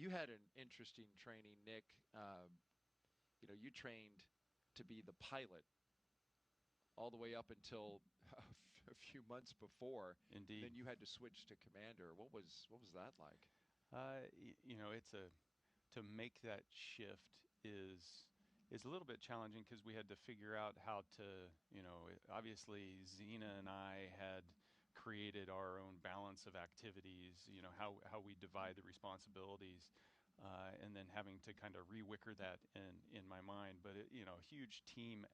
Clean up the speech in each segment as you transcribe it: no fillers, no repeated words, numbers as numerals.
You had an interesting training, Nick. You know, you trained to be the pilot all the way up until a few months before. Indeed. Then you had to switch to commander. What was that like? You know, to make that shift is a little bit challenging because we had to figure out how to, you know, obviously Zena and I had created our own balance of activities, you know, how we divide the responsibilities, and then having to kind of rewicker that in my mind. But you know, a huge team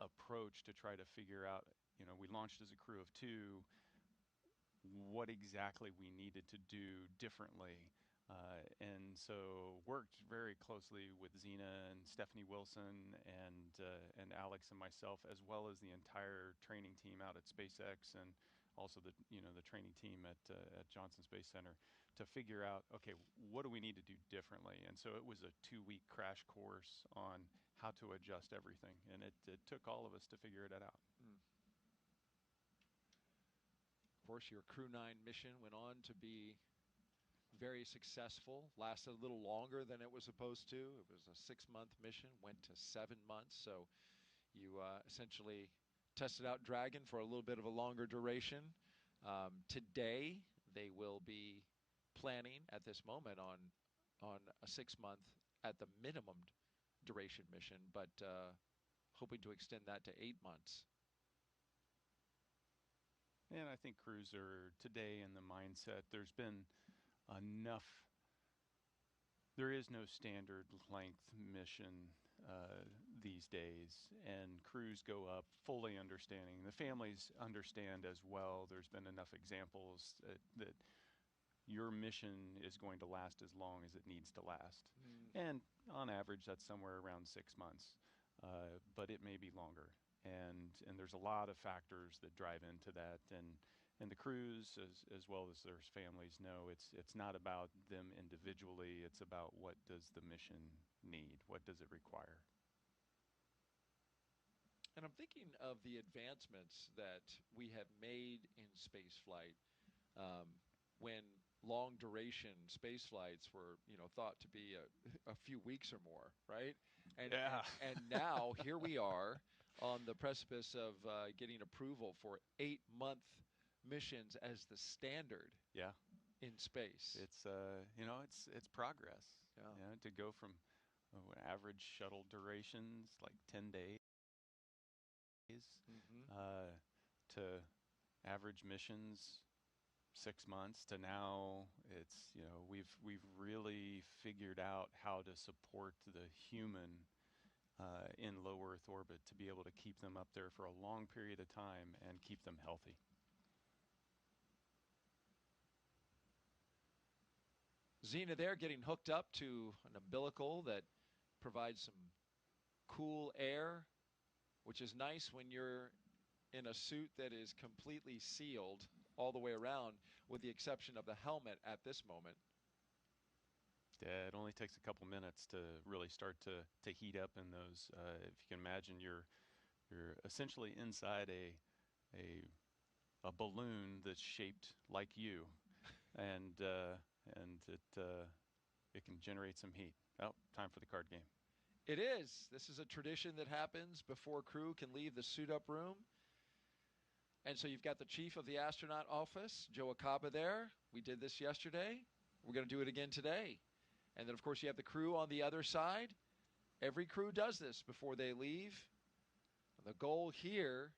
approach to try to figure out, you know, we launched as a crew of two, what exactly we needed to do differently. And so worked very closely with Zena and Stephanie Wilson and Alex and myself, as well as the entire training team out at SpaceX and also the, you know, the training team at Johnson Space Center, to figure out, okay, what do we need to do differently? And so it was a 2-week crash course on how to adjust everything, and it took all of us to figure it out. Mm. Of course, your Crew-9 mission went on to be very successful, lasted a little longer than it was supposed to. It was a 6-month mission, went to 7 months. So you essentially tested out Dragon for a little bit of a longer duration. Today, they will be planning at this moment on a 6-month at the minimum duration mission, but hoping to extend that to 8 months. And I think crews are today in the mindset, there's been enough. There is no standard length mission these days, and crews go up fully understanding. The families understand as well. There's been enough examples that your mission is going to last as long as it needs to last. And on average, that's somewhere around 6 months, but it may be longer. And there's a lot of factors that drive into that, and the crews as well as their families know it's not about them individually, it's about what does the mission need, what does it require. And I'm thinking of the advancements that we have made in spaceflight, when long duration space flights were, you know, thought to be a few weeks or more, right? Yeah. And now here we are on the precipice of getting approval for 8-month missions as the standard Yeah. in space. It's you know, it's progress. Yeah. You know, to go from average shuttle durations like 10 days to average missions 6 months, to now it's, you know, we've really figured out how to support the human in low Earth orbit, to be able to keep them up there for a long period of time and keep them healthy. Zena there getting hooked up to an umbilical that provides some cool air, which is nice when you're in a suit that is completely sealed all the way around, with the exception of the helmet at this moment. Yeah, it only takes a couple minutes to really start to heat up in those. If you can imagine, you're essentially inside a balloon that's shaped like you, and it can generate some heat. Oh, time for the card game. It is. This is a tradition that happens before crew can leave the suit-up room. And so you've got the chief of the astronaut office, Joe Acaba, there. We did this yesterday. We're going to do it again today. And then, of course, you have the crew on the other side. Every crew does this before they leave. The goal here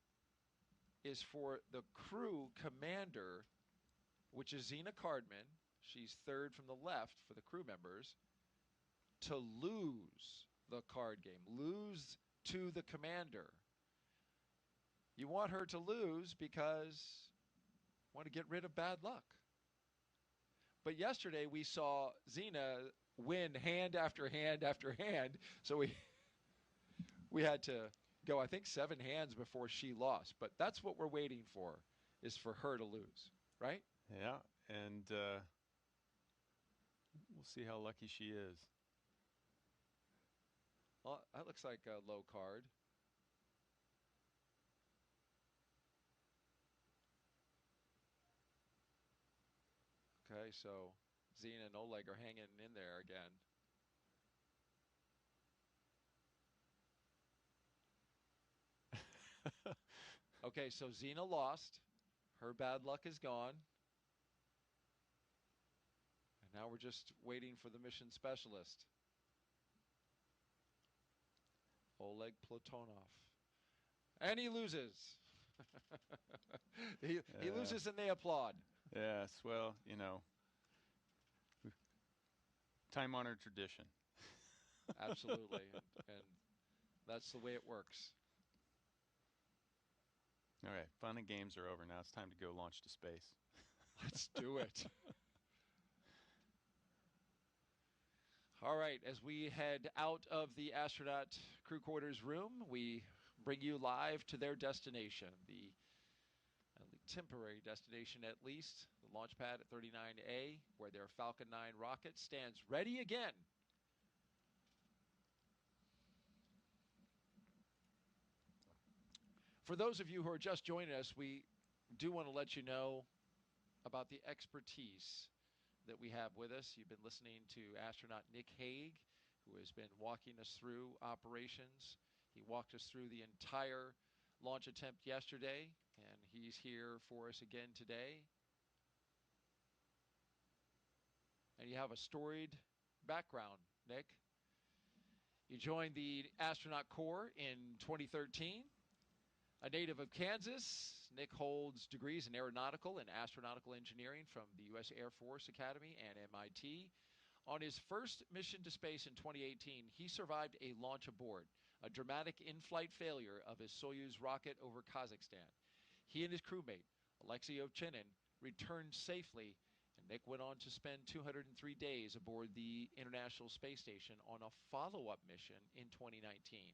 is for the crew commander, which is Zena Cardman, she's third from the left for the crew members, to lose the card game, lose to the commander. You want her to lose because you want to get rid of bad luck. But yesterday we saw Zena win hand after hand after hand, so we had to go, I think, 7 hands before she lost. But that's what we're waiting for, is for her to lose, right? Yeah, and we'll see how lucky she is. Well, that looks like a low card. Okay, so Zena and Oleg are hanging in there again. Okay, so Zena lost. Her bad luck is gone. And now we're just waiting for the mission specialist, Oleg Platonov. And he loses. he loses and they applaud. Yes, well, you know, time-honored tradition. Absolutely. And that's the way it works. All right, fun and games are over. Now it's time to go launch to space. Let's do it. All right, as we head out of the astronaut crew quarters room, we bring you live to their destination, the temporary destination at least, the launch pad at 39A, where their Falcon 9 rocket stands ready again. For those of you who are just joining us, we do want to let you know about the expertise that we have with us. You've been listening to astronaut Nick Hague, who has been walking us through operations. He walked us through the entire launch attempt yesterday, and he's here for us again today. And you have a storied background, Nick. You joined the astronaut corps in 2013. A native of Kansas, Nick holds degrees in aeronautical and astronautical engineering from the U.S. Air Force Academy and MIT. On his first mission to space in 2018, he survived a launch aboard, a dramatic in-flight failure of his Soyuz rocket over Kazakhstan. He and his crewmate, Alexei Ovchinin, returned safely, and Nick went on to spend 203 days aboard the International Space Station on a follow-up mission in 2019.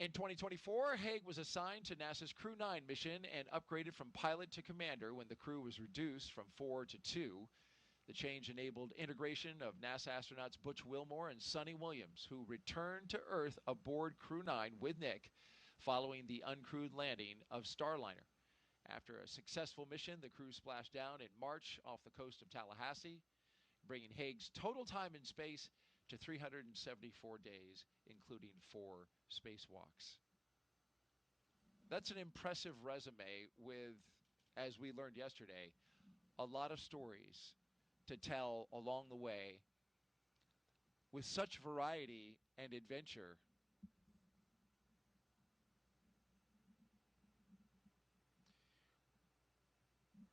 In 2024, Hague was assigned to NASA's Crew-9 mission and upgraded from pilot to commander when the crew was reduced from 4 to 2. The change enabled integration of NASA astronauts Butch Wilmore and Sonny Williams, who returned to Earth aboard Crew-9 with Nick following the uncrewed landing of Starliner. After a successful mission, the crew splashed down in March off the coast of Tallahassee, bringing Hague's total time in space to 374 days, including 4 spacewalks. That's an impressive resume with, as we learned yesterday, a lot of stories to tell along the way with such variety and adventure.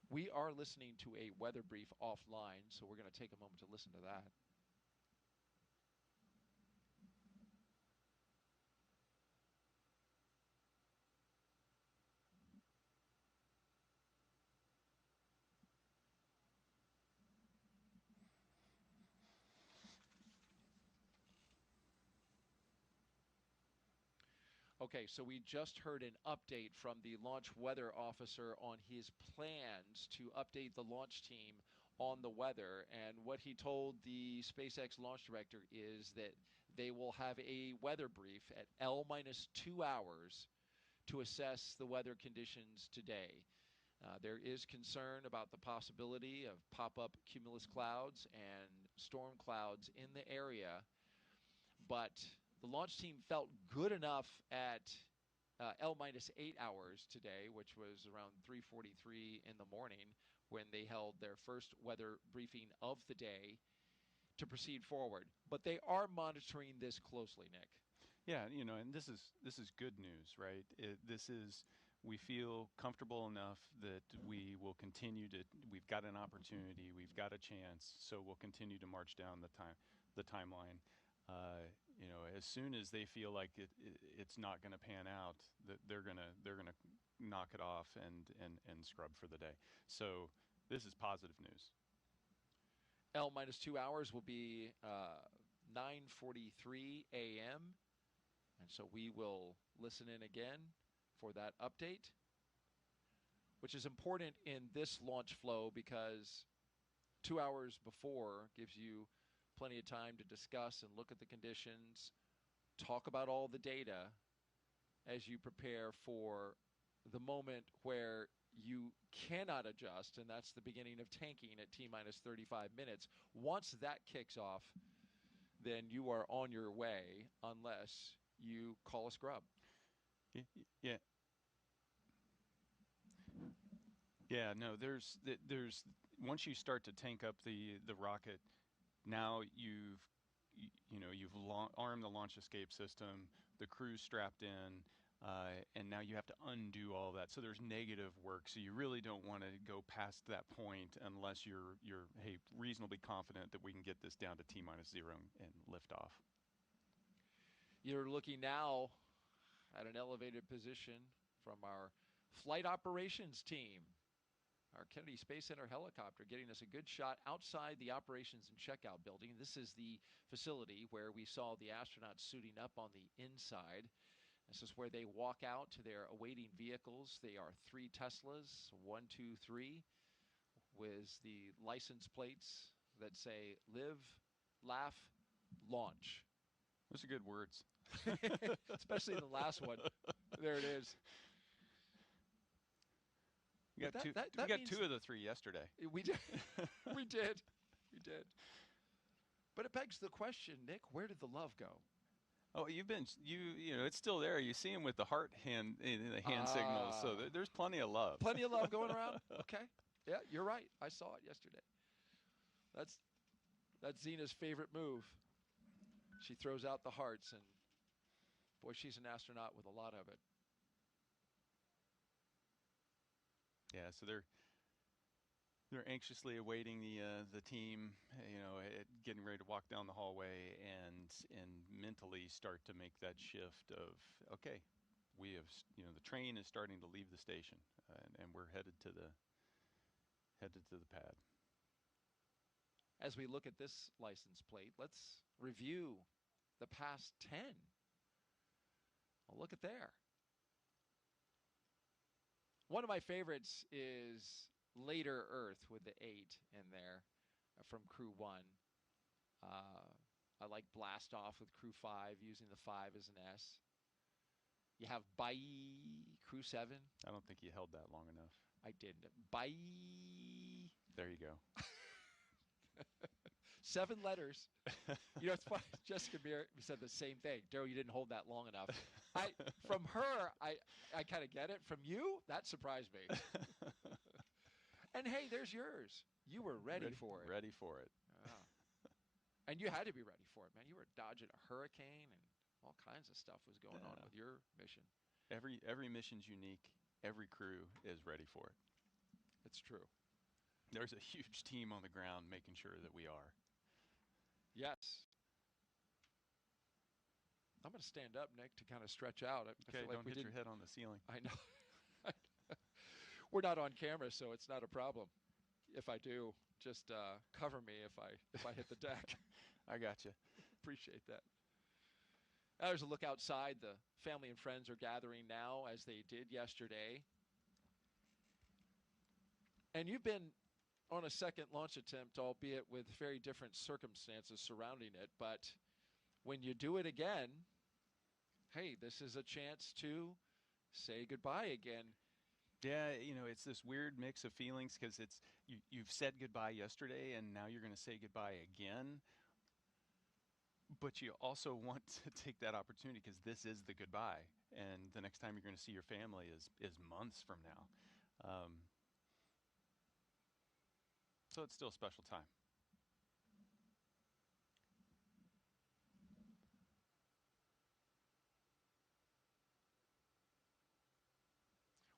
We are listening to a weather brief offline, so we're going to take a moment to listen to that. Okay, so we just heard an update from the launch weather officer on his plans to update the launch team on the weather. And what he told the SpaceX launch director is that they will have a weather brief at L-2 hours to assess the weather conditions today. There is concern about the possibility of pop-up cumulus clouds and storm clouds in the area, but the launch team felt good enough at L-8 hours today, which was around 3:43 in the morning when they held their first weather briefing of the day, to proceed forward. But they are monitoring this closely, Nick. Yeah, you know, and this is good news, right? We feel comfortable enough that we will continue to. We've got an opportunity, we've got a chance, so we'll continue to march down the timeline. You know, as soon as they feel like it's not going to pan out, that they're gonna knock it off and scrub for the day. So this is positive news. L-2 hours will be 9:43 a.m. And so we will listen in again for that update, which is important in this launch flow because 2 hours before gives you plenty of time to discuss and look at the conditions, talk about all the data as you prepare for the moment where you cannot adjust, and that's the beginning of tanking at T minus 35 minutes. Once that kicks off, then you are on your way unless you call a scrub. Yeah. Yeah, no, there's once you start to tank up the rocket, now you've armed the launch escape system, the crew's strapped in, and now you have to undo all that. So there's negative work. So you really don't want to go past that point unless you're hey, reasonably confident that we can get this down to T minus 0 and lift off. You're looking now at an elevated position from our flight operations team. Our Kennedy Space Center helicopter getting us a good shot outside the operations and checkout building. This is the facility where we saw the astronauts suiting up on the inside. This is where they walk out to their awaiting vehicles. They are 3 Teslas, 1, 2, 3, with the license plates that say live, laugh, launch. Those are good words. Especially the last one. There it is. We got two of the 3 yesterday. We did. we did. But it begs the question, Nick, where did the love go? Oh, you know, it's still there. You see him with the heart hand, the hand signals. So there's plenty of love. Plenty of love going around. Okay. Yeah, you're right. I saw it yesterday. That's Zena's favorite move. She throws out the hearts, and boy, she's an astronaut with a lot of it. Yeah, so they're anxiously awaiting the team, you know, getting ready to walk down the hallway and mentally start to make that shift of, okay, we have, you know, the train is starting to leave the station, and we're headed to the pad. As we look at this license plate, let's review the past 10. Well, look at there. One of my favorites is Later Earth with the 8 in there from Crew-1. I like Blast Off with Crew-5, using the 5 as an S. You have Bye, Crew-7. I don't think you held that long enough. I didn't. Bye. There you go. 7 letters. You know, it's funny. Jessica Meir said the same thing. Daryl, you didn't hold that long enough. From her, I kind of get it. From you, that surprised me. And hey, there's yours. You were ready for it. Ready for it. And you had to be ready for it, man. You were dodging a hurricane, and all kinds of stuff was going on with your mission. Every mission's unique. Every crew is ready for it. It's true. There's a huge team on the ground making sure that we are. Yes. I'm going to stand up, Nick, to kind of stretch out. Okay, don't hit your head on the ceiling. I know. We're not on camera, so it's not a problem. If I do, just cover me if I hit the deck. I got you. Appreciate that. Now there's a look outside. The family and friends are gathering now, as they did yesterday. And you've been on a second launch attempt, albeit with very different circumstances surrounding it. But when you do it again, hey, this is a chance to say goodbye again. Yeah, you know, it's this weird mix of feelings because you've said goodbye yesterday and now you're going to say goodbye again. But you also want to take that opportunity because this is the goodbye. And the next time you're going to see your family is months from now. So it's still a special time.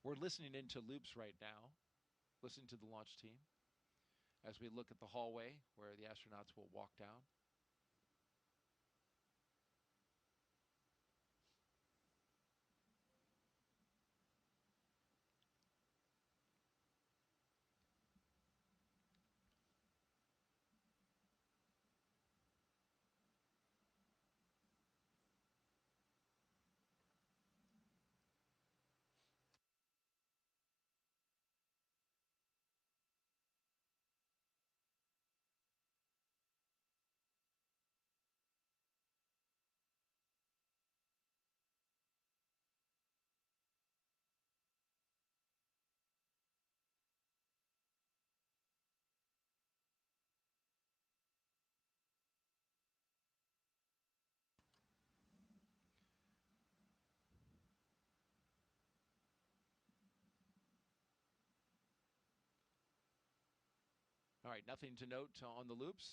We're listening into loops right now, listening to the launch team as we look at the hallway where the astronauts will walk down. All right, nothing to note on the loops.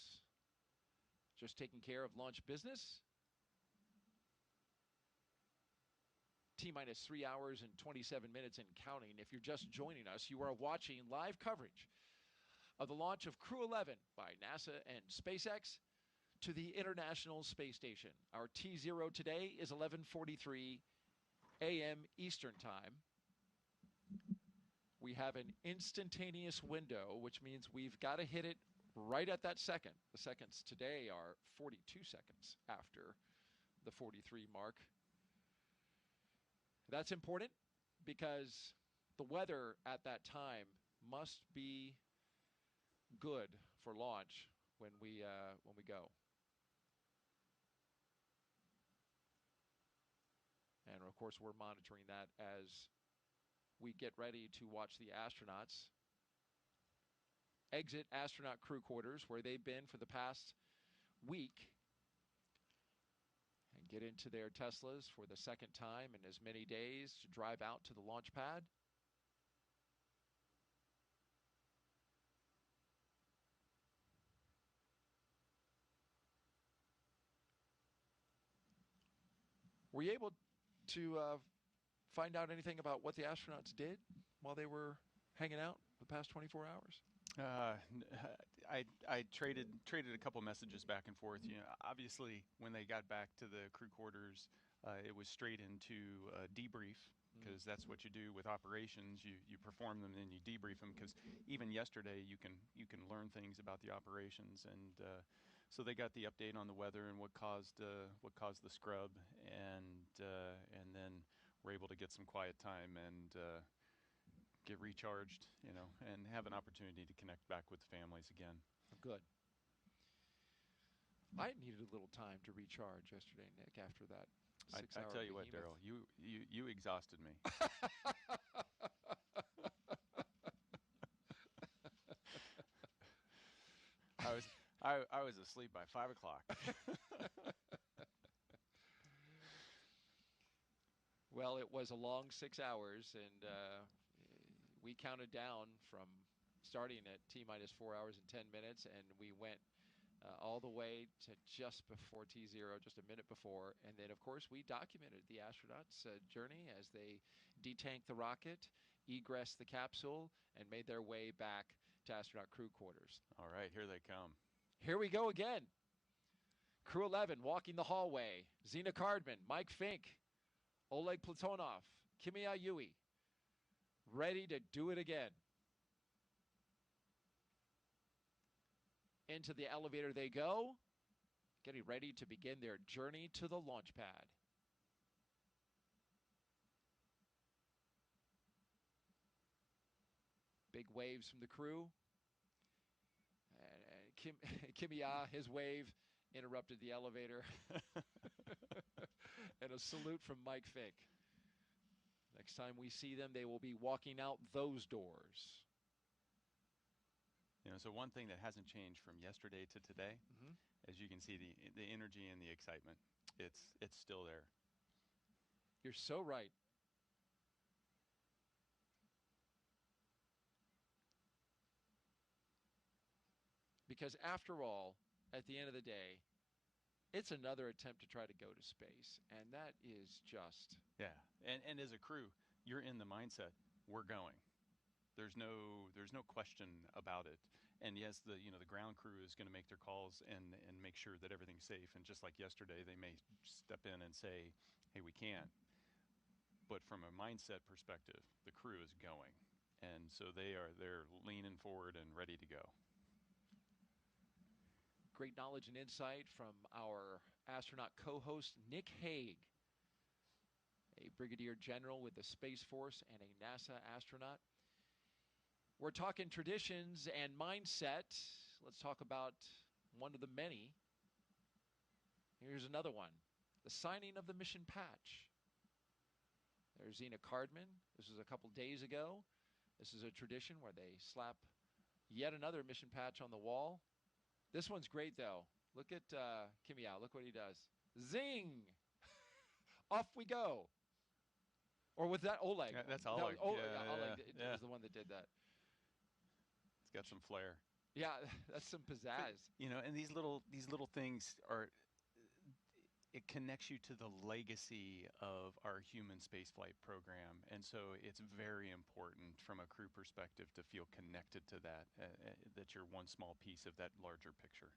Just taking care of launch business. T-minus 3 hours and 27 minutes and counting. If you're just joining us, you are watching live coverage of the launch of Crew-11 by NASA and SpaceX to the International Space Station. Our T0 today is 11:43 a.m. Eastern Time. We have an instantaneous window, which means we've got to hit it right at that second. The seconds today are 42 seconds after the 43 mark. That's important because the weather at that time must be good for launch when we go. And of course, we're monitoring that as we get ready to watch the astronauts exit astronaut crew quarters, where they've been for the past week, and get into their Teslas for the second time in as many days to drive out to the launch pad. Were you able to find out anything about what the astronauts did while they were hanging out the past 24 hours? I traded a couple messages back and forth. You know, obviously when they got back to the crew quarters, it was straight into debrief, because that's what you do with operations. You perform them and you debrief them, because even yesterday you can learn things about the operations. And so they got the update on the weather and what caused the scrub, and then we're able to get some quiet time and get recharged, you know, and have an opportunity to connect back with the families again. Good. I needed a little time to recharge yesterday, Nick, after that 6 hour I tell you what, Daryl, you exhausted me. I was asleep by 5 o'clock. Well, it was a long 6 hours, and we counted down from starting at T-minus 4 hours and 10 minutes, and we went all the way to just before T0, just a minute before. And then, of course, we documented the astronauts' journey as they detanked the rocket, egressed the capsule, and made their way back to astronaut crew quarters. All right, here they come. Here we go again. Crew-11 walking the hallway. Zena Cardman, Mike Fincke, Oleg Platonov, Kimiya Yui, ready to do it again. Into the elevator they go, getting ready to begin their journey to the launch pad. Big waves from the crew. Kimiya, his wave interrupted the elevator. And a salute from Mike Fincke. Next time we see them, they will be walking out those doors. You know, so one thing that hasn't changed from yesterday to today, as you can see, the energy and the excitement, it's still there. You're so right. Because after all, at the end of the day, it's another attempt to try to go to space, and that is just... Yeah, and as a crew, you're in the mindset, we're going. There's no question about it. And yes, the ground crew is going to make their calls and make sure that everything's safe. And just like yesterday, they may step in and say, hey, we can't. But from a mindset perspective, the crew is going. And so they're leaning forward and ready to go. Great knowledge and insight from our astronaut co-host, Nick Hague, a brigadier general with the Space Force and a NASA astronaut. We're talking traditions and mindset. Let's talk about one of the many. Here's another one. The signing of the mission patch. There's Zena Cardman. This was a couple days ago. This is a tradition where they slap yet another mission patch on the wall. This one's great, though. Look at Kimiya. Look what he does. Zing! Off we go. Or was that Oleg? Yeah, that's Oleg. Oleg was the one that did that. It's got some flair. Yeah, that's some But, pizzazz. and these little things are, it connects you to the legacy of our human spaceflight program, and so it's very important from a crew perspective to feel connected to that, that you're one small piece of that larger picture.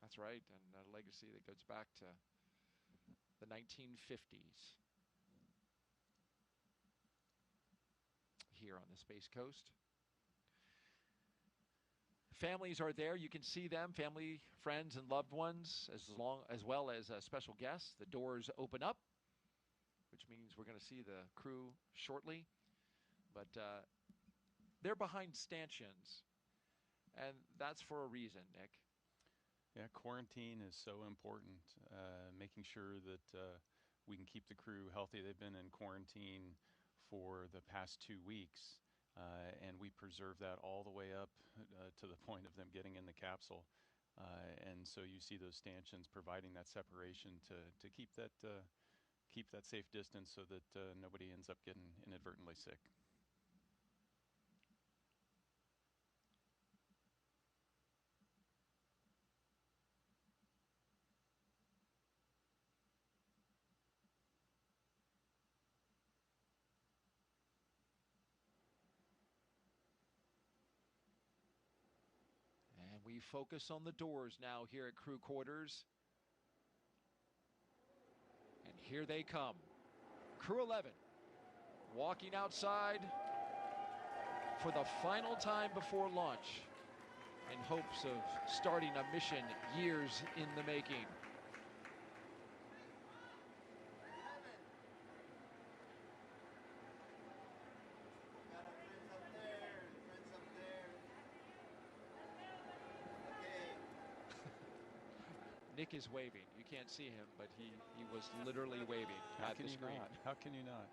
That's right, and a legacy that goes back to the 1950s here on the Space Coast. Families are there. You can see them, family, friends, and loved ones, as well as special guests. The doors open up, which means we're going to see the crew shortly. But they're behind stanchions, and that's for a reason, Nick. Yeah, quarantine is so important. Making sure that we can keep the crew healthy. They've been in quarantine for the past 2 weeks, and we preserve that all the way up to the point of them getting in the capsule. And so you see those stanchions providing that separation to keep that safe distance so that nobody ends up getting inadvertently sick. And we focus on the doors now here at crew quarters. And here they come. Crew-11 walking outside for the final time before launch in hopes of starting a mission years in the making. Nick is waving. You can't see him, but he was literally waving at the screen. How can you not?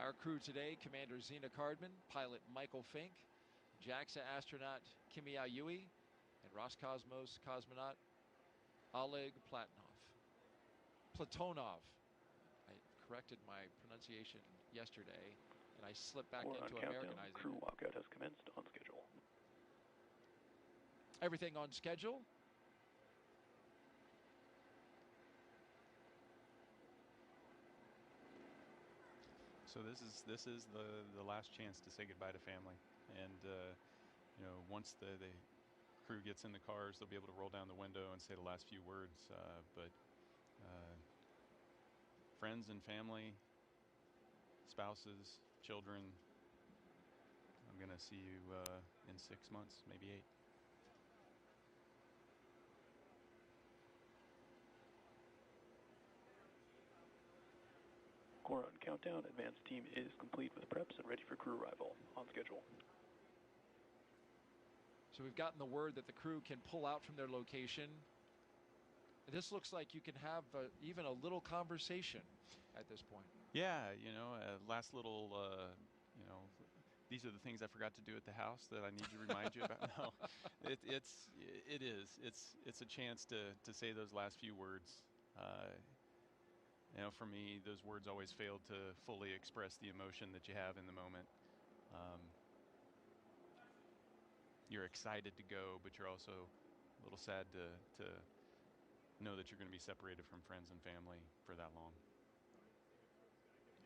Our crew today, Commander Zena Cardman, pilot Michael Fincke, JAXA astronaut Kimiya Yui, and Roscosmos cosmonaut Oleg Platonov. I corrected my pronunciation yesterday, and I slipped back into Americanizing. Crew walkout has commenced on schedule. Everything on schedule. So this is the last chance to say goodbye to family, and once the crew gets in the cars, they'll be able to roll down the window and say the last few words. But friends and family, spouses, children, I'm gonna see you in 6 months, maybe 8. Core on countdown. Advanced team is complete with preps and ready for crew arrival on schedule. So we've gotten the word that the crew can pull out from their location. This looks like you can have even a little conversation at this point. Yeah, last little, these are the things I forgot to do at the house that I need to remind you about. No, it's a chance to say those last few words. For me, those words always fail to fully express the emotion that you have in the moment. You're excited to go, but you're also a little sad to know that you're going to be separated from friends and family for that long.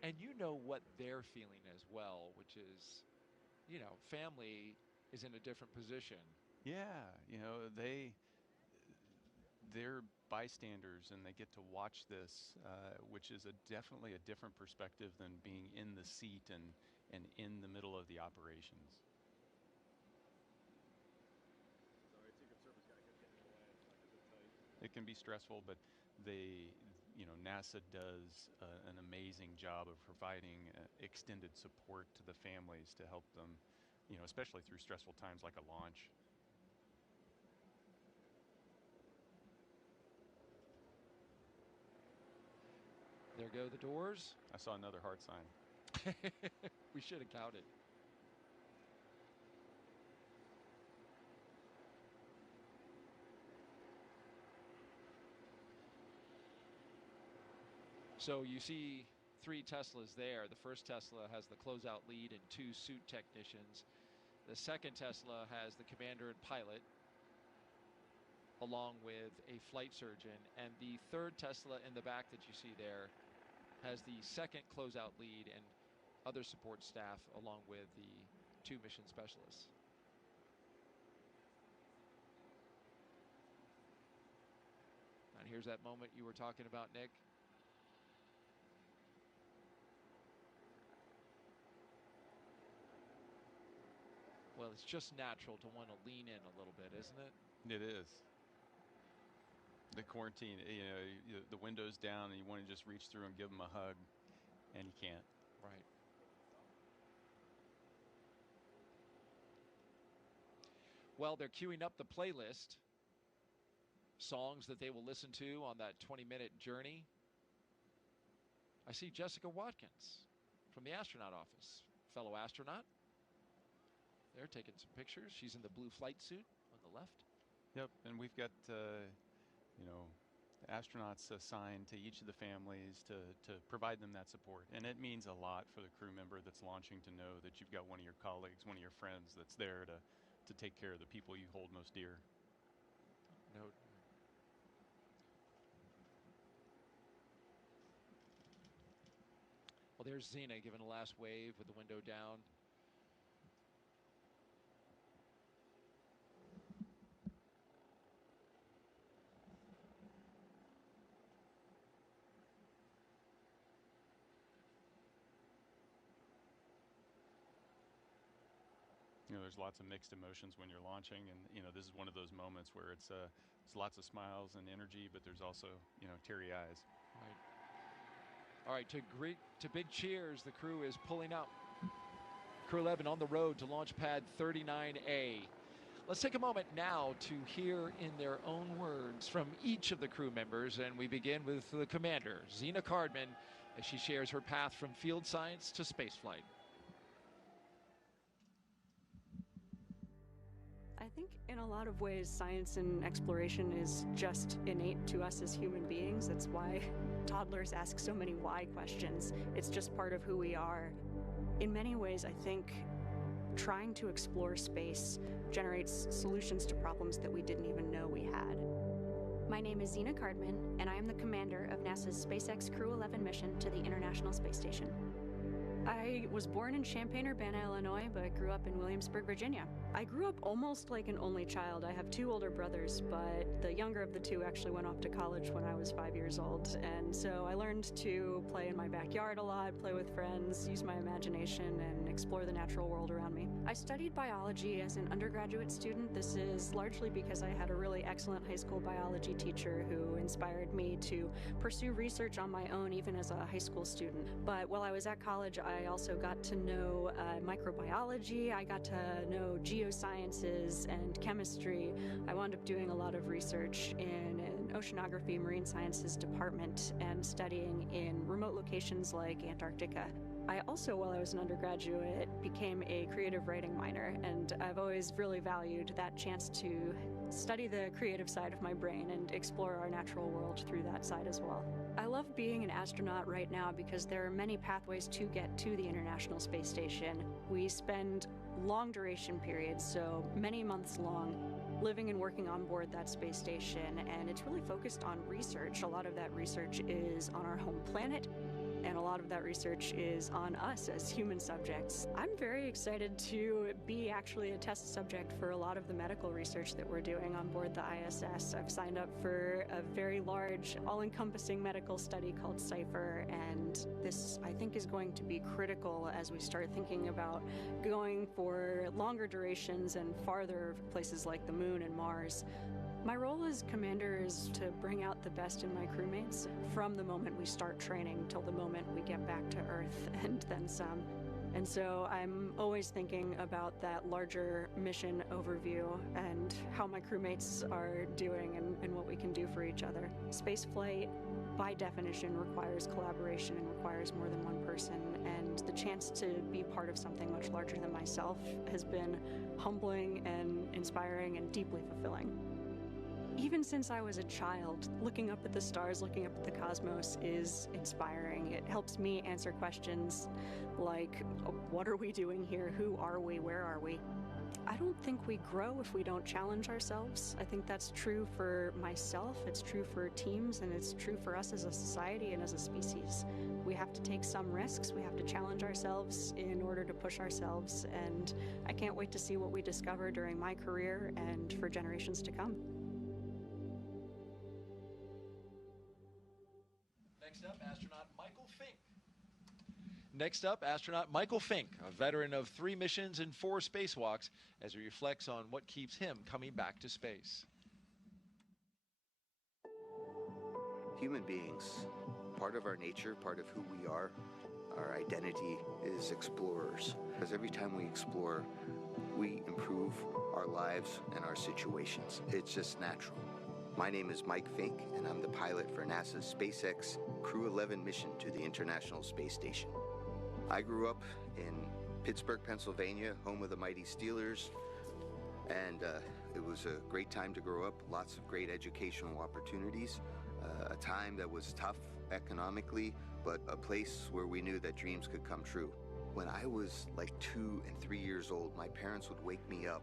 And you know what they're feeling as well, which is, family is in a different position. Yeah, they're bystanders and they get to watch this, which is definitely a different perspective than being in the seat and in the middle of the operations. It can be stressful, but NASA does an amazing job of providing extended support to the families to help them, especially through stressful times like a launch. There go the doors. I saw another heart sign. We should have counted. So you see 3 Teslas there. The first Tesla has the closeout lead and 2 suit technicians. The second Tesla has the commander and pilot, along with a flight surgeon. And the third Tesla in the back that you see there has the second closeout lead and other support staff, along with the 2 mission specialists. And here's that moment you were talking about, Nick. Well, it's just natural to want to lean in a little bit, isn't it? It is. The quarantine, the window's down and you want to just reach through and give them a hug, and you can't. Right. Well, they're queuing up the playlist. Songs that they will listen to on that 20-minute journey. I see Jessica Watkins from the astronaut office, fellow astronaut. They're taking some pictures. She's in the blue flight suit on the left. Yep, and we've got astronauts assigned to each of the families to provide them that support. And it means a lot for the crew member that's launching to know that you've got one of your colleagues, one of your friends that's there to take care of the people you hold most dear. No. Well, there's Zena giving a last wave with the window down. There's lots of mixed emotions when you're launching, and this is one of those moments where it's lots of smiles and energy, but there's also teary eyes. Right. All right, to big cheers, the crew is pulling up. Crew-11 on the road to launch pad 39A. Let's take a moment now to hear in their own words from each of the crew members, and we begin with the commander, Zena Cardman, as she shares her path from field science to spaceflight. I think in a lot of ways, science and exploration is just innate to us as human beings. That's why toddlers ask so many why questions. It's just part of who we are. In many ways, I think trying to explore space generates solutions to problems that we didn't even know we had. My name is Zena Cardman, and I am the commander of NASA's SpaceX Crew-11 mission to the International Space Station. I was born in Champaign-Urbana, Illinois, but grew up in Williamsburg, Virginia. I grew up almost like an only child. I have 2 older brothers, but the younger of the 2 actually went off to college when I was 5 years old. And so I learned to play in my backyard a lot, play with friends, use my imagination, and explore the natural world around me. I studied biology as an undergraduate student. This is largely because I had a really excellent high school biology teacher who inspired me to pursue research on my own, even as a high school student. But while I was at college, I also got to know microbiology. I got to know geosciences and chemistry. I wound up doing a lot of research in an oceanography marine sciences department and studying in remote locations like Antarctica. I also, while I was an undergraduate, became a creative writing minor, and I've always really valued that chance to study the creative side of my brain and explore our natural world through that side as well. I love being an astronaut right now because there are many pathways to get to the International Space Station. We spend long duration periods, so many months long, living and working on board that space station, and it's really focused on research. A lot of that research is on our home planet, and a lot of that research is on us as human subjects. I'm very excited to be actually a test subject for a lot of the medical research that we're doing on board the ISS. I've signed up for a very large, all-encompassing medical study called CYPHER, and this, I think, is going to be critical as we start thinking about going for longer durations and farther places like the Moon and Mars. My role as commander is to bring out the best in my crewmates from the moment we start training till the moment we get back to Earth and then some. And so I'm always thinking about that larger mission overview and how my crewmates are doing and what we can do for each other. Spaceflight, by definition, requires collaboration and requires more than one person, and the chance to be part of something much larger than myself has been humbling and inspiring and deeply fulfilling. Even since I was a child, looking up at the stars, looking up at the cosmos is inspiring. It helps me answer questions like, what are we doing here? Who are we? Where are we? I don't think we grow if we don't challenge ourselves. I think that's true for myself, it's true for teams, and it's true for us as a society and as a species. We have to take some risks, we have to challenge ourselves in order to push ourselves, and I can't wait to see what we discover during my career and for generations to come. Next up, astronaut Michael Fincke. Next up, astronaut Michael Fincke, a veteran of 3 missions and 4 spacewalks, as he reflects on what keeps him coming back to space. Human beings, part of our nature, part of who we are, our identity is explorers. Because every time we explore, we improve our lives and our situations. It's just natural. My name is Mike Fincke, and I'm the pilot for NASA's SpaceX Crew-11 mission to the International Space Station. I grew up in Pittsburgh, Pennsylvania, home of the mighty Steelers, and it was a great time to grow up, lots of great educational opportunities, a time that was tough economically, but a place where we knew that dreams could come true. When I was like 2 and 3 years old, my parents would wake me up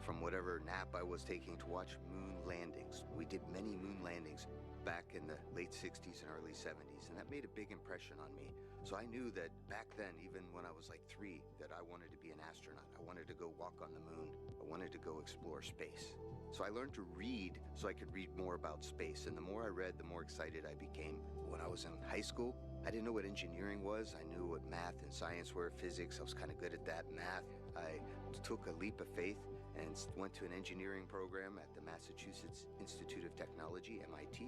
from whatever nap I was taking to watch moon landings. We did many moon landings back in the late 60s and early 70s, and that made a big impression on me. So I knew that back then, even when I was like 3, that I wanted to be an astronaut. I wanted to go walk on the moon. I wanted to go explore space. So I learned to read so I could read more about space, and the more I read, the more excited I became. When I was in high school, I didn't know what engineering was. I knew what math and science were, physics. I was kind of good at that. Math, I took a leap of faith and went to an engineering program at the Massachusetts Institute of Technology, MIT.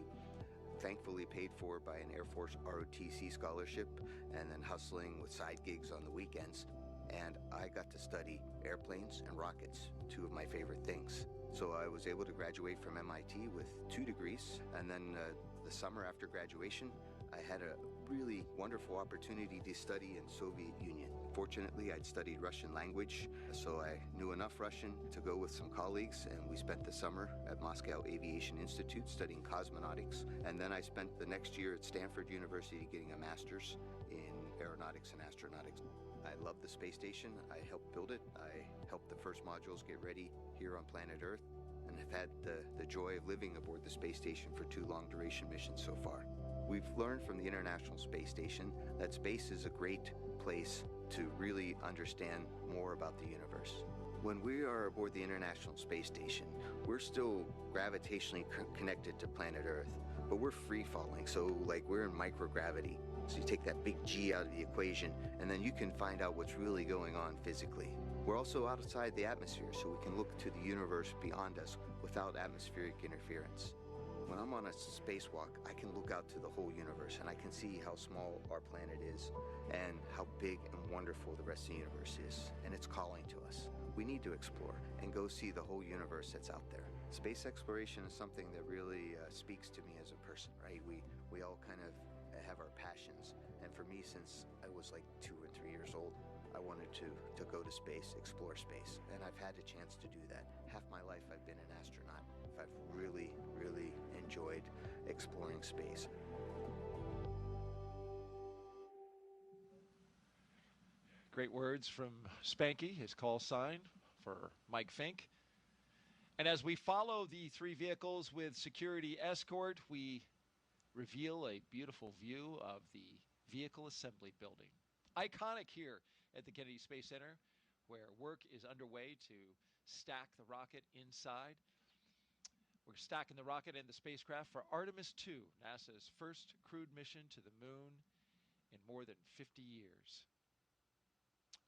Thankfully paid for by an Air Force ROTC scholarship, and then hustling with side gigs on the weekends. And I got to study airplanes and rockets, 2 of my favorite things. So I was able to graduate from MIT with 2 degrees, and then the summer after graduation, I had a really wonderful opportunity to study in Soviet Union. Fortunately, I'd studied Russian language, so I knew enough Russian to go with some colleagues, and we spent the summer at Moscow Aviation Institute studying cosmonautics, and then I spent the next year at Stanford University getting a master's in aeronautics and astronautics. I love the space station. I helped build it. I helped the first modules get ready here on planet Earth, and have had the joy of living aboard the space station for 2 long-duration missions so far. We've learned from the International Space Station that space is a great place to really understand more about the universe. When we are aboard the International Space Station, we're still gravitationally connected to planet Earth, but we're free-falling, so like we're in microgravity. So you take that big G out of the equation, and then you can find out what's really going on physically. We're also outside the atmosphere, so we can look to the universe beyond us without atmospheric interference. When I'm on a spacewalk, I can look out to the whole universe, and I can see how small our planet is and how big and wonderful the rest of the universe is. And it's calling to us. We need to explore and go see the whole universe that's out there. Space exploration is something that really speaks to me as a person, right? We all kind of have our passions. And for me, since I was like 2 or 3 years old, I wanted to go to space, explore space. And I've had a chance to do that. Half my life I've been an astronaut. I've really, really enjoyed exploring space. Great words from Spanky, his call sign for Mike Fincke. And as we follow the 3 vehicles with security escort, we reveal a beautiful view of the Vehicle Assembly Building. Iconic here at the Kennedy Space Center, where work is underway to stack the rocket inside. We're stacking the rocket and the spacecraft for Artemis 2, NASA's first crewed mission to the moon in more than 50 years.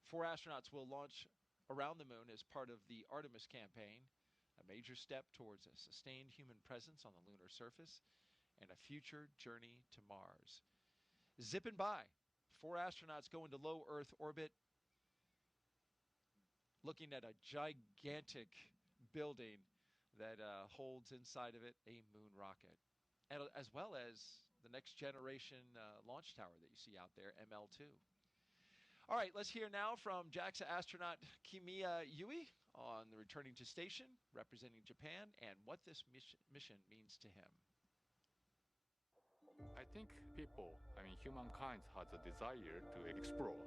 4 astronauts will launch around the moon as part of the Artemis campaign, a major step towards a sustained human presence on the lunar surface and a future journey to Mars. Zipping by, 4 astronauts go into low Earth orbit, looking at a gigantic building that holds inside of it a moon rocket, and as well as the next generation launch tower that you see out there, ML2. All right, let's hear now from JAXA astronaut Kimiya Yui on the returning to station, representing Japan, and what this mission means to him. I think humankind has a desire to explore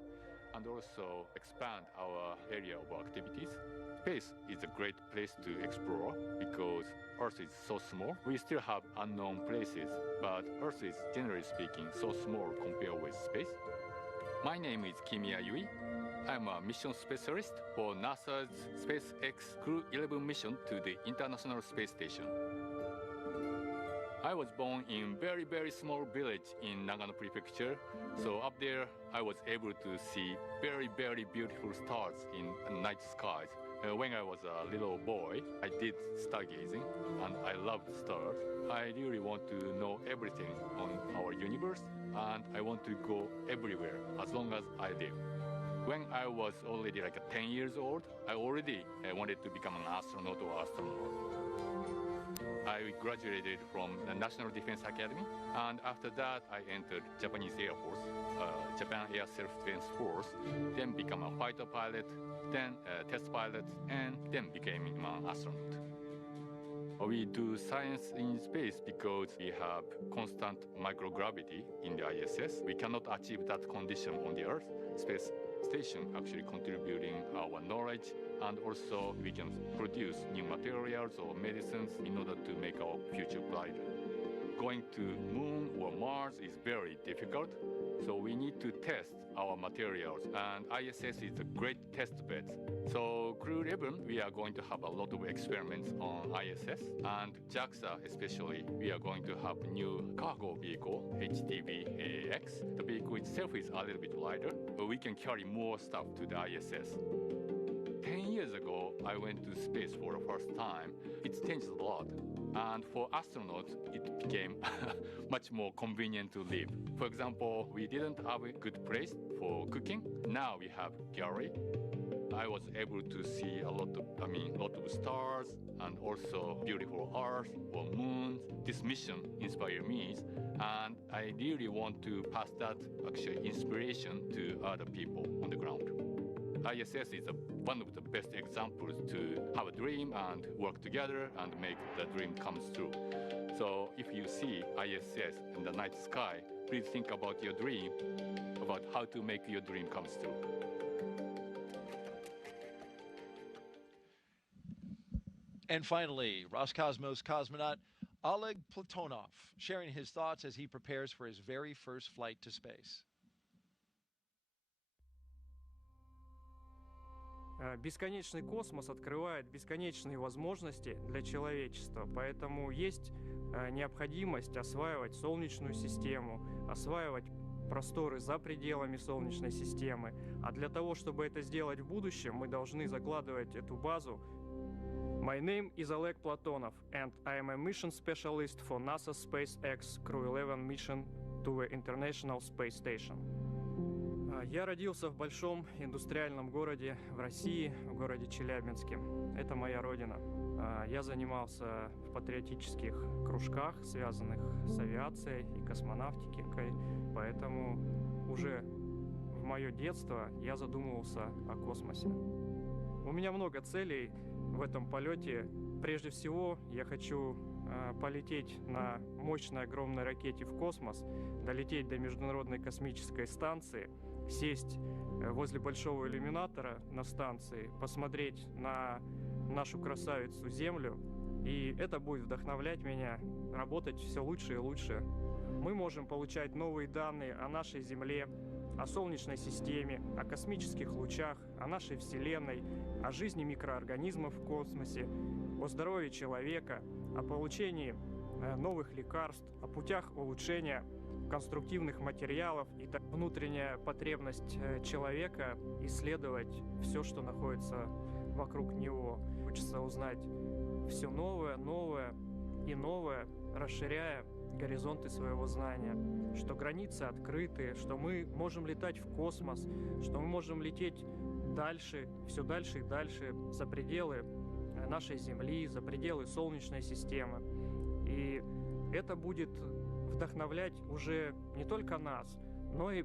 and also expand our area of activities. Space is a great place to explore because Earth is so small. We still have unknown places, but Earth is, generally speaking, so small compared with space. My name is Kimiya Yui. I'm a mission specialist for NASA's SpaceX Crew-11 mission to the International Space Station. I was born in very, very small village in Nagano Prefecture. So up there, I was able to see very, very beautiful stars in night skies. When I was a little boy, I did stargazing, and I loved stars. I really want to know everything on our universe, and I want to go everywhere as long as I live. When I was already 10 years old, I already wanted to become an astronaut or astronaut. I graduated from the National Defense Academy, and after that I entered Japanese Air Force, Japan Air Self-Defense Force, then become a fighter pilot, then a test pilot, and then became an astronaut. We do science in space because we have constant microgravity in the ISS. We cannot achieve that condition on the Earth. Space station actually contributing our knowledge, and also we can produce new materials or medicines in order to make our future brighter. Going to Moon or Mars is very difficult, so we need to test our materials, and ISS is a great test bed. So Crew-11, we are going to have a lot of experiments on ISS, and JAXA especially, we are going to have new cargo vehicle, HTV-X. The vehicle itself is a little bit lighter, but we can carry more stuff to the ISS. 10 years ago, I went to space for the first time. It changed a lot. And for astronauts, it became much more convenient to live. For example, we didn't have a good place for cooking. Now we have gallery. I was able to see a lot of stars and also beautiful Earth or moon. This mission inspired me, and I really want to pass that actually inspiration to other people on the ground. ISS is one of the best examples to have a dream and work together and make the dream come true. So if you see ISS in the night sky, please think about your dream, about how to make your dream come true. And finally, Roscosmos cosmonaut Oleg Platonov, sharing his thoughts as he prepares for his very first flight to space. Бесконечный космос открывает бесконечные возможности для человечества, поэтому есть необходимость осваивать Солнечную систему, осваивать просторы за пределами Солнечной системы. А для того, чтобы это сделать в будущем, мы должны закладывать эту базу. My name is Oleg Platonov, and I am a mission specialist for NASA SpaceX Crew-11 mission to the International Space Station. Я родился в большом индустриальном городе в России, в городе Челябинске. Это моя родина. Я занимался в патриотических кружках, связанных с авиацией и космонавтикой, поэтому уже в мое детство я задумывался о космосе. У меня много целей в этом полете. Прежде всего, я хочу полететь на мощной огромной ракете в космос, долететь до Международной космической станции, сесть возле большого иллюминатора на станции, посмотреть на нашу красавицу Землю, и это будет вдохновлять меня работать все лучше и лучше. Мы можем получать новые данные о нашей Земле, о Солнечной системе, о космических лучах, о нашей Вселенной, о жизни микроорганизмов в космосе, о здоровье человека, о получении новых лекарств, о путях улучшения конструктивных материалов и внутренняя потребность человека исследовать все, что находится вокруг него. Хочется узнать все новое, новое и новое, расширяя горизонты своего знания, что границы открыты, что мы можем летать в космос, что мы можем лететь дальше, все дальше и дальше, за пределы нашей Земли, за пределы Солнечной системы. И это будет вдохновлять уже не только нас, но и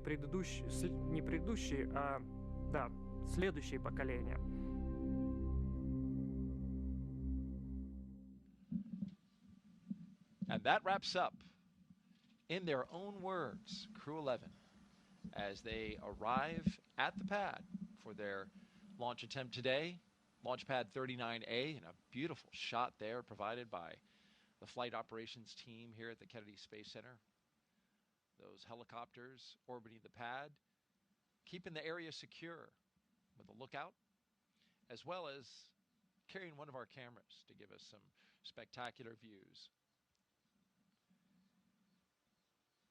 следующие поколения. And that wraps up, in their own words, Crew-11, as they arrive at the pad for their launch attempt today. Launch pad 39A, and a beautiful shot there provided by the flight operations team here at the Kennedy Space Center. Those helicopters orbiting the pad, keeping the area secure with a lookout, as well as carrying one of our cameras to give us some spectacular views.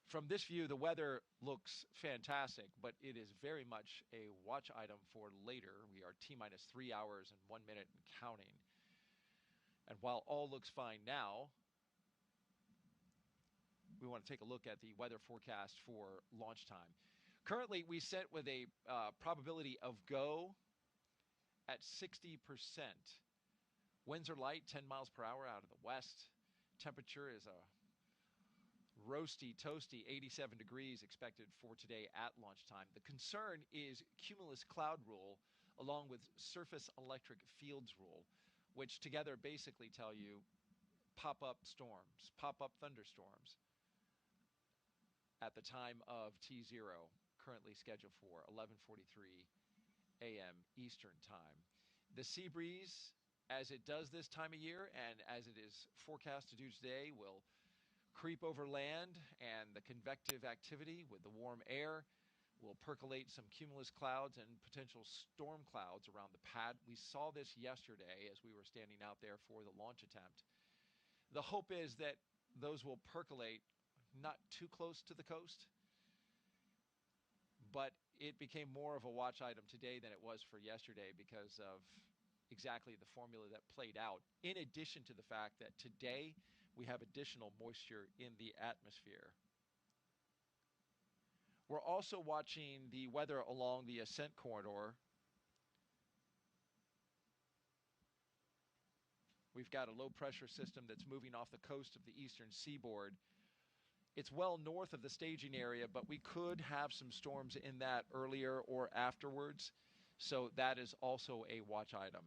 From this view, the weather looks fantastic, but it is very much a watch item for later. We are T-minus 3 hours and 1 minute and counting. And while all looks fine now, we want to take a look at the weather forecast for launch time. Currently, we set with a probability of go at 60%. Winds are light, 10 miles per hour out of the west. Temperature is a roasty, toasty 87 degrees expected for today at launch time. The concern is cumulus cloud rule along with surface electric fields rule, which together basically tell you pop-up storms, pop-up thunderstorms at the time of T0, currently scheduled for 11:43 a.m. Eastern time. The sea breeze, as it does this time of year and as it is forecast to do today, will creep over land, and the convective activity with the warm air will percolate some cumulus clouds and potential storm clouds around the pad. We saw this yesterday as we were standing out there for the launch attempt. The hope is that those will percolate not too close to the coast, but it became more of a watch item today than it was for yesterday because of exactly the formula that played out, in addition to the fact that today we have additional moisture in the atmosphere. We're also watching the weather along the ascent corridor. We've got a low pressure system that's moving off the coast of the eastern seaboard. It's well north of the staging area, but we could have some storms in that earlier or afterwards. So that is also a watch item.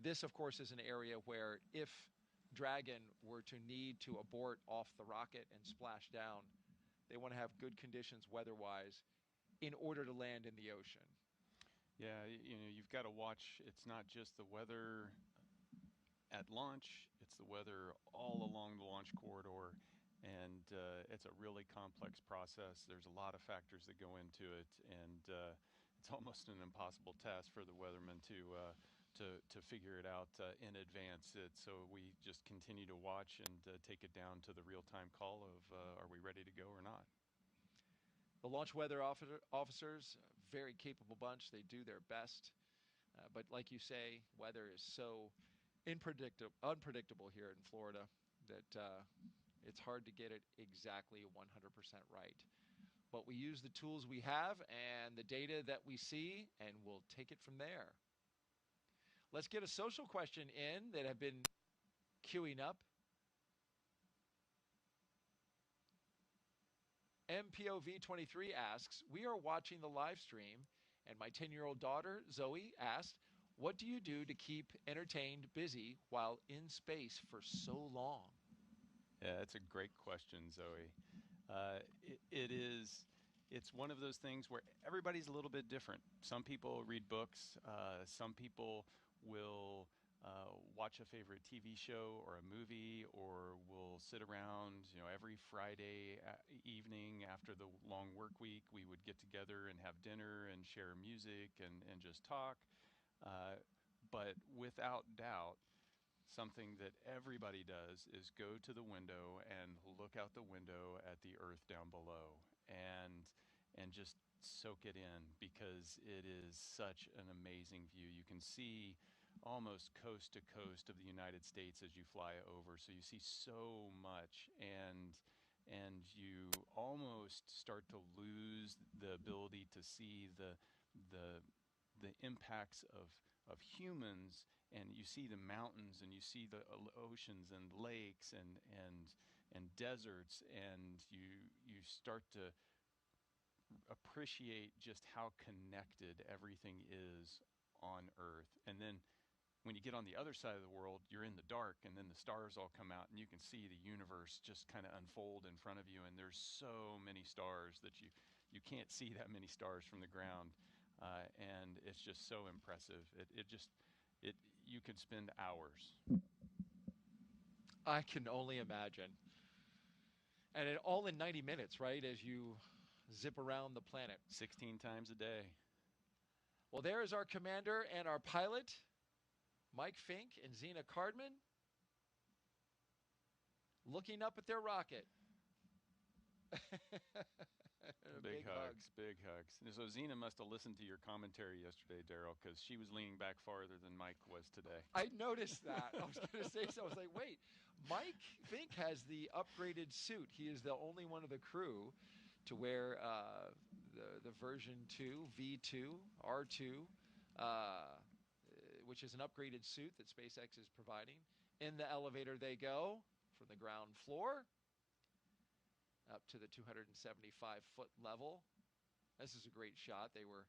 This, of course, is an area where if Dragon were to need to abort off the rocket and splash down, they want to have good conditions weather-wise in order to land in the ocean. Yeah, you know, you've got to watch. It's not just the weather at launch, it's the weather all along the launch corridor, and it's a really complex process. There's a lot of factors that go into it, and it's almost an impossible task for the weathermen to figure it out in advance. So we just continue to watch and take it down to the real-time call of are we ready to go or not. The launch weather officers, very capable bunch. They do their best. But like you say, weather is so unpredictable here in Florida that it's hard to get it exactly 100% right. But we use the tools we have and the data that we see, and we'll take it from there. Let's get a social question in that have been queuing up. MPOV23 asks, we are watching the live stream, and my 10-year-old daughter, Zoe, asked, what do you do to keep entertained busy while in space for so long? Yeah, that's a great question, Zoe. It's one of those things where everybody's a little bit different. Some people read books. Some people will watch a favorite TV show or a movie, or will sit around, you know, every Friday evening after the long work week, we would get together and have dinner and share music and just talk. But without doubt, something that everybody does is go to the window and look out the window at the Earth down below and just soak it in, because it is such an amazing view. You can see almost coast to coast of the United States as you fly over, so you see so much, and you almost start to lose the ability to see the impacts of humans, and you see the mountains, and you see the oceans and lakes and deserts, and you start to appreciate just how connected everything is on Earth. And then when you get on the other side of the world, you're in the dark, and then the stars all come out, and you can see the universe just kind of unfold in front of you, and there's so many stars that you can't see that many stars from the ground, and it's just so impressive. You could spend hours. I can only imagine. And all in 90 minutes, right, as you zip around the planet. 16 times a day. Well, there is our commander and our pilot, Mike Fincke and Zena Cardman, looking up at their rocket. Big hugs, big hugs. And so Zena must have listened to your commentary yesterday, Daryl, because she was leaning back farther than Mike was today. I noticed that. I was going to say so. I was like, wait, Mike Fincke has the upgraded suit. He is the only one of the crew to wear the version 2, V2, R2, which is an upgraded suit that SpaceX is providing. In the elevator they go from the ground floor up to the 275-foot level. This is a great shot. They were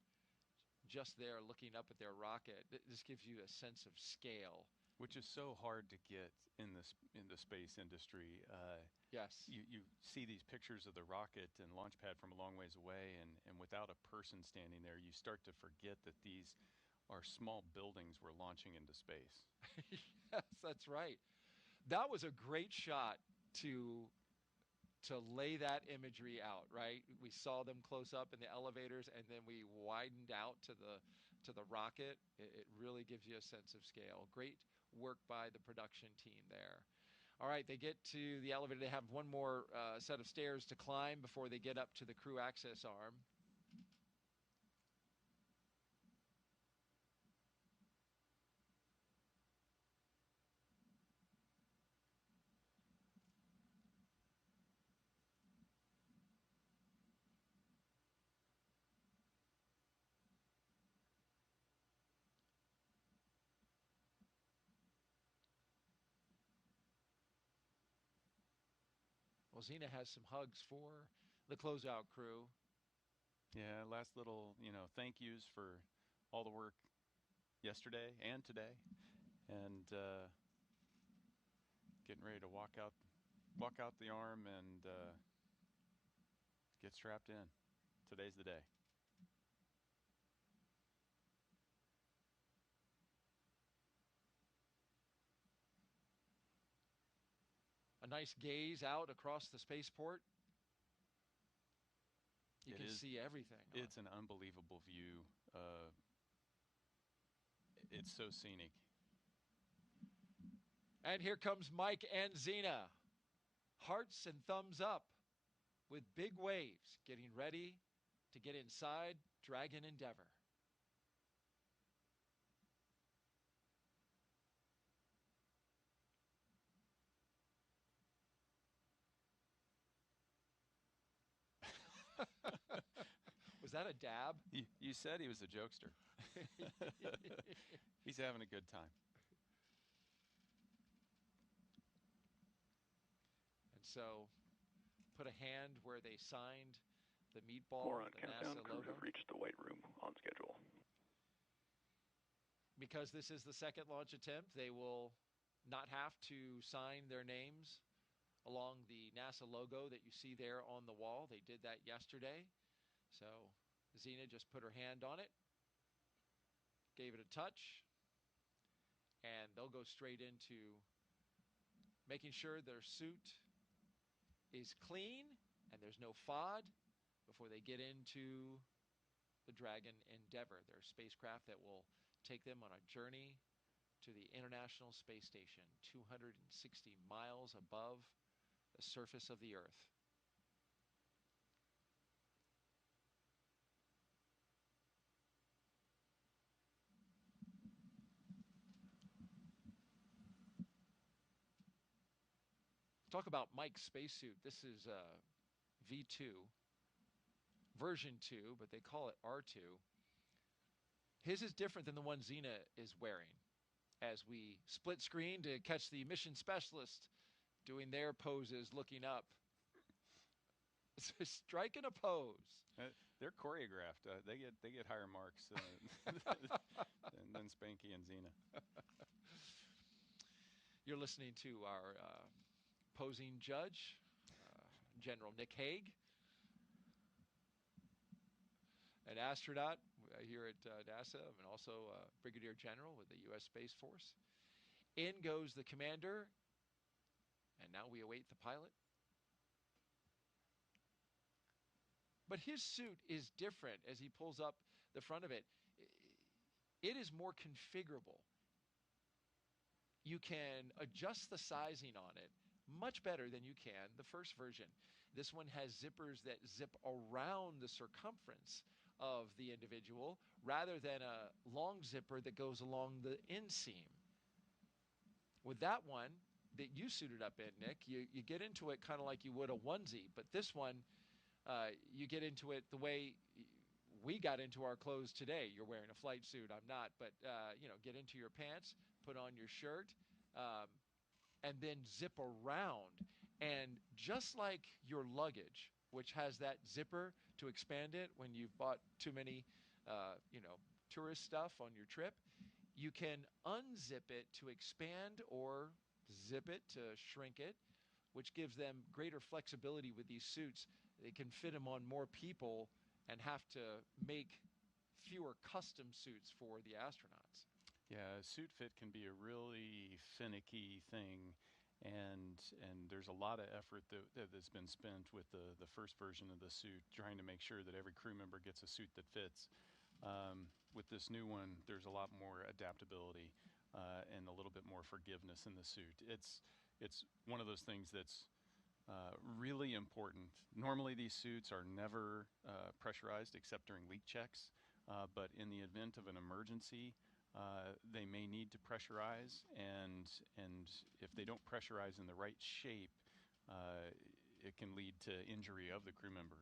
just there looking up at their rocket. This gives you a sense of scale. Which is so hard to get in the space industry. Yes. You see these pictures of the rocket and launch pad from a long ways away, and without a person standing there, you start to forget that these are small buildings we're launching into space. Yes, that's right. That was a great shot to lay that imagery out, right? We saw them close up in the elevators, and then we widened out to the rocket. It really gives you a sense of scale. Great work by the production team there. All right, they get to the elevator. They have one more set of stairs to climb before they get up to the crew access arm. Well, Zena has some hugs for the closeout crew. Yeah, last little, thank yous for all the work yesterday and today, and getting ready to walk out the arm and get strapped in. Today's the day. A nice gaze out across the spaceport. You can see everything. It's an unbelievable view. It's so scenic. And here comes Mike and Zena. Hearts and thumbs up with big waves, getting ready to get inside Dragon Endeavor. Was that a dab? You said he was a jokester. He's having a good time. And so, put a hand where they signed the meatball, More on the countdown. NASA Crews logo. have reached the White Room on schedule. Because this is the second launch attempt, they will not have to sign their names along the NASA logo that you see there on the wall. They did that yesterday. So Zena just put her hand on it, gave it a touch, and they'll go straight into making sure their suit is clean and there's no FOD before they get into the Dragon Endeavor, their spacecraft that will take them on a journey to the International Space Station, 260 miles above the surface of the Earth. Talk about Mike's spacesuit. This is V2, version 2, but they call it R2. His is different than the one Zena is wearing. As we split screen to catch the mission specialist doing their poses, looking up. Striking a pose. They're choreographed. They get higher marks than Fincke and Zena. You're listening to our posing judge, General Nick Hague, an astronaut here at NASA, and also Brigadier General with the U.S. Space Force. In goes the commander, and now we await the pilot. But his suit is different as he pulls up the front of it. It is more configurable. You can adjust the sizing on it much better than you can the first version. This one has zippers that zip around the circumference of the individual rather than a long zipper that goes along the inseam. With that one that you suited up in, Nick, you get into it kind of like you would a onesie, but this one, you get into it the way we got into our clothes today. You're wearing a flight suit, I'm not, but get into your pants, put on your shirt, and then zip around. And just like your luggage, which has that zipper to expand it when you've bought too many, tourist stuff on your trip, you can unzip it to expand or zip it to shrink it, which gives them greater flexibility with these suits. They can fit them on more people and have to make fewer custom suits for the astronauts. Yeah, suit fit can be a really finicky thing, and there's a lot of effort that's been spent with the first version of the suit, trying to make sure that every crew member gets a suit that fits. With this new one, there's a lot more adaptability and a little bit more forgiveness in the suit. It's one of those things that's really important. Normally these suits are never pressurized except during leak checks, but in the event of an emergency, they may need to pressurize, and if they don't pressurize in the right shape, it can lead to injury of the crew member.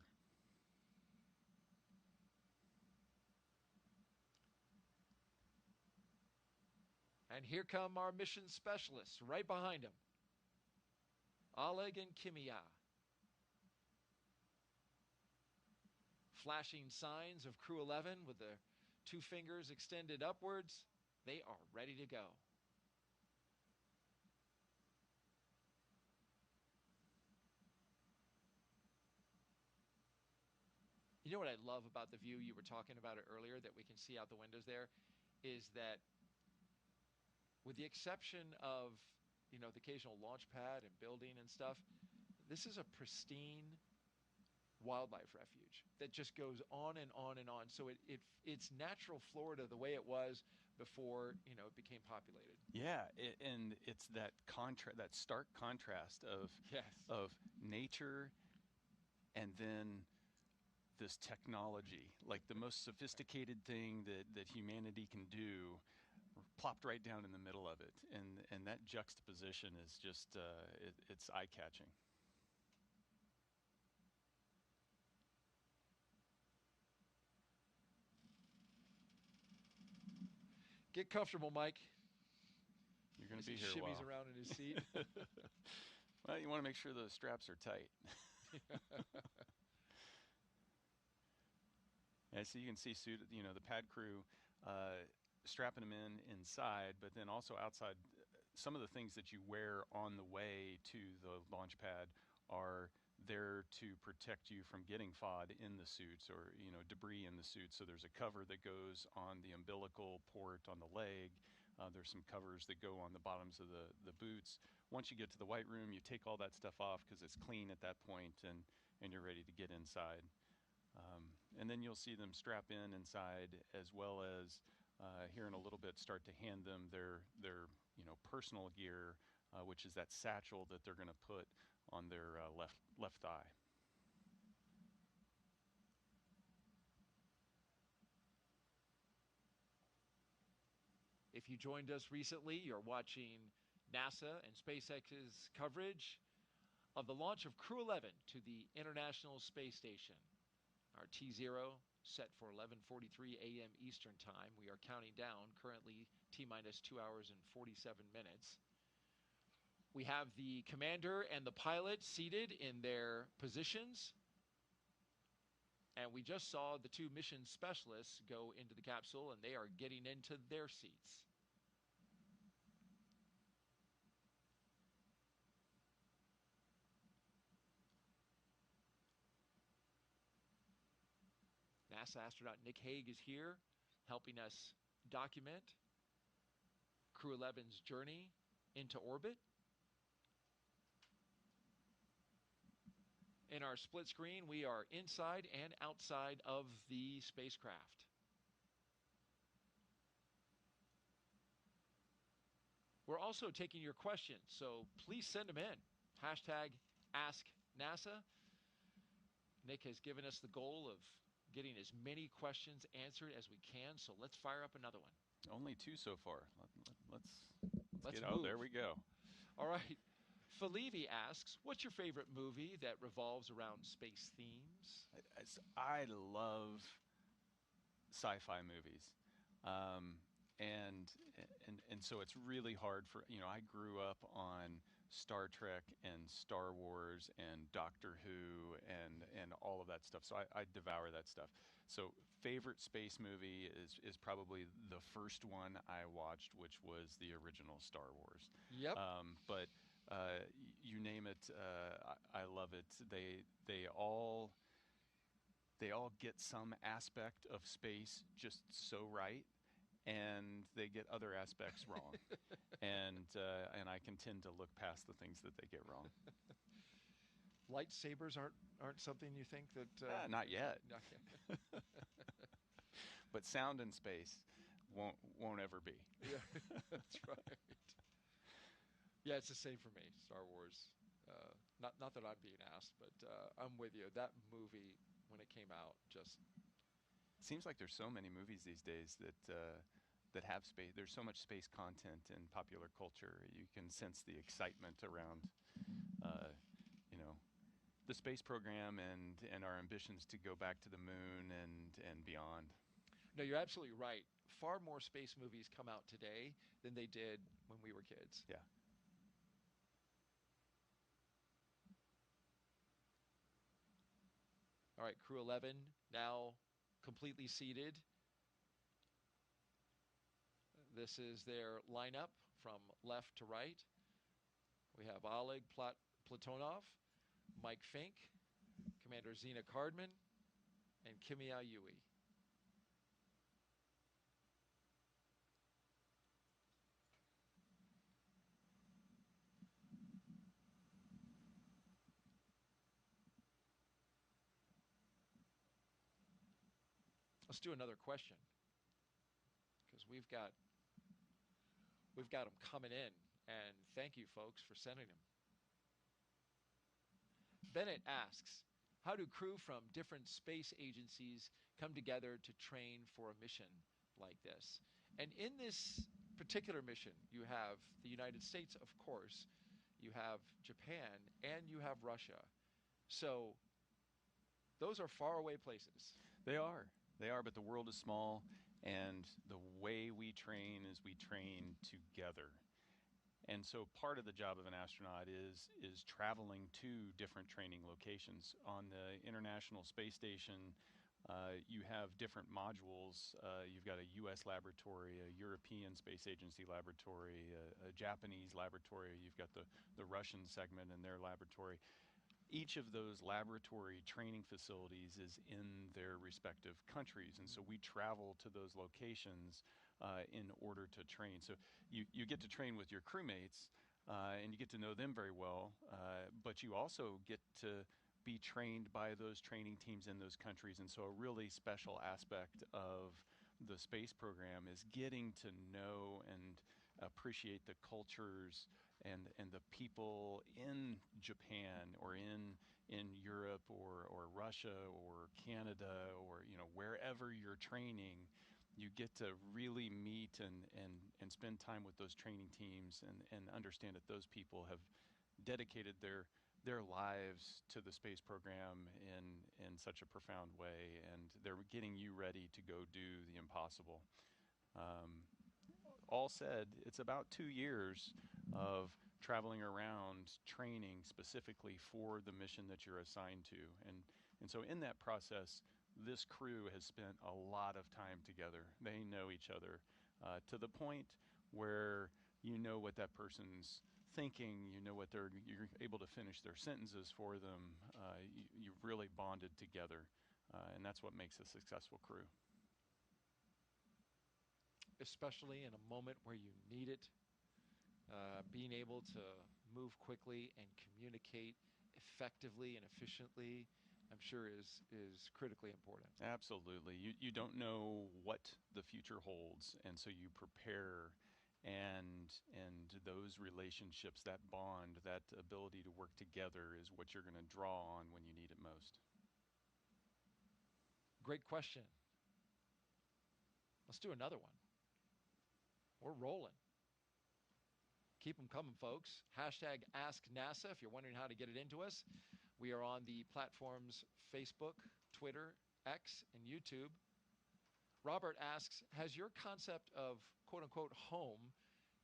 And here come our mission specialists right behind him, Oleg and Kimiya. Flashing signs of Crew-11 with their two fingers extended upwards. They are ready to go. You know what I love about the view, you were talking about it earlier, that we can see out the windows there, is that with the exception of, the occasional launch pad and building and stuff, this is a pristine wildlife refuge that just goes on and on and on. So it's natural Florida the way it was before, it became populated. Yeah, and it's that that stark contrast of Yes. of nature and then this technology, like the most sophisticated thing that humanity can do, plopped right down in the middle of it, and that juxtaposition is just it's eye-catching. Get comfortable, Mike. You're going to As be he here a shimmies while. around in his seat. Well, you want to make sure those straps are tight. Yeah, so you can see the pad crew strapping them inside, but then also outside. Some of the things that you wear on the way to the launch pad are there to protect you from getting FOD in the suits or debris in the suit. So there's a cover that goes on the umbilical port on the leg. There's some covers that go on the bottoms of the boots. Once you get to the white room, you take all that stuff off because it's clean at that point, and you're ready to get inside. And then you'll see them strap inside, as well as here in a little bit start to hand them their personal gear, which is that satchel that they're going to put on their left thigh. If you joined us recently, you're watching NASA and SpaceX's coverage of the launch of Crew-11 to the International Space Station. Our T0 set for 11:43 a.m. Eastern Time. We are counting down, currently T-minus 2 hours and 47 minutes. We have the commander and the pilot seated in their positions. And we just saw the two mission specialists go into the capsule, and they are getting into their seats. NASA astronaut Nick Hague is here helping us document Crew-11's journey into orbit. In our split screen, we are inside and outside of the spacecraft. We're also taking your questions, so please send them in. Hashtag AskNASA. Nick has given us the goal of getting as many questions answered as we can, so let's fire up another one. Only 2 so far. Let's get move. out. There we go. All right. Felivi asks, what's your favorite movie that revolves around space themes? I love sci-fi movies. And so it's really hard for, I grew up on Star Trek and Star Wars and Doctor Who and all of that stuff. So I devour that stuff. So favorite space movie is probably the first one I watched, which was the original Star Wars. Yep. But you name it, I love it. They all get some aspect of space just so right, and they get other aspects wrong. and I can tend to look past the things that they get wrong. Lightsabers aren't something you think that... not yet. Not yet. But sound in space won't ever be. Yeah, that's right. Yeah, it's the same for me, Star Wars. Not that I'm being asked, but I'm with you. That movie, when it came out, just... It seems like there's so many movies these days that have space. There's so much space content in popular culture. You can sense the excitement around, the space program and our ambitions to go back to the moon and beyond. No, you're absolutely right. Far more space movies come out today than they did when we were kids. Yeah. All right, Crew-11 now completely seated. This is their lineup from left to right. We have Oleg Platonov, Mike Fincke, Commander Zena Cardman, and Kimiya Yui. Let's do another question, because we've got them coming in, and thank you folks for sending them. Bennett asks, how do crew from different space agencies come together to train for a mission like this? And in this particular mission, you have the United States, of course, you have Japan, and you have Russia. So those are faraway places. They are, but the world is small, and the way we train is we train together. And so part of the job of an astronaut is traveling to different training locations. On the International Space Station, you have different modules. You've got a U.S. laboratory, a European Space Agency laboratory, a Japanese laboratory. You've got the Russian segment in their laboratory. Each of those laboratory training facilities is in their respective countries, and so we travel to those locations in order to train. So you get to train with your crewmates, and you get to know them very well, but you also get to be trained by those training teams in those countries. And so a really special aspect of the space program is getting to know and appreciate the cultures and the people in Japan or in Europe or Russia or Canada or wherever you're training. You get to really meet and spend time with those training teams and understand that those people have dedicated their lives to the space program in such a profound way, and they're getting you ready to go do the impossible. All said, it's about 2 years of traveling around training specifically for the mission that you're assigned to. And so in that process, this crew has spent a lot of time together. They know each other to the point where you know what that person's thinking, you know what you're able to finish their sentences for them. You've really bonded together And that's what makes a successful crew. Especially in a moment where you need it, being able to move quickly and communicate effectively and efficiently, I'm sure is critically important. Absolutely. You don't know what the future holds, and so you prepare, and those relationships, that bond, that ability to work together is what you're going to draw on when you need it most. Great question. Let's do another one. We're rolling. Keep them coming, folks. Hashtag Ask NASA if you're wondering how to get it into us. We are on the platforms Facebook, Twitter, X, and YouTube. Robert asks, has your concept of quote-unquote home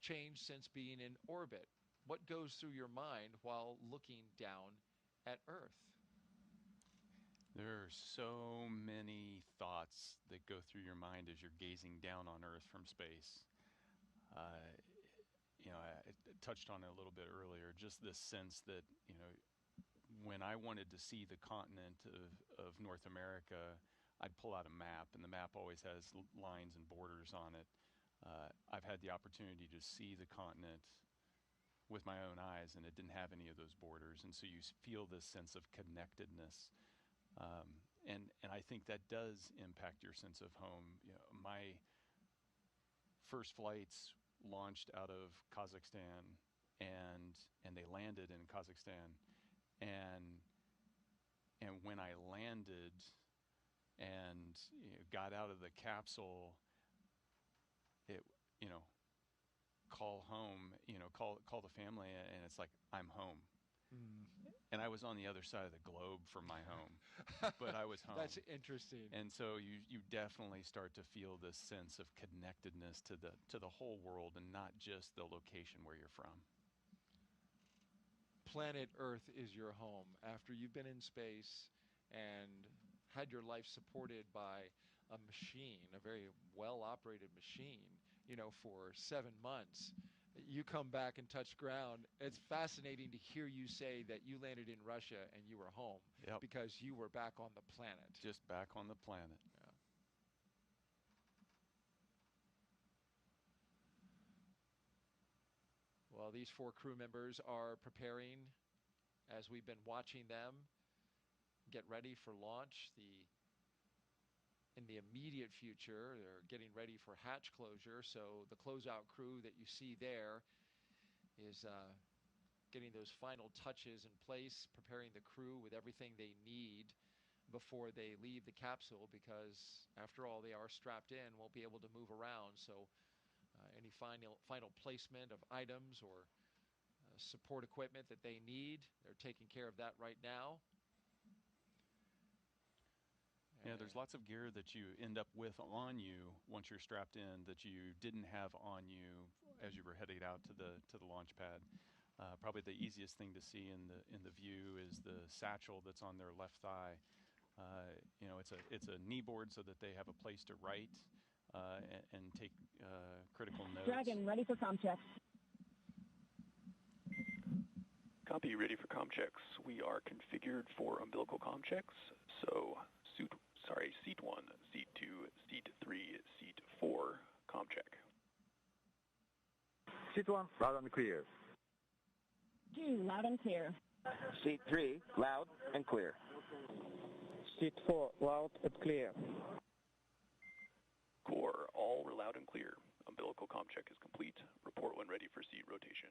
changed since being in orbit? What goes through your mind while looking down at Earth? There are so many thoughts that go through your mind as you're gazing down on Earth from space. I touched on it a little bit earlier, just this sense that, when I wanted to see the continent of North America, I'd pull out a map, and the map always has lines and borders on it. I've had the opportunity to see the continent with my own eyes, and it didn't have any of those borders, and so you feel this sense of connectedness. And I think that does impact your sense of home. My first flights launched out of Kazakhstan, and they landed in Kazakhstan, and when I landed and got out of the capsule, it call home, call the family, and it's like, I'm home. And I was on the other side of the globe from my home, but I was home. That's interesting. And so you definitely start to feel this sense of connectedness to the whole world, and not just the location where you're from. Planet Earth is your home. After you've been in space and had your life supported by a machine, a very well-operated machine, for 7 months, you come back and touch ground. It's fascinating to hear you say that you landed in Russia and you were home. Yep. Because you were back on the planet. Just back on the planet. Yeah. Well, these 4 crew members are preparing, as we've been watching them get ready for launch. In the immediate future, they're getting ready for hatch closure. So the closeout crew that you see there is getting those final touches in place, preparing the crew with everything they need before they leave the capsule, because after all, they are strapped in, won't be able to move around. So any final placement of items or support equipment that they need, they're taking care of that right now. Yeah, there's lots of gear that you end up with on you once you're strapped in that you didn't have on you as you were heading out to the launch pad. Probably the easiest thing to see in the view is the satchel that's on their left thigh. It's a knee board so that they have a place to write and take critical notes. Dragon, ready for comm checks. Copy, ready for comm checks. We are configured for umbilical comm checks. So seat 1, seat 2, seat 3, seat 4, comm check. Seat 1, loud and clear. 2, loud and clear. Seat 3, loud and clear. Seat 4, loud and clear. Core, all loud and clear. Umbilical comm check is complete. Report when ready for seat rotation.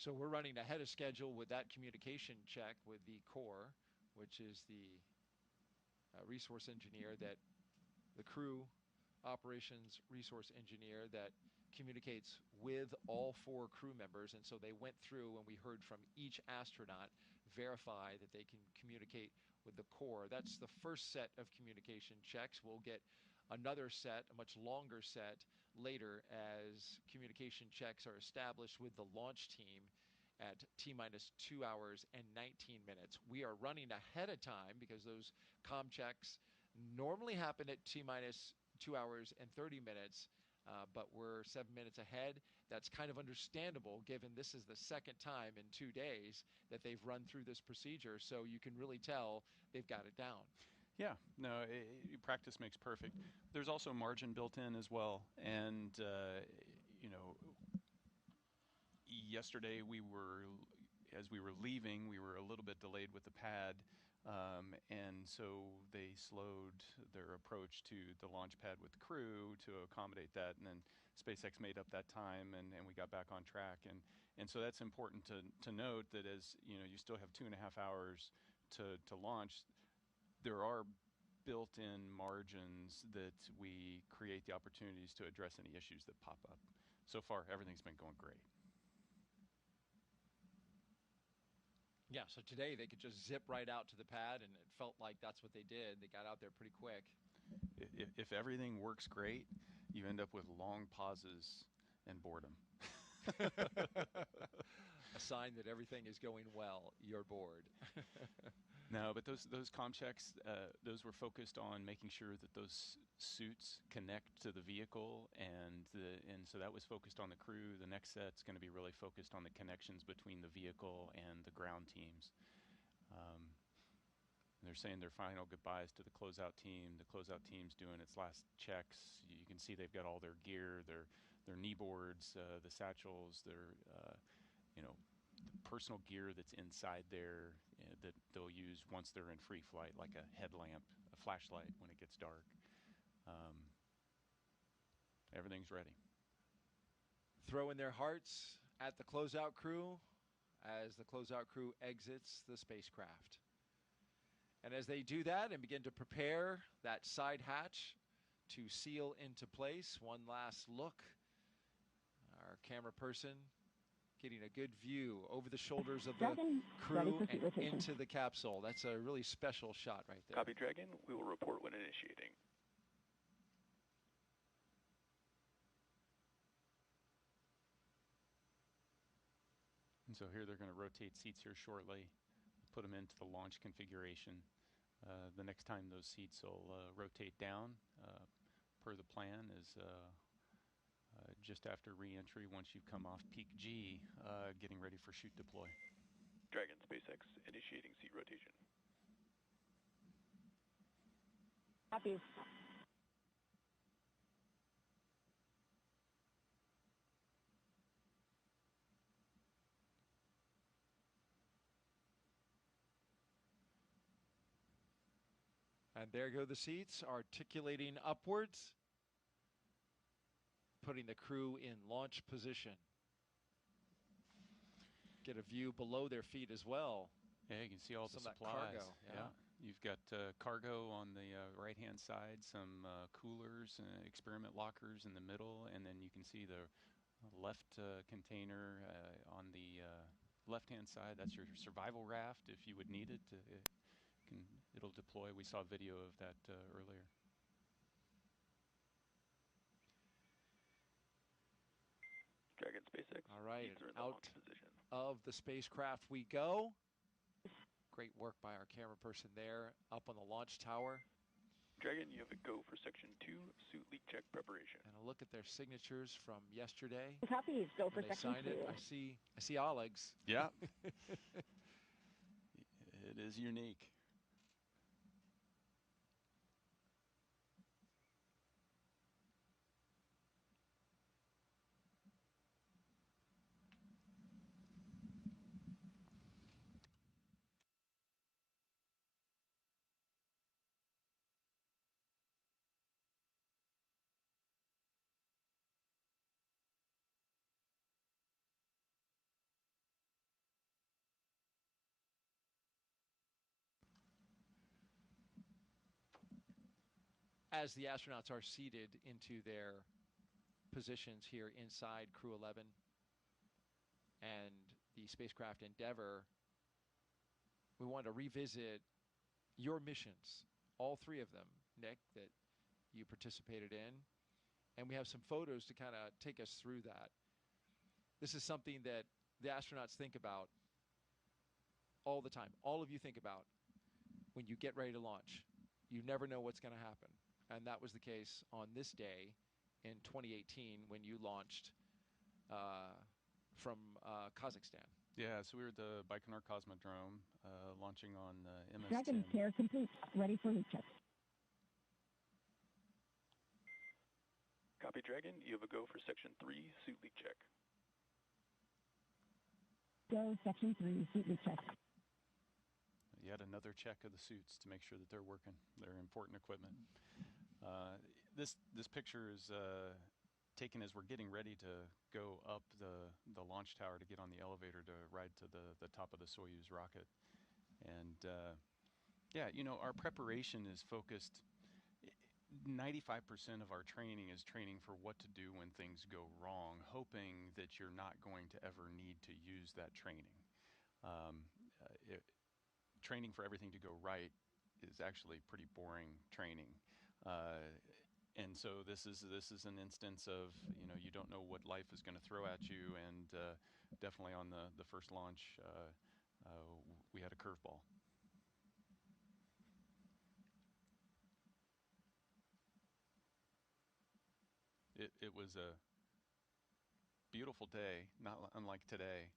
So we're running ahead of schedule with that communication check with the core, which is the resource engineer that the crew operations resource engineer that communicates with all 4 crew members. And so they went through, and we heard from each astronaut, verify that they can communicate with the core. That's the first set of communication checks. We'll get another set, a much longer set, later as communication checks are established with the launch team at T-minus 2 hours and 19 minutes. We are running ahead of time because those comm checks normally happen at T-minus 2 hours and 30 minutes, but we're 7 minutes ahead, That's kind of understandable given this is the second time in 2 days that they've run through this procedure, so you can really tell they've got it down. Yeah, no, practice makes perfect. There's also margin built in as well, and yesterday as we were leaving, we were a little bit delayed with the pad, and so they slowed their approach to the launch pad with the crew to accommodate that, and then SpaceX made up that time, and we got back on track, and so that's important to note that as you still have 2.5 hours to launch. There are built-in margins that we create the opportunities to address any issues that pop up. So far, everything's been going great. Yeah, so today they could just zip right out to the pad, and it felt like that's what they did. They got out there pretty quick. If everything works great, you end up with long pauses and boredom. A sign that everything is going well. You're bored. No, but those comm checks, those were focused on making sure that those suits connect to the vehicle, and so that was focused on the crew. The next set's going to be really focused on the connections between the vehicle and the ground teams. They're saying their final goodbyes to the closeout team. The closeout team's doing its last checks. You can see they've got all their gear, their knee boards, the satchels, their the personal gear that's inside there that they'll use once they're in free flight, like a headlamp, a flashlight when it gets dark. Everything's ready. Throw in their hearts at the closeout crew as the closeout crew exits the spacecraft. And as they do that and begin to prepare that side hatch to seal into place, one last look. Our camera person getting a good view over the shoulders of the crew and into the capsule. That's a really special shot right there. Copy, Dragon. We will report when initiating. And so here they're going to rotate seats here shortly, put them into the launch configuration. The next time those seats will rotate down, per the plan, is just after re-entry, once you come off peak G, getting ready for shoot deploy. Dragon, SpaceX, initiating seat rotation. Copy. And there go the seats, articulating upwards, putting the crew in launch position. Get a view below their feet as well. Yeah, you can see all the supplies. Cargo, yeah. You've got cargo on the right-hand side, some coolers, experiment lockers in the middle, and then you can see the left container on the left-hand side. That's your survival raft if you would need it. It'll deploy. We saw video of that earlier. Dragon, SpaceX. All right, out position. of the spacecraft we go. Great work by our camera person there, up on the launch tower. Dragon, you have a go for Section 2, suit leak check preparation. And a look at their signatures from yesterday. Copy. Go for They Section signed 2. it. I see Oleg's. Yeah. It is unique. As the astronauts are seated into their positions here inside Crew-11 and the spacecraft Endeavour, we want to revisit your missions, all three of them, Nick, that you participated in. And we have some photos to kind of take us through that. This is something that the astronauts think about all the time. All of you think about when you get ready to launch. You never know what's going to happen. And that was the case on this day in 2018 when you launched from Kazakhstan. Yeah, so we were at the Baikonur Cosmodrome, launching on MS-10. Dragon pair complete. Ready for recheck. Copy, Dragon. You have a go for Section 3, suit leak check. Go, Section 3, suit leak check. Yet another check of the suits to make sure that they're working. They're important equipment. This picture is taken as we're getting ready to go up the launch tower to get on the elevator to ride to the top of the Soyuz rocket. And yeah, you know, our preparation is focused. 95% of our training is training for what to do when things go wrong, hoping that you're not going to ever need to use that training. Training for everything to go right is actually pretty boring training. And so this is an instance of, you know, you don't know what life is going to throw at you, and definitely on the first launch, we had a curveball. It was a beautiful day, not unlike today.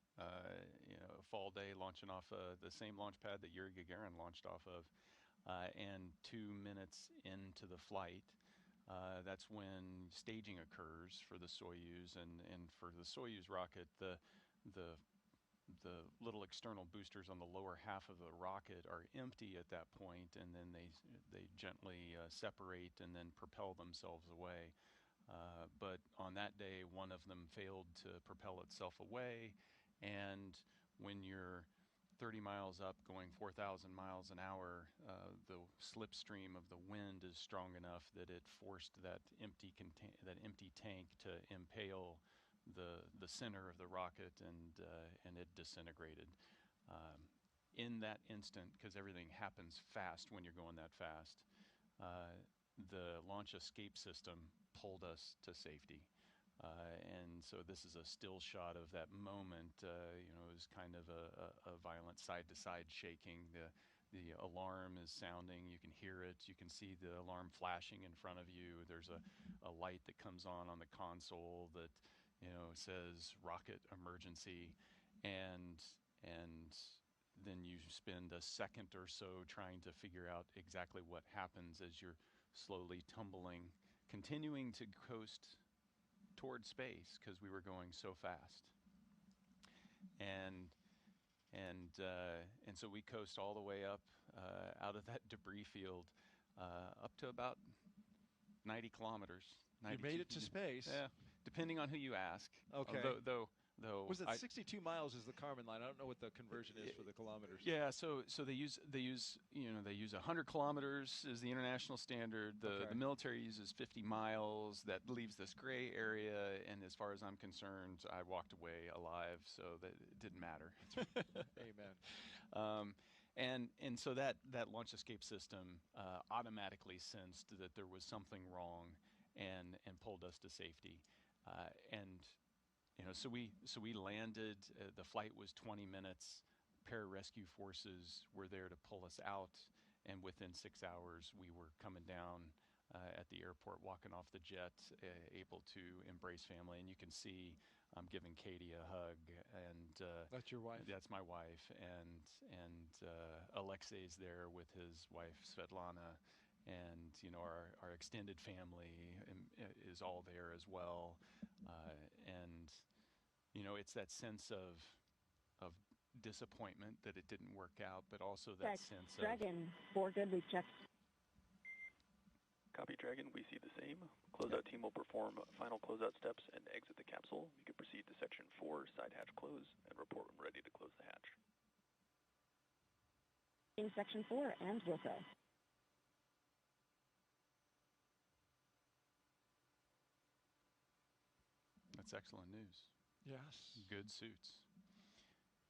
You know, a fall day launching off the same launch pad that Yuri Gagarin launched off of, and 2 minutes into the flight, that's when staging occurs for the Soyuz, and for the Soyuz rocket, the little external boosters on the lower half of the rocket are empty at that point, and then they gently separate and then propel themselves away. But on that day, one of them failed to propel itself away, and when you're 30 miles up going 4,000 miles an hour, the slipstream of the wind is strong enough that it forced that empty tank to impale the center of the rocket, and it disintegrated. In that instant, because everything happens fast when you're going that fast, the launch escape system pulled us to safety. And so this is a still shot of that moment. You know, it was kind of a violent side-to-side shaking. The alarm is sounding. You can hear it. You can see the alarm flashing in front of you. There's a light that comes on the console that, you know, says rocket emergency, and then you spend a second or so trying to figure out exactly what happens as you're slowly tumbling, continuing to coast toward space because we were going so fast. And so we coast all the way up out of that debris field up to about 90 kilometers. You made it to space. Yeah, depending on who you ask. Okay. Though was it 62 miles is the Kármán line? I don't know what the conversion is for the kilometers. Yeah, so they use 100 kilometers is the international standard. The military uses 50 miles. That leaves this gray area, and as far as I'm concerned, I walked away alive, so that it didn't matter. Amen. And so that launch escape system automatically sensed that there was something wrong, and pulled us to safety. And you know, so we landed. The flight was 20 minutes. Pararescue forces were there to pull us out, and within 6 hours, we were coming down at the airport, walking off the jet, able to embrace family. And you can see I'm giving Katie a hug, and that's your wife. That's my wife, and Alexei's there with his wife Svetlana, and you know our extended family is all there as well. And you know, it's that sense of disappointment that it didn't work out, but also that sense Dragon, 4 good recheck. Copy, Dragon. We see the same. Closeout team will perform final closeout steps and exit the capsule. You can proceed to Section 4, side hatch close, and report when ready to close the hatch. In Section 4, and we'll go. That's excellent news. Yes. Good suits.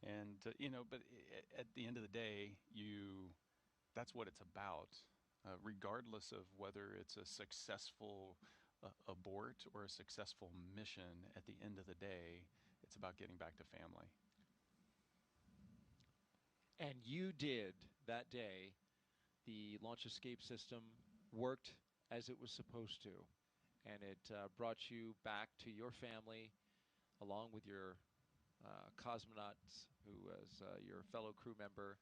And, you know, but at the end of the day, that's what it's about. Regardless of whether it's a successful abort or a successful mission, at the end of the day, it's about getting back to family. And you did that day. The launch escape system worked as it was supposed to, and it brought you back to your family along with your cosmonaut, who was your fellow crew member,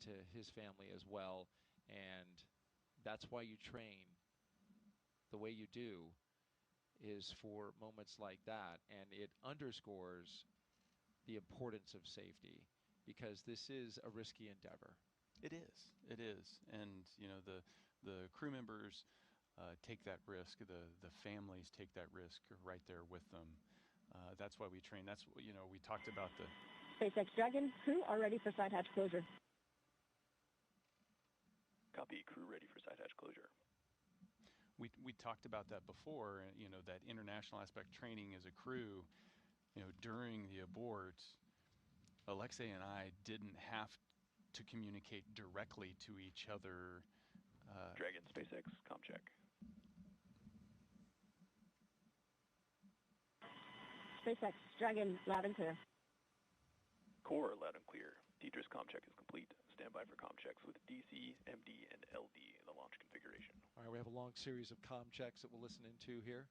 to his family as well. And that's why you train the way you do, is for moments like that. And it underscores the importance of safety, because this is a risky endeavor. It is. It is. And, you know, the crew members take that risk. The families take that risk right there with them. That's why we train. That's, you know, we talked about the... SpaceX Dragon, crew are ready for side hatch closure. Copy, crew ready for side hatch closure. We talked about that before, you know, that international aspect training as a crew, you know, during the abort, Alexei and I didn't have to communicate directly to each other. Dragon, SpaceX, comm check. SpaceX Dragon, loud and clear. Core, loud and clear. Deidre's comm check is complete. Stand by for comm checks with DC, MD, and LD in the launch configuration. All right, we have a long series of comm checks that we'll listen into here.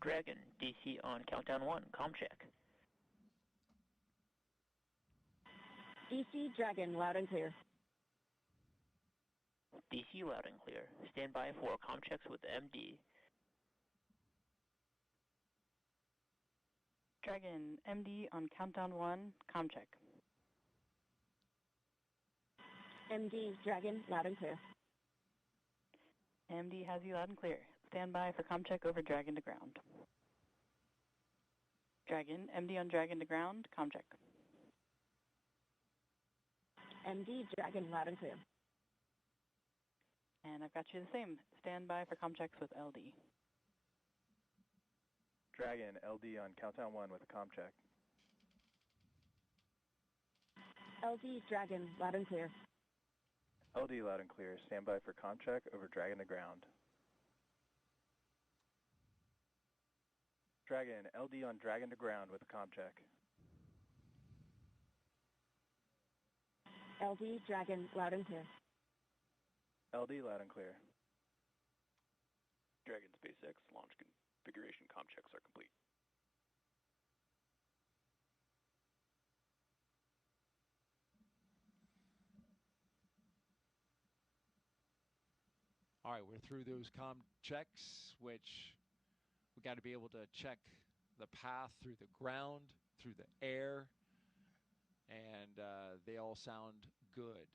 Dragon, DC on countdown 1, comm check. DC Dragon, loud and clear. DC loud and clear. Stand by for comm checks with MD. Dragon, MD on countdown 1, comm check. MD Dragon, loud and clear. MD has you loud and clear. Stand by for comm check over Dragon to ground. Dragon, MD on Dragon to ground, comm check. MD Dragon, loud and clear. And I've got you the same. Stand by for comm checks with LD. Dragon, LD on countdown 1 with a comm check. LD Dragon, loud and clear. LD loud and clear. Stand by for comm check over Dragon to ground. Dragon, LD on Dragon to ground with a comm check. LD Dragon, loud and clear. LD loud and clear. Dragon, SpaceX, launch configuration comm checks are complete. All right, we're through those comm checks, which we got to be able to check the path through the ground, through the air, and they all sound good.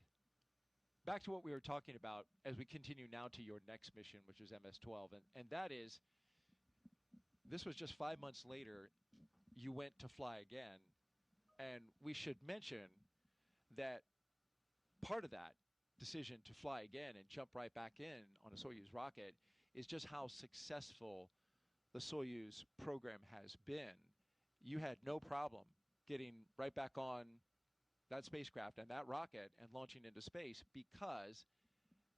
Back to what we were talking about as we continue now to your next mission, which is MS-12, and that is, this was just 5 months later, you went to fly again, and we should mention that part of that decision to fly again and jump right back in on a Soyuz rocket is just how successful the Soyuz program has been. You had no problem getting right back on that spacecraft and that rocket and launching into space, because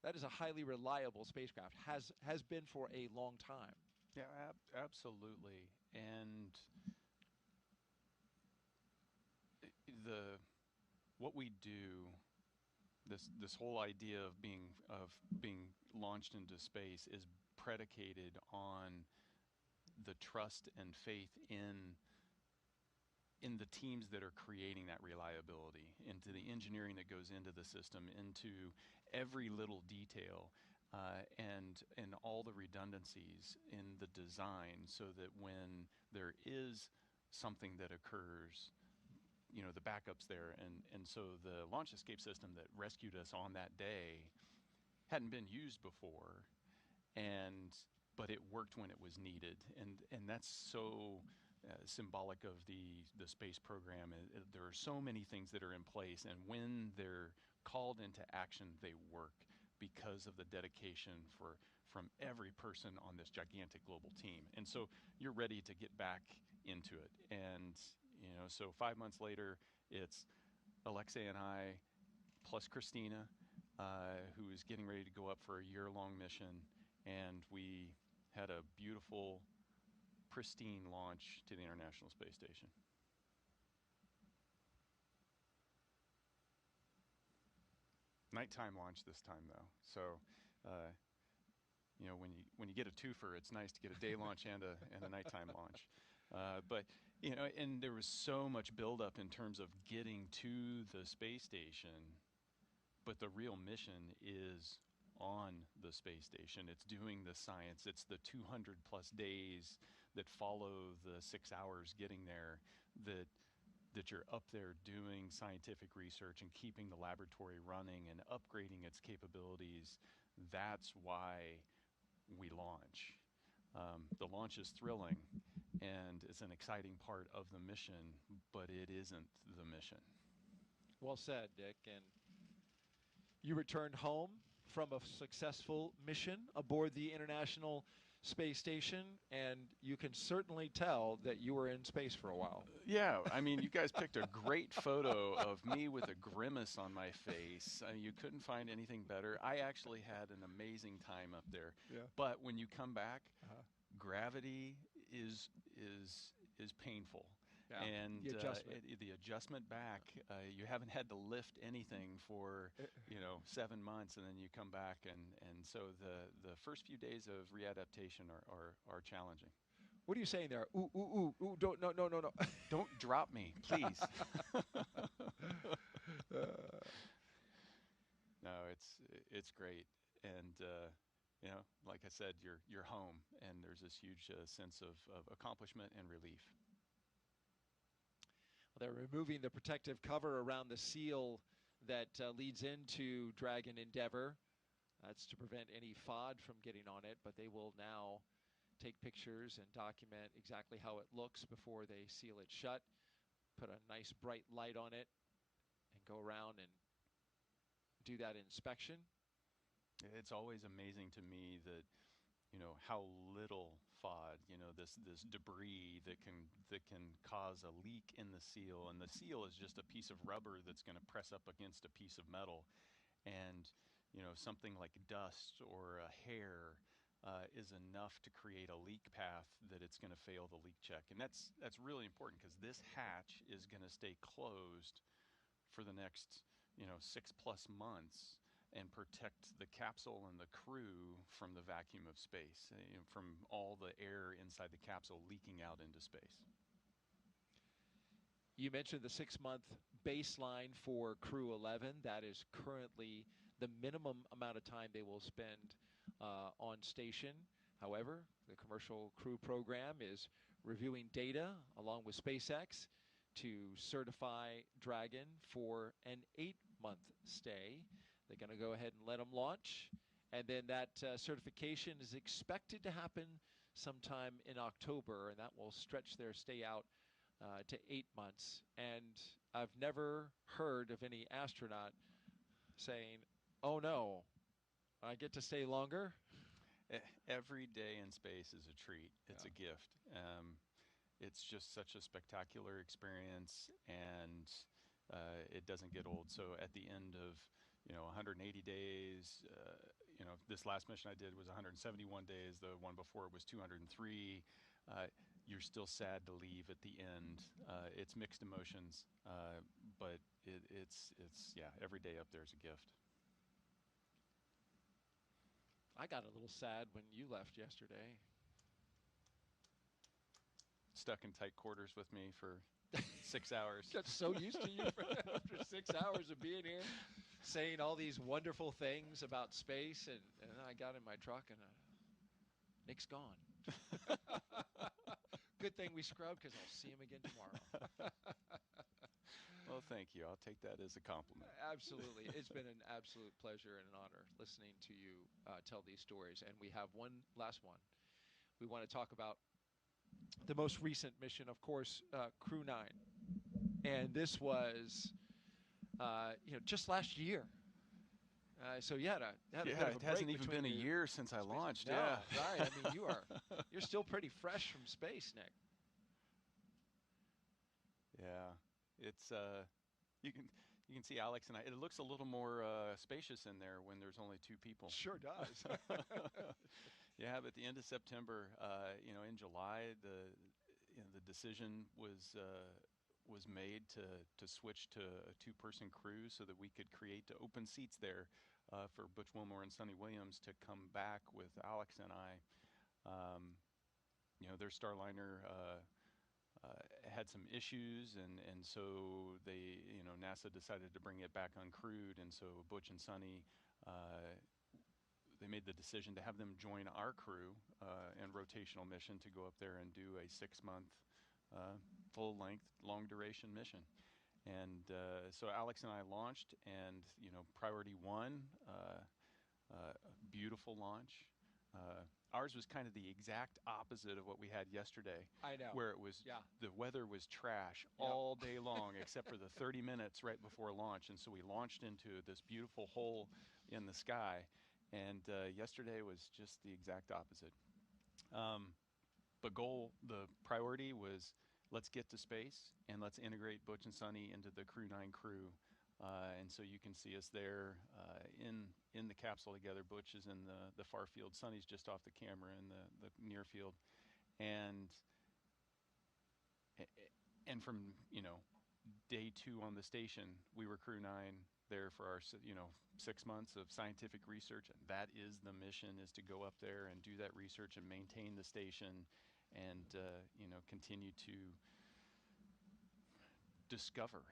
that is a highly reliable spacecraft, has been for a long time. Yeah, absolutely. And what we do, this whole idea of being launched into space is predicated on the trust and faith in the teams that are creating that reliability, into the engineering that goes into the system, into every little detail, and all the redundancies in the design, so that when there is something that occurs, you know, the backup's there. And so the launch escape system that rescued us on that day hadn't been used before, but it worked when it was needed, and that's so symbolic of the space program. There are so many things that are in place, and when they're called into action, they work because of the dedication from every person on this gigantic global team. And so you're ready to get back into it. And you know, so 5 months later, it's Alexei and I, plus Christina, who is getting ready to go up for a year-long mission, and we had a beautiful, pristine launch to the International Space Station. Nighttime launch this time, though. So, you know, when you get a twofer, it's nice to get a day launch and a nighttime launch. But and there was so much buildup in terms of getting to the space station, but the real mission is on the space station. It's doing the science. It's the 200 plus days that follow the 6 hours getting there that you're up there doing scientific research and keeping the laboratory running and upgrading its capabilities. That's why we launch. The launch is thrilling and it's an exciting part of the mission, but it isn't the mission. Well said, Dick. And you returned home from a successful mission aboard the International Space Station, and you can certainly tell that you were in space for a while. Yeah, I mean, you guys picked a great photo of me with a grimace on my face. You couldn't find anything better. I actually had an amazing time up there. Yeah. But when you come back, gravity is painful. Yeah. And The adjustment. the adjustment back, you haven't had to lift anything for 7 months, and then you come back, and so the first few days of readaptation are challenging. What are you saying there? Ooh, ooh, ooh, ooh, don't, no. Don't drop me, please. No, it's great, and like I said, you're home, and there's this huge sense of accomplishment and relief. They're removing the protective cover around the seal that leads into Dragon Endeavour. That's to prevent any FOD from getting on it, but they will now take pictures and document exactly how it looks before they seal it shut, put a nice bright light on it, and go around and do that inspection. It's always amazing to me that how little FOD, this debris that can cause a leak in the seal, and the seal is just a piece of rubber that's going to press up against a piece of metal, and something like dust or a hair is enough to create a leak path that it's going to fail the leak check. And that's really important, because this hatch is going to stay closed for the next 6+ months and protect the capsule and the crew from the vacuum of space, from all the air inside the capsule leaking out into space. You mentioned the 6-month baseline for Crew-11. That is currently the minimum amount of time they will spend on station. However, the commercial crew program is reviewing data along with SpaceX to certify Dragon for an 8-month stay. They're going to go ahead and let them launch, and then that certification is expected to happen sometime in October, and that will stretch their stay out to 8 months. And I've never heard of any astronaut saying, "Oh no, I get to stay longer." Every day in space is a treat. It's a gift. It's just such a spectacular experience, and it doesn't get old. So at the end of 180 days, this last mission I did was 171 days. The one before it was 203. You're still sad to leave at the end. It's mixed emotions, but it's every day up there is a gift. I got a little sad when you left yesterday. Stuck in tight quarters with me for 6 hours. Got so used to you after 6 hours of being here, saying all these wonderful things about space, and I got in my truck and Nick's gone. Good thing we scrubbed, because I'll see him again tomorrow. Well, thank you. I'll take that as a compliment. Absolutely. It's been an absolute pleasure and an honor listening to you tell these stories. And we have one last one. We want to talk about the most recent mission, of course, Crew-9. And this was, just last year. So you had a bit of a it hasn't break even been a year since I launched. No, yeah, right. I mean, you're still pretty fresh from space, Nick. Yeah, it's you can see Alex and I. It looks a little more spacious in there when there's only 2 people. Sure does. Yeah, but at the end of September, in July, the decision was made to switch to a 2-person crew so that we could create open seats there for Butch Wilmore and Sonny Williams to come back with Alex and I. Their Starliner had some issues, and so they, NASA decided to bring it back uncrewed, and so Butch and Sonny, they made the decision to have them join our crew in rotational mission to go up there and do a 6-month full-length, long-duration mission. And so Alex and I launched, and priority 1, beautiful launch. Ours was kind of the exact opposite of what we had yesterday. I know. Where it was, the weather was trash all day long, except for the 30 minutes right before launch. And so we launched into this beautiful hole in the sky. And yesterday was just the exact opposite. The priority was, let's get to space and let's integrate Butch and Sonny into the Crew-9 crew. And so you can see us there in the capsule together. Butch is in the far field. Sonny's just off the camera in the near field. And from, day 2 on the station, we were Crew-9 there for our, 6 months of scientific research. And that is the mission, is to go up there and do that research and maintain the station and, continue to discover.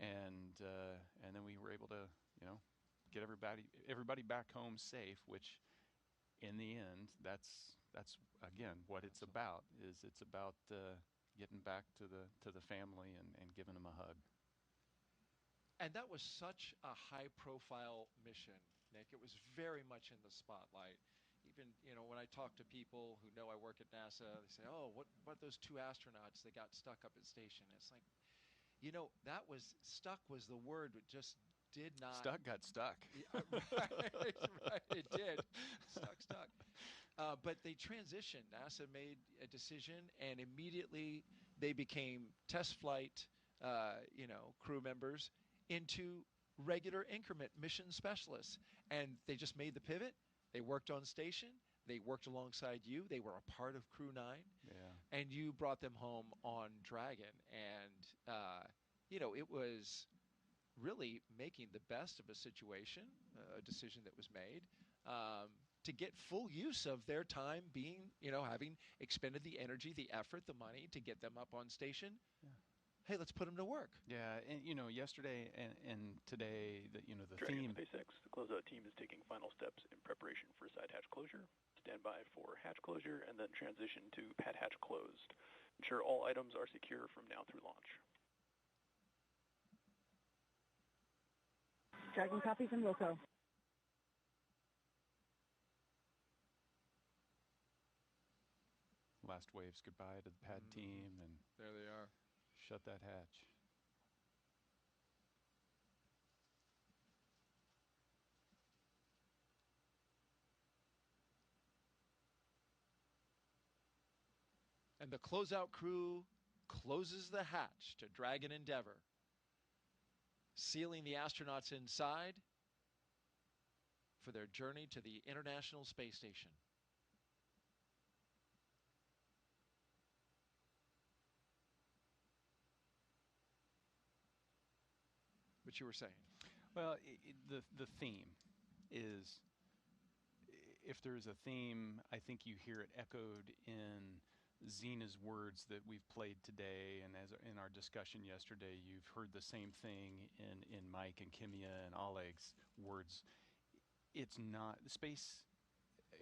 And then we were able to, get everybody back home safe, which in the end, that's again what it's about. It's about getting back to the family and giving them a hug. And that was such a high-profile mission, Nick. It was very much in the spotlight. Even, when I talk to people who know I work at NASA, they say, "Oh, what about those 2 astronauts that got stuck up at station?" It's like, that was stuck was the word that just did not. Stuck got stuck. Right, it did. Stuck. But they transitioned. NASA made a decision, and immediately they became test flight, crew members into regular increment mission specialists. And they just made the pivot. They worked on station. They worked alongside you. They were a part of Crew-9. Yeah. And you brought them home on Dragon. And, it was really making the best of a situation, a decision that was made, to get full use of their time being, having expended the energy, the effort, the money to get them up on station. Yeah. Hey, let's put them to work. Yeah, and yesterday and today, the Dragon theme. SpaceX, the closeout team is taking final steps in preparation for side hatch closure. Stand by for hatch closure, and then transition to pad hatch closed. Ensure all items are secure from now through launch. Dragon copies and Wilco. Last waves goodbye to the pad team, and there they are. Shut that hatch. And the closeout crew closes the hatch to Dragon Endeavour, sealing the astronauts inside for their journey to the International Space Station. What you were saying? Well, the theme is, if there's a theme, I think you hear it echoed in Zena's words that we've played today, and as in our discussion yesterday, you've heard the same thing in Mike and Kimiya and Oleg's words. It's not, space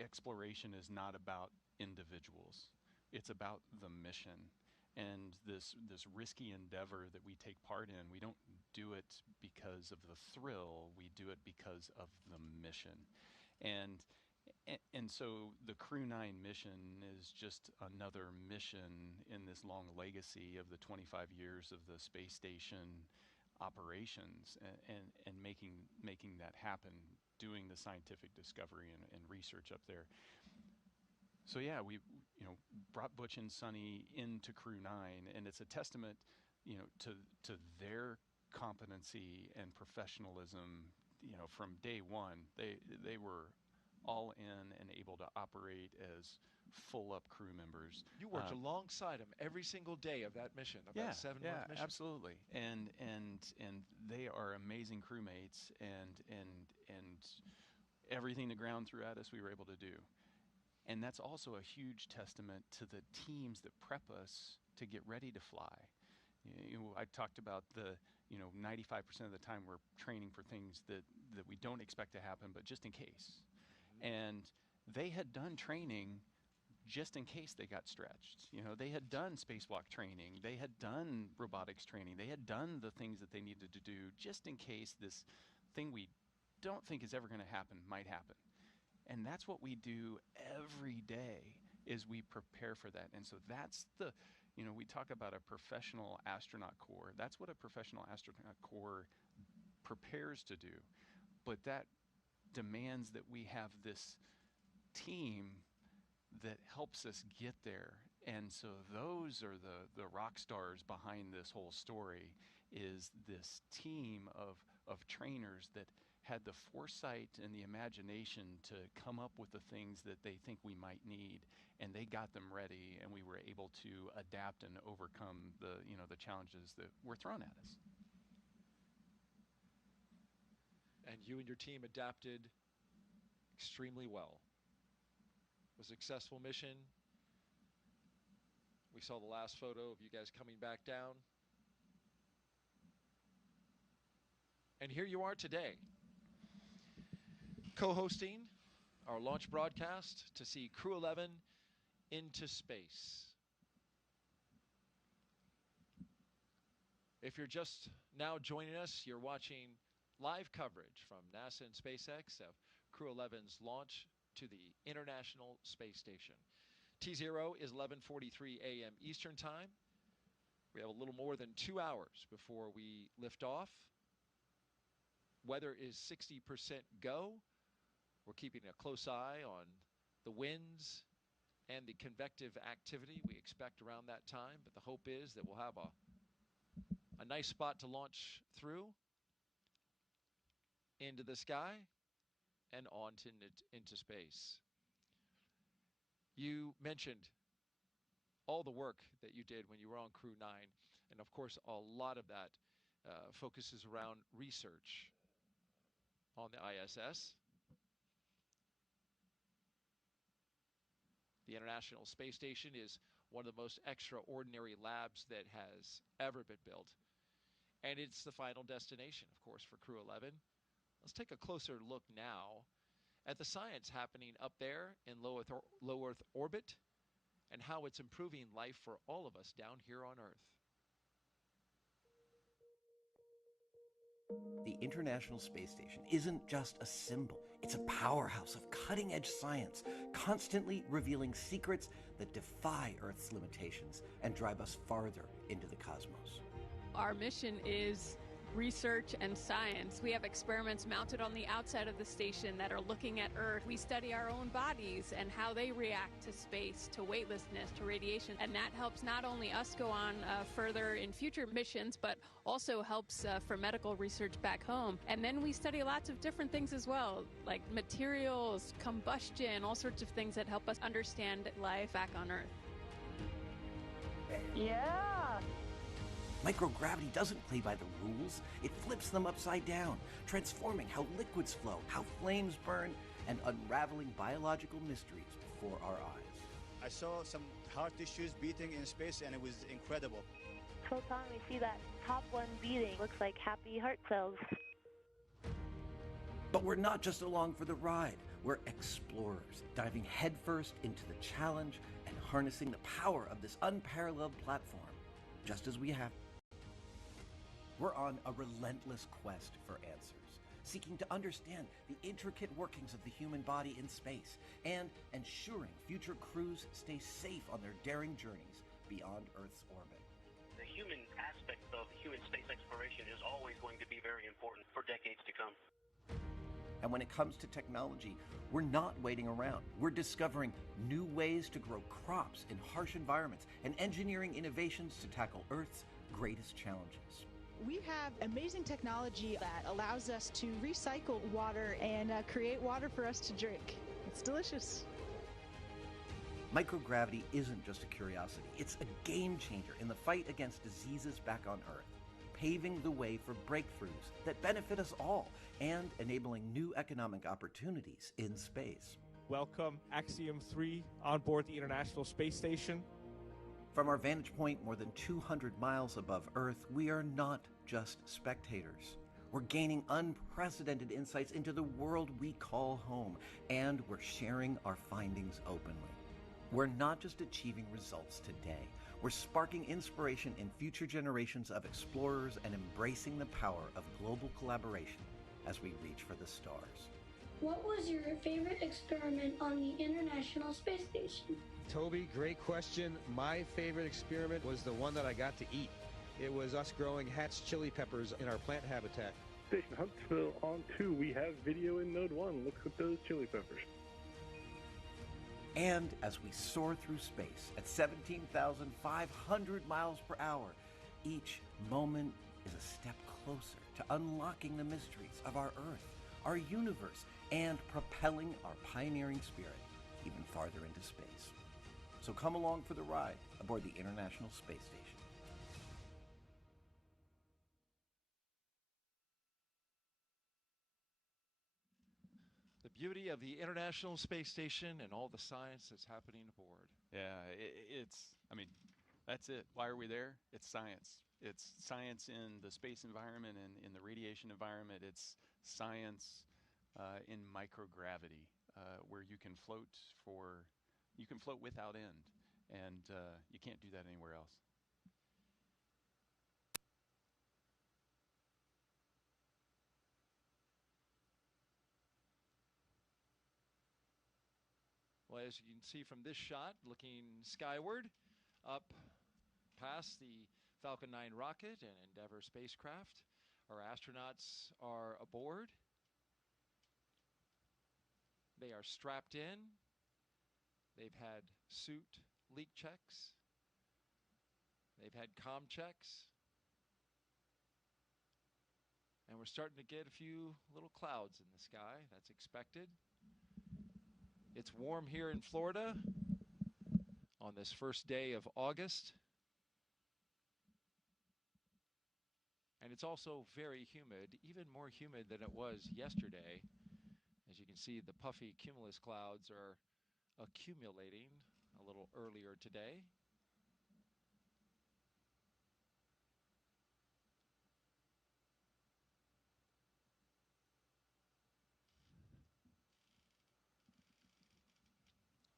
exploration is not about individuals. It's about the mission. And this risky endeavor that we take part in, we don't do it because of the thrill, we do it because of the mission. And so the Crew-9 mission is just another mission in this long legacy of the 25 years of the space station operations, and making that happen, doing the scientific discovery and research up there. So yeah, we brought Butch and Sonny into Crew-9, and it's a testament, to their competency and professionalism. From day one, they were all in and able to operate as full-up crew members. You worked alongside them every single day of that mission, of that 7-month mission. Absolutely. And they are amazing crewmates, and everything the ground threw at us, we were able to do. And that's also a huge testament to the teams that prep us to get ready to fly. I talked about the 95% of the time we're training for things that we don't expect to happen, but just in case. And they had done training just in case they got stretched. They had done spacewalk training, they had done robotics training, they had done the things that they needed to do just in case this thing we don't think is ever going to happen might happen. And that's what we do every day, is we prepare for that. And so that's the, we talk about a professional astronaut corps. That's what a professional astronaut corps prepares to do. But that demands that we have this team that helps us get there. And so those are the rock stars behind this whole story, is this team of trainers that had the foresight and the imagination to come up with the things that they think we might need, and they got them ready, and we were able to adapt and overcome the challenges that were thrown at us. And you and your team adapted extremely well. It was a successful mission. We saw the last photo of you guys coming back down. And here you are today, co-hosting our launch broadcast to see Crew-11 into space. If you're just now joining us, you're watching live coverage from NASA and SpaceX of Crew-11's launch to the International Space Station. T0 is 11:43 a.m. Eastern Time. We have a little more than 2 hours before we lift off. Weather is 60% go. We're keeping a close eye on the winds and the convective activity we expect around that time, but the hope is that we'll have a nice spot to launch through into the sky and on into space. You mentioned all the work that you did when you were on Crew-9, and of course a lot of that focuses around research on the ISS. The International Space Station is one of the most extraordinary labs that has ever been built, and it's the final destination, of course, for Crew-11. Let's take a closer look now at the science happening up there in low Earth orbit and how it's improving life for all of us down here on Earth. The International Space Station isn't just a symbol. It's a powerhouse of cutting-edge science, constantly revealing secrets that defy Earth's limitations and drive us farther into the cosmos. Our mission is research and science. We have experiments mounted on the outside of the station that are looking at Earth. We study our own bodies and how they react to space, to weightlessness, to radiation, and that helps not only us go on further in future missions, but also helps for medical research back home. And then we study lots of different things as well, like materials, combustion, all sorts of things that help us understand life back on Earth. Yeah! Microgravity doesn't play by the rules. It flips them upside down, transforming how liquids flow, how flames burn, and unraveling biological mysteries before our eyes. I saw some heart tissues beating in space, and it was incredible. Photon, we see that top one beating. Looks like happy heart cells. But we're not just along for the ride. We're explorers, diving headfirst into the challenge and harnessing the power of this unparalleled platform, just as we have. We're on a relentless quest for answers, seeking to understand the intricate workings of the human body in space and ensuring future crews stay safe on their daring journeys beyond Earth's orbit. The human aspect of human space exploration is always going to be very important for decades to come. And when it comes to technology, we're not waiting around. We're discovering new ways to grow crops in harsh environments and engineering innovations to tackle Earth's greatest challenges. We have amazing technology that allows us to recycle water and create water for us to drink. It's delicious. Microgravity isn't just a curiosity. It's a game changer in the fight against diseases back on Earth, paving the way for breakthroughs that benefit us all and enabling new economic opportunities in space. Welcome, Axiom 3 on board the International Space Station. From our vantage point more than 200 miles above Earth, we are not just spectators. We're gaining unprecedented insights into the world we call home, and we're sharing our findings openly. We're not just achieving results today, we're sparking inspiration in future generations of explorers and embracing the power of global collaboration as we reach for the stars. What was your favorite experiment on the International Space Station? Toby, great question. My favorite experiment was the one that I got to eat. It was us growing Hatch chili peppers in our plant habitat. Station Huntsville on 2, we have video in Node 1. Look at those chili peppers. And as we soar through space at 17,500 miles per hour, each moment is a step closer to unlocking the mysteries of our Earth, our universe, and propelling our pioneering spirit even farther into space. So come along for the ride aboard the International Space Station. The beauty of the International Space Station and all the science that's happening aboard. Yeah, I mean, that's it. Why are we there? It's science. It's science in the space environment and in the radiation environment. It's science in microgravity, where you can float without end, and you can't do that anywhere else. Well, as you can see from this shot, looking skyward, up past the Falcon 9 rocket and Endeavour spacecraft, our astronauts are aboard. They are strapped in. They've had suit leak checks. They've had comm checks. And we're starting to get a few little clouds in the sky. That's expected. It's warm here in Florida on this first day of August. And it's also very humid, even more humid than it was yesterday. As you can see, the puffy cumulus clouds are accumulating a little earlier today.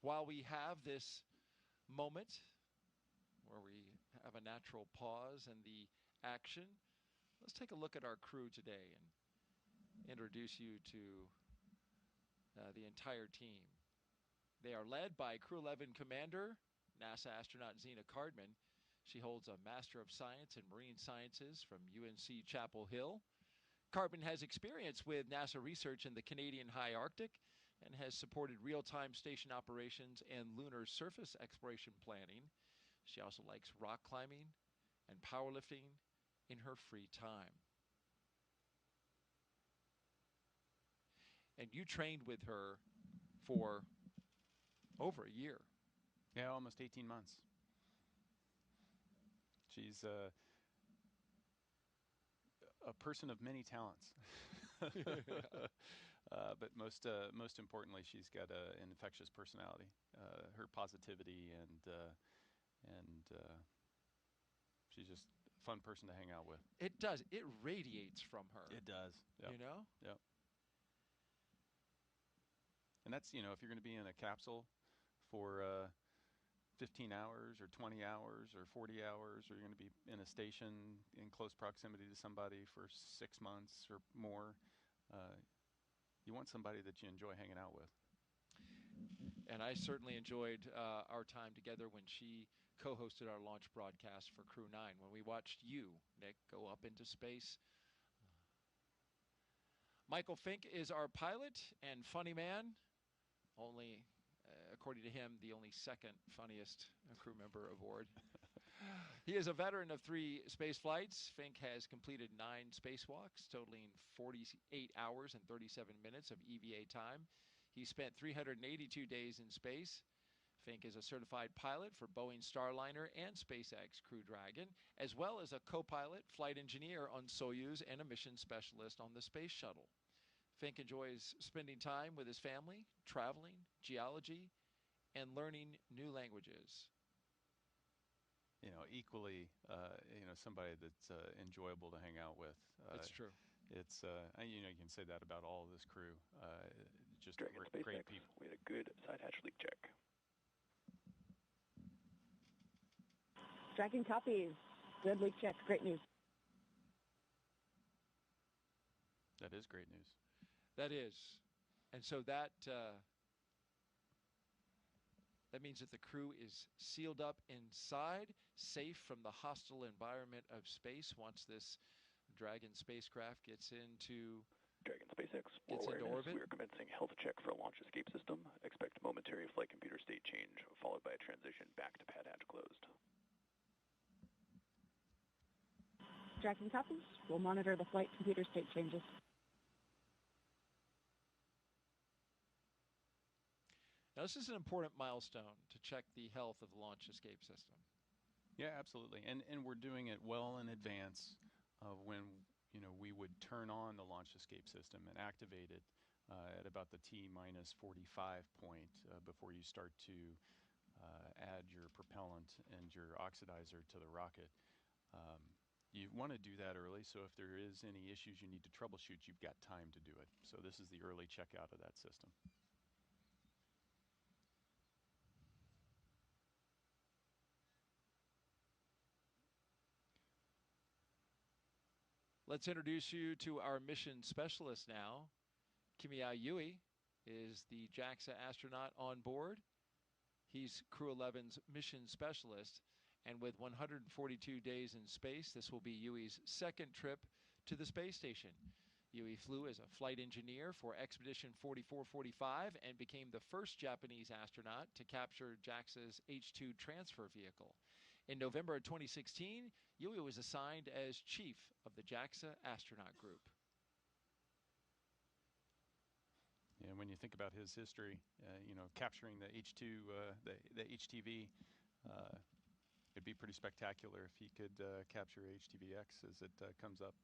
While we have this moment where we have a natural pause in the action, let's take a look at our crew today and introduce you to the entire team. They are led by Crew-11 Commander, NASA astronaut Zena Cardman. She holds a Master of Science in Marine Sciences from UNC Chapel Hill. Cardman has experience with NASA research in the Canadian High Arctic and has supported real-time station operations and lunar surface exploration planning. She also likes rock climbing and powerlifting in her free time. And you trained with her for over a year. Yeah, almost 18 months. She's a person of many talents. But most importantly, she's got an infectious personality. Her positivity and she's just a fun person to hang out with. It does. It radiates from her. It does. Yep. You know? Yep. And that's, you know, if you're going to be in a capsule for 15 hours or 20 hours or 40 hours, or you're going to be in a station in close proximity to somebody for 6 months or more, you want somebody that you enjoy hanging out with. And I certainly enjoyed our time together when she co-hosted our launch broadcast for Crew-9, when we watched you, Nick, go up into space. Michael Fincke is our pilot and funny man. Only, according to him, the only second funniest crew member aboard. He is a veteran of 3 space flights. Fincke has completed 9 spacewalks, totaling 48 hours and 37 minutes of EVA time. He spent 382 days in space. Fincke is a certified pilot for Boeing Starliner and SpaceX Crew Dragon, as well as a co-pilot, flight engineer on Soyuz, and a mission specialist on the Space Shuttle. Fincke enjoys spending time with his family, traveling, geology, and learning new languages. equally, somebody that's enjoyable to hang out with. That's true. It's, you can say that about all of this crew. Just Dragon great SpaceX, people. we had a good side hatch leak check. Dragon copies. Good leak check. Great news. That is great news. That is. And so that means that the crew is sealed up inside, safe from the hostile environment of space once this Dragon spacecraft gets into Dragon SpaceX, for awareness, we are commencing health check for a launch escape system. Expect momentary flight computer state change, followed by a transition back to pad hatch closed. Dragon copies. We'll monitor the flight computer state changes. Now, this is an important milestone to check the health of the launch escape system. Yeah, absolutely. And we're doing it well in advance of when we would turn on the launch escape system and activate it at about the T-45 point before you start to add your propellant and your oxidizer to the rocket. You want to do that early, so if there is any issues you need to troubleshoot, you've got time to do it. So this is the early checkout of that system. Let's introduce you to our mission specialist now. Kimiya Yui is the JAXA astronaut on board. He's Crew-11's mission specialist, and with 142 days in space, this will be Yui's second trip to the space station. Yui flew as a flight engineer for Expedition 4445 and became the first Japanese astronaut to capture JAXA's H-2 transfer vehicle. In November of 2016, Yui was assigned as chief of the JAXA astronaut group. Yeah, when you think about his history, capturing the H-2, the HTV, it'd be pretty spectacular if he could capture HTVX as it comes up.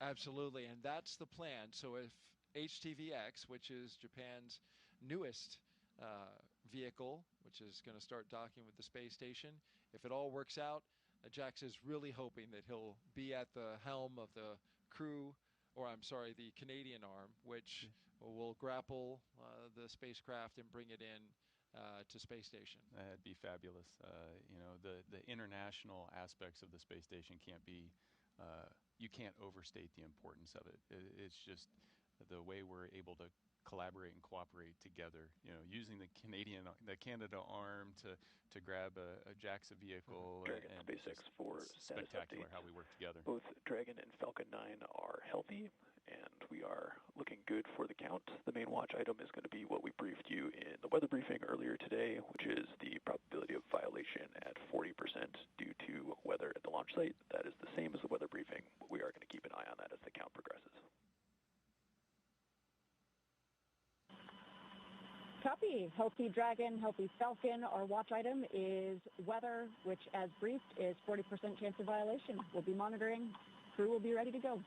Absolutely, and that's the plan. So if HTVX, which is Japan's newest vehicle, which is going to start docking with the space station, if it all works out, JAXA is really hoping that he'll be at the helm of the the Canadian arm, which will grapple the spacecraft and bring it in to space station. That'd be fabulous. The international aspects of the space station can't be, you can't overstate the importance of it. It's just the way we're able to collaborate and cooperate together, using the Canada arm to grab a JAXA vehicle. Dragon and SpaceX for spectacular how we work together. Both Dragon and Falcon 9 are healthy, and we are looking good for the count. The main watch item is going to be what we briefed you in the weather briefing earlier today, which is the probability of violation at 40% due to weather at the launch site. That is the same as the weather briefing, but we are going to keep an eye on that as the count progresses. Copy. Healthy Dragon, Healthy Falcon. Our watch item is weather, which, as briefed, is 40% chance of violation. We'll be monitoring. Crew will be ready to go.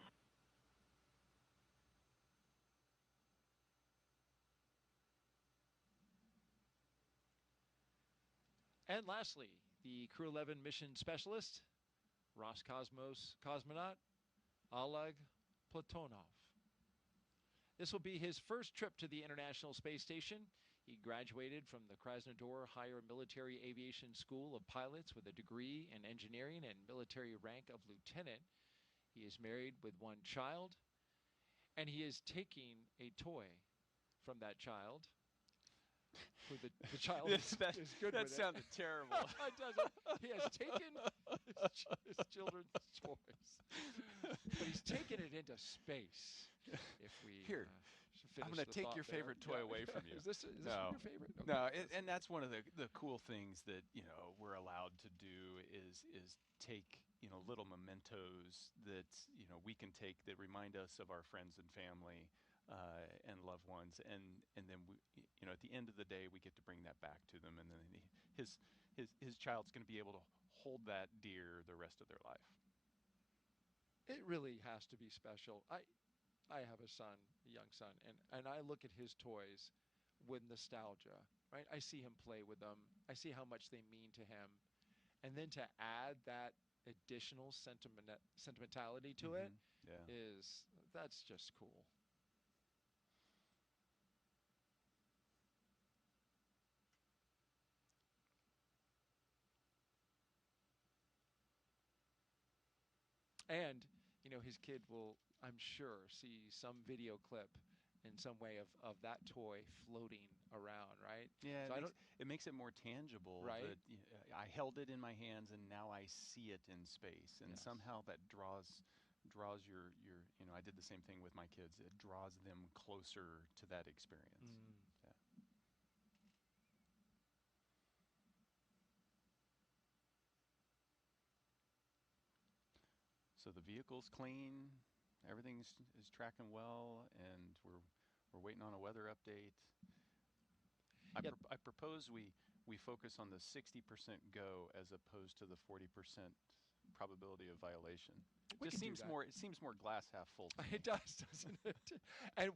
And lastly, the Crew-11 mission specialist, Roscosmos cosmonaut, Oleg Platonov. This will be his first trip to the International Space Station. He graduated from the Krasnodar Higher Military Aviation School of Pilots with a degree in engineering and military rank of lieutenant. He is married with one child, and he is taking a toy from that child. Who the child is good that with sounded it. terrible. It doesn't. He has taken his children's toys, but he's taken it into space. If we Here, I'm going to take your favorite toy away from you. Is this no. your favorite? Okay. No, and that's one of the cool things that we're allowed to do is take little mementos that we can take that remind us of our friends and family and loved ones, and then we, at the end of the day we get to bring that back to them, and then his child's going to be able to hold that dear the rest of their life. It really has to be special. I have a son, a young son, and I look at his toys with nostalgia, right? I see him play with them. I see how much they mean to him. And then to add that additional sentimentality to it is, that's just cool. And, you know, his kid will, I'm sure, see some video clip in some way of that toy floating around, right? Yeah, So it makes it more tangible. Right? That, I held it in my hands, and now I see it in space, and somehow that draws your. You know, I did the same thing with my kids. It draws them closer to that experience. Yeah. So the vehicle's clean, everything is tracking well, and we're waiting on a weather update. I propose we focus on the 60% go as opposed to the 40% probability of violation. It seems more glass half full to me. It does, doesn't it? And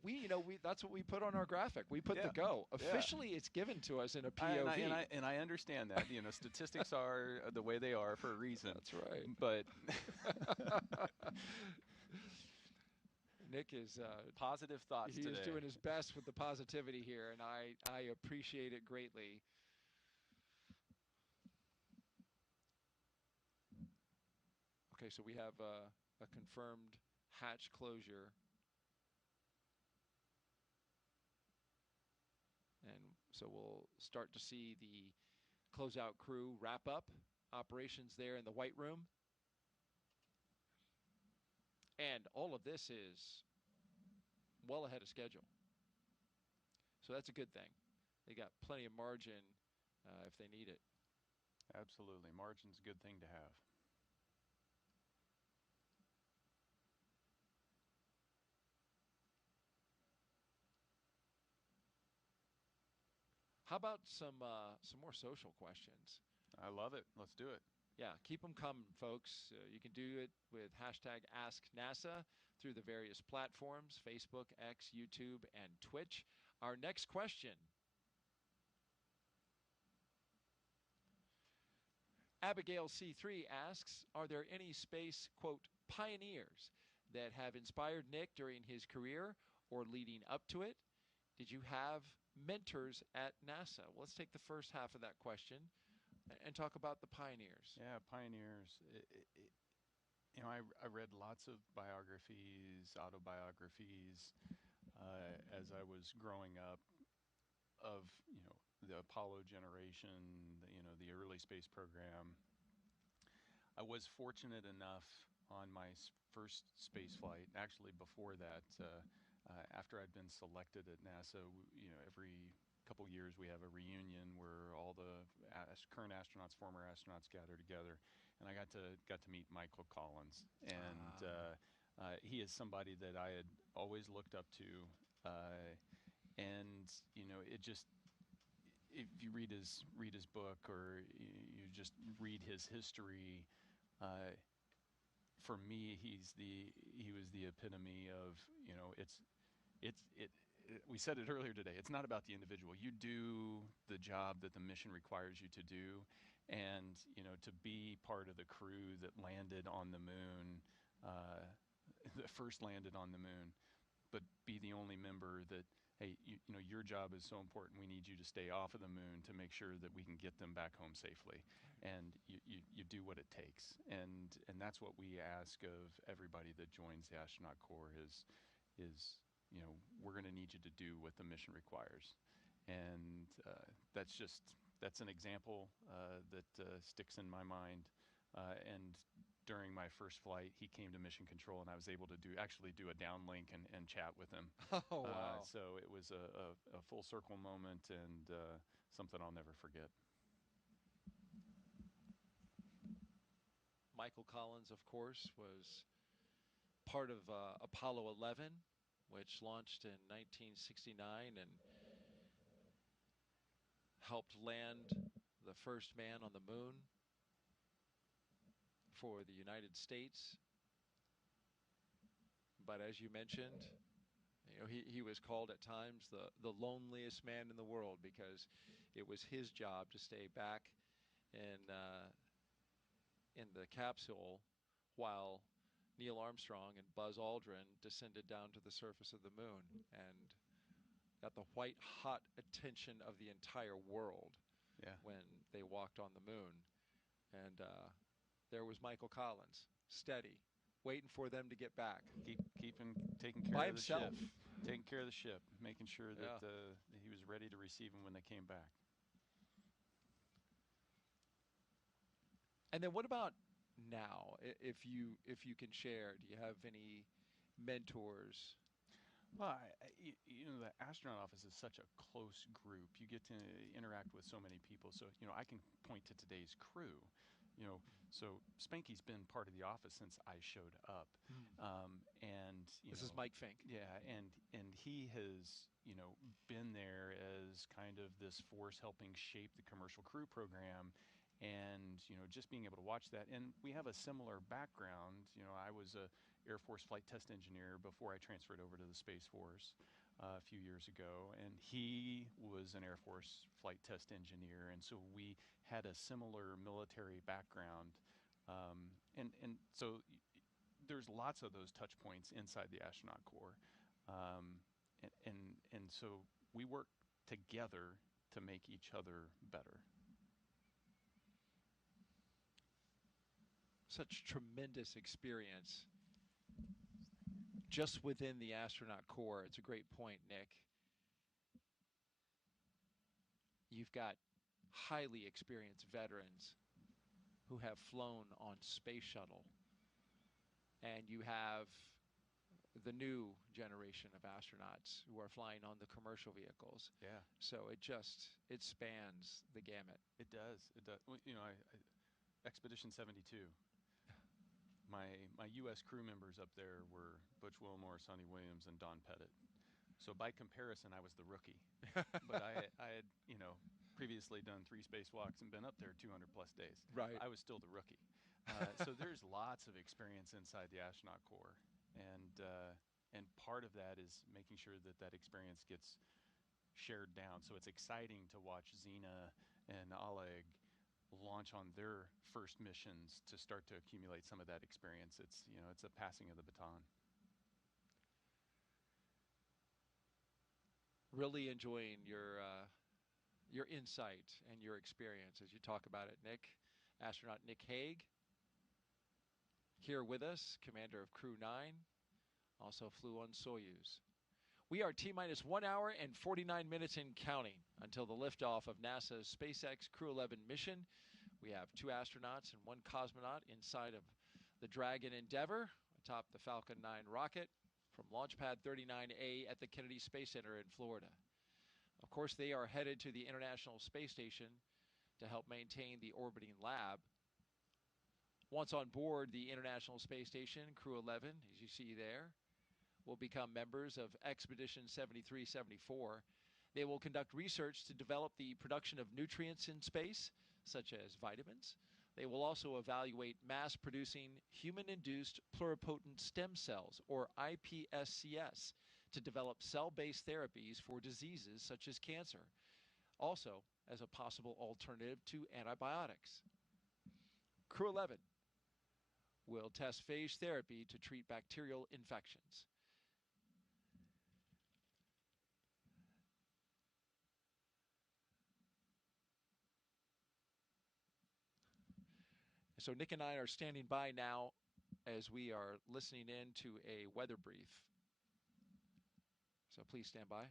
that's what we put on our graphic. We put the go. Officially, it's given to us in a POV. And I understand that. You know, statistics are the way they are for a reason. That's right. But Nick is positive thoughts he today. Is doing his best with the positivity here, and I appreciate it greatly. Okay, so we have a confirmed hatch closure. And so we'll start to see the closeout crew wrap up operations there in the White Room. And all of this is well ahead of schedule. So that's a good thing. They got plenty of margin if they need it. Absolutely. Margin's a good thing to have. How about some more social questions? I love it. Let's do it. Yeah, keep them coming, folks. You can do it with hashtag AskNASA through the various platforms, Facebook, X, YouTube, and Twitch. Our next question. Abigail C3 asks, are there any space, quote, pioneers that have inspired Nick during his career or leading up to it? Did you have mentors at NASA? Well, let's take the first half of that question and talk about the pioneers. Yeah, pioneers. You know, I read lots of biographies, autobiographies as I was growing up of, you know, the Apollo generation, the early space program. I was fortunate enough on my first space flight, actually before that, after I'd been selected at NASA, every couple years we have a reunion where all the current astronauts, former astronauts gather together, and I got to meet Michael Collins, and he is somebody that I had always looked up to, and it just, if you read his book or you just read his history, for me he was the epitome of, we said it earlier today, it's not about the individual. You do the job that the mission requires you to do, and to be part of the crew that landed on the moon, that first landed on the moon, but be the only member that, hey, your job is so important, we need you to stay off of the moon to make sure that we can get them back home safely. And you do what it takes. And that's what we ask of everybody that joins the astronaut corps is we're going to need you to do what the mission requires. And that's an example that sticks in my mind. And during my first flight, he came to mission control, and I was able to actually do a downlink and chat with him. Oh, wow. So it was a full circle moment, and something I'll never forget. Michael Collins, of course, was part of Apollo 11, which launched in 1969 and helped land the first man on the moon for the United States. But as you mentioned, he was called at times the loneliest man in the world, because it was his job to stay back in in the capsule while Neil Armstrong and Buzz Aldrin descended down to the surface of the moon and got the white hot attention of the entire world when they walked on the moon. And there was Michael Collins, steady, waiting for them to get back. Taking care by of himself. the ship. Taking care of the ship, making sure that he was ready to receive them when they came back. And then what about now? If you can share, do you have any mentors? Well, the astronaut office is such a close group. You get to interact with so many people. So, I can point to today's crew. So Spanky's been part of the office since I showed up. And this is Mike Fincke. Yeah, and he has, been there as kind of this force helping shape the commercial crew program. And, just being able to watch that. And we have a similar background. I was a Air Force flight test engineer before I transferred over to the Space Force a few years ago. And he was an Air Force flight test engineer. And so we had a similar military background. And so there's lots of those touch points inside the astronaut corps. And so we work together to make each other better. Such tremendous experience just within the astronaut corps. It's a great point, Nick. You've got highly experienced veterans who have flown on space shuttle, and you have the new generation of astronauts who are flying on the commercial vehicles. Yeah. So it spans the gamut. It does. It does. Well, Expedition 72. My U.S. crew members up there were Butch Wilmore, Sonny Williams, and Don Pettit. So by comparison, I was the rookie. But I had, previously done 3 spacewalks and been up there 200 plus days. Right. I was still the rookie. So there's lots of experience inside the astronaut corps, and part of that is making sure that experience gets shared down. So it's exciting to watch Zena and Oleg launch on their first missions to start to accumulate some of that experience. It's a passing of the baton. Really enjoying your insight and your experience as you talk about it, Nick. Astronaut Nick Hague here with us, commander of Crew 9, also flew on Soyuz. We are T-minus 1 hour and 49 minutes and counting until the liftoff of NASA's SpaceX Crew-11 mission. We have 2 astronauts and 1 cosmonaut inside of the Dragon Endeavour atop the Falcon 9 rocket from Launch Pad 39A at the Kennedy Space Center in Florida. Of course, they are headed to the International Space Station to help maintain the orbiting lab. Once on board the International Space Station, Crew-11, as you see there, will become members of Expedition 7374. They will conduct research to develop the production of nutrients in space, such as vitamins. They will also evaluate mass-producing human-induced pluripotent stem cells, or iPSCs, to develop cell-based therapies for diseases such as cancer, also as a possible alternative to antibiotics. Crew-11 will test phage therapy to treat bacterial infections. So Nick and I are standing by now as we are listening in to a weather brief. So please stand by.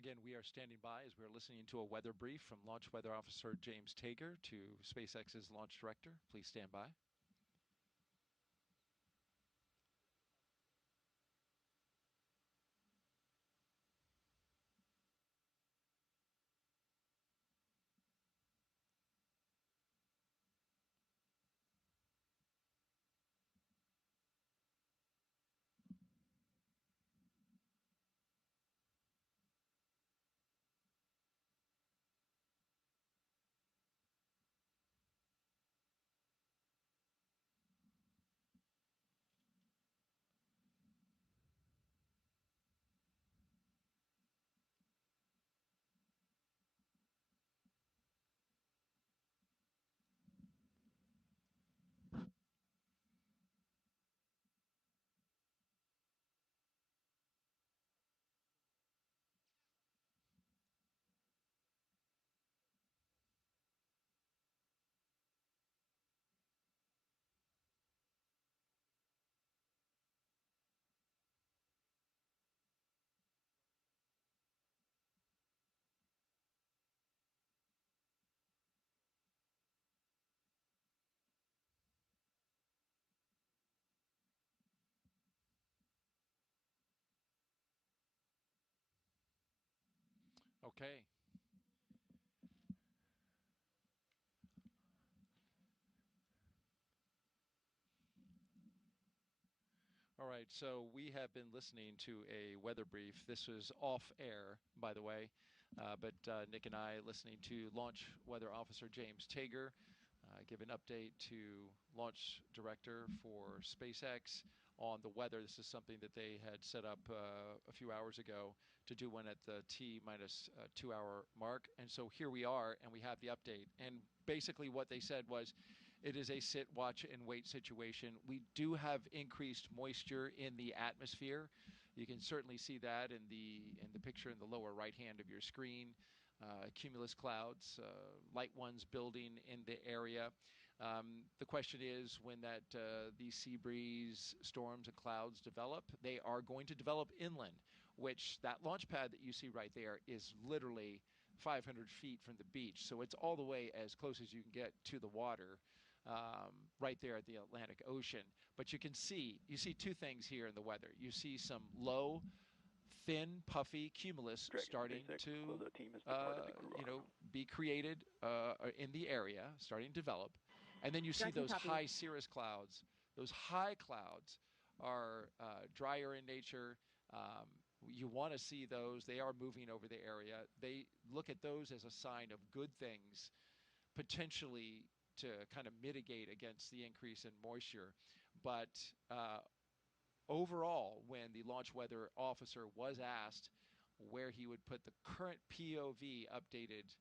again, we are standing by as we're listening to a weather brief from Launch Weather Officer James Tager to SpaceX's launch director. Please stand by. Okay. All right, so we have been listening to a weather brief. This was off air, by the way, but Nick and I listening to Launch Weather Officer James Tager give an update to Launch Director for SpaceX on the weather. This is something that they had set up a few hours ago to do one at the T-minus 2 hour mark. And so here we are, and we have the update. And basically what they said was, it is a sit, watch, and wait situation. We do have increased moisture in the atmosphere. You can certainly see that in the picture in the lower right hand of your screen. Cumulus clouds, light ones building in the area. The question is, when these sea breeze storms and clouds develop, they are going to develop inland, which that launch pad that you see right there is literally 500 feet from the beach. So it's all the way as close as you can get to the water. Right there at the Atlantic Ocean. But you see two things here in the weather. You see some low, thin, puffy cumulus starting to, be created in the area, starting to develop. And then you see those high cirrus clouds. Those high clouds are drier in nature. You want to see those. They are moving over the area. They look at those as a sign of good things, potentially to kind of mitigate against the increase in moisture. But overall, when the launch weather officer was asked where he would put the current POV updated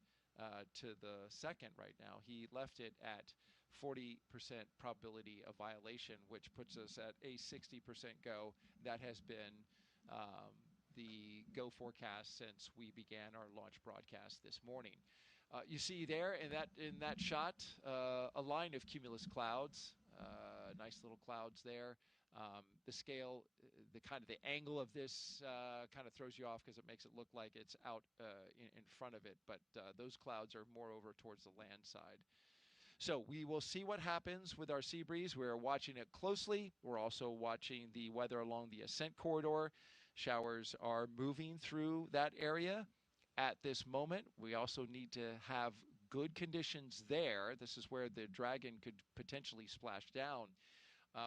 to the second right now, he left it at 40% probability of violation, which puts us at a 60% go. That has been the go forecast since we began our launch broadcast this morning. You see there in that shot a line of cumulus clouds, nice little clouds there. The scale, the angle of this kind of throws you off because it makes it look like it's out in front of it, but those clouds are more over towards the land side. So we will see what happens with our sea breeze. We're watching it closely. We're also watching the weather along the ascent corridor. Showers are moving through that area. At this moment, we also need to have good conditions there. This is where the Dragon could potentially splash down.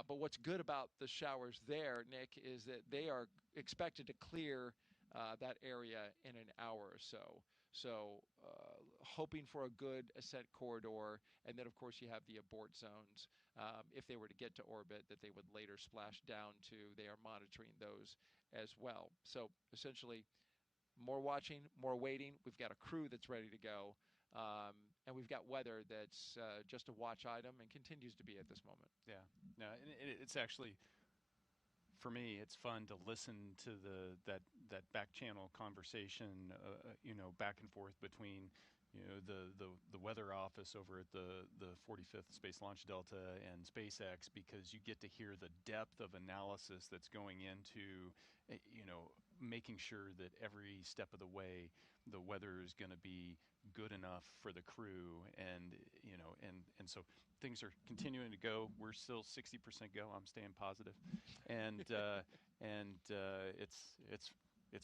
But what's good about the showers there, Nick, is that they are expected to clear that area in an hour or so. So hoping for a good ascent corridor. And then, of course, you have the abort zones. If they were to get to orbit, that they would later splash down to. They are monitoring those as well. So essentially, more watching, more waiting. We've got a crew that's ready to go. And we've got weather that's just a watch item and continues to be at this moment. Yeah. No, it's actually, for me, it's fun to listen to that back channel conversation, back and forth between the weather office over at the 45th Space Launch Delta and SpaceX, because you get to hear the depth of analysis that's going into making sure that every step of the way the weather is going to be good enough for the crew, and so things are continuing to go. We're still 60% go. I'm staying positive, and it's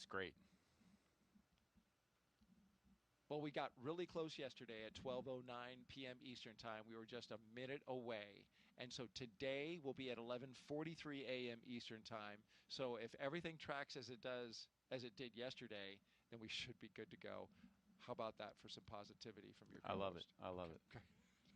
great. Well, we got really close yesterday at 12:09 p.m. Eastern Time. We were just a minute away. And so today we'll be at 11:43 a.m. Eastern Time. So if everything tracks as it did yesterday, then we should be good to go. How about that for some positivity from your co-host? I love it. I love it. Okay.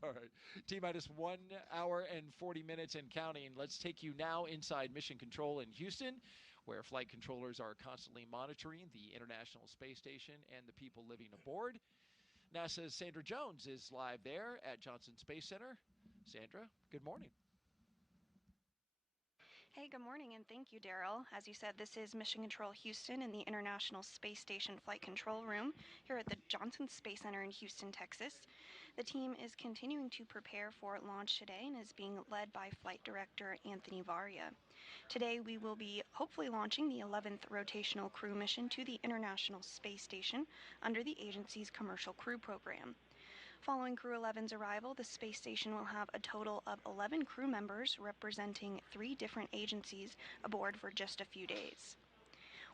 All right. T-minus 1 hour and 40 minutes and counting. Let's take you now inside Mission Control in Houston, where flight controllers are constantly monitoring the International Space Station and the people living aboard. NASA's Sandra Jones is live there at Johnson Space Center. Sandra, good morning. Hey, good morning, and thank you, Daryl. As you said, this is Mission Control Houston in the International Space Station Flight Control Room here at the Johnson Space Center in Houston, Texas. The team is continuing to prepare for launch today and is being led by Flight Director Anthony Varia. Today, we will be hopefully launching the 11th rotational crew mission to the International Space Station under the agency's Commercial Crew Program. Following Crew-11's arrival, the space station will have a total of 11 crew members representing 3 different agencies aboard for just a few days.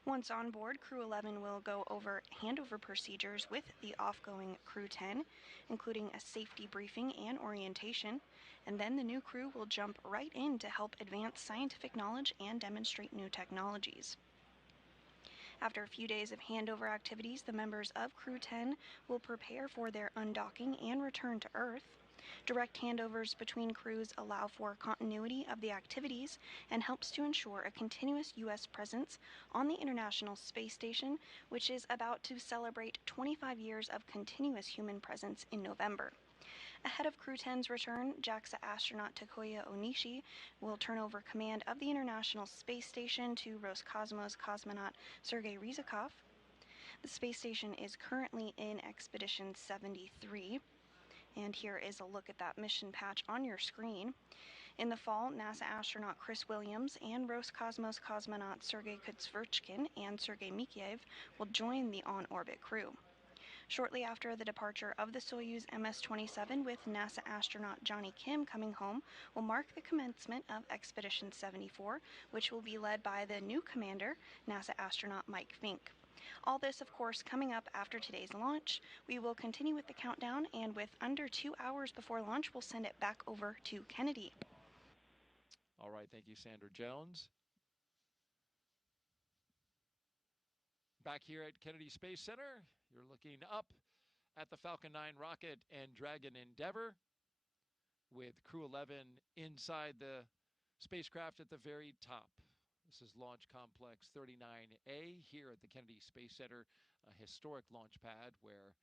Once on board, Crew-11 will go over handover procedures with the off-going Crew-10, including a safety briefing and orientation, and then the new crew will jump right in to help advance scientific knowledge and demonstrate new technologies. After a few days of handover activities, the members of Crew-10 will prepare for their undocking and return to Earth. Direct handovers between crews allow for continuity of the activities and helps to ensure a continuous U.S. presence on the International Space Station, which is about to celebrate 25 years of continuous human presence in November. Ahead of Crew-10's return, JAXA astronaut Takuya Onishi will turn over command of the International Space Station to Roscosmos cosmonaut Sergei Ryzhikov. The space station is currently in Expedition 73, and here is a look at that mission patch on your screen. In the fall, NASA astronaut Chris Williams and Roscosmos cosmonaut Sergei Kutsverchkin and Sergei Mikheyev will join the on-orbit crew. Shortly after the departure of the Soyuz MS-27 with NASA astronaut Johnny Kim coming home will mark the commencement of Expedition 74, which will be led by the new commander, NASA astronaut Mike Fincke. All this, of course, coming up after today's launch. We will continue with the countdown, and with under 2 hours before launch, we'll send it back over to Kennedy. All right, thank you, Sandra Jones. Back here at Kennedy Space Center, you're looking up at the Falcon 9 rocket and Dragon Endeavour with Crew-11 inside the spacecraft at the very top. This is Launch Complex 39A here at the Kennedy Space Center, a historic launch pad where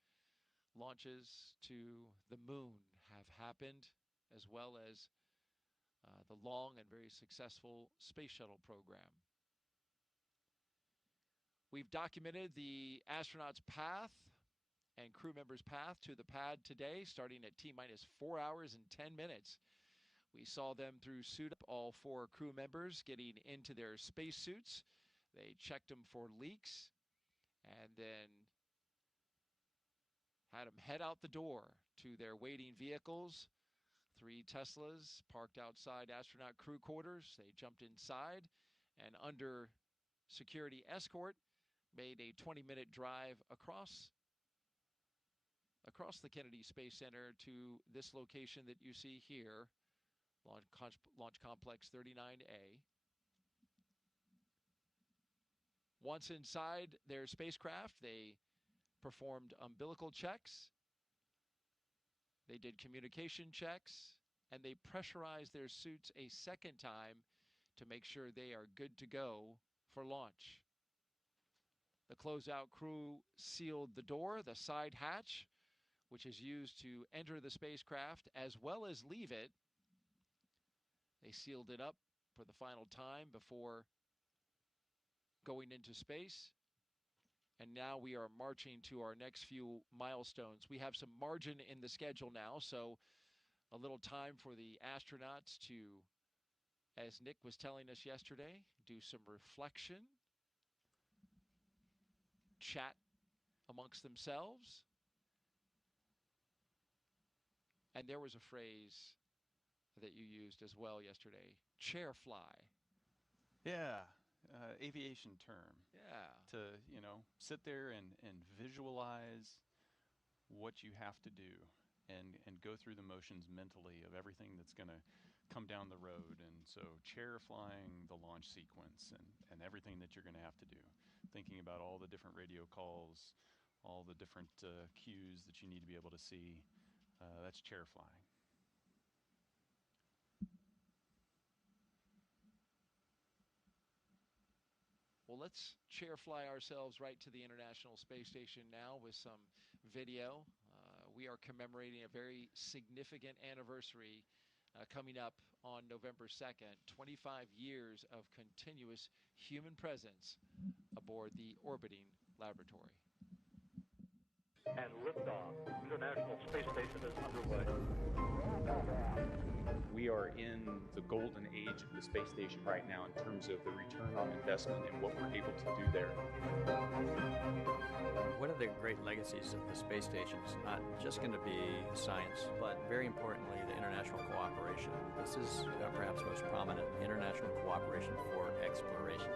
launches to the moon have happened, as well as the long and very successful space shuttle program. We've documented the astronauts' path and crew members' path to the pad today, starting at T-minus 4 hours and 10 minutes. We saw them through suit up, all 4 crew members getting into their spacesuits. They checked them for leaks and then had them head out the door to their waiting vehicles. 3 Teslas parked outside astronaut crew quarters. They jumped inside and under security escort made a 20-minute drive across the Kennedy Space Center to this location that you see here, Launch Complex 39A. Once inside their spacecraft, they performed umbilical checks, they did communication checks, and they pressurized their suits a second time to make sure they are good to go for launch. The closeout crew sealed the door, the side hatch, which is used to enter the spacecraft as well as leave it. They sealed it up for the final time before going into space. And now we are marching to our next few milestones. We have some margin in the schedule now, so a little time for the astronauts to, as Nick was telling us yesterday, do some reflection, chat amongst themselves. And there was a phrase that you used as well yesterday, chair fly. Yeah, aviation term. Yeah. To, sit there and visualize what you have to do and go through the motions mentally of everything that's going to come down the road. And so chair flying the launch sequence and everything that you're going to have to do. Thinking about all the different radio calls, all the different cues that you need to be able to see. That's chair flying. Well, let's chair fly ourselves right to the International Space Station now with some video. We are commemorating a very significant anniversary coming up on November 2nd, 25 years of continuous human presence aboard the orbiting laboratory. And liftoff. International Space Station is underway. We are in the golden age of the space station right now in terms of the return on investment and what we're able to do there. One of the great legacies of the space station is not just going to be science, but very importantly, the international cooperation. This is perhaps most prominent, international cooperation for exploration.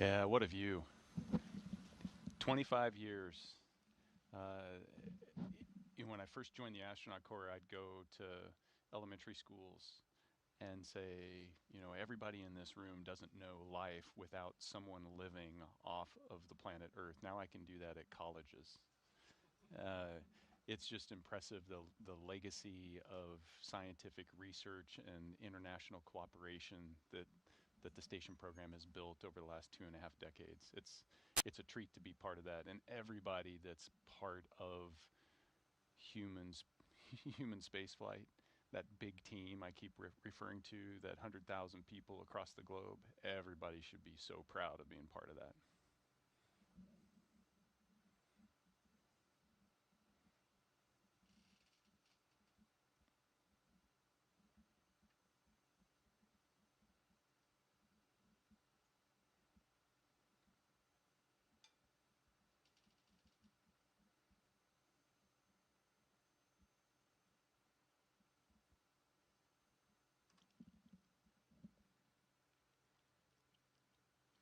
Yeah, what a view. 25 years. When I first joined the astronaut corps, I'd go to elementary schools and say, everybody in this room doesn't know life without someone living off of the planet Earth. Now I can do that at colleges. It's just impressive, the legacy of scientific research and international cooperation that the station program has built over the last 2.5 decades. It's a treat to be part of that, and everybody that's part of human spaceflight, that big team I keep referring to, that 100,000 people across the globe, everybody should be so proud of being part of that.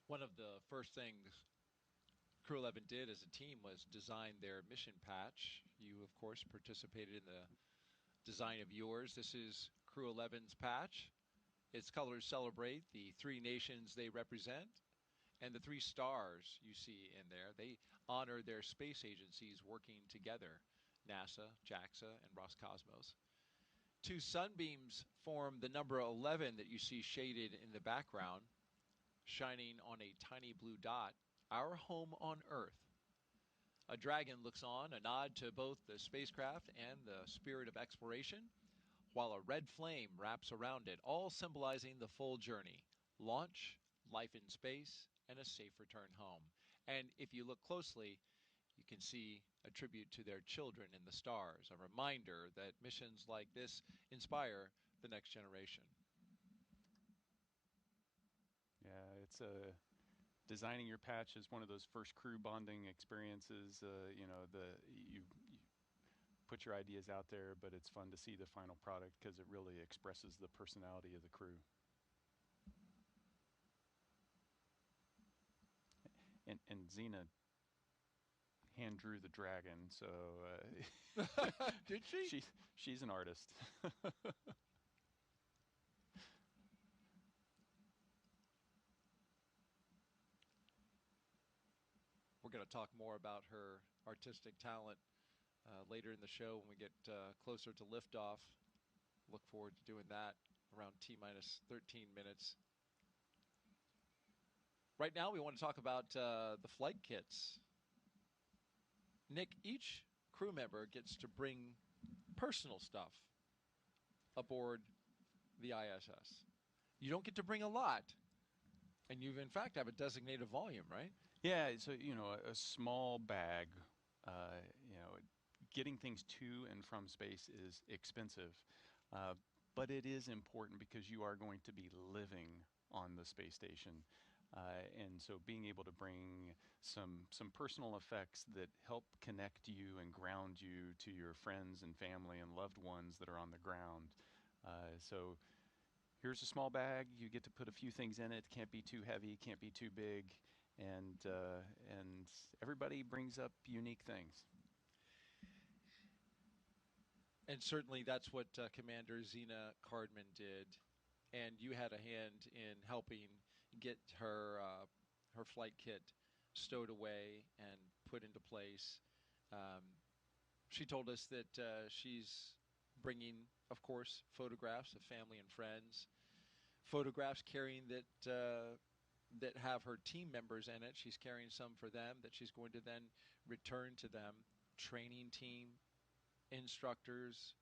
One of the first things Crew-11 did as a team was design their mission patch. You, of course, participated in the design of yours. This is Crew-11's patch. Its colors celebrate the 3 nations they represent, and the 3 stars you see in there, they honor their space agencies working together, NASA, JAXA, and Roscosmos. 2 sunbeams form the number 11 that you see shaded in the background, shining on a tiny blue dot, our home on Earth. A dragon looks on, a nod to both the spacecraft and the spirit of exploration, while a red flame wraps around it, all symbolizing the full journey: launch, life in space, and a safe return home. And if you look closely, you can see a tribute to their children in the stars, a reminder that missions like this inspire the next generation. Yeah, it's designing your patch is one of those first crew bonding experiences. You put your ideas out there, but it's fun to see the final product because it really expresses the personality of the crew. And Zena hand drew the dragon, so did she? She's an artist. We're going to talk more about her artistic talent later in the show when we get closer to liftoff. Look forward to doing that around T-minus 13 minutes. Right now, we want to talk about the flight kits. Nick, each crew member gets to bring personal stuff aboard the ISS. You don't get to bring a lot, and you in fact have a designated volume, right? Yeah, so a small bag, getting things to and from space is expensive, but it is important because you are going to be living on the space station. And so being able to bring some personal effects that help connect you and ground you to your friends and family and loved ones that are on the ground. So here's a small bag. You get to put a few things in it. Can't be too heavy, can't be too big, and everybody brings up unique things. And certainly that's what Commander Zena Cardman did, and you had a hand in helping get her her flight kit stowed away and put into place. She told us that she's bringing, of course, photographs of family and friends, photographs carrying that have her team members in it. She's carrying some for them that she's going to then return to them. Training team, instructors,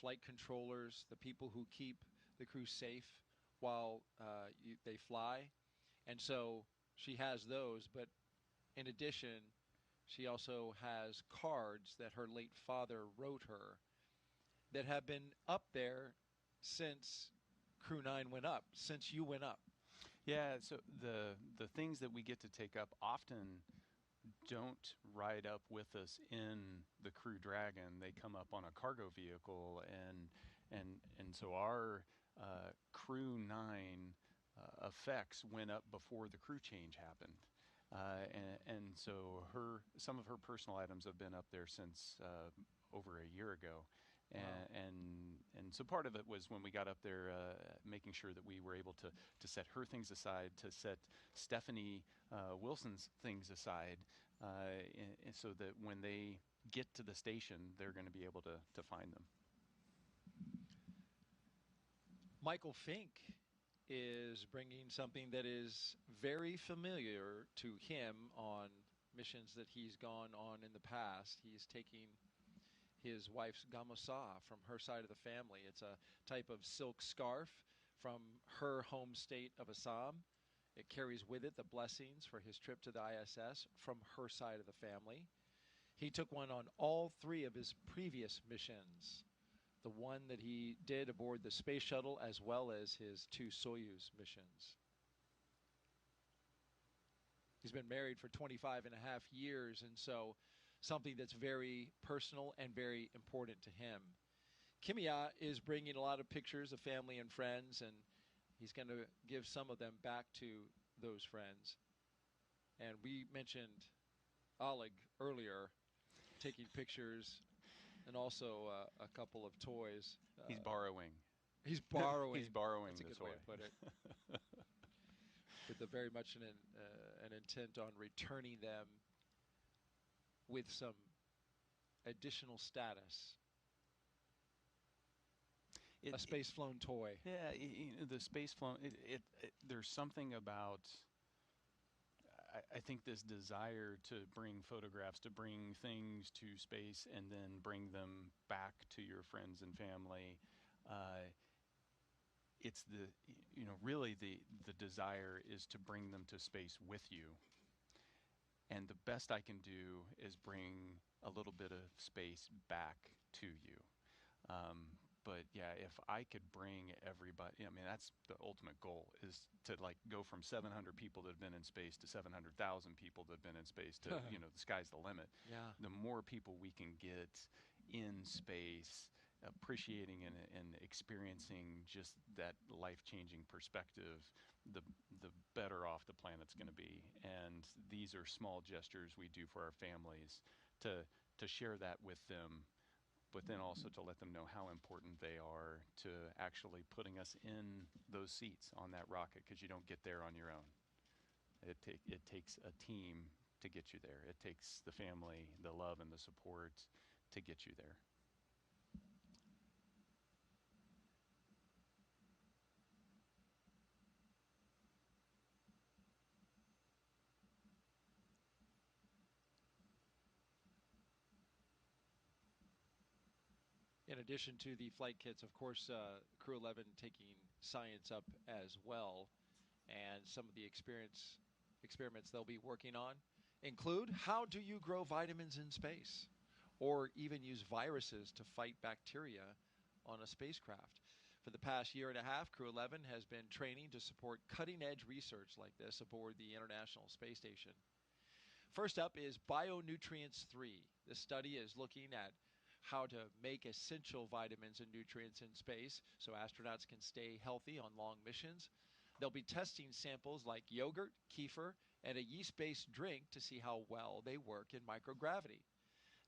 flight controllers, the people who keep the crew safe while they fly. And so she has those, but in addition, she also has cards that her late father wrote her that have been up there since Crew 9 went up, since you went up. Yeah, so the things that we get to take up often don't ride up with us in the Crew Dragon. They come up on a cargo vehicle, and so our Crew 9 effects went up before the crew change happened. And so some of her personal items have been up there since over a year ago. Wow. And so part of it was when we got up there, making sure that we were able to set her things aside, to set Stephanie Wilson's things aside, and so that when they get to the station, they're going to be able to find them. Michael Fincke is bringing something that is very familiar to him on missions that he's gone on in the past. He's taking his wife's gamusa from her side of the family. It's a type of silk scarf from her home state of Assam. It carries with it the blessings for his trip to the ISS from her side of the family. He took one on all 3 of his previous missions. The one that he did aboard the space shuttle, as well as his 2 Soyuz missions. He's been married for 25 and a half years, and so something that's very personal and very important to him. Kimiya is bringing a lot of pictures of family and friends, and he's going to give some of them back to those friends. And we mentioned Oleg earlier, taking pictures, and also a couple of toys. He's borrowing. He's borrowing. He's borrowing. That's a the good toy. way to put it. With very much an intent on returning them with some additional status. A space-flown toy. Yeah, the space-flown. There's something about. I think this desire to bring photographs, to bring things to space, and then bring them back to your friends and family. It's really the desire is to bring them to space with you. And the best I can do is bring a little bit of space back to you. But yeah, if I could bring everybody, I mean, that's the ultimate goal, is to go from 700 people that have been in space to 700,000 people that have been in space to, the sky's the limit. Yeah. The more people we can get in space, appreciating and experiencing just that life-changing perspective, the better off the planet's going to be. And these are small gestures we do for our families to share that with them, but then also to let them know how important they are to actually putting us in those seats on that rocket, because you don't get there on your own. It takes a team to get you there. It takes the family, the love, and the support to get you there. in addition to the flight kits, of course, Crew-11 taking science up as well. And some of the experiments they'll be working on include how do you grow vitamins in space, or even use viruses to fight bacteria on a spacecraft. For the past year and a half, Crew-11 has been training to support cutting-edge research like this aboard the International Space Station. First up is Bionutrients 3. This study is looking at how to make essential vitamins and nutrients in space so astronauts can stay healthy on long missions. They'll be testing samples like yogurt, kefir, and a yeast-based drink to see how well they work in microgravity.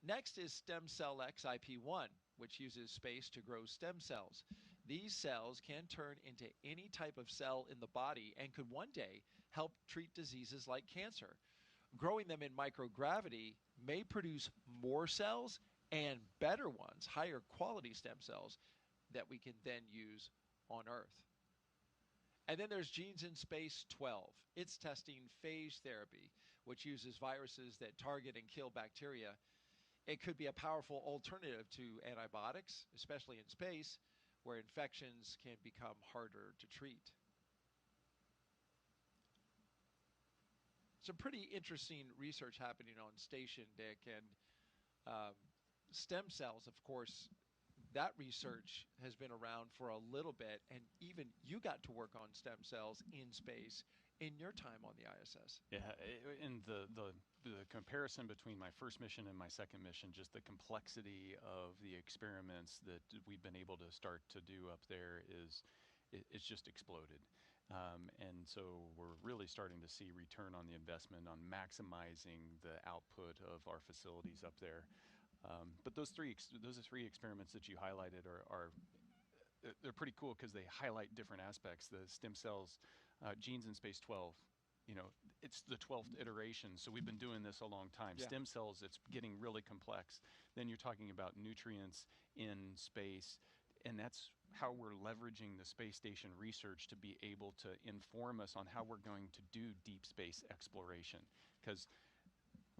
Next is Stem Cell X IP1, which uses space to grow stem cells. These cells can turn into any type of cell in the body and could one day help treat diseases like cancer. Growing them in microgravity may produce more cells and better ones, higher quality stem cells that we can then use on Earth. And then there's Genes in Space 12. It's testing phage therapy, which uses viruses that target and kill bacteria. It could be a powerful alternative to antibiotics, especially in space, where infections can become harder to treat. Some pretty interesting research happening on station, Dick, and stem cells, of course, that research has been around for a little bit, and even you got to work on stem cells in space in your time on the ISS. Yeah, and the comparison between my first mission and my second mission, just the complexity of the experiments that we've been able to start to do up there it's just exploded. And so we're really starting to see return on the investment on maximizing the output of our facilities up there. But those three experiments that you highlighted they're pretty cool because they highlight different aspects. The stem cells, Genes in Space 12, it's the 12th iteration, so we've been doing this a long time. Yeah. Stem cells, it's getting really complex. Then you're talking about nutrients in space, and that's how we're leveraging the space station research to be able to inform us on how we're going to do deep space exploration. Because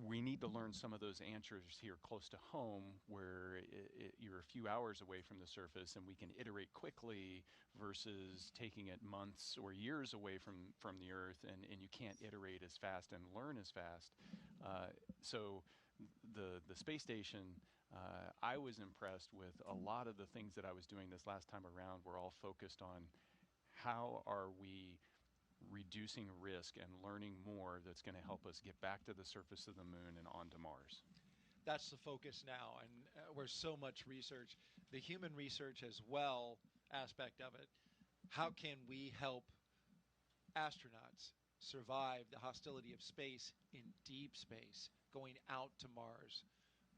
we need to learn some of those answers here close to home where you're a few hours away from the surface and we can iterate quickly versus taking it months or years away from the Earth and you can't iterate as fast and learn as fast. So the space station, I was impressed with a lot of the things that I was doing this last time around were all focused on how are we reducing risk and learning more that's going to help us get back to the surface of the moon and onto Mars. That's the focus now, and where so much research, the human research as well aspect of it. How can we help astronauts survive the hostility of space in deep space, going out to Mars,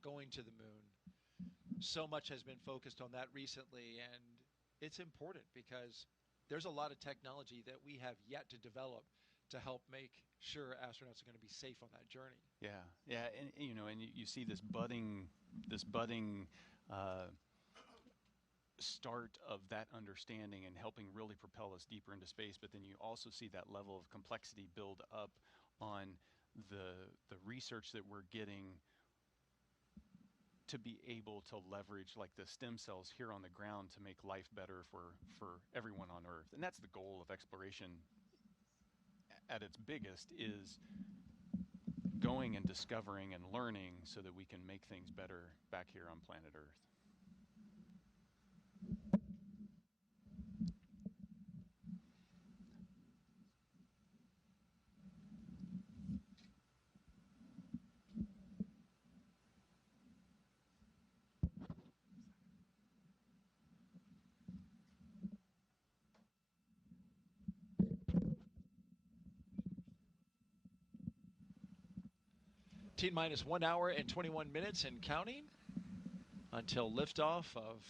going to the moon? So much has been focused on that recently, and it's important because there's a lot of technology that we have yet to develop to help make sure astronauts are going to be safe on that journey. Yeah, and you see this budding start of that understanding and helping really propel us deeper into space. But then you also see that level of complexity build up on the research that we're getting to be able to leverage like the stem cells here on the ground to make life better for everyone on Earth. And that's the goal of exploration at its biggest, is going and discovering and learning so that we can make things better back here on planet Earth. T-minus 1 hour and 21 minutes and counting until liftoff of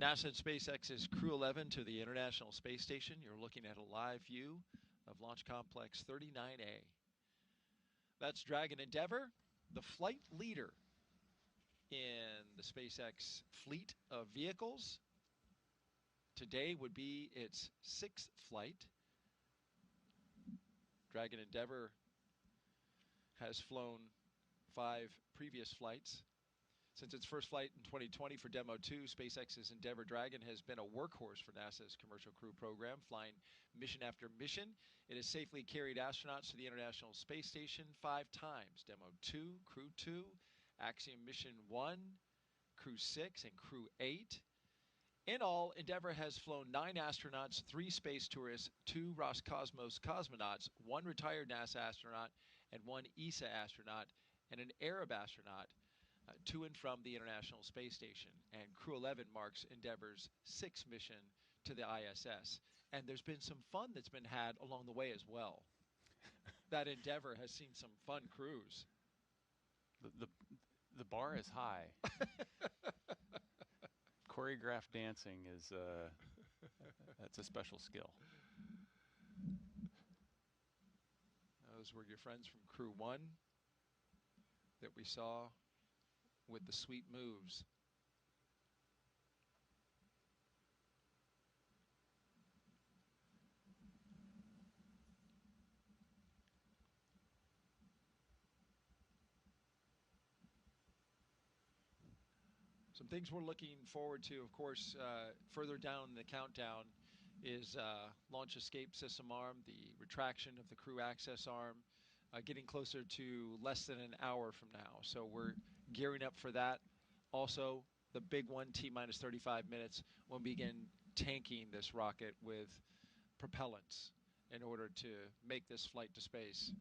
NASA and SpaceX's Crew-11 to the International Space Station. You're looking at a live view of Launch Complex 39A. That's Dragon Endeavour, the flight leader in the SpaceX fleet of vehicles. Today would be its 6th flight. Dragon Endeavour has flown 5 previous flights Since its first flight in 2020 for Demo 2, SpaceX's Endeavour Dragon has been a workhorse for NASA's Commercial Crew program, flying mission after mission. It has safely carried astronauts to the International Space Station 5 times: Demo 2, Crew 2, Axiom Mission 1, Crew 6, and Crew 8. In all, Endeavour has flown 9 astronauts, 3 space tourists, 2 Roscosmos cosmonauts, 1 retired NASA astronaut, and 1 ESA astronaut, and an Arab astronaut to and from the International Space Station. And Crew-11 marks Endeavour's 6th mission to the ISS. And there's been some fun that's been had along the way as well. That Endeavour has seen some fun crews. The bar is high. Choreographed dancing is that's a special skill. Those were your friends from Crew 1 that we saw with the sweet moves. Some things we're looking forward to, of course, further down the countdown is launch escape system arm, the retraction of the crew access arm, getting closer to less than an hour from now. So we're gearing up for that. Also, the big one, T-minus 35 minutes, we'll begin tanking this rocket with propellants in order to make this flight to space.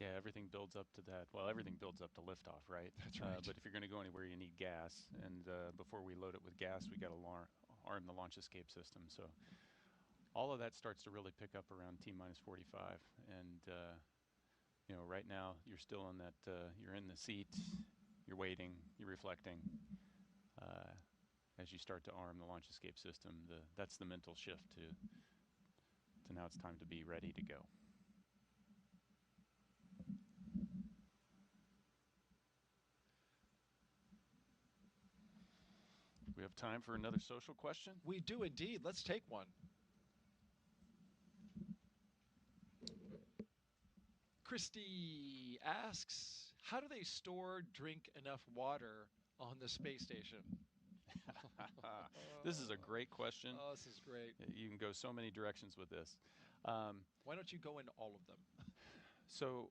Yeah, everything builds up to that. Well, everything builds up to liftoff, right? That's right. But if you're going to go anywhere, you need gas. And before we load it with gas, we got to arm the launch escape system. So all of that starts to really pick up around T-minus 45. And, you know, right now you're still in that, you're in the seat, you're waiting, you're reflecting. As you start to arm the launch escape system, that's the mental shift to now it's time to be ready to go. We have time for another social question? We do indeed. Let's take one. Christy asks, how do they store, drink enough water on the space station? This is a great question. Oh, this is great. You can go so many directions with this. Why don't you go into all of them? So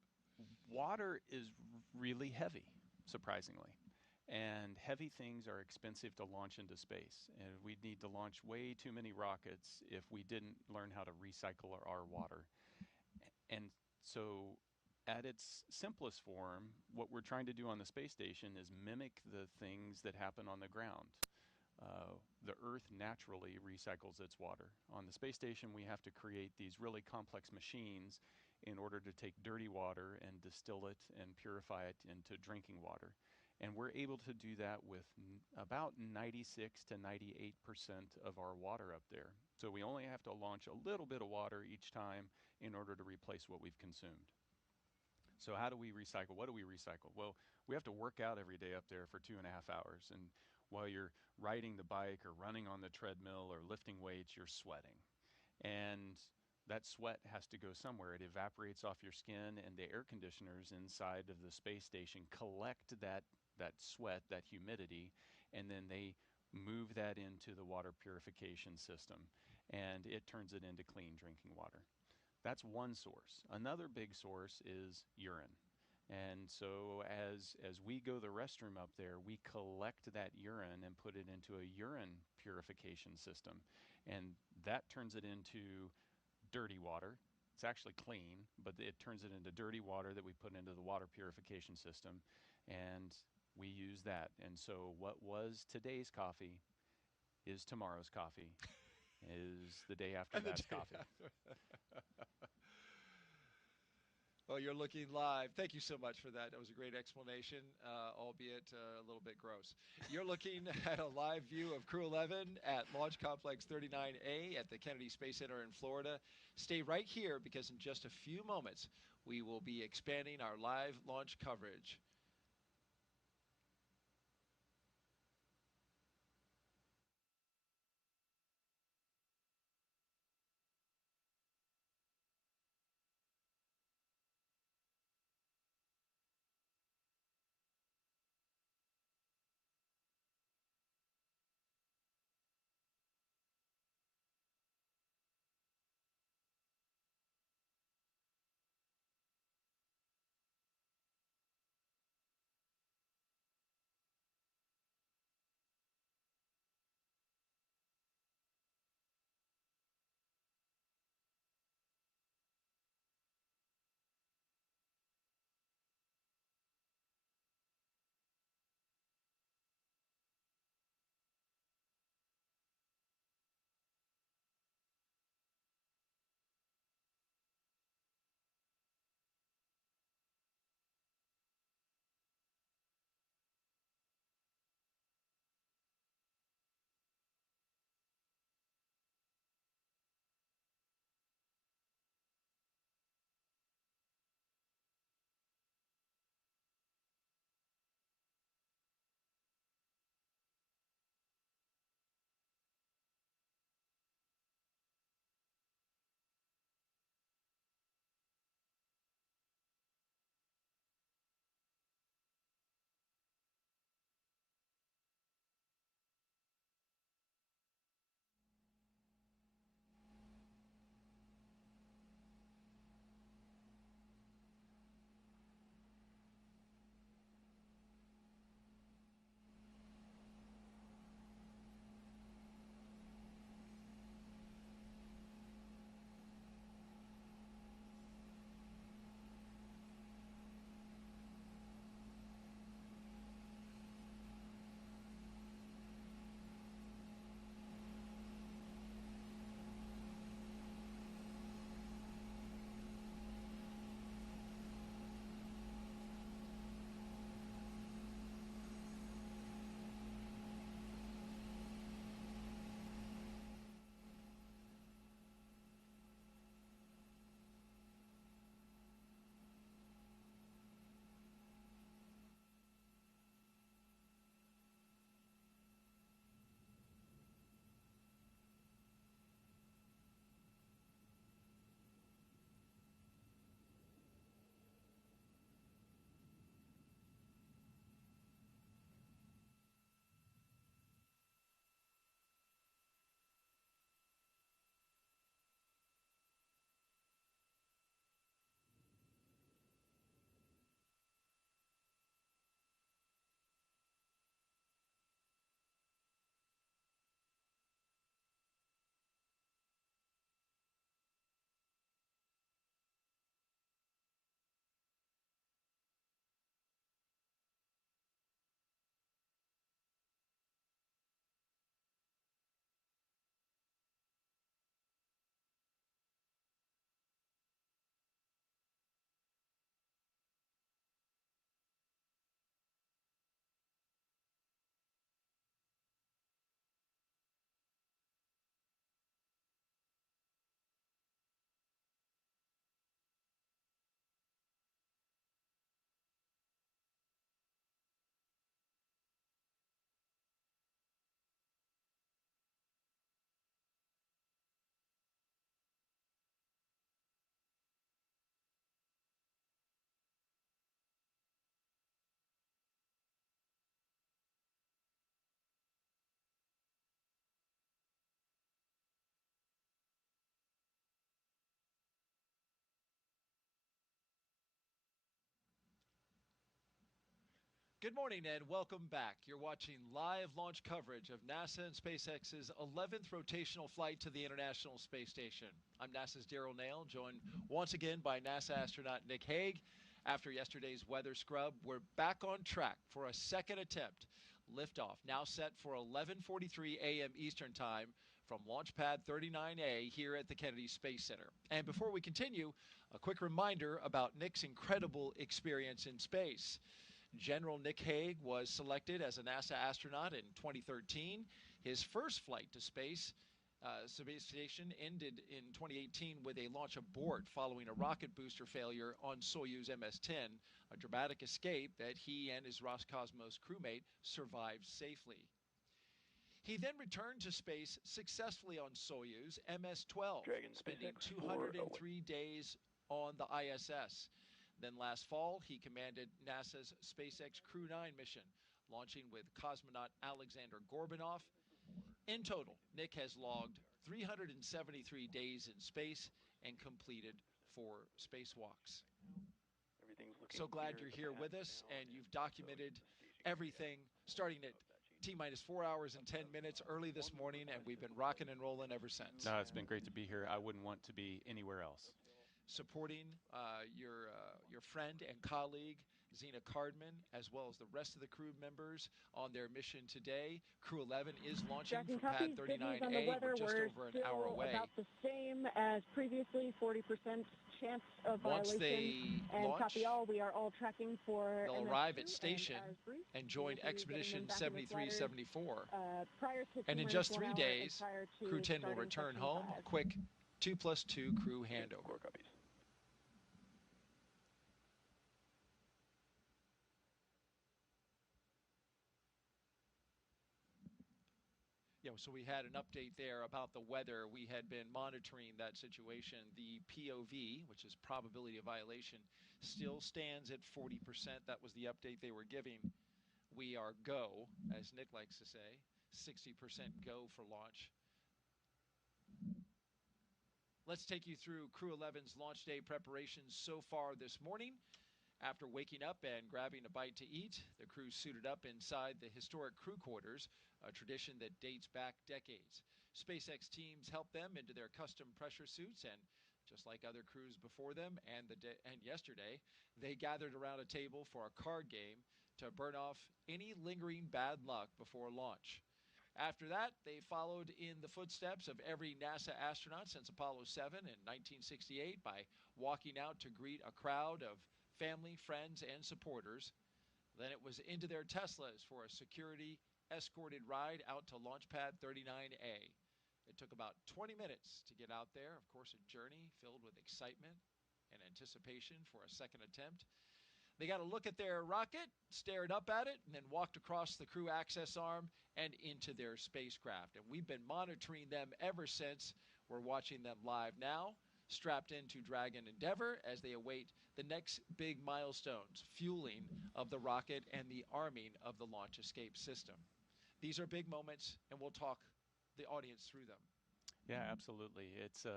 water is really heavy, surprisingly. And heavy things are expensive to launch into space. And we'd need to launch way too many rockets if we didn't learn how to recycle our water. And so at its simplest form, what we're trying to do on the space station is mimic the things that happen on the ground. The Earth naturally recycles its water. On the space station, we have to create these really complex machines in order to take dirty water and distill it and purify it into drinking water. And we're able to do that with about 96 to 98% of our water up there. So we only have to launch a little bit of water each time in order to replace what we've consumed. So how do we recycle? What do we recycle? Well, we have to work out every day up there for 2.5 hours. And while you're riding the bike or running on the treadmill or lifting weights, you're sweating. And that sweat has to go somewhere. It evaporates off your skin, and the air conditioners inside of the space station collect that sweat, that humidity, and then they move that into the water purification system, and it turns it into clean drinking water. That's one source. Another big source is urine. And so as we go to the restroom up there, we collect that urine and put it into a urine purification system. And that turns it into dirty water. It's actually clean, but it turns it into dirty water that we put into the water purification system. And we use that. And so what was today's coffee is tomorrow's coffee, is the day after that's coffee. Well, you're looking live. Thank you so much for that. That was a great explanation, albeit a little bit gross. You're looking at a live view of Crew-11 at Launch Complex 39A at the Kennedy Space Center in Florida. Stay right here because in just a few moments, we will be expanding our live launch coverage. Good morning and welcome back. You're watching live launch coverage of NASA and SpaceX's 11th rotational flight to the International Space Station. I'm NASA's Daryl Nail, joined once again by NASA astronaut Nick Hague. After yesterday's weather scrub, we're back on track for a second attempt. Liftoff now set for 11:43 a.m. Eastern Time from Launch Pad 39A here at the Kennedy Space Center. And before we continue, a quick reminder about Nick's incredible experience in space. General Nick Hague was selected as a NASA astronaut in 2013. His first flight to space station ended in 2018 with a launch abort following a rocket booster failure on Soyuz MS-10, a dramatic escape that he and his Roscosmos crewmate survived safely. He then returned to space successfully on Soyuz MS-12, spending 203 days on the ISS. Then last fall, he commanded NASA's SpaceX Crew-11 mission, launching with cosmonaut Alexander Gorbanov. In total, Nick has logged 373 days in space and completed 4 spacewalks. So glad you're here with us, and you've documented everything starting at T-minus 4 hours and 10 minutes early this morning, and we've been rocking and rolling ever since. No, it's been great to be here. I wouldn't want to be anywhere else. Supporting your friend and colleague, Zena Cardman, as well as the rest of the crew members on their mission today. Crew-11 is launching from Pad 39A. We're just over an hour away. About the same as previously, 40% chance of Once violation. they and launch, copy all, we are all tracking for they'll MS2 arrive at station and join we'll Expedition 7374. Prior to And in T-minus just 1 3 hour days, and prior to Crew 10 will starting return Section home. 5. Quick 2+2 crew handover. Yeah, so we had an update there about the weather. We had been monitoring that situation. The POV, which is probability of violation, still stands at 40%. That was the update they were giving. We are go, as Nick likes to say, 60% go for launch. Let's take you through Crew-11's launch day preparations so far this morning. After waking up and grabbing a bite to eat, the crew suited up inside the historic crew quarters, a tradition that dates back decades. SpaceX teams helped them into their custom pressure suits, and just like other crews before them and yesterday, they gathered around a table for a card game to burn off any lingering bad luck before launch. After that, they followed in the footsteps of every NASA astronaut since Apollo 7 in 1968 by walking out to greet a crowd of family, friends, and supporters. Then it was into their Teslas for a security escorted ride out to Launch Pad 39A. It took about 20 minutes to get out there. Of course, a journey filled with excitement and anticipation for a second attempt. They got a look at their rocket, stared up at it, and then walked across the crew access arm and into their spacecraft. And we've been monitoring them ever since. We're watching them live now, strapped into Dragon Endeavour as they await the next big milestones, fueling of the rocket and the arming of the launch escape system. These are big moments, and we'll talk the audience through them. Yeah, absolutely. It's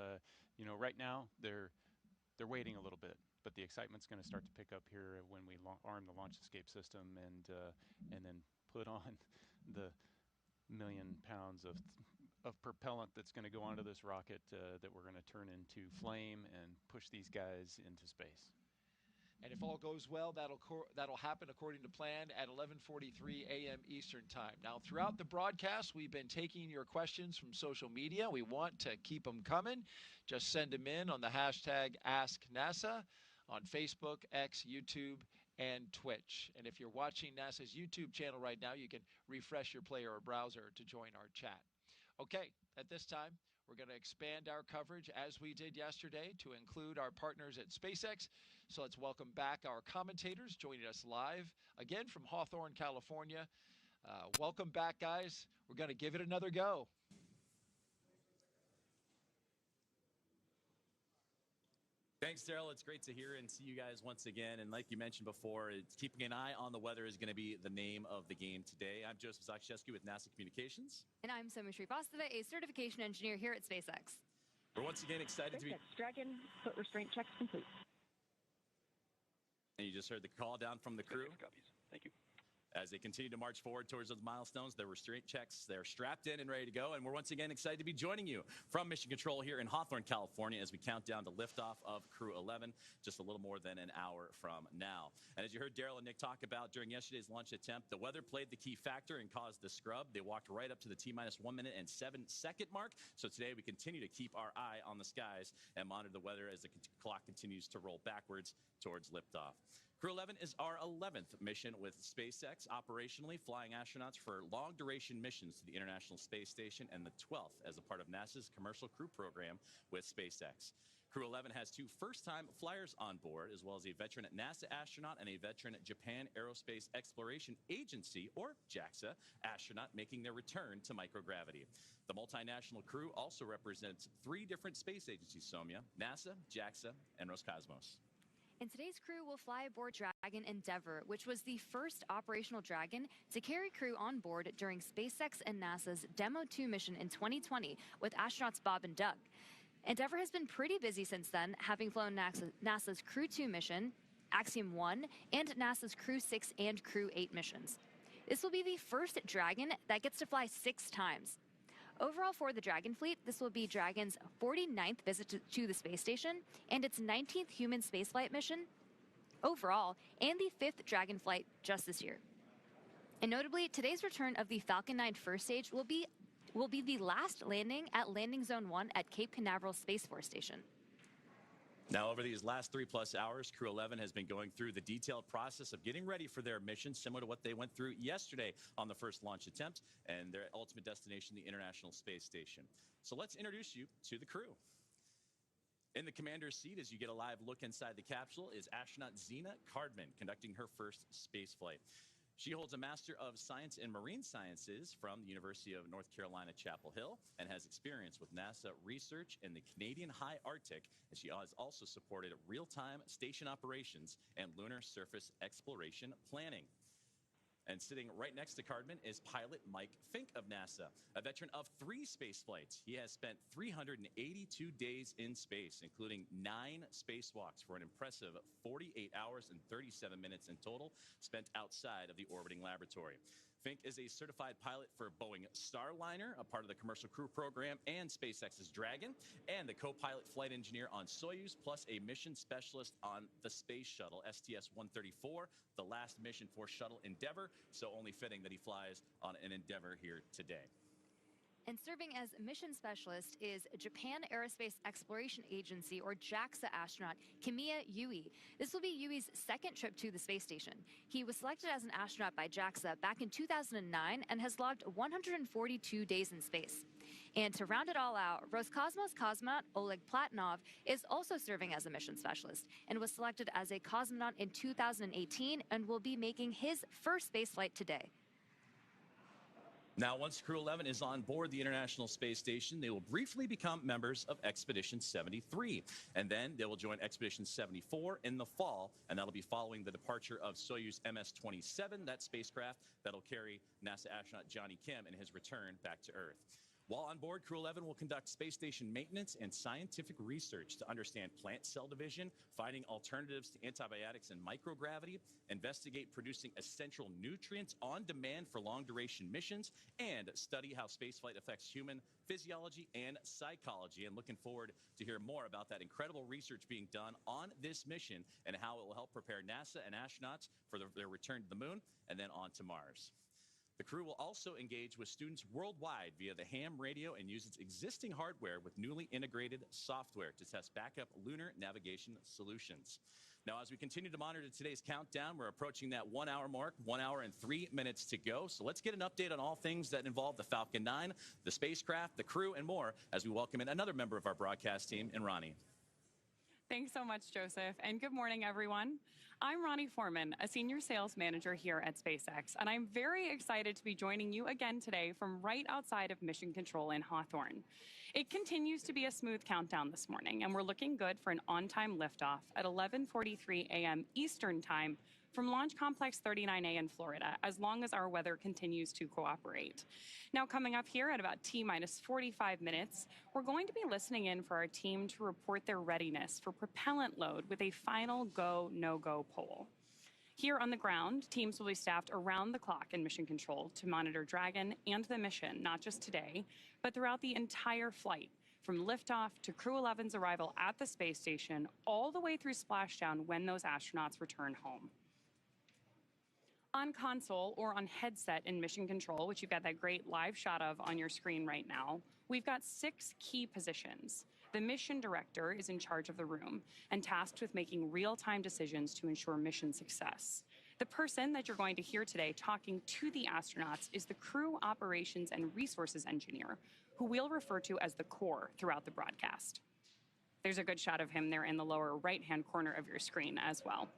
right now they're waiting a little bit, but the excitement's going to start to pick up here when we arm the launch escape system and then put on the 1 million pounds of propellant that's going to go onto this rocket that we're going to turn into flame and push these guys into space. And if all goes well, that'll happen according to plan at 11:43 a.m. Eastern Time. Now, throughout the broadcast, we've been taking your questions from social media. We want to keep them coming. Just send them in on the hashtag AskNASA on Facebook, X, YouTube, and Twitch. And if you're watching NASA's YouTube channel right now, you can refresh your player or browser to join our chat. Okay, at this time, we're going to expand our coverage as we did yesterday to include our partners at SpaceX. So let's welcome back our commentators joining us live again from Hawthorne, California. Welcome back, guys. We're going to give it another go. Thanks, Daryl. It's great to hear and see you guys once again. And like you mentioned before, keeping an eye on the weather is going to be the name of the game today. I'm Joseph Zakshesky with NASA Communications. And I'm Soumya Srivastava, a certification engineer here at SpaceX. We're once again excited to be... Dragon, foot restraint checks complete. And you just heard the call down from the crew. Copies. Thank you. As they continue to march forward towards those milestones, their restraint checks, they're strapped in and ready to go. And we're once again excited to be joining you from Mission Control here in Hawthorne, California, as we count down to liftoff of Crew-11, just a little more than an hour from now. And as you heard Daryl and Nick talk about during yesterday's launch attempt, the weather played the key factor and caused the scrub. They walked right up to the T-minus 1 minute and 7-second mark. So today we continue to keep our eye on the skies and monitor the weather as the clock continues to roll backwards towards liftoff. Crew-11 is our 11th mission with SpaceX, operationally flying astronauts for long-duration missions to the International Space Station, and the 12th as a part of NASA's Commercial Crew program with SpaceX. Crew-11 has 2 first-time flyers on board, as well as a veteran NASA astronaut and a veteran Japan Aerospace Exploration Agency, or JAXA, astronaut making their return to microgravity. The multinational crew also represents 3 different space agencies, Soumya: NASA, JAXA, and Roscosmos. And today's crew will fly aboard Dragon Endeavour, which was the first operational Dragon to carry crew on board during SpaceX and NASA's Demo 2 mission in 2020 with astronauts Bob and Doug. Endeavour has been pretty busy since then, having flown NASA's Crew 2 mission, Axiom 1, and NASA's Crew 6 and Crew 8 missions. This will be the first Dragon that gets to fly 6 times. Overall, for the Dragon fleet, this will be Dragon's 49th visit to the space station and its 19th human spaceflight mission overall, and the 5th Dragon flight just this year. And notably, today's return of the Falcon 9 first stage will be the last landing at Landing Zone 1 at Cape Canaveral Space Force Station. Now, over these last 3+ hours, Crew-11 has been going through the detailed process of getting ready for their mission, similar to what they went through yesterday on the first launch attempt and their ultimate destination, the International Space Station. So let's introduce you to the crew. In the commander's seat, as you get a live look inside the capsule, is astronaut Zena Cardman, conducting her first space flight. She holds a Master of Science in Marine Sciences from the University of North Carolina, Chapel Hill, and has experience with NASA research in the Canadian High Arctic, and she has also supported real-time station operations and lunar surface exploration planning. And sitting right next to Cardman is pilot Mike Fincke of NASA, a veteran of 3 space flights. He has spent 382 days in space, including 9 spacewalks for an impressive 48 hours and 37 minutes in total spent outside of the orbiting laboratory. Fincke is a certified pilot for Boeing Starliner, a part of the Commercial Crew program, and SpaceX's Dragon, and the co-pilot flight engineer on Soyuz, plus a mission specialist on the Space Shuttle STS-134, the last mission for Shuttle Endeavour, so only fitting that he flies on an Endeavour here today. And serving as mission specialist is Japan Aerospace Exploration Agency, or JAXA astronaut Kimiya Yui. This will be Yui's 2nd trip to the space station. He was selected as an astronaut by JAXA back in 2009 and has logged 142 days in space. And to round it all out, Roscosmos cosmonaut Oleg Platonov is also serving as a mission specialist and was selected as a cosmonaut in 2018 and will be making his first spaceflight today. Now, once Crew-11 is on board the International Space Station, they will briefly become members of Expedition 73. And then they will join Expedition 74 in the fall, and that'll be following the departure of Soyuz MS-27, that spacecraft that'll carry NASA astronaut Johnny Kim in his return back to Earth. While on board, Crew-11 will conduct space station maintenance and scientific research to understand plant cell division, finding alternatives to antibiotics and microgravity, investigate producing essential nutrients on demand for long-duration missions, and study how spaceflight affects human physiology and psychology. And looking forward to hear more about that incredible research being done on this mission and how it will help prepare NASA and astronauts for their return to the moon and then on to Mars. The crew will also engage with students worldwide via the ham radio and use its existing hardware with newly integrated software to test backup lunar navigation solutions. Now, as we continue to monitor today's countdown, we're approaching that 1 hour mark, 1 hour and 3 minutes to go. So let's get an update on all things that involve the Falcon 9, the spacecraft, the crew, and more as we welcome in another member of our broadcast team, in Ronnie. Thanks so much, Joseph, and good morning, everyone. I'm Ronnie Foreman, a senior sales manager here at SpaceX, and I'm very excited to be joining you again today from right outside of Mission Control in Hawthorne. It continues to be a smooth countdown this morning, and we're looking good for an on-time liftoff at 11:43 a.m. Eastern Time from Launch Complex 39A in Florida, as long as our weather continues to cooperate. Now, coming up here at about T-minus 45 minutes, we're going to be listening in for our team to report their readiness for propellant load with a final go, no-go poll. Here on the ground, teams will be staffed around the clock in mission control to monitor Dragon and the mission, not just today, but throughout the entire flight, from liftoff to Crew-11's arrival at the space station, all the way through splashdown when those astronauts return home. On console or on headset in mission control, which you've got that great live shot of on your screen right now, we've got 6 key positions. The mission director is in charge of the room and tasked with making real-time decisions to ensure mission success. The person that you're going to hear today talking to the astronauts is the Crew Operations and Resources Engineer, who we'll refer to as the core throughout the broadcast. There's a good shot of him there in the lower right-hand corner of your screen as well.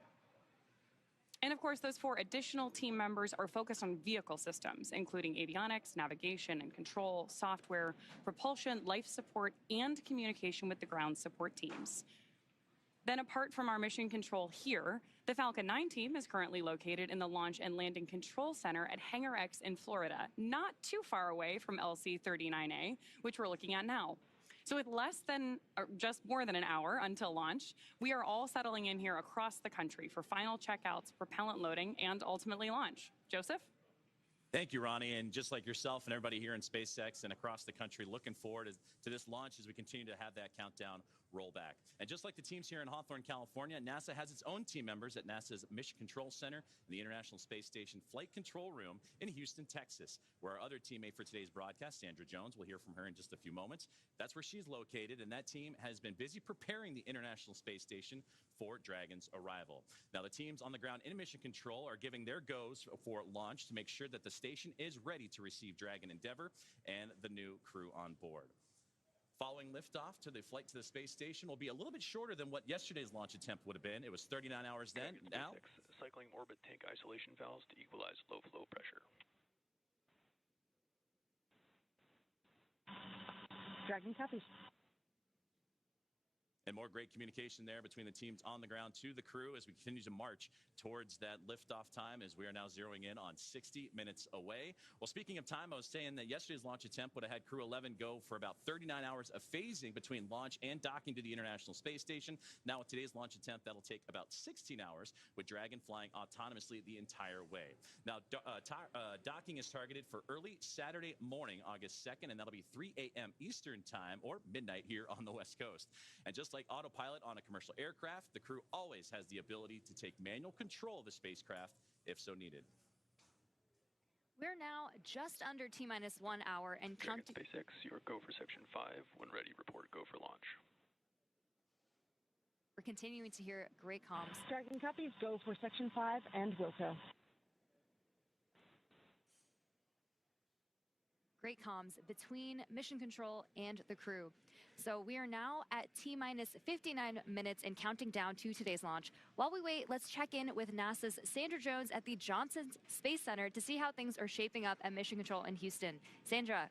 And of course, those 4 additional team members are focused on vehicle systems, including avionics, navigation and control, software, propulsion, life support, and communication with the ground support teams. Then apart from our mission control here, the Falcon 9 team is currently located in the Launch and Landing Control Center at Hangar X in Florida, not too far away from LC-39A, which we're looking at now. So with less than, or just more than an hour until launch, we are all settling in here across the country for final checkouts, propellant loading, and ultimately launch. Joseph? Thank you, Ronnie. And just like yourself and everybody here in SpaceX and across the country, looking forward to this launch as we continue to have that countdown roll back. And just like the teams here in Hawthorne, California, NASA has its own team members at NASA's Mission Control Center and the International Space Station Flight Control Room in Houston, Texas, where our other teammate for today's broadcast, Sandra Jones, we'll hear from her in just a few moments. That's where she's located, and that team has been busy preparing the International Space Station for Dragon's arrival. Now, the teams on the ground in Mission Control are giving their goes for launch to make sure that the station is ready to receive Dragon Endeavour and the new crew on board. Following liftoff to the flight to the space station will be a little bit shorter than what yesterday's launch attempt would have been. It was 39 hours then. Now, cycling orbit tank isolation valves to equalize low flow pressure. Dragon copies. And more great communication there between the teams on the ground to the crew as we continue to march towards that liftoff time, as we are now zeroing in on 60 minutes away. Well, speaking of time, I was saying that yesterday's launch attempt would have had Crew-11 go for about 39 hours of phasing between launch and docking to the International Space Station. Now with today's launch attempt, that'll take about 16 hours, with Dragon flying autonomously the entire way. Now, docking is targeted for early Saturday morning, August 2nd, and that'll be 3 a.m. Eastern time, or midnight here on the West Coast. And just like autopilot on a commercial aircraft, the crew always has the ability to take manual control of the spacecraft if so needed. We're now just under T-minus 1 hour and counting. SpaceX, your go for section 5. When ready, report go for launch. We're continuing to hear great comms. Dragon copies, go for section 5 and Wilco. Great comms between mission control and the crew. So we are now at T-minus 59 minutes and counting down to today's launch. While we wait, let's check in with NASA's Sandra Jones at the Johnson Space Center to see how things are shaping up at Mission Control in Houston. Sandra.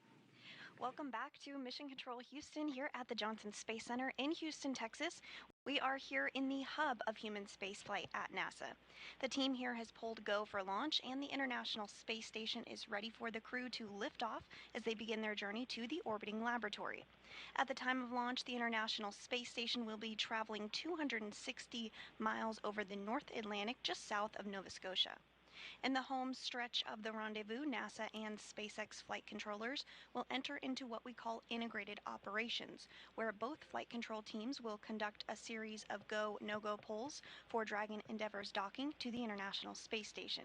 Welcome back to Mission Control Houston here at the Johnson Space Center in Houston, Texas. We are here in the hub of human spaceflight at NASA. The team here has pulled go for launch, and the International Space Station is ready for the crew to lift off as they begin their journey to the orbiting laboratory. At the time of launch, the International Space Station will be traveling 260 miles over the North Atlantic just south of Nova Scotia. In the home stretch of the rendezvous, NASA and SpaceX flight controllers will enter into what we call integrated operations, where both flight control teams will conduct a series of go, no-go polls for Dragon Endeavour's docking to the International Space Station.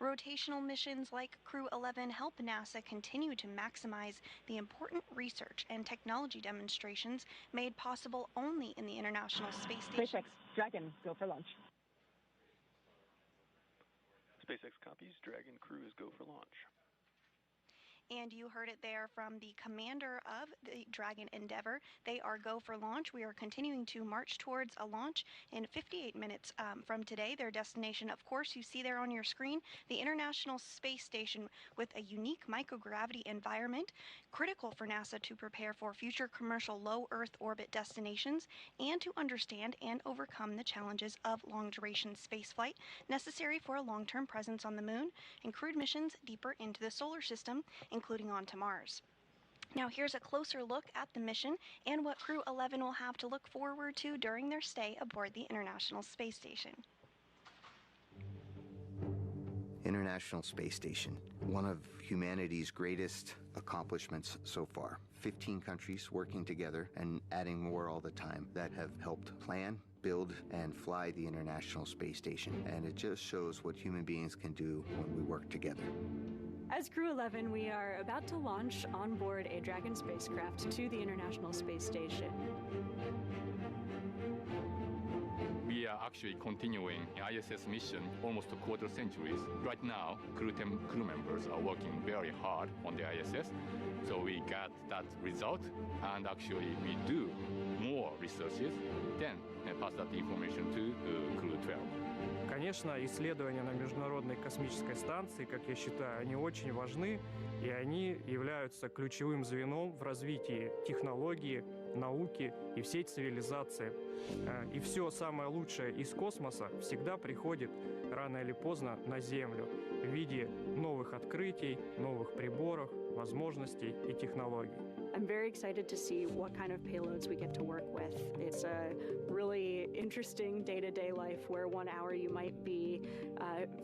Rotational missions like Crew-11 help NASA continue to maximize the important research and technology demonstrations made possible only in the International Space Station. SpaceX, Dragon, go for launch. SpaceX copies. Dragon crew is go for launch. And you heard it there from the commander of the Dragon Endeavour. They are go for launch. We are continuing to march towards a launch in 58 minutes from today. Their destination, of course, you see there on your screen, the International Space Station, with a unique microgravity environment, critical for NASA to prepare for future commercial low Earth orbit destinations and to understand and overcome the challenges of long-duration spaceflight necessary for a long-term presence on the Moon and crewed missions deeper into the solar system, including on to Mars. Now here's a closer look at the mission and what Crew-11 will have to look forward to during their stay aboard the International Space Station. International Space Station, one of humanity's greatest accomplishments so far. 15 countries working together and adding more all the time that have helped plan, build, and fly the International Space Station. And it just shows what human beings can do when we work together. As Crew-11, we are about to launch onboard a Dragon spacecraft to the International Space Station. We are actually continuing an ISS mission almost a quarter centuries. Right now, Crew-10 crew members are working very hard on the ISS. So we got that result, and actually we do more researches, then pass that information to Crew-12. Конечно, исследования на Международной космической станции, как я считаю, они очень важны, и они являются ключевым звеном в развитии технологии, науки и всей цивилизации. И все самое лучшее из космоса всегда приходит рано или поздно на Землю в виде новых открытий, новых приборов, возможностей и технологий. I'm very excited to see what kind of payloads we get to work with. It's a really interesting day-to-day life where 1 hour you might be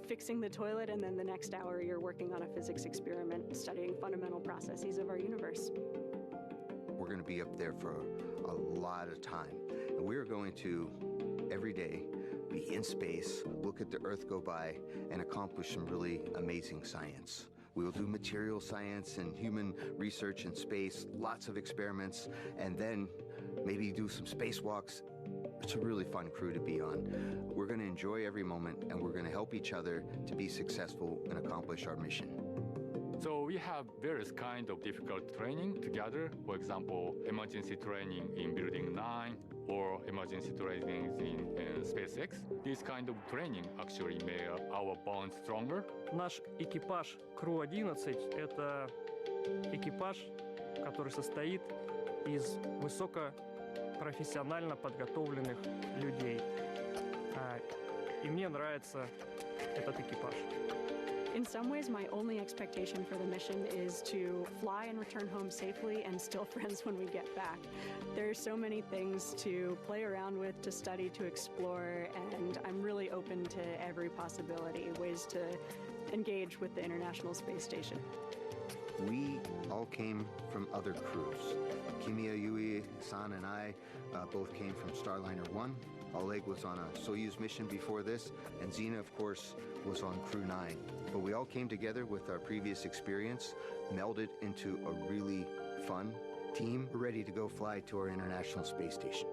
fixing the toilet and then the next hour you're working on a physics experiment studying fundamental processes of our universe. We're going to be up there for a lot of time. And we're going to, every day, be in space, look at the Earth go by, and accomplish some really amazing science. We will do material science and human research in space, lots of experiments, and then maybe do some spacewalks. It's a really fun crew to be on. We're going to enjoy every moment, and we're going to help each other to be successful and accomplish our mission. So we have various kinds of difficult training together. For example, emergency training in Building 9 or emergency training in SpaceX. This kind of training actually made our bond stronger. Наш экипаж Crew-11 – это экипаж, который состоит из высокопрофессионально подготовленных людей. И мне нравится этот экипаж. In some ways, my only expectation for the mission is to fly and return home safely and still friends when we get back. There are so many things to play around with, to study, to explore, and I'm really open to every possibility, ways to engage with the International Space Station. We all came from other crews. Kimiya Yui, San, and I both came from Starliner 1. Oleg was on a Soyuz mission before this, and Zena, of course, was on Crew-9. But we all came together with our previous experience, melded into a really fun team, ready to go fly to our International Space Station.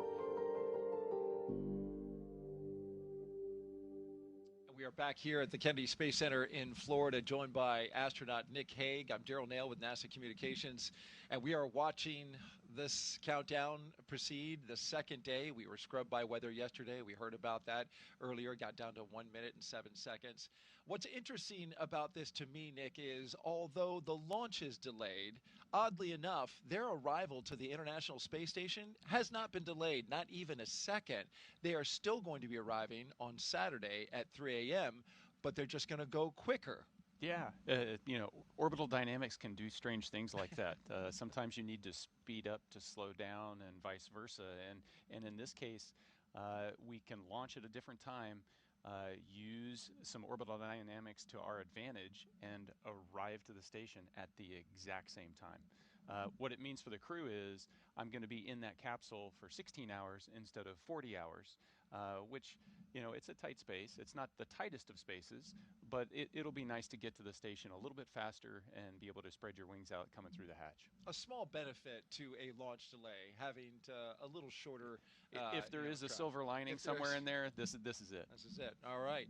We are back here at the Kennedy Space Center in Florida, joined by astronaut Nick Hague. I'm Daryl Nail with NASA Communications, and we are watching this countdown proceed, the second day. We were scrubbed by weather yesterday. We heard about that earlier, got down to 1 minute and 7 seconds. What's interesting about this to me, Nick, is although the launch is delayed, oddly enough, their arrival to the International Space Station has not been delayed, not even a second. They are still going to be arriving on Saturday at 3 a.m., but they're just going to go quicker. Yeah, you know, orbital dynamics can do strange things like that. Sometimes you need to speed up to slow down and vice versa. And in this case, we can launch at a different time, use some orbital dynamics to our advantage, and arrive to the station at the exact same time. What it means for the crew is I'm going to be in that capsule for 16 hours instead of 40 hours, which, you know, it's a tight space. It's not the tightest of spaces, but it'll be nice to get to the station a little bit faster and be able to spread your wings out coming through the hatch. A small benefit to a launch delay, having a little shorter. If there is a silver lining somewhere in there, this is it. This is it. All right.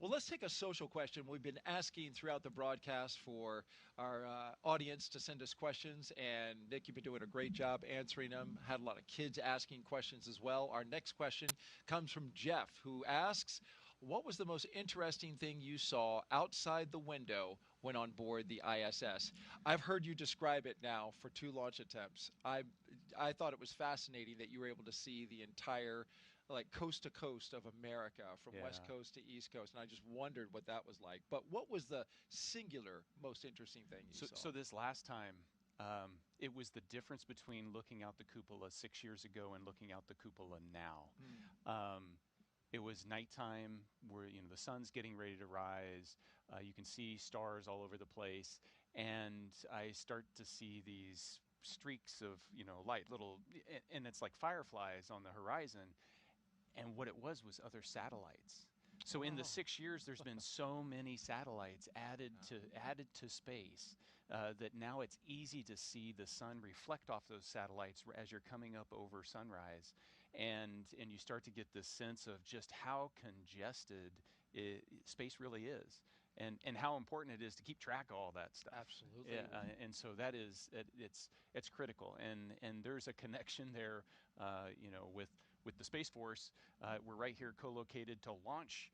Well, let's take a social question. We've been asking throughout the broadcast for our audience to send us questions, and Nick, you've been doing a great job answering them. Had a lot of kids asking questions as well. Our next question comes from Jeff, who asks, what was the most interesting thing you saw outside the window when on board the ISS? I've heard you describe it now for 2 launch attempts. I thought it was fascinating that you were able to see the entire coast to coast of America, from West Coast to East Coast, and I just wondered what that was like. But what was the singular most interesting thing you saw? So this last time, it was the difference between looking out the cupola 6 years ago and looking out the cupola now. it was nighttime where, you know, the sun's getting ready to rise. You can see stars all over the place. And I start to see these streaks of, you know, light, little, and it's like fireflies on the horizon. And what it was other satellites. So in the 6 years, there's been so many satellites added to space that now it's easy to see the sun reflect off those satellites as you're coming up over sunrise, and you start to get this sense of just how congested space really is, and how important it is to keep track of all that stuff. Absolutely. Yeah, and so that is it's critical, and there's a connection there, you know, with the Space Force. We're right here co-located to launch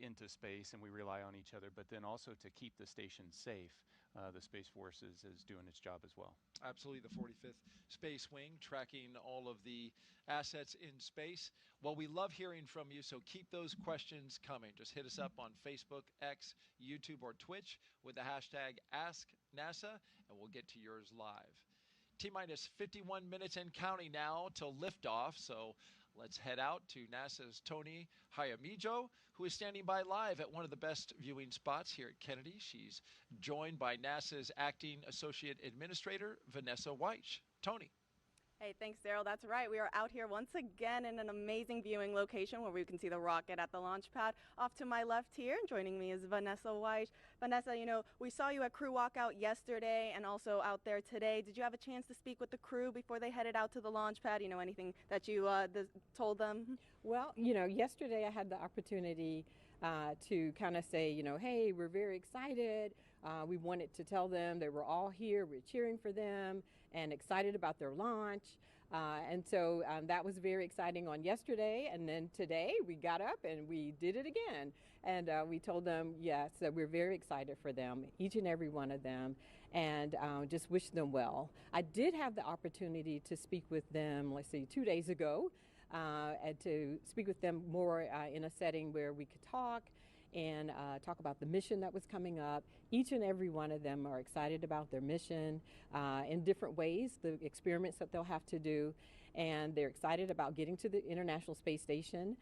into space, and we rely on each other, but then also to keep the station safe. The Space Force is doing its job as well. Absolutely, the 45th Space Wing tracking all of the assets in space. Well, we love hearing from you, so keep those questions coming. Just hit us up on Facebook, X, YouTube, or Twitch with the hashtag AskNASA, and we'll get to yours live. T-minus 51 minutes and counting now till liftoff, so let's head out to NASA's Tony Hayamijo, who is standing by live at one of the best viewing spots here at Kennedy. She's joined by NASA's Acting Associate Administrator, Vanessa Weich. Tony. Hey, thanks, Daryl. That's right. We are out here once again in an amazing viewing location where we can see the rocket at the launch pad. Off to my left here, joining me is Vanessa Weich. Vanessa, you know, we saw you at crew walkout yesterday and also out there today. Did you have a chance to speak with the crew before they headed out to the launch pad? You know, anything that you told them? Well, you know, yesterday I had the opportunity to kind of say, you know, hey, we're very excited. We wanted to tell them they were all here. We're cheering for them and excited about their launch. And so that was very exciting on yesterday. And then today we got up and we did it again. And we told them, yes, that we're very excited for them, each and every one of them, and just wish them well. I did have the opportunity to speak with them, let's see, 2 days ago, and to speak with them more in a setting where we could talk and talk about the mission that was coming up. Each and every one of them are excited about their mission in different ways, the experiments that they'll have to do, and they're excited about getting to the International Space Station,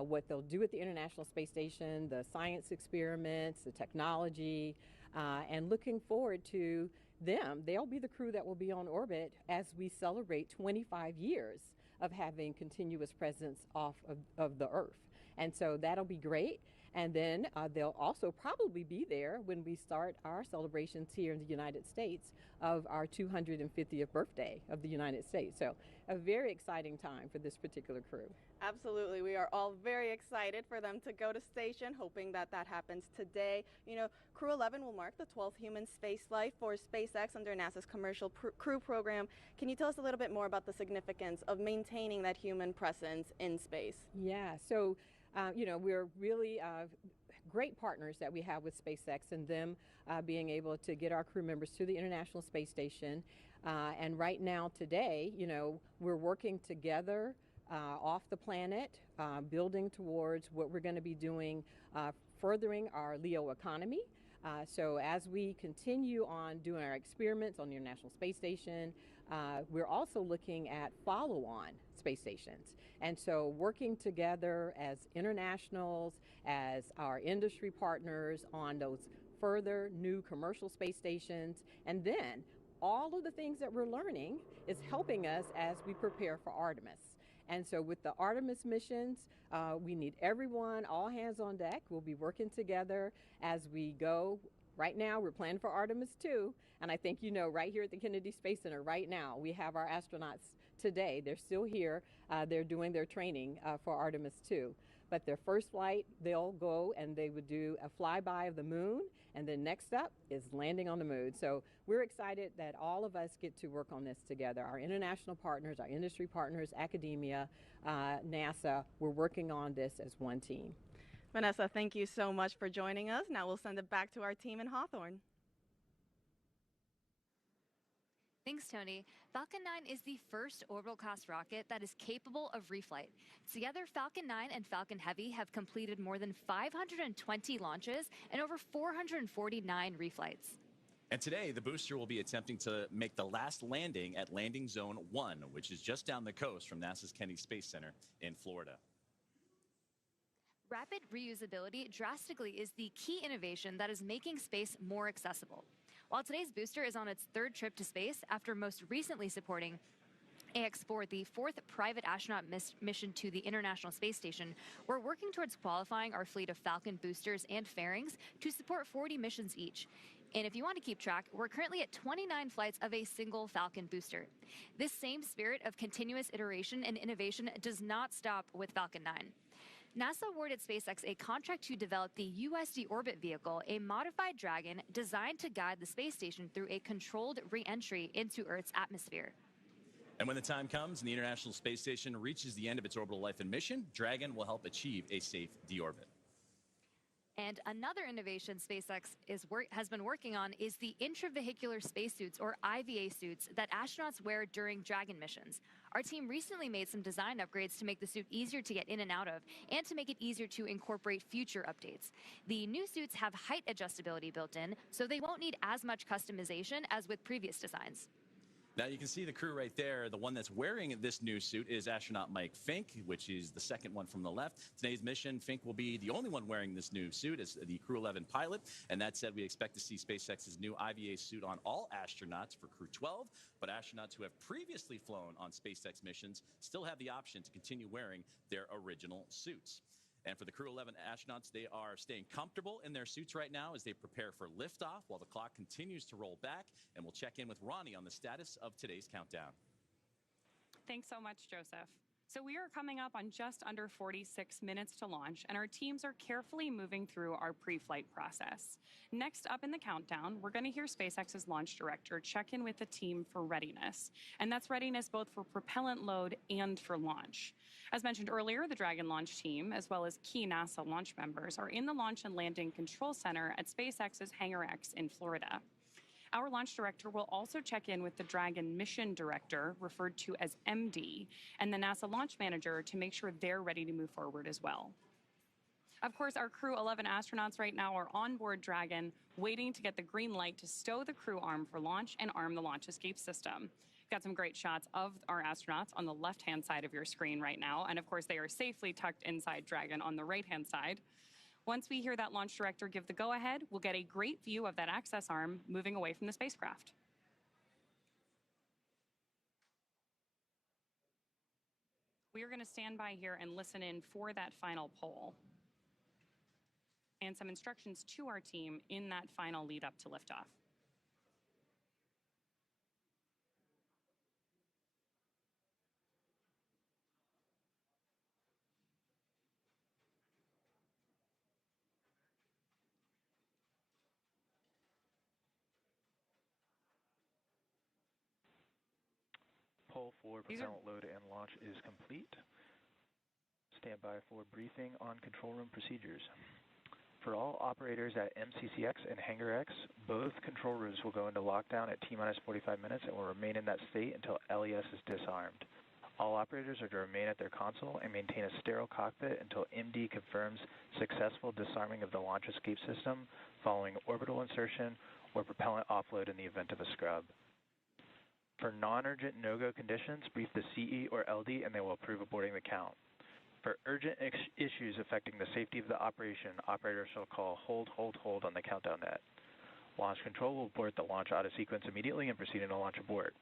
what they'll do at the International Space Station, the science experiments, the technology, and looking forward to them. They'll be the crew that will be on orbit as we celebrate 25 years of having continuous presence off of the Earth. And so that'll be great. And then they'll also probably be there when we start our celebrations here in the United States of our 250th birthday of the United States. So a very exciting time for this particular crew. Absolutely. We are all very excited for them to go to station, hoping that that happens today. You know, Crew-11 will mark the 12th human spaceflight for SpaceX under NASA's Commercial Crew program. Can you tell us a little bit more about the significance of maintaining that human presence in space? Yeah, so you know, we're really great partners that we have with SpaceX, and them being able to get our crew members to the International Space Station. And right now, today, you know, we're working together off the planet, building towards what we're going to be doing, furthering our LEO economy. So as we continue on doing our experiments on the International Space Station, we're also looking at follow-on space stations. And so working together as internationals, as our industry partners on those further new commercial space stations, and then all of the things that we're learning is helping us as we prepare for Artemis. And so with the Artemis missions, we need everyone, all hands on deck. We'll be working together as we go. Right now, we're planning for Artemis 2, and I think you know, right here at the Kennedy Space Center, right now, we have our astronauts today. They're still here. They're doing their training for Artemis 2. But their first flight, they'll go and they would do a flyby of the moon, and then next up is landing on the moon. So we're excited that all of us get to work on this together. Our international partners, our industry partners, academia, NASA, we're working on this as one team. Vanessa, thank you so much for joining us. Now we'll send it back to our team in Hawthorne. Thanks, Tony. Falcon 9 is the first orbital-class rocket that is capable of reflight. Together, Falcon 9 and Falcon Heavy have completed more than 520 launches and over 449 reflights. And today, the booster will be attempting to make the last landing at Landing Zone 1, which is just down the coast from NASA's Kennedy Space Center in Florida. Rapid reusability drastically is the key innovation that is making space more accessible. While today's booster is on its third trip to space after most recently supporting AX-4, the fourth private astronaut mission to the International Space Station, we're working towards qualifying our fleet of Falcon boosters and fairings to support 40 missions each. And if you want to keep track, we're currently at 29 flights of a single Falcon booster. This same spirit of continuous iteration and innovation does not stop with Falcon 9. NASA awarded SpaceX a contract to develop the U.S Orbit vehicle, a modified Dragon designed to guide the space station through a controlled re-entry into Earth's atmosphere. And when the time comes and the International Space Station reaches the end of its orbital life and mission, Dragon will help achieve a safe deorbit. And another innovation SpaceX has been working on is the intravehicular spacesuits, or IVA suits, that astronauts wear during Dragon missions. Our team recently made some design upgrades to make the suit easier to get in and out of, and to make it easier to incorporate future updates. The new suits have height adjustability built in, so they won't need as much customization as with previous designs. Now you can see the crew right there. The one that's wearing this new suit is astronaut Mike Fincke, which is the second one from the left. Today's mission, Fincke will be the only one wearing this new suit as the Crew-11 pilot. And that said, we expect to see SpaceX's new IVA suit on all astronauts for Crew-12. But astronauts who have previously flown on SpaceX missions still have the option to continue wearing their original suits. And for the Crew-11 astronauts, they are staying comfortable in their suits right now as they prepare for liftoff while the clock continues to roll back. And we'll check in with Ronnie on the status of today's countdown. Thanks so much, Joseph. So we are coming up on just under 46 minutes to launch, and our teams are carefully moving through our pre-flight process. Next up in the countdown, we're going to hear SpaceX's launch director check in with the team for readiness. And that's readiness both for propellant load and for launch. As mentioned earlier, the Dragon launch team, as well as key NASA launch members, are in the Launch and Landing Control Center at SpaceX's Hangar X in Florida. Our launch director will also check in with the Dragon mission director, referred to as MD, and the NASA launch manager to make sure they're ready to move forward as well. Of course, our Crew-11 astronauts right now are on board Dragon, waiting to get the green light to stow the crew arm for launch and arm the launch escape system. Got some great shots of our astronauts on the left-hand side of your screen right now, and of course they are safely tucked inside Dragon on the right-hand side. Once we hear that launch director give the go-ahead, we'll get a great view of that access arm moving away from the spacecraft. We are going to stand by here and listen in for that final poll and some instructions to our team in that final lead up to liftoff. Poll for propellant load and launch is complete. Stand by for briefing on control room procedures. For all operators at MCCX and Hangar X, both control rooms will go into lockdown at T-minus 45 minutes and will remain in that state until LES is disarmed. All operators are to remain at their console and maintain a sterile cockpit until MD confirms successful disarming of the launch escape system following orbital insertion or propellant offload in the event of a scrub. For non-urgent no-go conditions, brief the CE or LD and they will approve aborting the count. For urgent issues affecting the safety of the operation, operators shall call hold, hold, hold on the countdown net. Launch control will abort the launch auto sequence immediately and proceed in a launch abort.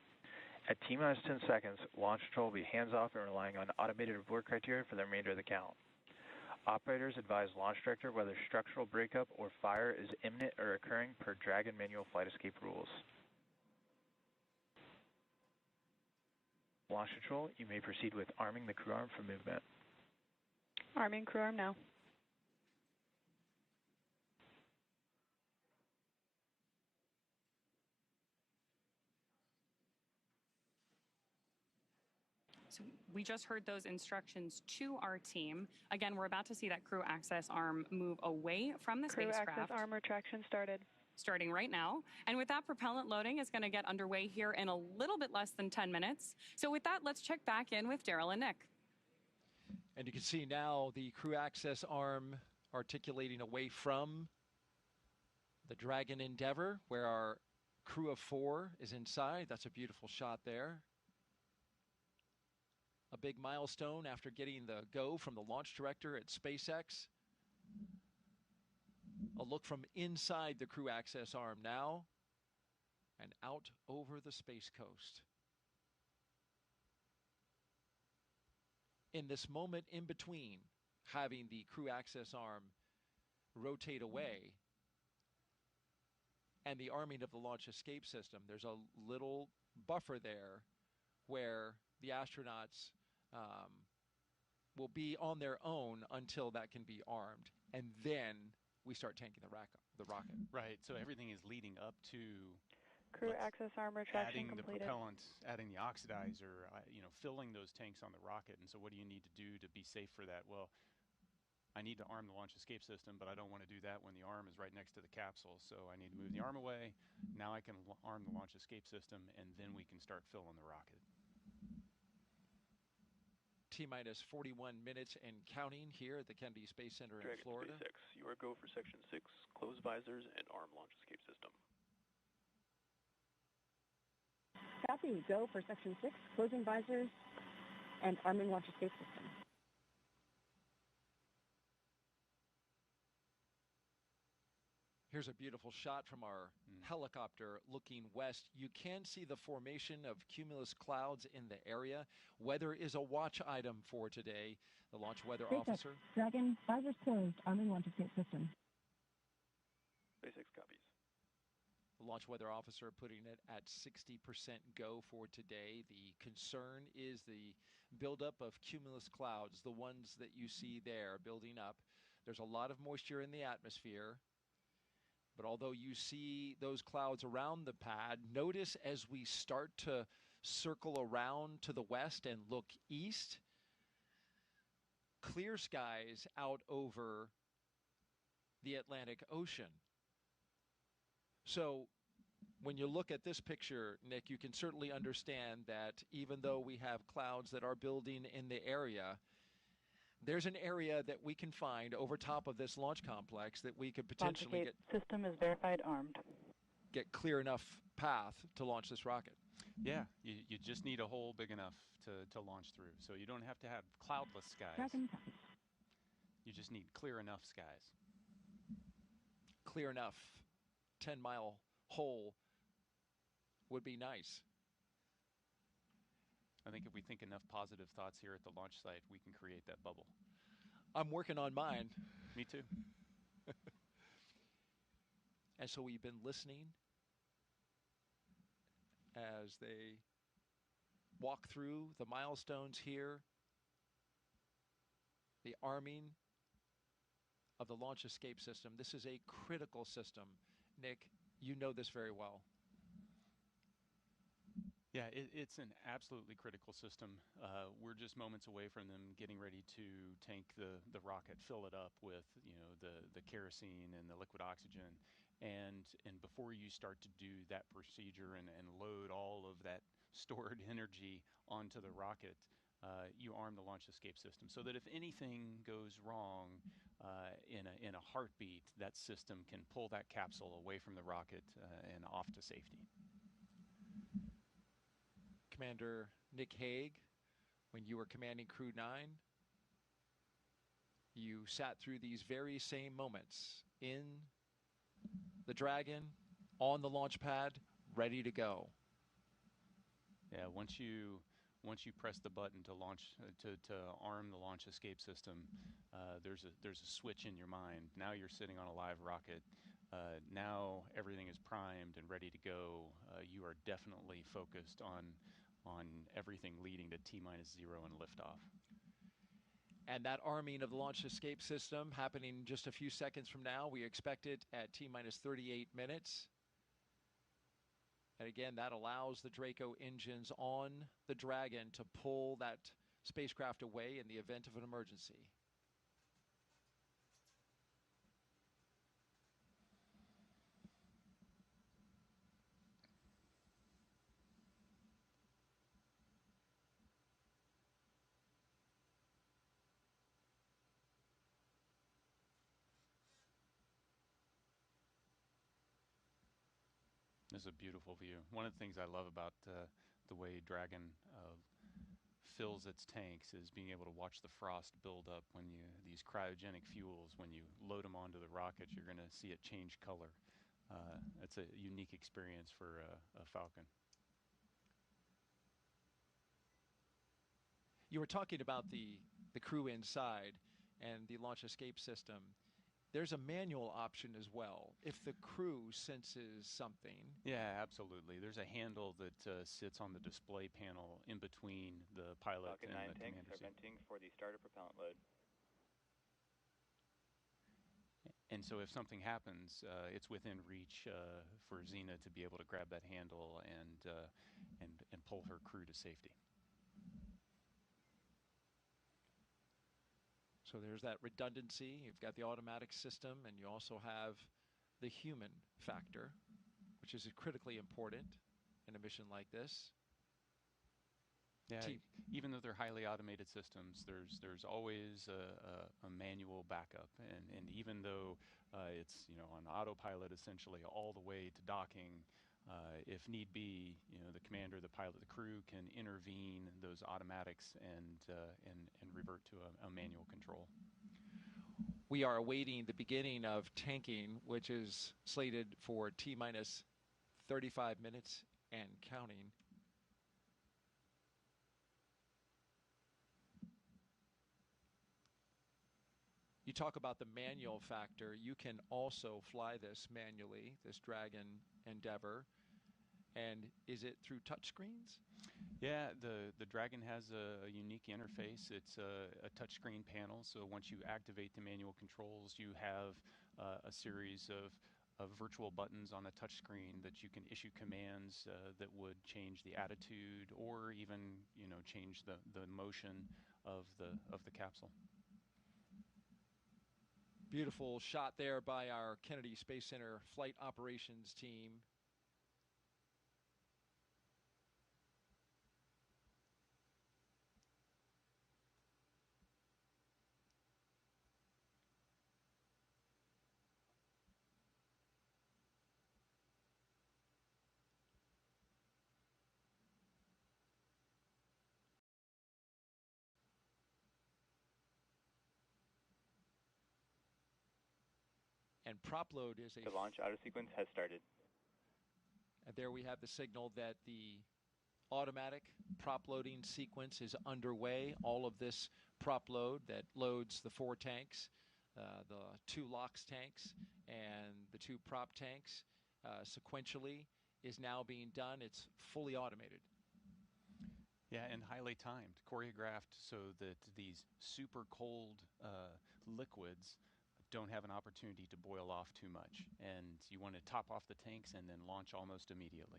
At T-minus 10 seconds, launch control will be hands-off and relying on automated abort criteria for the remainder of the count. Operators advise launch director whether structural breakup or fire is imminent or occurring per Dragon manual flight escape rules. Launch control, you may proceed with arming the crew arm for movement. Arming crew arm now. So we just heard those instructions to our team. Again, we're about to see that crew access arm move away from the spacecraft. Crew access arm retraction started. Starting right now. And with that, propellant loading is going to get underway here in a little bit less than 10 minutes. So with that, let's check back in with Daryl and Nick. And you can see now the crew access arm articulating away from the Dragon Endeavour, where our crew of 4 is inside. That's a beautiful shot there. A big milestone after getting the go from the launch director at SpaceX A look from inside the crew access arm now and out over the Space Coast. In this moment in between having the crew access arm rotate away and the arming of the launch escape system, there's a little buffer there where the astronauts will be on their own until that can be armed. And then we start tanking the rocket. Right, so everything is leading up to Crew access arm retraction adding completed. the propellant, adding the oxidizer, filling those tanks on the rocket. And so what do you need to do to be safe for that? Well, I need to arm the launch escape system, but I don't want to do that when the arm is right next to the capsule. So I need to move the arm away. Now I can arm the launch escape system, and then we can start filling the rocket. T-minus 41 minutes and counting here at the Kennedy Space Center in Florida. SpaceX, you are go for Section 6, close visors and arm launch escape system. Copy. Go for Section 6, closing visors and arming launch escape system. Here's a beautiful shot from our helicopter looking west. You can see the formation of cumulus clouds in the area. Weather is a watch item for today. The launch weather SpaceX, officer. Dragon, visors closed, arming launch escape system. SpaceX copies. The launch weather officer putting it at 60% go for today. The concern is the buildup of cumulus clouds, the ones that you see there building up. There's a lot of moisture in the atmosphere. But although you see those clouds around the pad, notice as we start to circle around to the west and look east, clear skies out over the Atlantic Ocean. So when you look at this picture, Nick, you can certainly understand that even though we have clouds that are building in the area, there's an area that we can find over top of this launch complex that we could potentially Launch system is verified armed. Get clear enough path to launch this rocket. Yeah, you just need a hole big enough to launch through. So you don't have to have cloudless skies. Dragon. You just need clear enough skies. Clear enough 10-mile hole would be nice. I think if we think enough positive thoughts here at the launch site, we can create that bubble. I'm working on mine. Me too. And so we've been listening as they walk through the milestones here, the arming of the launch escape system. This is a critical system. Nick, you know this very well. Yeah, it's an absolutely critical system. We're just moments away from them getting ready to tank the rocket, fill it up with the kerosene and the liquid oxygen, and before you start to do that procedure and load all of that stored energy onto the rocket, you arm the launch escape system so that if anything goes wrong in a heartbeat, that system can pull that capsule away from the rocket and off to safety. Commander Nick Hague, when you were commanding Crew-9, you sat through these very same moments in the Dragon, on the launch pad, ready to go. Yeah, once you press the button to launch to arm the launch escape system, there's a switch in your mind. Now you're sitting on a live rocket. Now everything is primed and ready to go. You are definitely focused on everything leading to T-0 and liftoff. And that arming of the launch escape system happening just a few seconds from now. We expect it at T-minus 38 minutes. And again, that allows the Draco engines on the Dragon to pull that spacecraft away in the event of an emergency. This is a beautiful view. One of the things I love about the way Dragon fills its tanks is being able to watch the frost build up when these cryogenic fuels, when you load them onto the rocket, you're going to see it change color. It's a unique experience for a Falcon. You were talking about the crew inside and the launch escape system. There's a manual option as well if the crew senses something. Yeah, absolutely. There's a handle that sits on the display panel in between the pilot Falcon and 9 the tanks commander are seat. venting for the starter propellant load. And so if something happens, it's within reach for Zena to be able to grab that handle and pull her crew to safety. So there's that redundancy. You've got the automatic system, and you also have the human factor, which is critically important in a mission like this. Yeah, even though they're highly automated systems, there's always a manual backup, and even though it's on autopilot essentially all the way to docking, if need be, the commander, the pilot, the crew can intervene those automatics and revert to a manual control. We are awaiting the beginning of tanking, which is slated for T-minus 35 minutes and counting. You talk about the manual factor. You can also fly this manually, this Dragon Endeavor. And is it through touchscreens? Yeah, the Dragon has a unique interface. It's a touchscreen panel, so once you activate the manual controls, you have a series of virtual buttons on a touchscreen that you can issue commands that would change the attitude or even change the motion of the capsule. Beautiful shot there by our Kennedy Space Center flight operations team. And prop load is The launch auto sequence has started. And there we have the signal that the automatic prop loading sequence is underway. All of this prop load that loads the 4 tanks, the 2 LOX tanks, and the 2 prop tanks sequentially is now being done. It's fully automated. Yeah, and highly timed, choreographed so that these super cold liquids don't have an opportunity to boil off too much. And you want to top off the tanks and then launch almost immediately.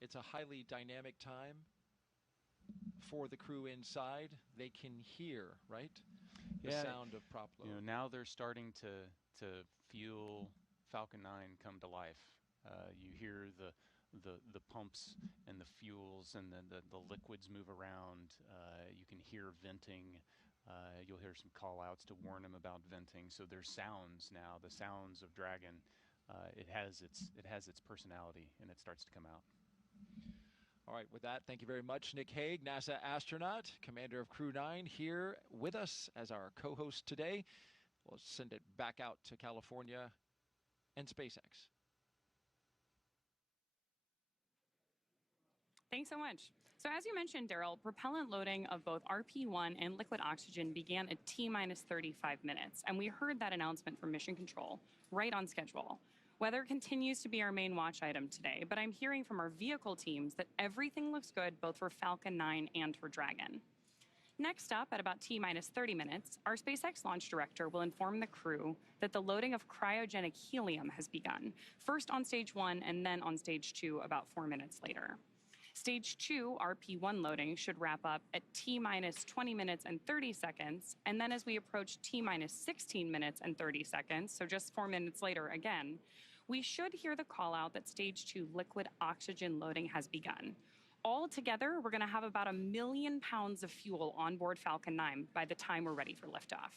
It's a highly dynamic time for the crew inside. They can hear, right? The sound of prop load. Now they're starting to feel Falcon 9 come to life. You hear the pumps and the fuels and the liquids move around. You can hear venting. You'll hear some call outs to warn them about venting. So there's sounds now, the sounds of Dragon. It has its personality, and it starts to come out. All right, with that, thank you very much, Nick Hague, NASA astronaut, commander of Crew 9, here with us as our co-host today. We'll send it back out to California and SpaceX. Thanks so much. So as you mentioned, Daryl, propellant loading of both RP-1 and liquid oxygen began at T-minus 35 minutes, and we heard that announcement from Mission Control right on schedule. Weather continues to be our main watch item today, but I'm hearing from our vehicle teams that everything looks good both for Falcon 9 and for Dragon. Next up, at about T-minus 30 minutes, our SpaceX launch director will inform the crew that the loading of cryogenic helium has begun, first on stage 1 and then on stage 2 about 4 minutes later. Stage 2 RP-1 loading should wrap up at T-minus 20 minutes and 30 seconds, and then as we approach T-minus 16 minutes and 30 seconds, so just 4 minutes later again, we should hear the call out that stage 2 liquid oxygen loading has begun. All together, we're going to have about 1 million pounds of fuel on board Falcon 9 by the time we're ready for liftoff.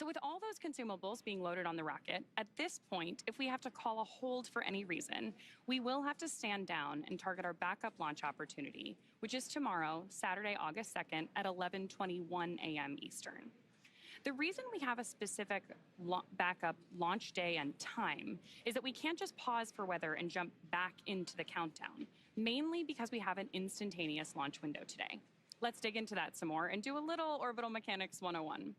So with all those consumables being loaded on the rocket, at this point, if we have to call a hold for any reason, we will have to stand down and target our backup launch opportunity, which is tomorrow, Saturday, August 2nd at 11:21 a.m. Eastern. The reason we have a specific backup launch day and time is that we can't just pause for weather and jump back into the countdown, mainly because we have an instantaneous launch window today. Let's dig into that some more and do a little Orbital Mechanics 101.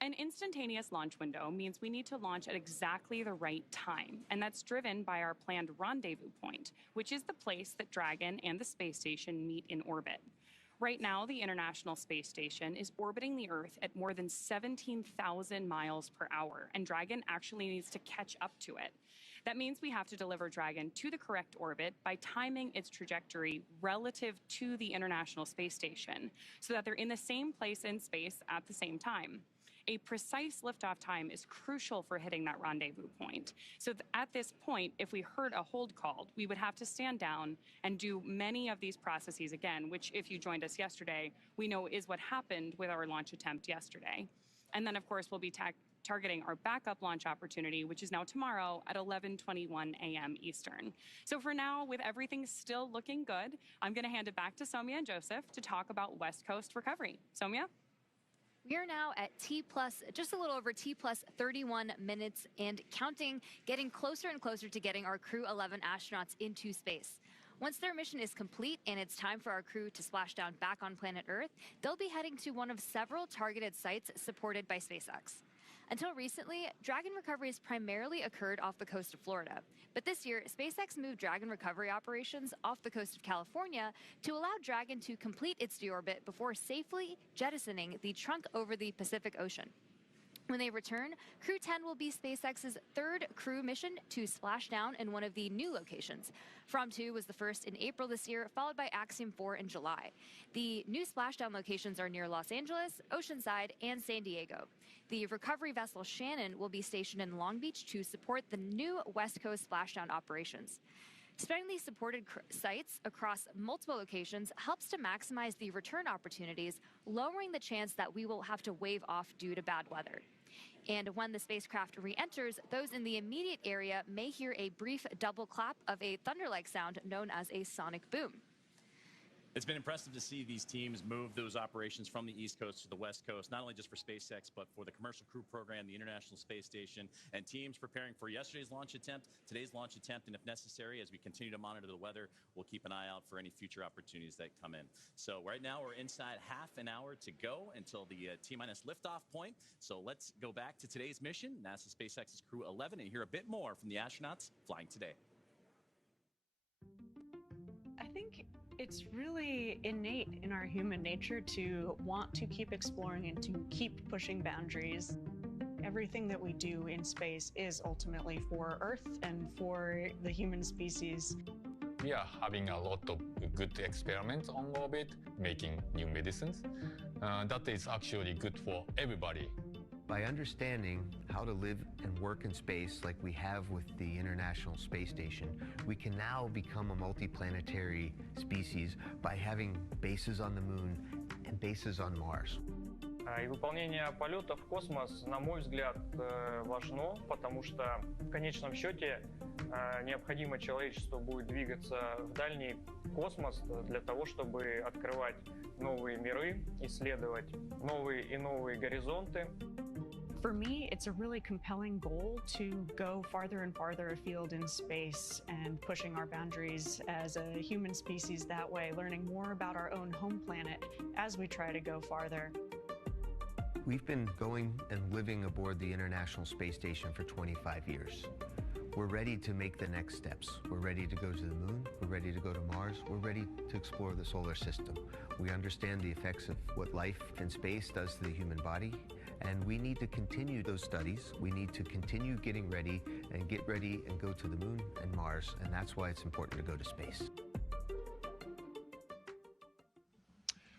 An instantaneous launch window means we need to launch at exactly the right time, and that's driven by our planned rendezvous point, which is the place that Dragon and the space station meet in orbit. Right now, the International Space Station is orbiting the Earth at more than 17,000 miles per hour, and Dragon actually needs to catch up to it. That means we have to deliver Dragon to the correct orbit by timing its trajectory relative to the International Space Station so that they're in the same place in space at the same time. A precise liftoff time is crucial for hitting that rendezvous point. So at this point, if we heard a hold called, we would have to stand down and do many of these processes again, which if you joined us yesterday, we know is what happened with our launch attempt yesterday. And then of course, we'll be targeting our backup launch opportunity, which is now tomorrow at 11:21 a.m. Eastern. So for now, with everything still looking good, I'm gonna hand it back to Soumya and Joseph to talk about West Coast recovery. Soumya? We are now at just a little over T plus 31 minutes and counting, getting closer and closer to getting our Crew-11 astronauts into space. Once their mission is complete and it's time for our crew to splash down back on planet Earth, they'll be heading to one of several targeted sites supported by SpaceX. Until recently, Dragon recoveries primarily occurred off the coast of Florida. But this year, SpaceX moved Dragon recovery operations off the coast of California to allow Dragon to complete its deorbit before safely jettisoning the trunk over the Pacific Ocean. When they return, Crew-10 will be SpaceX's third crew mission to splash down in one of the new locations. From-2 was the first in April this year, followed by Axiom 4 in July. The new splashdown locations are near Los Angeles, Oceanside, and San Diego. The recovery vessel Shannon will be stationed in Long Beach to support the new West Coast splashdown operations. Spreading these supported sites across multiple locations helps to maximize the return opportunities, lowering the chance that we will have to wave off due to bad weather. And when the spacecraft re-enters, those in the immediate area may hear a brief double clap of a thunder-like sound known as a sonic boom. It's been impressive to see these teams move those operations from the East Coast to the West Coast, not only just for SpaceX, but for the Commercial Crew Program, the International Space Station, and teams preparing for yesterday's launch attempt, today's launch attempt, and if necessary, as we continue to monitor the weather, we'll keep an eye out for any future opportunities that come in. So right now, we're inside half an hour to go until the T-minus liftoff point. So let's go back to today's mission, NASA SpaceX's Crew-11, and hear a bit more from the astronauts flying today. I think it's really innate in our human nature to want to keep exploring and to keep pushing boundaries. Everything that we do in space is ultimately for Earth and for the human species. We are having a lot of good experiments on orbit, making new medicines. That is actually good for everybody. By understanding how to live and work in space like we have with the International Space Station, we can now become a multiplanetary species by having bases on the Moon and bases on Mars. И выполнение полета в космос, на мой взгляд, важно, потому что в конечном счете необходимо человечеству будет двигаться в дальний космос для того, чтобы открывать новые миры, исследовать новые и новые горизонты. For me, it's a really compelling goal to go farther and farther afield in space and pushing our boundaries as a human species that way, learning more about our own home planet as we try to go farther. We've been going and living aboard the International Space Station for 25 years. We're ready to make the next steps. We're ready to go to the Moon. We're ready to go to Mars. We're ready to explore the solar system. We understand the effects of what life in space does to the human body, and we need to continue those studies. We need to continue getting ready and get ready and go to the Moon and Mars, and that's why it's important to go to space.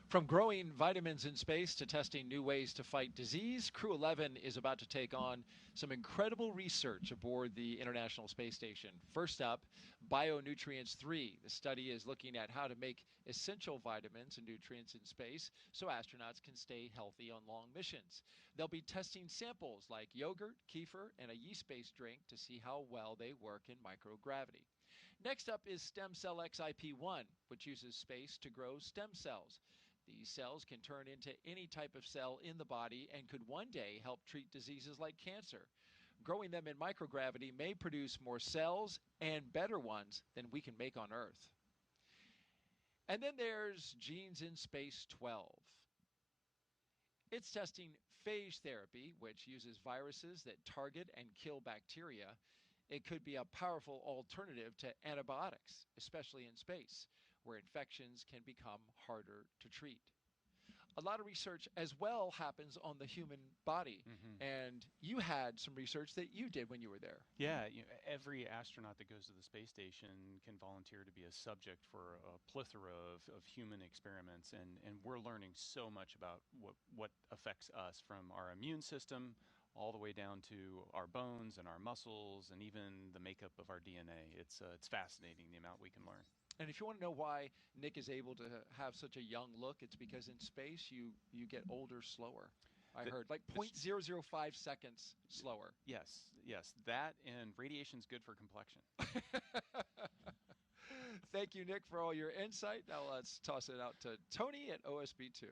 From growing vitamins in space to testing new ways to fight disease, Crew-11 is about to take on some incredible research aboard the International Space Station. First up, Bionutrients 3. The study is looking at how to make essential vitamins and nutrients in space so astronauts can stay healthy on long missions. They'll be testing samples like yogurt, kefir, and a yeast-based drink to see how well they work in microgravity. Next up is Stem Cell XIP-1, which uses space to grow stem cells. These cells can turn into any type of cell in the body and could one day help treat diseases like cancer. Growing them in microgravity may produce more cells and better ones than we can make on Earth. And then there's Genes in Space 12. It's testing phage therapy, which uses viruses that target and kill bacteria. It could be a powerful alternative to antibiotics, especially in space, where infections can become harder to treat. A lot of research as well happens on the human body, and you had some research that you did when you were there. Yeah, every astronaut that goes to the space station can volunteer to be a subject for a plethora of human experiments, and we're learning so much about what affects us, from our immune system all the way down to our bones and our muscles and even the makeup of our DNA. It's fascinating the amount we can learn. And if you want to know why Nick is able to have such a young look, it's because in space you get older slower. I heard like 0.005 seconds slower. Yes, that and radiation's good for complexion. Thank you, Nick, for all your insight. Now let's toss it out to Tony at OSB2.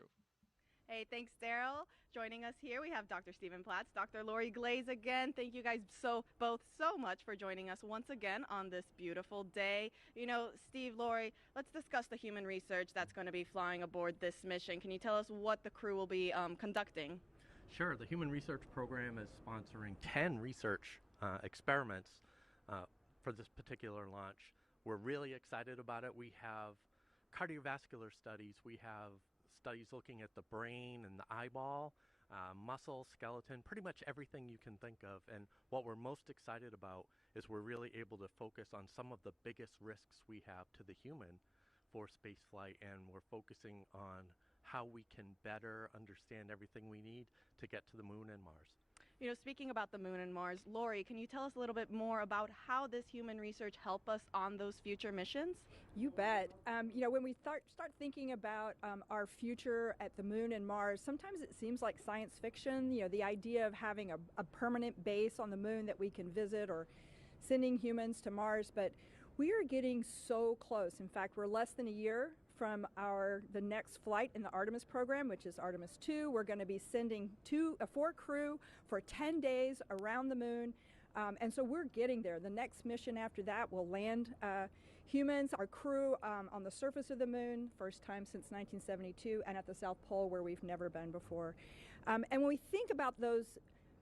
Hey, thanks, Daryl. Joining us here, we have Dr. Stephen Platts, Dr. Lori Glaze again. Thank you guys both so much for joining us once again on this beautiful day. You know, Steve, Lori, let's discuss the human research that's going to be flying aboard this mission. Can you tell us what the crew will be conducting? Sure. The Human Research Program is sponsoring 10 research experiments for this particular launch. We're really excited about it. We have cardiovascular studies. We have studies looking at the brain and the eyeball, muscle, skeleton, pretty much everything you can think of. And what we're most excited about is we're really able to focus on some of the biggest risks we have to the human for spaceflight, and we're focusing on how we can better understand everything we need to get to the moon and Mars. You know, speaking about the moon and Mars, Lori, can you tell us a little bit more about how this human research help us on those future missions? You bet. You know, when we start thinking about our future at the moon and Mars, sometimes it seems like science fiction. You know, the idea of having a permanent base on the moon that we can visit, or sending humans to Mars, but we are getting so close. In fact, we're less than a year from the next flight in the Artemis program, which is Artemis 2. We're going to be sending 4 crew for 10 days around the moon, and so we're getting there. The next mission after that will land humans, our crew, on the surface of the moon, first time since 1972, and at the South Pole, where we've never been before. And when we think about those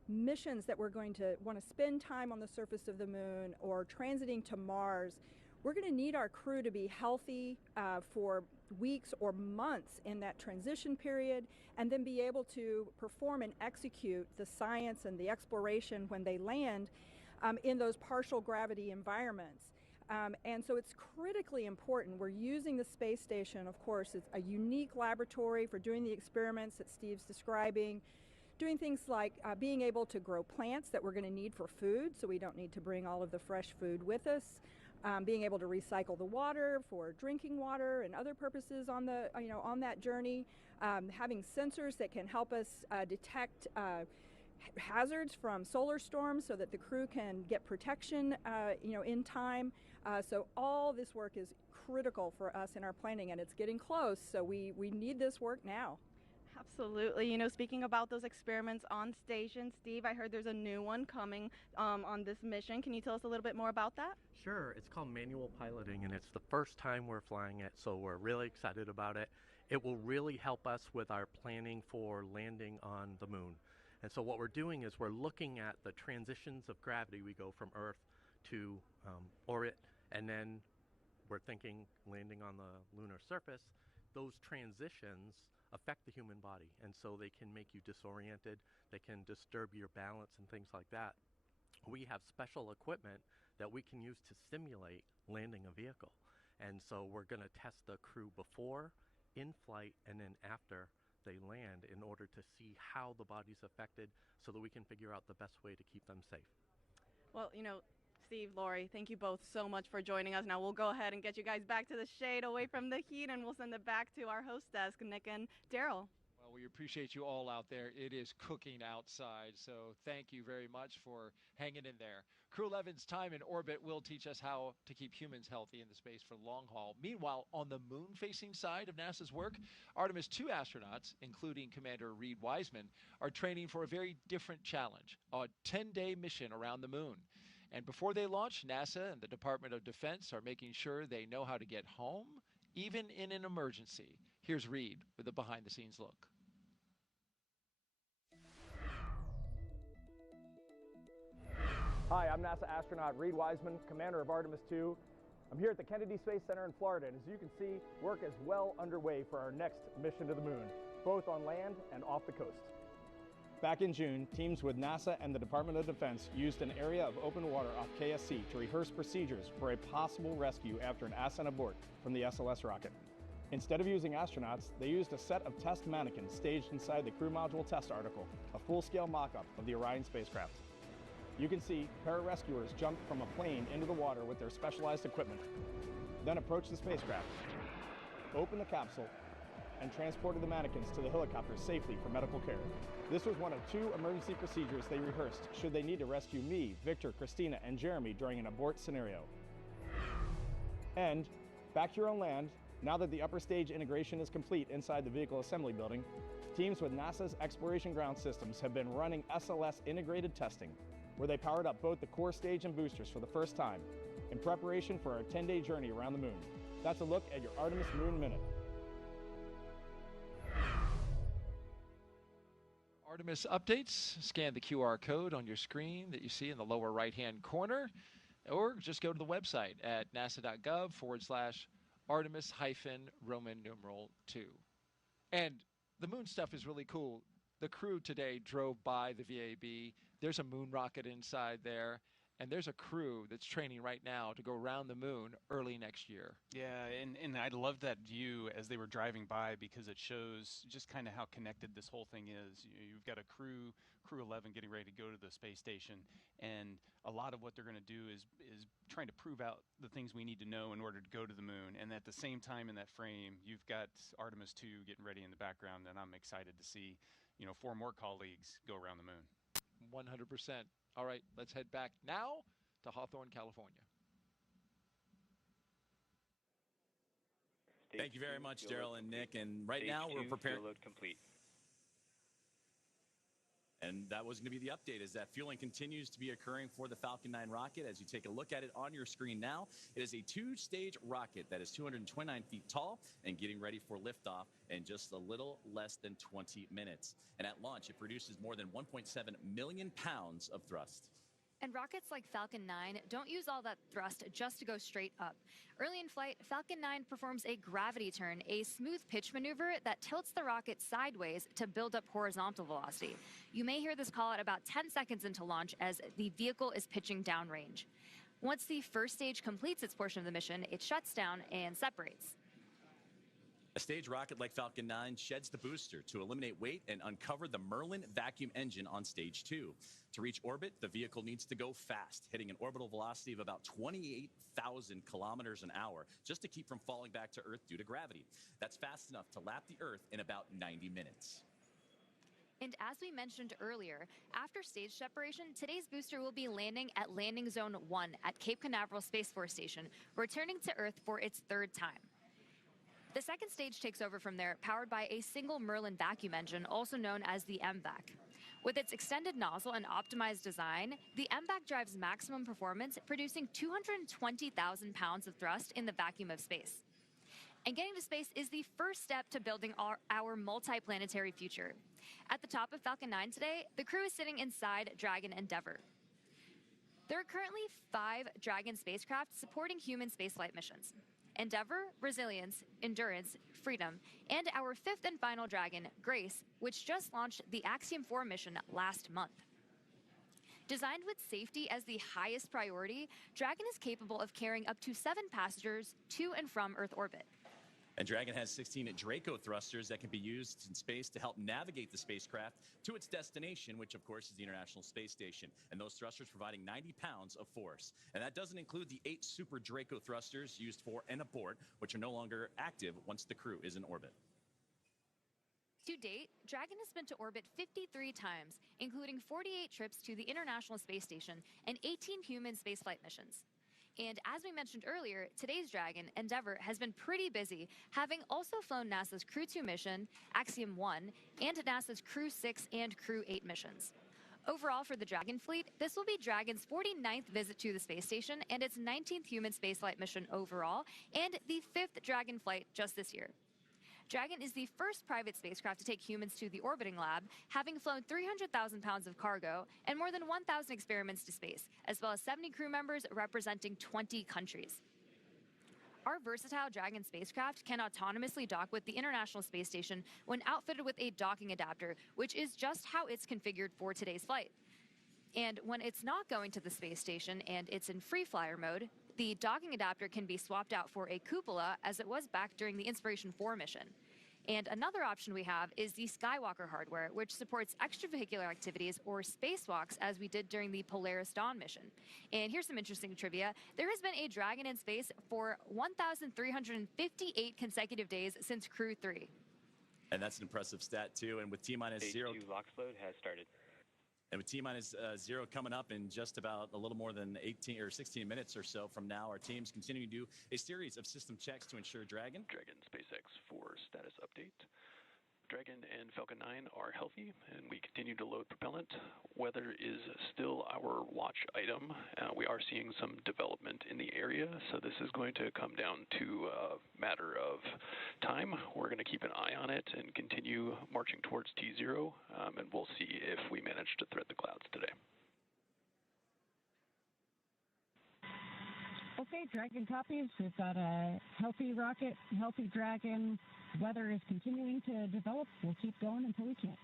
missions that we're going to want to spend time on the surface of the moon or transiting to Mars, we're going to need our crew to be healthy for weeks or months in that transition period, and then be able to perform and execute the science and the exploration when they land in those partial gravity environments. And so it's critically important. We're using the space station, of course. It's a unique laboratory for doing the experiments that Steve's describing, doing things like being able to grow plants that we're going to need for food, so we don't need to bring all of the fresh food with us. Being able to recycle the water for drinking water and other purposes on that journey, having sensors that can help us detect hazards from solar storms so that the crew can get protection in time. So all this work is critical for us in our planning, and it's getting close, so we need this work now. Absolutely. You know, speaking about those experiments on station, Steve, I heard there's a new one coming on this mission. Can you tell us a little bit more about that? Sure. It's called manual piloting, and it's the first time we're flying it, so we're really excited about it. It will really help us with our planning for landing on the moon. And so what we're doing is we're looking at the transitions of gravity. We go from Earth to orbit, and then we're thinking landing on the lunar surface. Those transitions affect the human body, and so they can make you disoriented, they can disturb your balance and things like that. We have special equipment that we can use to simulate landing a vehicle, and so we're going to test the crew before in flight and then after they land in order to see how the body's affected so that we can figure out the best way to keep them safe. Well, Steve, Lori, thank you both so much for joining us. Now we'll go ahead and get you guys back to the shade, away from the heat, and we'll send it back to our host desk, Nick and Daryl. Well, we appreciate you all out there. It is cooking outside, so thank you very much for hanging in there. Crew-11's time in orbit will teach us how to keep humans healthy in the space for the long haul. Meanwhile, on the moon-facing side of NASA's work, Artemis 2 astronauts, including Commander Reed Wiseman, are training for a very different challenge, a 10-day mission around the moon. And before they launch, NASA and the Department of Defense are making sure they know how to get home, even in an emergency. Here's Reed with a behind-the-scenes look. Hi, I'm NASA astronaut Reed Wiseman, commander of Artemis 2. I'm here at the Kennedy Space Center in Florida, and as you can see, work is well underway for our next mission to the moon, both on land and off the coast. Back in June, teams with NASA and the Department of Defense used an area of open water off KSC to rehearse procedures for a possible rescue after an ascent abort from the SLS rocket. Instead of using astronauts, they used a set of test mannequins staged inside the Crew Module test article, a full-scale mock-up of the Orion spacecraft. You can see pararescuers jumped from a plane into the water with their specialized equipment, then approached the spacecraft, opened the capsule, and transported the mannequins to the helicopter safely for medical care. This was one of 2 emergency procedures they rehearsed should they need to rescue me, Victor, Christina, and Jeremy during an abort scenario. And back here on land, now that the upper stage integration is complete inside the vehicle assembly building, teams with NASA's Exploration Ground Systems have been running SLS integrated testing, where they powered up both the core stage and boosters for the first time in preparation for our 10-day journey around the moon. That's a look at your Artemis Moon Minute. Artemis updates, scan the QR code on your screen that you see in the lower right-hand corner, or just go to the website at nasa.gov/Artemis-Roman numeral 2. And the moon stuff is really cool. The crew today drove by the VAB. There's a moon rocket inside there, and there's a crew that's training right now to go around the moon early next year. Yeah, and I love that view as they were driving by, because it shows just kind of how connected this whole thing is. You've got a Crew-11 getting ready to go to the space station, and a lot of what they're going to do is trying to prove out the things we need to know in order to go to the moon. And at the same time in that frame, you've got Artemis 2 getting ready in the background, and I'm excited to see 4 more colleagues go around the moon. 100%. All right, let's head back now to Hawthorne, California. Thank you very much, Daryl and Nick. And right now we're preparing. Payload complete. And that was going to be the update, is that fueling continues to be occurring for the Falcon 9 rocket. As you take a look at it on your screen now, it is a 2-stage rocket that is 229 feet tall and getting ready for liftoff in just a little less than 20 minutes. And at launch, it produces more than 1.7 million pounds of thrust. And rockets like Falcon 9 don't use all that thrust just to go straight up. Early in flight, Falcon 9 performs a gravity turn, a smooth pitch maneuver that tilts the rocket sideways to build up horizontal velocity. You may hear this call at about 10 seconds into launch as the vehicle is pitching downrange. Once the first stage completes its portion of the mission, it shuts down and separates. A stage rocket like Falcon 9 sheds the booster to eliminate weight and uncover the Merlin vacuum engine on stage 2. To reach orbit, the vehicle needs to go fast, hitting an orbital velocity of about 28,000 kilometers an hour just to keep from falling back to Earth due to gravity. That's fast enough to lap the Earth in about 90 minutes. And as we mentioned earlier, after stage separation, today's booster will be landing at Landing Zone 1 at Cape Canaveral Space Force Station, returning to Earth for its 3rd time. The second stage takes over from there, powered by a single Merlin vacuum engine, also known as the MVAC. With its extended nozzle and optimized design, the MVAC drives maximum performance, producing 220,000 pounds of thrust in the vacuum of space. And getting to space is the first step to building our multi-planetary future. At the top of Falcon 9 today, the crew is sitting inside Dragon Endeavour. There are currently 5 Dragon spacecraft supporting human spaceflight missions: Endeavour, Resilience, Endurance, Freedom, and our 5th and final Dragon, Grace, which just launched the Axiom 4 mission last month. Designed with safety as the highest priority, Dragon is capable of carrying up to 7 passengers to and from Earth orbit. And Dragon has 16 Draco thrusters that can be used in space to help navigate the spacecraft to its destination, which of course is the International Space Station. And those thrusters providing 90 pounds of force. And that doesn't include the 8 Super Draco thrusters used for and aboard, which are no longer active once the crew is in orbit. To date, Dragon has been to orbit 53 times, including 48 trips to the International Space Station and 18 human spaceflight missions. And as we mentioned earlier, today's Dragon, Endeavour, has been pretty busy, having also flown NASA's Crew-2 mission, Axiom-1, and NASA's Crew-6 and Crew-8 missions. Overall for the Dragon fleet, this will be Dragon's 49th visit to the space station and its 19th human spaceflight mission overall, and the 5th Dragon flight just this year. Dragon is the first private spacecraft to take humans to the orbiting lab, having flown 300,000 pounds of cargo and more than 1,000 experiments to space, as well as 70 crew members representing 20 countries. Our versatile Dragon spacecraft can autonomously dock with the International Space Station when outfitted with a docking adapter, which is just how it's configured for today's flight. And when it's not going to the space station and it's in free flyer mode, the docking adapter can be swapped out for a cupola, as it was back during the Inspiration 4 mission. And another option we have is the Skywalker hardware, which supports extravehicular activities or spacewalks, as we did during the Polaris Dawn mission. And here's some interesting trivia. There has been a Dragon in space for 1,358 consecutive days since Crew 3. And that's an impressive stat, too. And with T-minus 0... LOX load has started. And with T-minus 0 coming up in just about a little more than 18 or 16 minutes or so from now, our team's continuing to do a series of system checks to ensure Dragon. Dragon SpaceX for status update. Dragon and Falcon 9 are healthy, and we continue to load propellant. Weather is still our watch item. We are seeing some development in the area, so this is going to come down to a matter of time. We're going to keep an eye on it and continue marching towards T0, and we'll see if we manage to thread the clouds today. Okay, Dragon copies. We've got a healthy rocket, healthy Dragon. Weather is continuing to develop. We'll keep going until we can't.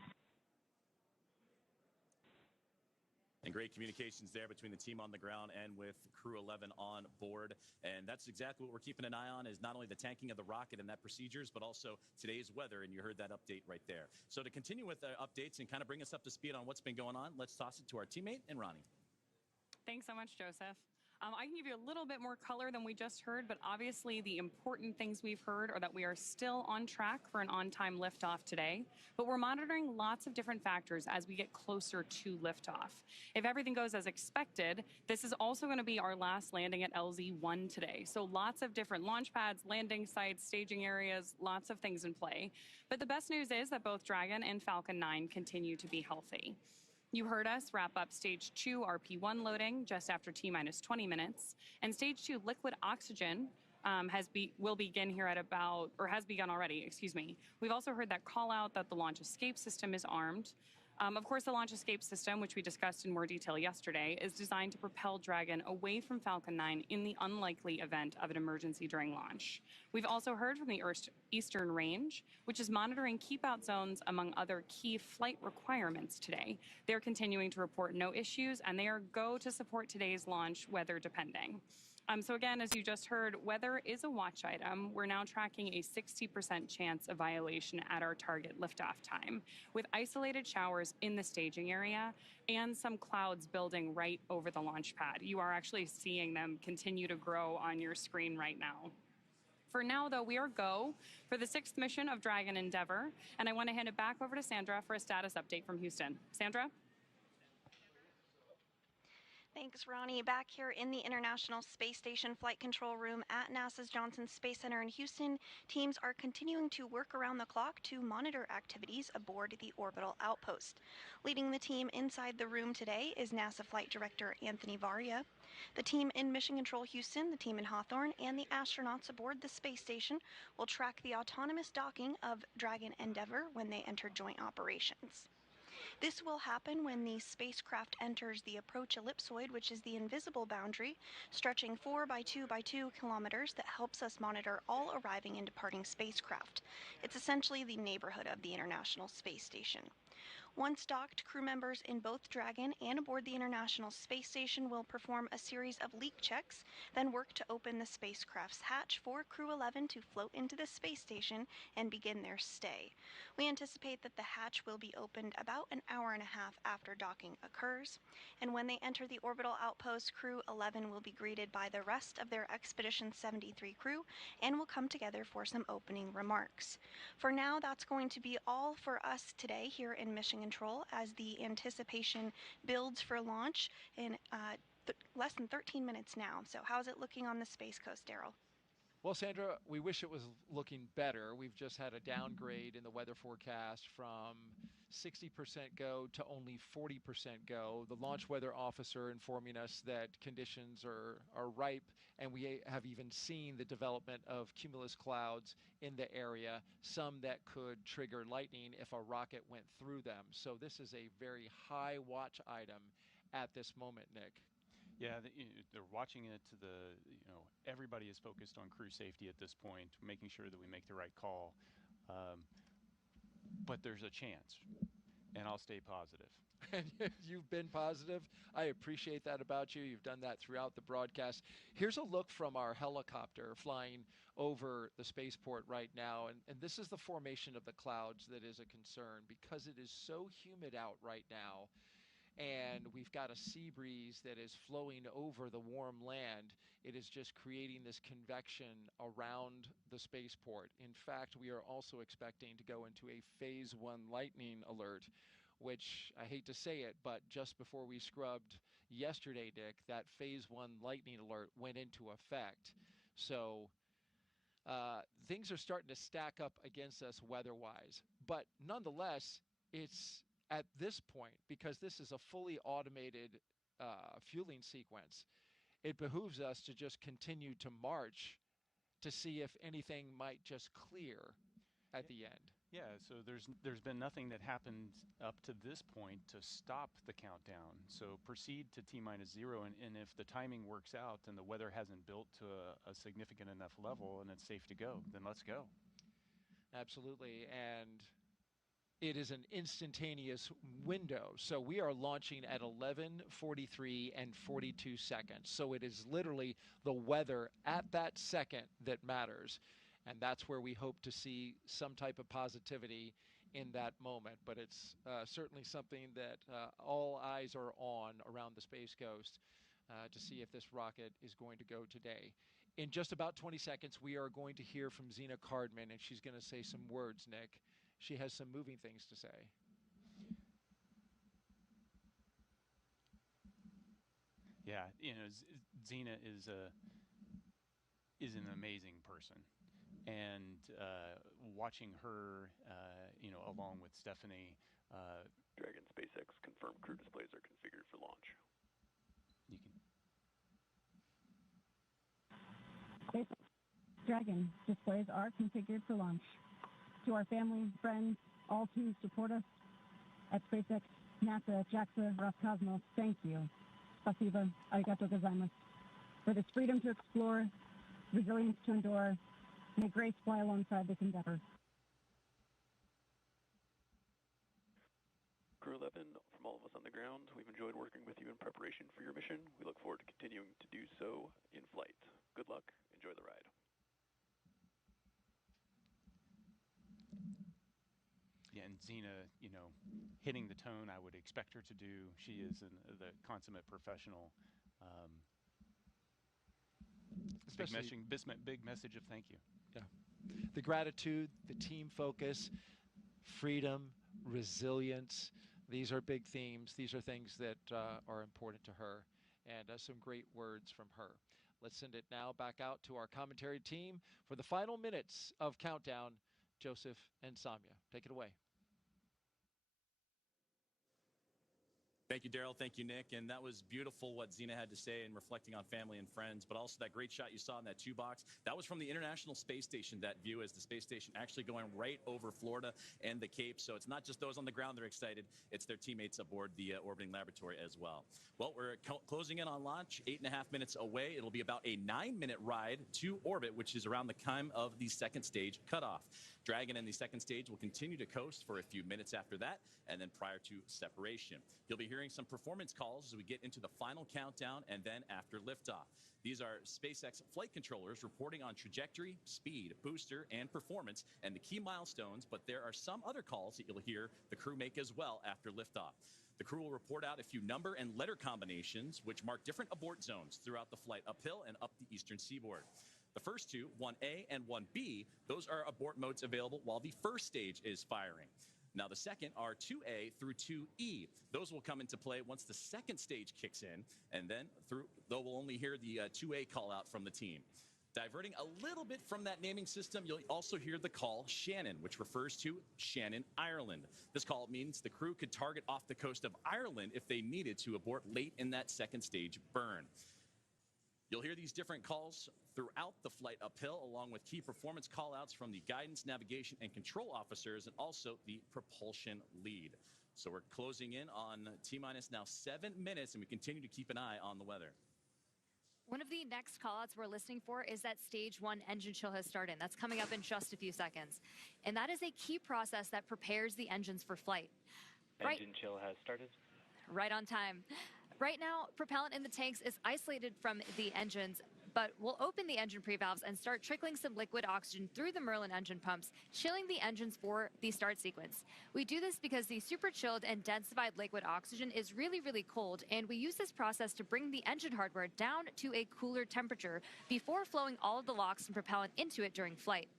And great communications there between the team on the ground and with Crew-11 on board. And that's exactly what we're keeping an eye on, is not only the tanking of the rocket and that procedures, but also today's weather. And you heard that update right there. So to continue with the updates and kind of bring us up to speed on what's been going on, let's toss it to our teammate and Ronnie. Thanks so much, Joseph. I can give you a little bit more color than we just heard, but obviously the important things we've heard are that we are still on track for an on-time liftoff today, but we're monitoring lots of different factors as we get closer to liftoff. If everything goes as expected, this is also going to be our last landing at LZ-1 today. So lots of different launch pads, landing sites, staging areas, lots of things in play. But the best news is that both Dragon and Falcon 9 continue to be healthy. You heard us wrap up Stage 2 RP1 loading just after T-minus 20 minutes, and Stage 2 liquid oxygen will begin here at about, or has begun already, excuse me. We've also heard that call out that the launch escape system is armed. Of course, the launch escape system, which we discussed in more detail yesterday, is designed to propel Dragon away from Falcon 9 in the unlikely event of an emergency during launch. We've also heard from the Eastern Range, which is monitoring keep-out zones among other key flight requirements today. They're continuing to report no issues, and they are go to support today's launch, weather depending. So again, as you just heard, weather is a watch item. We're now tracking a 60% chance of violation at our target liftoff time, with isolated showers in the staging area and some clouds building right over the launch pad. You are actually seeing them continue to grow on your screen right now. For now, though, we are go for the 6th mission of Dragon Endeavour, and I want to hand it back over to Sandra for a status update from Houston. Sandra? Thanks, Ronnie. Back here in the International Space Station Flight Control Room at NASA's Johnson Space Center in Houston, teams are continuing to work around the clock to monitor activities aboard the Orbital outpost. Leading the team inside the room today is NASA Flight Director Anthony Varia. The team in Mission Control Houston, the team in Hawthorne, and the astronauts aboard the space station will track the autonomous docking of Dragon Endeavour when they enter joint operations. This will happen when the spacecraft enters the approach ellipsoid, which is the invisible boundary, stretching 4 by 2 by 2 kilometers that helps us monitor all arriving and departing spacecraft. It's essentially the neighborhood of the International Space Station. Once docked, crew members in both Dragon and aboard the International Space Station will perform a series of leak checks, then work to open the spacecraft's hatch for Crew-11 to float into the space station and begin their stay. We anticipate that the hatch will be opened about an hour and a half after docking occurs, and when they enter the orbital outpost, Crew-11 will be greeted by the rest of their Expedition 73 crew and will come together for some opening remarks. For now, that's going to be all for us today here in Mission Control as the anticipation builds for launch in less than 13 minutes now. So how's it looking on the Space Coast, Daryl? Well, Sandra, we wish it was looking better. We've just had a downgrade in the weather forecast from 60% go to only 40% go. The launch weather officer informing us that conditions are ripe, and we have even seen the development of cumulus clouds in the area, some that could trigger lightning if a rocket went through them. So this is a very high watch item at this moment, Nick. Yeah, they're watching it to everybody is focused on crew safety at this point, making sure that we make the right call. But there's a chance, and I'll stay positive. You've been positive. I appreciate that about you. You've done that throughout the broadcast. Here's a look from our helicopter flying over the spaceport right now. And this is the formation of the clouds that is a concern because it is so humid out right now. And we've got a sea breeze that is flowing over the warm land. It is just creating this convection around the spaceport. In fact, we are also expecting to go into a phase 1 lightning alert, which I hate to say it, but just before we scrubbed yesterday, Dick, that phase 1 lightning alert went into effect. So things are starting to stack up against us weather-wise. But nonetheless, it's at this point, because this is a fully automated fueling sequence, it behooves us to just continue to march to see if anything might just clear at the end. Yeah, so there's been nothing that happened up to this point to stop the countdown. So proceed to T-0, and if the timing works out and the weather hasn't built to a significant enough level and it's safe to go, then let's go. Absolutely, and it is an instantaneous window. So we are launching at 11:43 and 42 seconds. So it is literally the weather at that second that matters. And that's where we hope to see some type of positivity in that moment. But it's certainly something that all eyes are on around the Space Coast to see if this rocket is going to go today. In just about 20 seconds, we are going to hear from Zena Cardman, and she's going to say some words, Nick. She has some moving things to say. Yeah, Zena is an amazing person, and watching her, along with Stephanie. Dragon SpaceX confirmed crew displays are configured for launch. You can. Dragon displays are configured for launch. To our family, friends, all who support us at SpaceX, NASA, JAXA, Roscosmos, thank you. Spasiba, arigato gozaimasu. For this freedom to explore, resilience to endure, may grace fly alongside this endeavor. Crew-11, from all of us on the ground, we've enjoyed working with you in preparation for your mission. We look forward to continuing to do so in flight. Good luck. Enjoy the ride. Yeah, and Zena, hitting the tone I would expect her to do. She is the consummate professional. Big message of thank you. Yeah. The gratitude, the team focus, freedom, resilience. These are big themes. These are things that are important to her, and some great words from her. Let's send it now back out to our commentary team for the final minutes of Countdown. Joseph and Samya, take it away. Thank you, Daryl. Thank you, Nick. And that was beautiful what Zena had to say and reflecting on family and friends, but also that great shot you saw in that 2-box. That was from the International Space Station, that view as the space station actually going right over Florida and the Cape. So it's not just those on the ground that are excited, it's their teammates aboard the orbiting laboratory as well. Well, we're closing in on launch, 8.5 minutes away. It'll be about a 9-minute ride to orbit, which is around the time of the second stage cutoff. Dragon and the second stage will continue to coast for a few minutes after that, and then prior to separation. You'll be hearing some performance calls as we get into the final countdown and then after liftoff. These are SpaceX flight controllers reporting on trajectory, speed, booster, and performance, and the key milestones, but there are some other calls that you'll hear the crew make as well after liftoff. The crew will report out a few number and letter combinations which mark different abort zones throughout the flight uphill and up the eastern seaboard. The first two, 1A and 1B, those are abort modes available while the first stage is firing. Now the second are 2A through 2E. Those will come into play once the second stage kicks in, and then though we'll only hear the 2A call out from the team. Diverting a little bit from that naming system, you'll also hear the call Shannon, which refers to Shannon, Ireland. This call means the crew could target off the coast of Ireland if they needed to abort late in that second stage burn. You'll hear these different calls throughout the flight uphill, along with key performance callouts from the guidance, navigation, and control officers, and also the propulsion lead. So we're closing in on T-minus now 7 minutes, and we continue to keep an eye on the weather. One of the next callouts we're listening for is that stage 1 engine chill has started. That's coming up in just a few seconds. And that is a key process that prepares the engines for flight. Engine chill has started. Right on time. Right now, propellant in the tanks is isolated from the engines, but we'll open the engine pre-valves and start trickling some liquid oxygen through the Merlin engine pumps, chilling the engines for the start sequence. We do this because the super chilled and densified liquid oxygen is really, really cold, and we use this process to bring the engine hardware down to a cooler temperature before flowing all of the LOX and propellant into it during flight.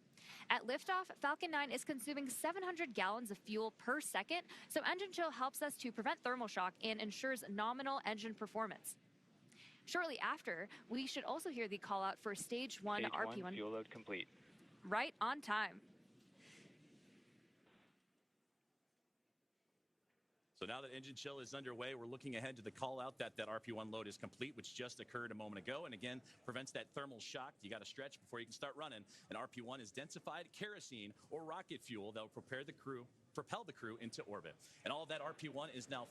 At liftoff, Falcon 9 is consuming 700 gallons of fuel per second, so engine chill helps us to prevent thermal shock and ensures nominal engine performance. Shortly after, we should also hear the call out for stage 1 RP1. Fuel load complete. Right on time. So now that engine chill is underway, we're looking ahead to the call out that RP1 load is complete, which just occurred a moment ago, and again, prevents that thermal shock. You got to stretch before you can start running. And RP1 is densified kerosene or rocket fuel that will propel the crew into orbit. And all of that RP1 is now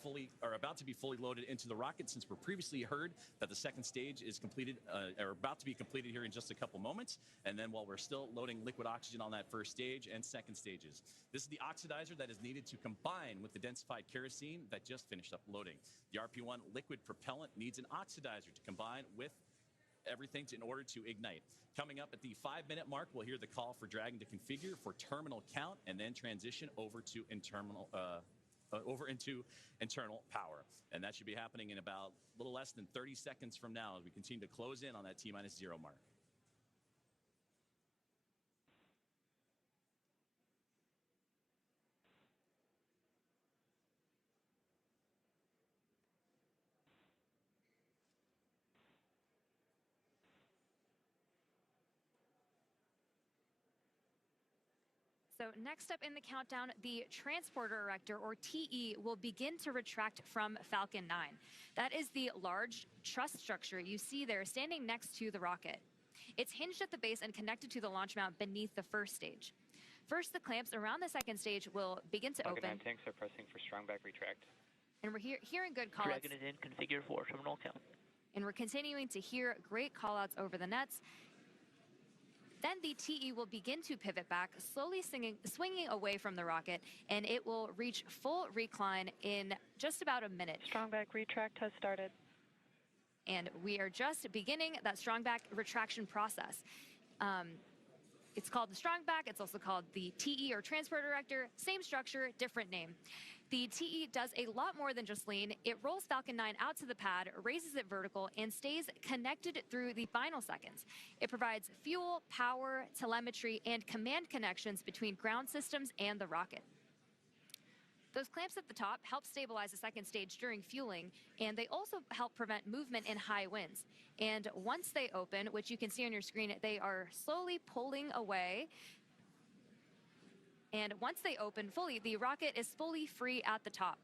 about to be fully loaded into the rocket, since we previously heard that the second stage is completed, or about to be completed here in just a couple moments. And then while we're still loading liquid oxygen on that first stage and second stages. This is the oxidizer that is needed to combine with the densified kerosene that just finished up loading. The RP1 liquid propellant needs an oxidizer to combine with everything in order to ignite. Coming up at the 5-minute mark, we'll hear the call for Dragon to configure for terminal count and then transition over to internal power. And that should be happening in about a little less than 30 seconds from now as we continue to close in on that T-0 mark. So next up in the countdown, the transporter erector, or TE, will begin to retract from Falcon 9. That is the large truss structure you see there standing next to the rocket. It's hinged at the base and connected to the launch mount beneath the first stage. First, the clamps around the second stage will begin to Falcon open. 9 tanks are pressing for strong back retract. And we're hearing good callouts. Dragon is in, configure for terminal count. And we're continuing to hear great callouts over the nets. Then the TE will begin to pivot back, slowly swinging away from the rocket, and it will reach full recline in just about a minute. Strong back retract has started. And we are just beginning that strong back retraction process. It's called the strong back. It's also called the TE, or transporter erector. Same structure, different name. The TE does a lot more than just lean. It rolls Falcon 9 out to the pad, raises it vertical, and stays connected through the final seconds. It provides fuel, power, telemetry, and command connections between ground systems and the rocket. Those clamps at the top help stabilize the second stage during fueling, and they also help prevent movement in high winds. And once they open, which you can see on your screen, they are slowly pulling away. And once they open fully, the rocket is fully free at the top.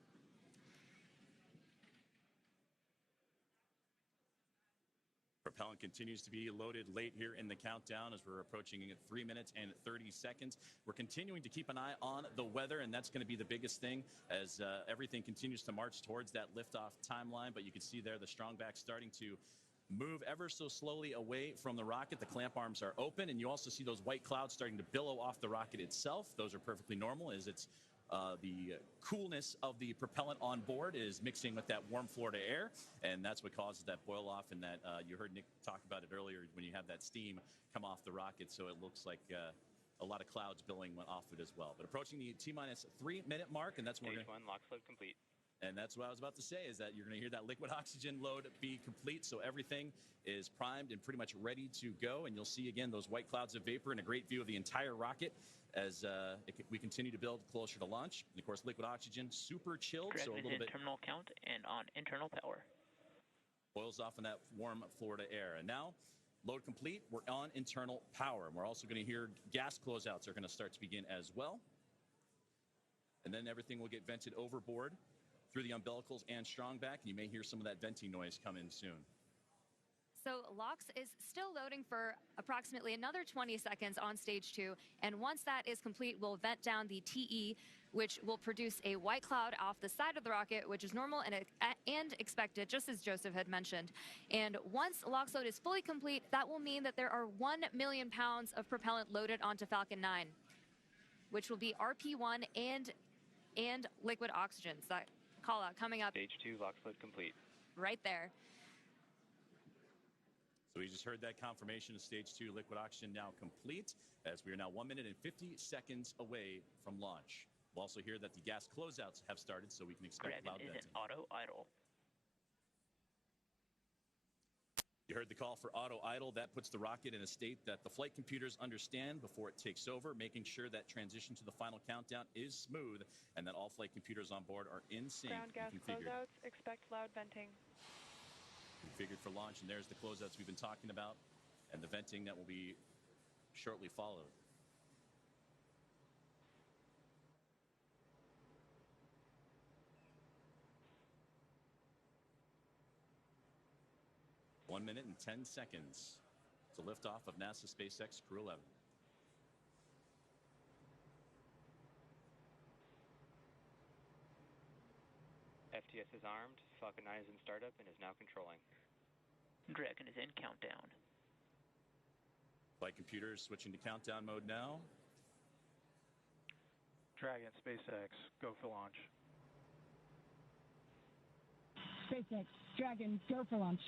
Propellant continues to be loaded late here in the countdown as we're approaching 3 minutes and 30 seconds. We're continuing to keep an eye on the weather, and that's going to be the biggest thing as everything continues to march towards that liftoff timeline. But you can see there the strong back starting to move ever so slowly away from the rocket. The clamp arms are open, and you also see those white clouds starting to billow off the rocket itself. Those are perfectly normal as it's the coolness of the propellant on board is mixing with that warm Florida air, and that's what causes that boil off, and that you heard Nick talk about it earlier when you have that steam come off the rocket, so it looks like a lot of clouds billowing off it as well. But approaching the T-minus 3 minute mark, and that's when Stage 1, lock load complete. And that's what I was about to say, is that you're going to hear that liquid oxygen load be complete. So everything is primed and pretty much ready to go. And you'll see, again, those white clouds of vapor and a great view of the entire rocket as we continue to build closer to launch. And, of course, liquid oxygen, super chilled. Dragon so a is little in bit terminal count and on internal power. Boils off in that warm Florida air. And now, load complete. We're on internal power. And we're also going to hear gas closeouts are going to start to begin as well. And then everything will get vented overboard through the umbilicals and strong back. You may hear some of that venting noise come in soon. So LOX is still loading for approximately another 20 seconds on stage 2. And once that is complete, we'll vent down the TE, which will produce a white cloud off the side of the rocket, which is normal and expected, just as Joseph had mentioned. And once LOX load is fully complete, that will mean that there are 1 million pounds of propellant loaded onto Falcon 9, which will be RP1 and liquid oxygen. So that call out coming up. Stage 2, lock load complete. Right there. So we just heard that confirmation of stage 2 liquid oxygen now complete, as we are now 1 minute and 50 seconds away from launch. We'll also hear that the gas closeouts have started, so we can expect loud venting. Dragon is in auto idle. You heard the call for auto idle. That puts the rocket in a state that the flight computers understand before it takes over, making sure that transition to the final countdown is smooth and that all flight computers on board are in sync. Ground gas closeouts, expect loud venting. Configured for launch, and there's the closeouts we've been talking about and the venting that will be shortly followed. One minute and 10 seconds to liftoff of NASA SpaceX Crew-11. FTS is armed, Falcon 9 is in startup and is now controlling. Dragon is in countdown. Flight computers switching to countdown mode now. Dragon, SpaceX, go for launch. SpaceX, Dragon, go for launch.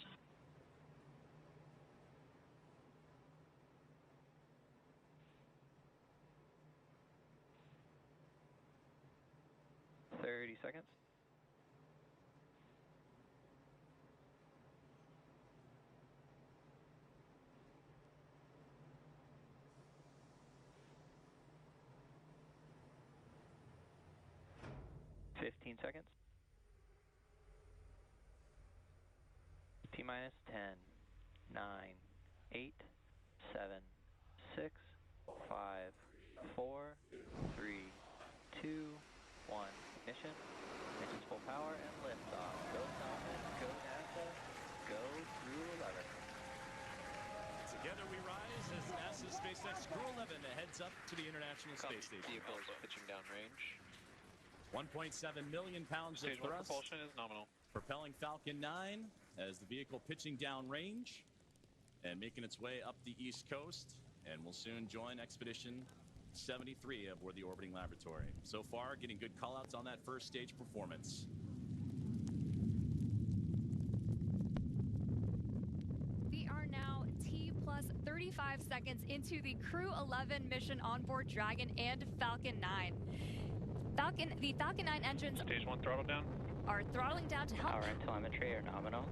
Seconds. Fifteen seconds. T-minus 10, 9, 8, 7, 6, 5, 4, 3, 2, 1. Ignition. Ignition's full power and liftoff. Go Falcon, go NASA, go Crew-11. Together we rise as NASA SpaceX Crew-11 heads up to the International Space Station. Vehicles pitching down range. 1.7 million pounds Stage of 1 thrust. propulsion is nominal. Propelling Falcon 9 as the vehicle pitching down range and making its way up the East Coast, and will soon join Expedition 73 aboard the orbiting laboratory. So far, getting good callouts on that first stage performance. We are now T plus 35 seconds into the Crew-11 mission on board Dragon and Falcon 9. The Falcon 9 engines Stage 1 throttle down. Are throttling down to help Power and telemetry are nominal.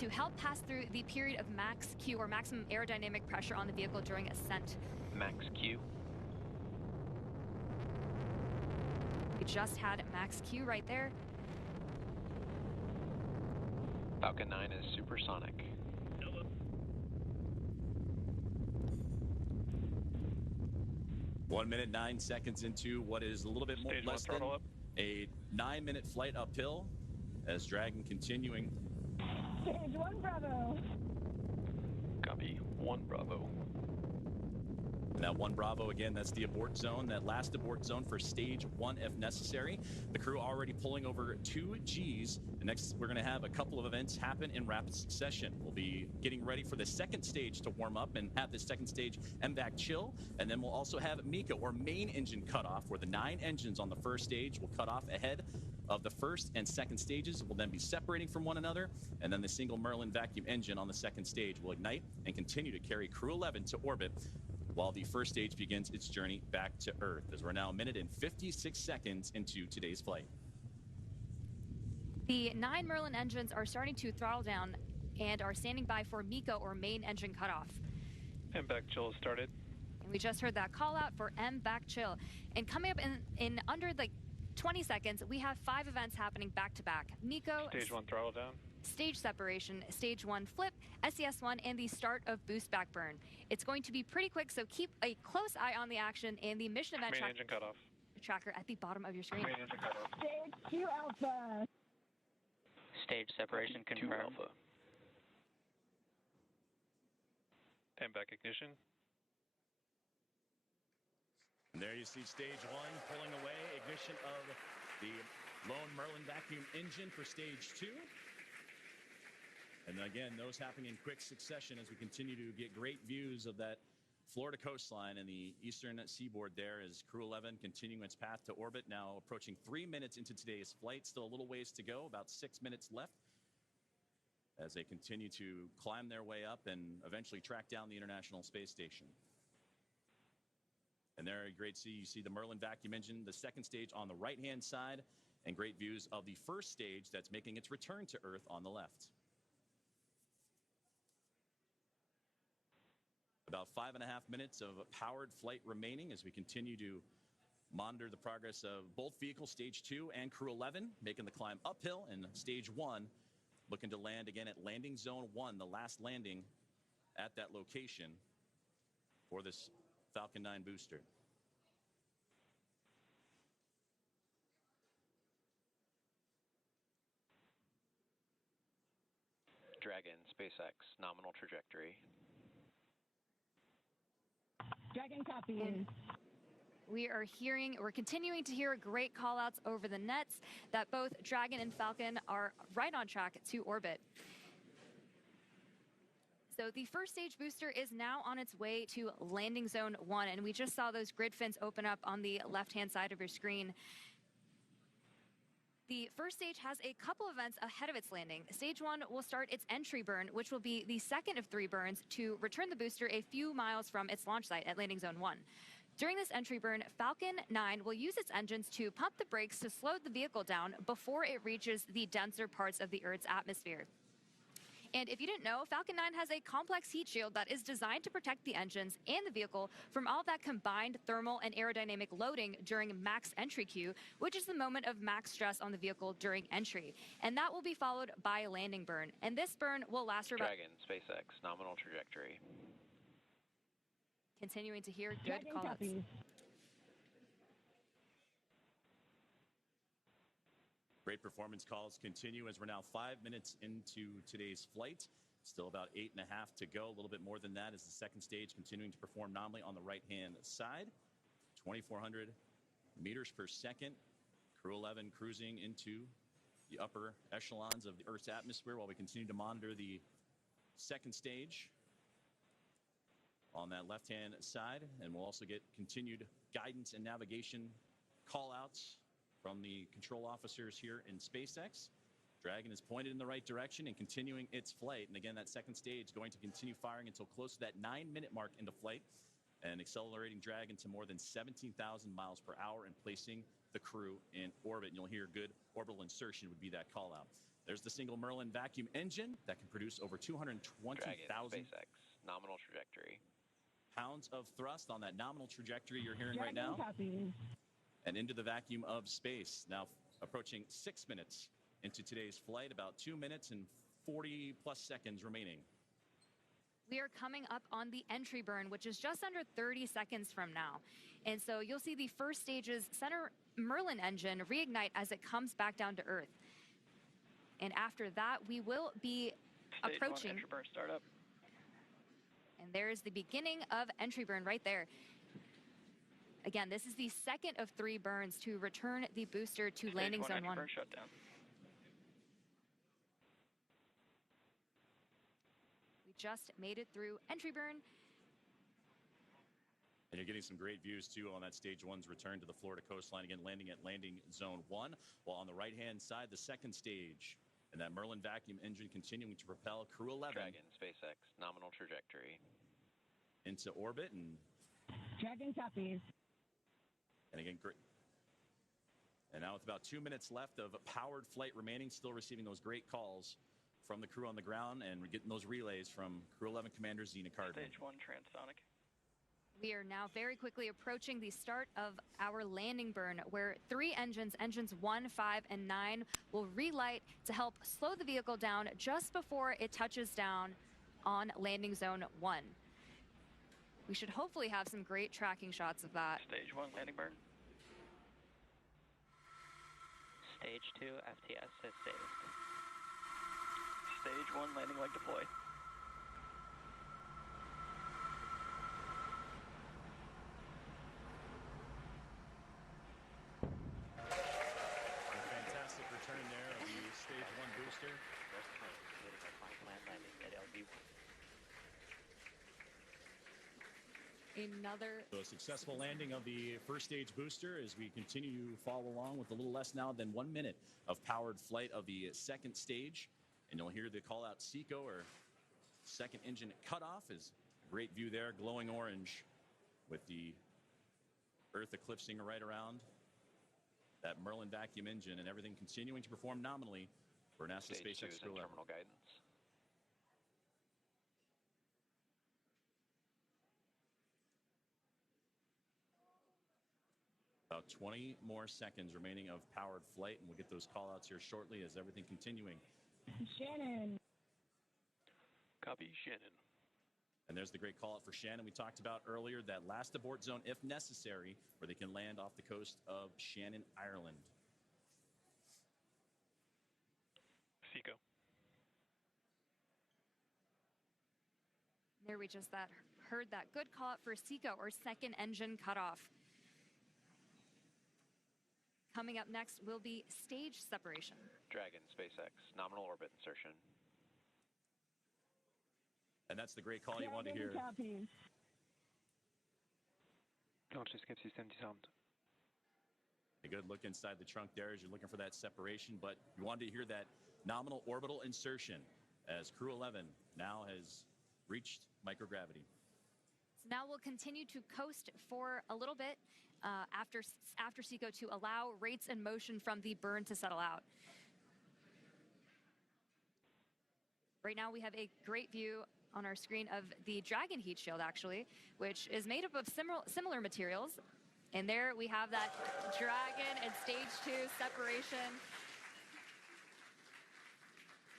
To help pass through the period of max Q, or maximum aerodynamic pressure on the vehicle during ascent. Max Q. We just had max Q right there. Falcon 9 is supersonic. 1 minute 9 seconds into what is a little bit more less than a 9-minute flight uphill as Dragon continuing. Stage 1 Bravo. Copy. 1 Bravo. And that 1 Bravo, again, that's the abort zone, that last abort zone for stage 1 if necessary. The crew already pulling over 2 Gs. And next, we're going to have a couple of events happen in rapid succession. We'll be getting ready for the second stage to warm up and have this second stage MVAC chill. And then we'll also have MECA, or main engine cutoff, where the 9 engines on the first stage will cut off ahead of the first and second stages. Will then be separating from one another. And then the single Merlin vacuum engine on the second stage will ignite and continue to carry Crew-11 to orbit, while the first stage begins its journey back to Earth, as we're now 1 minute and 56 seconds into today's flight. The 9 Merlin engines are starting to throttle down and are standing by for MECA, or main engine cutoff. MVAC chill has started. And we just heard that call out for MVAC chill. And coming up in under like 20 seconds, we have 5 events happening back to back. MECA, Stage 1 throttle down. stage separation, stage 1 flip, SES1, and the start of boost back burn. It's going to be pretty quick, so keep a close eye on the action and the mission event Main engine cutoff. tracker at the bottom of your screen. Main engine cutoff. Stage 2 Alpha. Stage separation Copy. 2 confirmed. Alpha. MVAC ignition. And there you see stage 1 pulling away, ignition of the lone Merlin vacuum engine for stage 2. And again, those happening in quick succession as we continue to get great views of that Florida coastline and the eastern seaboard there, as Crew-11 continuing its path to orbit, now approaching 3 minutes into today's flight. Still a little ways to go, about 6 minutes left, as they continue to climb their way up and eventually track down the International Space Station. And there, great see, you see the Merlin vacuum engine, the second stage on the right-hand side, and great views of the first stage that's making its return to Earth on the left. About 5.5 minutes of powered flight remaining as we continue to monitor the progress of both vehicles, stage 2 and Crew-11, making the climb uphill, and stage 1 looking to land again at landing zone 1, the last landing at that location for this Falcon 9 booster. Dragon, SpaceX, nominal trajectory. Dragon copies. We're continuing to hear great call outs over the nets that both Dragon and Falcon are right on track to orbit. So the first stage booster is now on its way to landing zone 1, and we just saw those grid fins open up on the left-hand side of your screen. The first stage has a couple events ahead of its landing. Stage 1 will start its entry burn, which will be the second of 3 burns to return the booster a few miles from its launch site at landing zone 1. During this entry burn, Falcon 9 will use its engines to pump the brakes to slow the vehicle down before it reaches the denser parts of the Earth's atmosphere. And if you didn't know, Falcon 9 has a complex heat shield that is designed to protect the engines and the vehicle from all that combined thermal and aerodynamic loading during max entry Q, which is the moment of max stress on the vehicle during entry. And that will be followed by a landing burn. And this burn will last for about... Dragon, SpaceX, nominal trajectory. Continuing to hear good call-outs. Great performance calls continue as we're now 5 minutes into today's flight. Still about 8.5 to go, a little bit more than that as the second stage continuing to perform nominally on the right-hand side. 2,400 meters per second. Crew-11 cruising into the upper echelons of the Earth's atmosphere while we continue to monitor the second stage on that left-hand side. And we'll also get continued guidance and navigation call-outs from the control officers here in SpaceX. Dragon is pointed in the right direction and continuing its flight. And again, that second stage going to continue firing until close to that 9-minute mark into flight, and accelerating Dragon to more than 17,000 miles per hour and placing the crew in orbit. And you'll hear good orbital insertion would be that call out. There's the single Merlin vacuum engine that can produce over 220,000 SpaceX, nominal trajectory. pounds of thrust on that nominal trajectory you're hearing right now. And into the vacuum of space. Now approaching 6 minutes into today's flight, about 2 minutes and 40 plus seconds remaining. We are coming up on the entry burn, which is just under 30 seconds from now. And so you'll see the first stage's center Merlin engine reignite as it comes back down to Earth. And after that, we will be approaching. Entry burn startup. And there's the beginning of entry burn right there. Again, this is the second of 3 burns to return the booster to landing zone 1. Burn shutdown. We just made it through entry burn. And you're getting some great views, too, on that stage 1's return to the Florida coastline. Again, landing at landing zone 1. While on the right-hand side, the second stage. And that Merlin vacuum engine continuing to propel Crew-11. Dragon, SpaceX, nominal trajectory. Into orbit. And Dragon copies. And again, great. And now with about 2 minutes left of powered flight remaining, still receiving those great calls from the crew on the ground, and we're getting those relays from Crew-11 Commander Zena Cardman. Stage 1 transonic. We are now very quickly approaching the start of our landing burn, where 3 engines, engines 1, 5, and 9, will relight to help slow the vehicle down just before it touches down on landing zone 1. We should hopefully have some great tracking shots of that. Stage 1 landing burn. Stage 2 FTS has saved. Stage 1 landing leg deployed. Fantastic return there of the stage 1 booster. So a successful landing of the first stage booster as we continue to follow along with a little less now than 1 minute of powered flight of the second stage. And you'll hear the call out SECO, or second engine cutoff, is a great view there, glowing orange with the Earth eclipsing right around that Merlin vacuum engine, and everything continuing to perform nominally for NASA Stage SpaceX 2 is in Crew-11. terminal guidance. About 20 more seconds remaining of powered flight, and we'll get those call outs here shortly as everything continuing. Shannon. Copy, Shannon. And there's the great call out for Shannon we talked about earlier, that last abort zone if necessary, where they can land off the coast of Shannon, Ireland. SECO. There we just heard that good call out for SECO, or second engine cutoff. Coming up next will be stage separation. Dragon, SpaceX, nominal orbit insertion. And that's the great call you want to hear. Launch escape system disarmed. A good look inside the trunk there as you're looking for that separation, but you wanted to hear that nominal orbital insertion as Crew-11 now has reached microgravity. So now we'll continue to coast for a little bit after SECO to allow rates and motion from the burn to settle out. Right now we have a great view on our screen of the Dragon heat shield, actually, which is made up of similar materials. And there we have that Dragon and stage 2 separation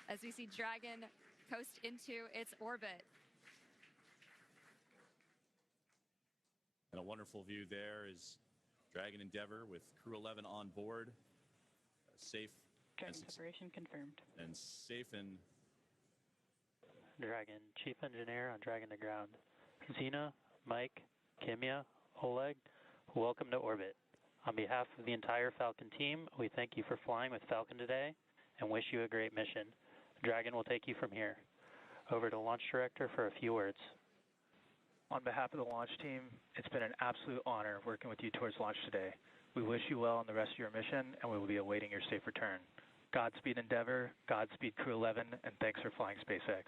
as we see Dragon coast into its orbit. And a wonderful view there is Dragon Endeavour with Crew-11 on board. Safe. Dragon separation confirmed. And safe and... Dragon, Chief Engineer on Dragon to ground. Zena, Mike, Kimiya, Oleg, welcome to orbit. On behalf of the entire Falcon team, we thank you for flying with Falcon today and wish you a great mission. Dragon will take you from here. Over to Launch Director for a few words. On behalf of the launch team, it's been an absolute honor working with you towards launch today. We wish you well on the rest of your mission, and we will be awaiting your safe return. Godspeed Endeavour, Godspeed Crew-11, and thanks for flying SpaceX.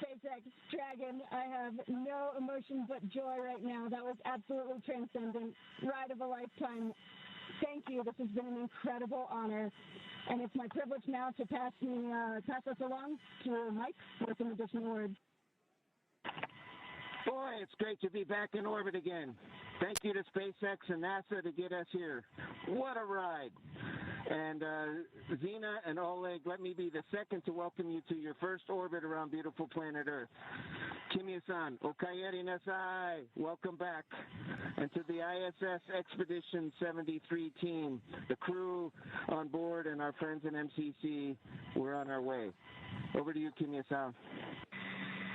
SpaceX, Dragon, I have no emotion but joy right now. That was absolutely transcendent. Ride of a lifetime. Thank you. This has been an incredible honor. And it's my privilege now to pass us along to Mike for some additional words. Boy, it's great to be back in orbit again. Thank you to SpaceX and NASA to get us here. What a ride. And Zena and Oleg, let me be the second to welcome you to your first orbit around beautiful planet Earth. Kimiya-san, Okaeri Nasai, welcome back. And to the ISS Expedition 73 team, the crew on board and our friends in MCC, we're on our way. Over to you, Kimiya-san.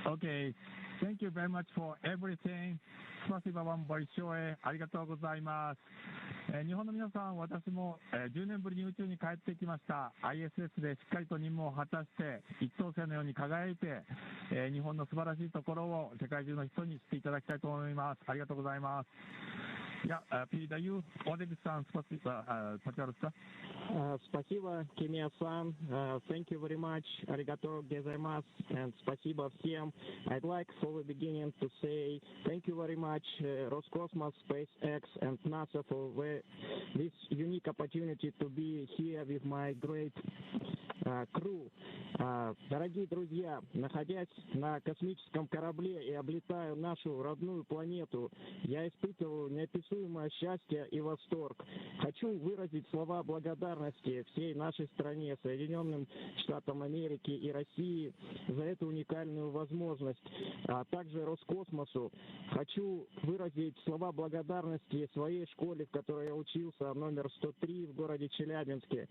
Okay, thank you very much for everything. スパシバワンボイショーへありがとうございます。日本の皆さん、私も、10年ぶりに宇宙に帰ってきました。ISS でしっかりと任務を果たして、一等星のように輝いて、日本の素晴らしいところを世界中の人に知っていただきたいと思います。ありがとうございます。Я передаю Олег-сан, пожалуйста. Спасибо, Kimiya-san. Thank you very much. Arigato gozaimasu. And спасибо всем. I'd like for the beginning to say thank you very much, Roscosmos, SpaceX, and NASA for this unique opportunity to be here with my great crew. Дорогие друзья, находясь на космическом корабле и облетая нашу родную планету, я испытываю неописуемое счастье и восторг. Хочу выразить слова благодарности всей нашей стране, Соединенным Штатам Америки и России за эту уникальную возможность, а также Роскосмосу. Хочу выразить слова благодарности своей школе, в которой я учился, номер 103 в городе Челябинске,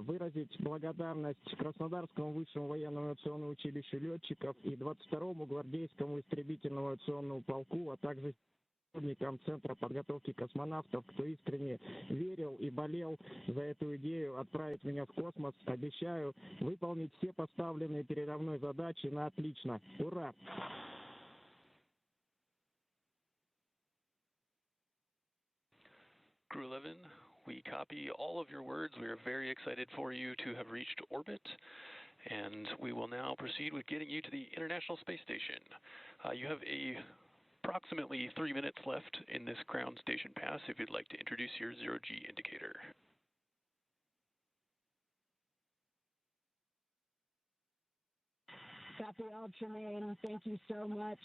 выразить благодарность Краснодарскому высшему военному авиационному училищу летчиков и 22-му гвардейскому истребительному авиационному полку, а также сотрудникам Центра подготовки космонавтов, кто искренне верил и болел за эту идею отправить меня в космос. Обещаю выполнить все поставленные передо мной задачи на отлично. Ура! Crew-11, we copy all of your words. We are very excited for you to have reached orbit, and we will now proceed with getting you to the International Space Station. You have approximately 3 minutes left in this ground station pass if you'd like to introduce your zero-G indicator. Copy all, Tremaine. Thank you so much.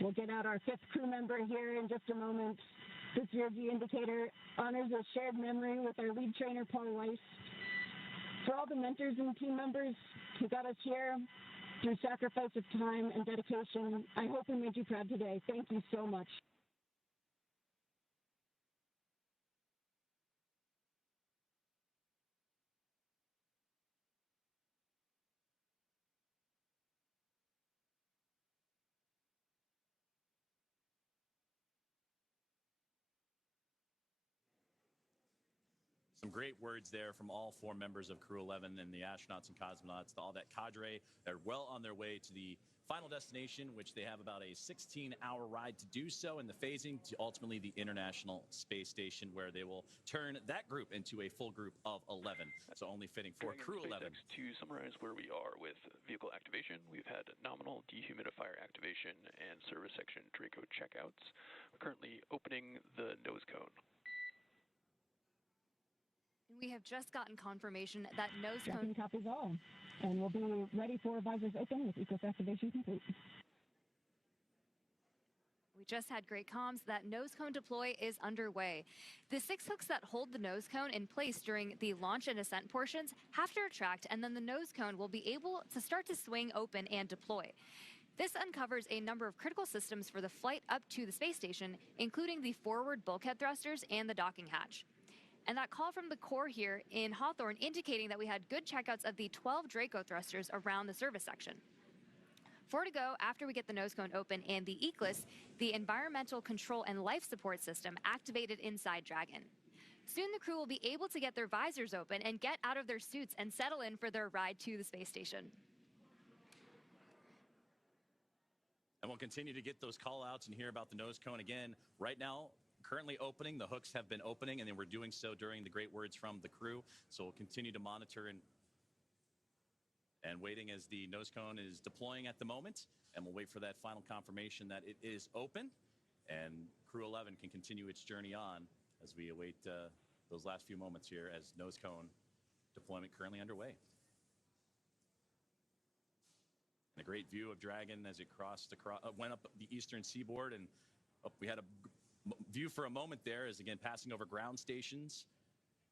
We'll get out our 5th crew member here in just a moment. This zero-G indicator honors a shared memory with our lead trainer, Paul Weiss. For all the mentors and team members who got us here through sacrifice of time and dedication, I hope we made you proud today. Thank you so much. Some great words there from all 4 members of Crew-11 and the astronauts and cosmonauts, all that cadre. They're well on their way to the final destination, which they have about a 16-hour ride to do so, and the phasing to ultimately the International Space Station, where they will turn that group into a full group of 11. So only fitting for Crew-11. To summarize where we are with vehicle activation, we've had nominal dehumidifier activation and service section Draco checkouts. We're currently opening the nose cone. We have just gotten confirmation that nose cone copies all, and we'll be ready for visors open with ECOS activation complete. We just had great comms that nose cone deploy is underway. The 6 hooks that hold the nose cone in place during the launch and ascent portions have to retract, and then the nose cone will be able to start to swing open and deploy. This uncovers a number of critical systems for the flight up to the space station, including the forward bulkhead thrusters and the docking hatch. And that call from the core here in Hawthorne indicating that we had good checkouts of the 12 Draco thrusters around the service section. 4 to go after we get the nose cone open and the ECLIS, the environmental control and life support system activated inside Dragon. Soon the crew will be able to get their visors open and get out of their suits and settle in for their ride to the space station. And we'll continue to get those call outs and hear about the nose cone again. Right now, currently opening. The hooks have been opening, and they were doing so during the great words from the crew. So we'll continue to monitor and waiting as the nose cone is deploying at the moment. And we'll wait for that final confirmation that it is open. And Crew-11 can continue its journey on as we await those last few moments here as nose cone deployment currently underway. And a great view of Dragon as it went up the eastern seaboard, and we had a view for a moment there is again passing over ground stations,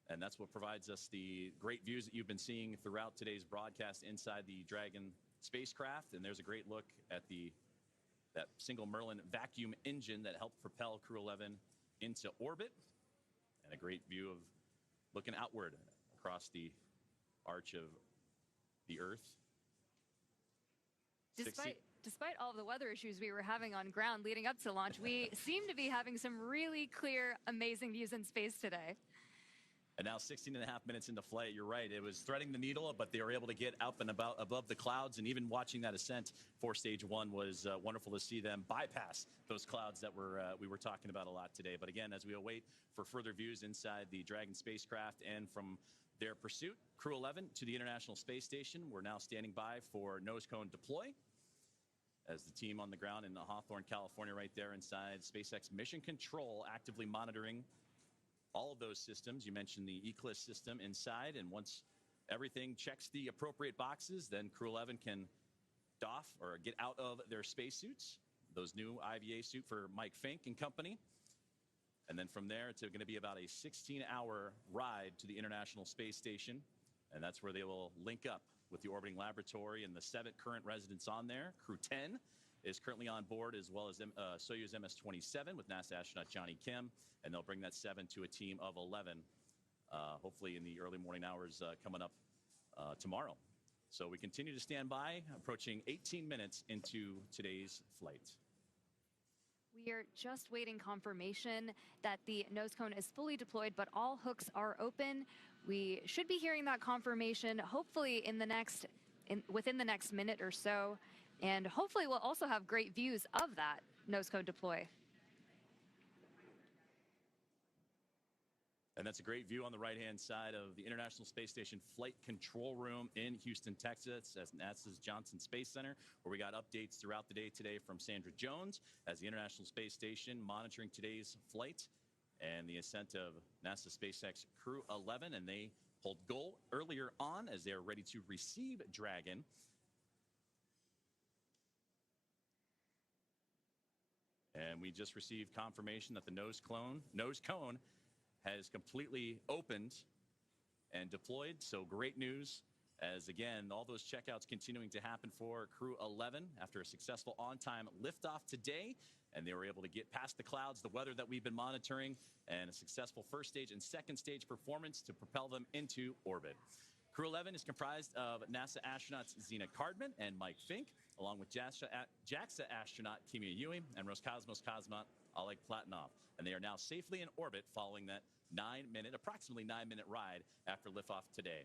and that's what provides us the great views that you've been seeing throughout today's broadcast inside the Dragon spacecraft. And there's a great look at the that single Merlin vacuum engine that helped propel Crew-11 into orbit, and a great view of looking outward across the arch of the Earth. Despite all of the weather issues we were having on ground leading up to launch, we seem to be having some really clear, amazing views in space today. And now 16 and a half minutes into flight, you're right, it was threading the needle, but they were able to get up and about above the clouds, and even watching that ascent for stage one was wonderful to see them bypass those clouds that we were talking about a lot today. But again, as we await for further views inside the Dragon spacecraft and from their pursuit, Crew-11 to the International Space Station, we're now standing by for nose cone deploy, as the team on the ground in Hawthorne, California, right there inside SpaceX Mission Control, actively monitoring all of those systems. You mentioned the Eclipse system inside, and once everything checks the appropriate boxes, then Crew-11 can doff or get out of their spacesuits, those new IVA suit for Mike Fincke and company. And then from there, it's going to be about a 16-hour ride to the International Space Station, and that's where they will link up with the orbiting laboratory and the 7 current residents on there. Crew-10 is currently on board, as well as Soyuz MS-27 with NASA astronaut Johnny Kim, and they'll bring that 7 to a team of 11, hopefully in the early morning hours coming up tomorrow. So we continue to stand by, approaching 18 minutes into today's flight. We are just waiting confirmation that the nose cone is fully deployed, but all hooks are open. We should be hearing that confirmation hopefully within the next minute or so. And hopefully we'll also have great views of that nose cone deploy. And that's a great view on the right-hand side of the International Space Station Flight Control Room in Houston, Texas, at NASA's Johnson Space Center, where we got updates throughout the day today from Sandra Jones as the International Space Station monitoring today's flight and the ascent of NASA SpaceX Crew-11, and they pulled goal earlier on as they are ready to receive Dragon. And we just received confirmation that the nose cone has completely opened and deployed. So great news, as again, all those checkouts continuing to happen for Crew-11 after a successful on-time liftoff today. And they were able to get past the clouds, the weather that we've been monitoring, and a successful first stage and second stage performance to propel them into orbit. Crew-11 is comprised of NASA astronauts Zena Cardman and Mike Fincke, along with JAXA astronaut Kimiya Yui and Roscosmos cosmonaut Oleg Platonov. And they are now safely in orbit following that approximately 9-minute ride after liftoff today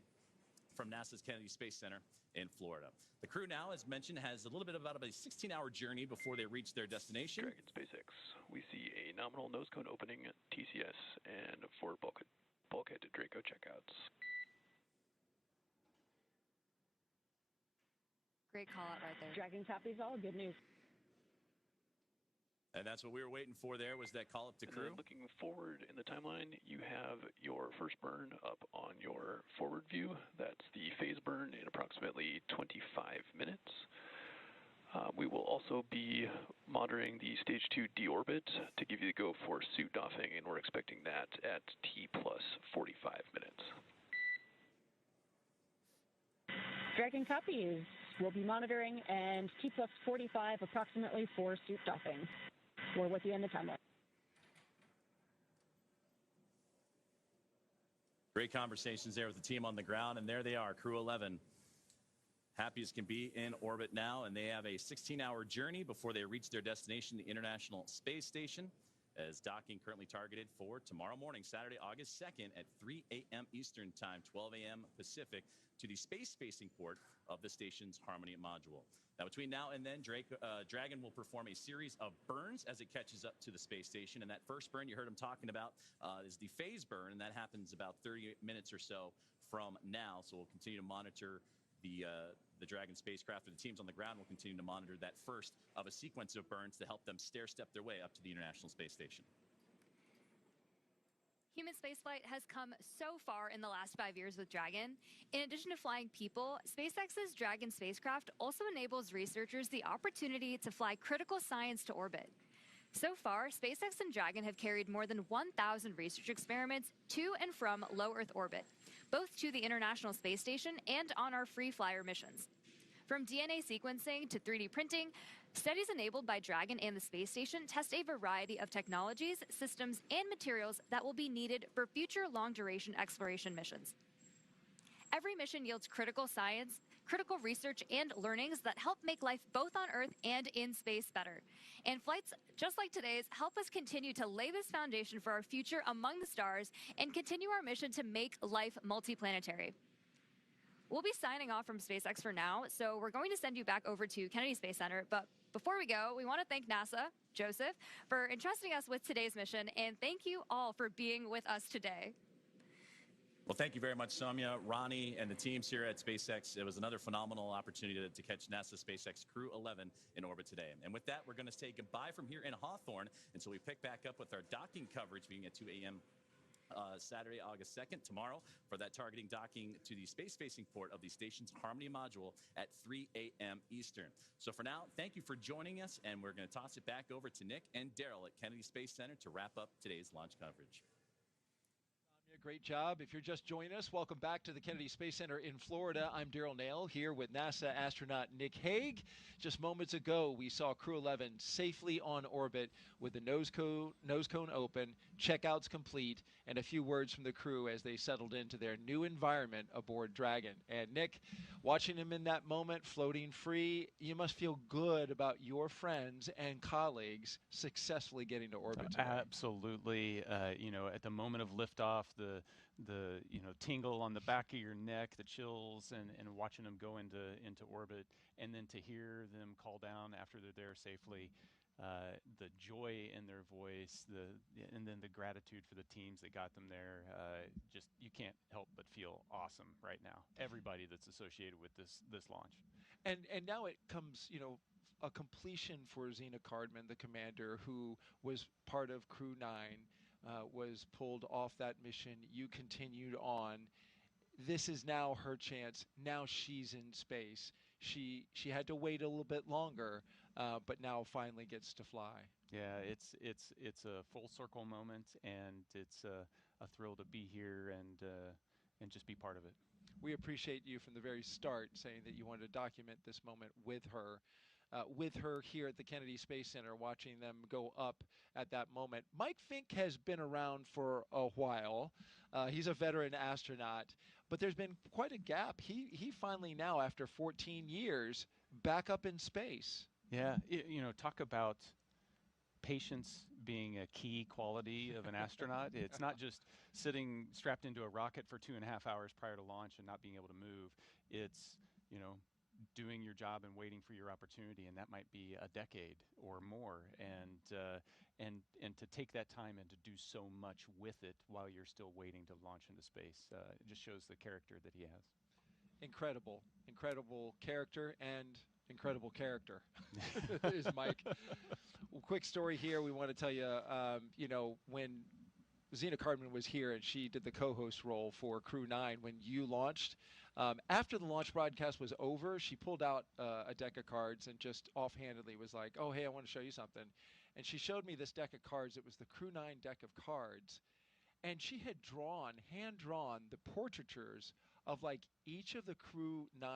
from NASA's Kennedy Space Center in Florida. The crew now, as mentioned, has a little bit about a 16-hour journey before they reach their destination. Dragon SpaceX, we see a nominal nose cone opening at TCS and 4 bulkhead to Draco checkouts. Great call out right there. Dragon copies all. Good news. And that's what we were waiting for there, was that call up to crew. Looking forward in the timeline, you have your first burn up on your forward view. That's the phase burn in approximately 25 minutes. We will also be monitoring the stage 2 deorbit to give you the go for suit doffing, and we're expecting that at T plus 45 minutes. Dragon copies. We'll be monitoring, and T plus 45 approximately for suit doffing. We're with you in the timeline. Great conversations there with the team on the ground, and there they are, Crew-11. Happy as can be in orbit now, and they have a 16-hour journey before they reach their destination, the International Space Station, as docking currently targeted for tomorrow morning, Saturday, August 2nd at 3 a.m. Eastern Time, 12 a.m. Pacific, to the space-facing port of the station's Harmony module. Now, between now and then, Dragon will perform a series of burns as it catches up to the space station. And that first burn you heard him talking about is the phase burn, and that happens about 30 minutes or so from now. So we'll continue to monitor the Dragon spacecraft, or the teams on the ground will continue to monitor that first of a sequence of burns to help them stair-step their way up to the International Space Station. Human spaceflight has come so far in the last 5 years with Dragon. In addition to flying people, SpaceX's Dragon spacecraft also enables researchers the opportunity to fly critical science to orbit. So far, SpaceX and Dragon have carried more than 1,000 research experiments to and from low Earth orbit, both to the International Space Station and on our free flyer missions. From DNA sequencing to 3D printing Studies enabled by Dragon and the space station test a variety of technologies, systems, and materials that will be needed for future long-duration exploration missions. Every mission yields critical science, critical research, and learnings that help make life both on Earth and in space better. And flights just like today's help us continue to lay this foundation for our future among the stars and continue our mission to make life multiplanetary. We'll be signing off from SpaceX for now, so we're going to send you back over to Kennedy Space Center. But before we go, we want to thank NASA, Joseph, for entrusting us with today's mission, and thank you all for being with us today. Well, thank you very much, Soumya, Ronnie, and the teams here at SpaceX. It was another phenomenal opportunity to catch NASA SpaceX Crew-11 in orbit today. And with that, we're going to say goodbye from here in Hawthorne until we pick back up with our docking coverage beginning at 2 a.m. Saturday, August 2nd, tomorrow, for that targeting docking to the space-facing port of the station's Harmony module at 3 a.m. Eastern. So for now, thank you for joining us, and we're going to toss it back over to Nick and Daryl at Kennedy Space Center to wrap up today's launch coverage. Great job. If you're just joining us, welcome back to the Kennedy Space Center in Florida. I'm Daryl Nail here with NASA astronaut Nick Hague. Just moments ago, we saw Crew-11 safely on orbit with the nose cone open, checkouts complete, and a few words from the crew as they settled into their new environment aboard Dragon. And Nick, watching him in that moment, floating free, you must feel good about your friends and colleagues successfully getting to orbit today. Absolutely. You know, at the moment of liftoff, the tingle on the back of your neck, the chills, and watching them go into orbit, and then to hear them call down after they're there safely, the joy in their voice, and then the gratitude for the teams that got them there. Just, you can't help but feel awesome right now. Everybody that's associated with this launch. And now it comes, you know, a completion for Zena Cardman, the commander who was part of Crew-9. Was pulled off that mission. You continued on. This is now her chance. Now she's in space. She had to wait a little bit longer, but now finally gets to fly. Yeah, it's a full circle moment, and it's a thrill to be here and just be part of it. We appreciate you from the very start saying that you wanted to document this moment with her. Here at the Kennedy Space Center, watching them go up at that moment. Mike Fincke has been around for a while. He's a veteran astronaut, but there's been quite a gap. He finally now, after 14 years, back up in space. Yeah, you know, talk about patience being a key quality of an astronaut. It's not just sitting strapped into a rocket for 2.5 hours prior to launch and not being able to move. It's, you know, doing your job and waiting for your opportunity, and that might be a decade or more, and to take that time and to do so much with it while you're still waiting to launch into space, it just shows the character that he has. Incredible Character and incredible character is Mike. Well, quick story here. We want to tell you, you know, when Zena Cardman was here and she did the co-host role for Crew-9 when you launched. After the launch broadcast was over, she pulled out a deck of cards and just offhandedly was like, oh, hey, I want to show you something. And she showed me this deck of cards. It was the Crew-9 deck of cards. And she had hand-drawn the portraitures of like each of the Crew-9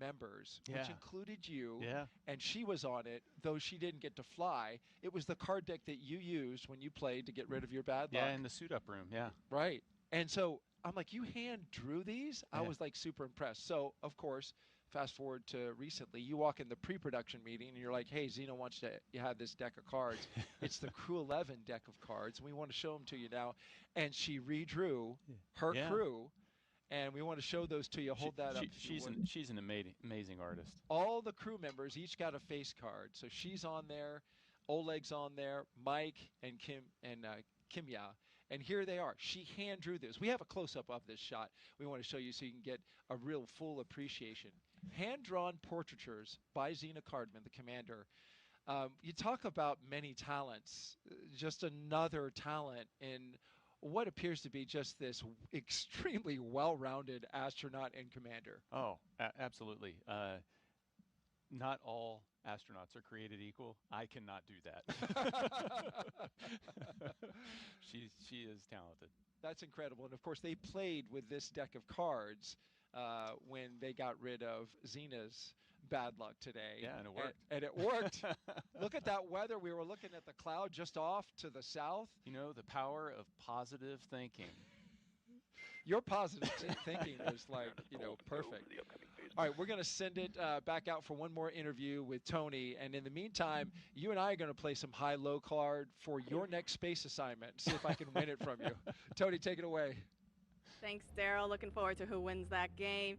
members, which included you, and she was on it, though she didn't get to fly. It was the card deck that you used when you played to get rid of your bad luck. Yeah, in the suit-up room, Right. And so I'm like, you hand-drew these? I was like super impressed. So, of course, fast forward to recently, you walk in the pre-production meeting and you're like, hey, Zena wants you have this deck of cards. It's the Crew-11 deck of cards, and we want to show them to you now. And she redrew her crew. And we want to show those to you. Hold that up. She's an amazing artist. All the crew members each got a face card. So she's on there, Oleg's on there, Mike and Kimiya. And here they are. She hand drew this. We have a close-up of this shot. We want to show you so you can get a real full appreciation. Hand-drawn portraitures by Zena Cardman, the commander. You talk about many talents. Just another talent in what appears to be just this extremely well-rounded astronaut and commander. Oh, absolutely. Not all astronauts are created equal. I cannot do that. She is talented. That's incredible. And of course, they played with this deck of cards when they got rid of Zena's bad luck today. Yeah, and it worked. And it worked. Look at that weather. We were looking at the cloud just off to the south. You know, the power of positive thinking. Your positive thinking is like, perfect. All right, we're going to send it back out for one more interview with Tony. And in the meantime, you and I are going to play some high-low card for your next space assignment. See if I can win it from you. Tony, take it away. Thanks, Daryl. Looking forward to who wins that game.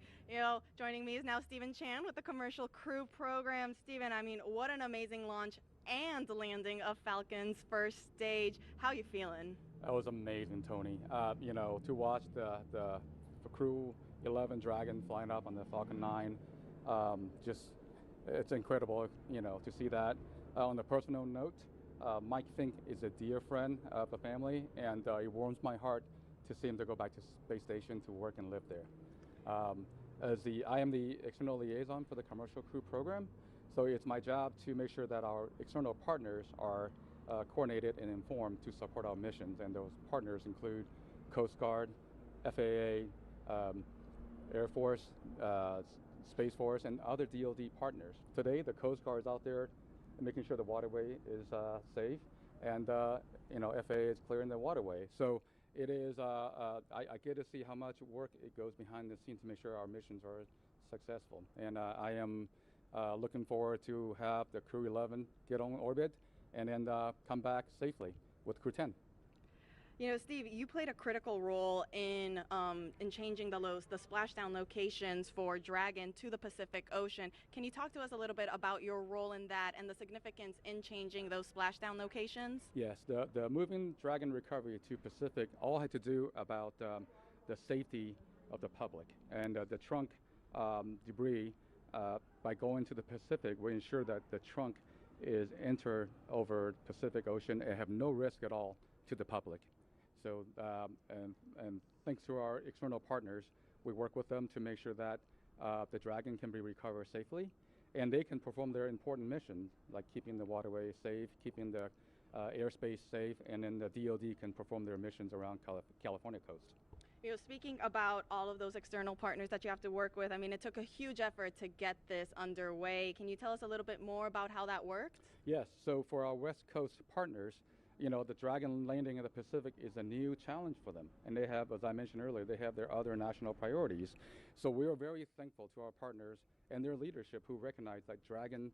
Joining me is now Stephen Chan with the Commercial Crew Program. Stephen, what an amazing launch and landing of Falcon's first stage. How you feeling? That was amazing, Tony. To watch the Crew-11 Dragon flying up on the Falcon 9, it's incredible, to see that. On a personal note, Mike Fincke is a dear friend of the family, and it warms my heart to see him to go back to space station to work and live there. I am the external liaison for the Commercial Crew Program, so it's my job to make sure that our external partners are coordinated and informed to support our missions, and those partners include Coast Guard, FAA, Air Force, Space Force, and other DoD partners. Today, the Coast Guard is out there making sure the waterway is safe, and FAA is clearing the waterway. So it is. I get to see how much work it goes behind the scenes to make sure our missions are successful, and I am looking forward to have the Crew-11 get on orbit and then come back safely with Crew-10. Steve, you played a critical role in changing the splashdown locations for Dragon to the Pacific Ocean. Can you talk to us a little bit about your role in that and the significance in changing those splashdown locations? Yes, the moving Dragon recovery to Pacific all had to do about the safety of the public, and the trunk debris. By going to the Pacific, we ensure that the trunk is entered over Pacific Ocean and have no risk at all to the public. So, and thanks to our external partners, we work with them to make sure that the Dragon can be recovered safely, and they can perform their important missions, like keeping the waterway safe, keeping the airspace safe, and then the DoD can perform their missions around California coast. Speaking about all of those external partners that you have to work with, it took a huge effort to get this underway. Can you tell us a little bit more about how that worked? Yes, so for our West Coast partners, the Dragon landing in the Pacific is a new challenge for them. And they have, as I mentioned earlier, they have their other national priorities. So we are very thankful to our partners and their leadership who recognize that Dragon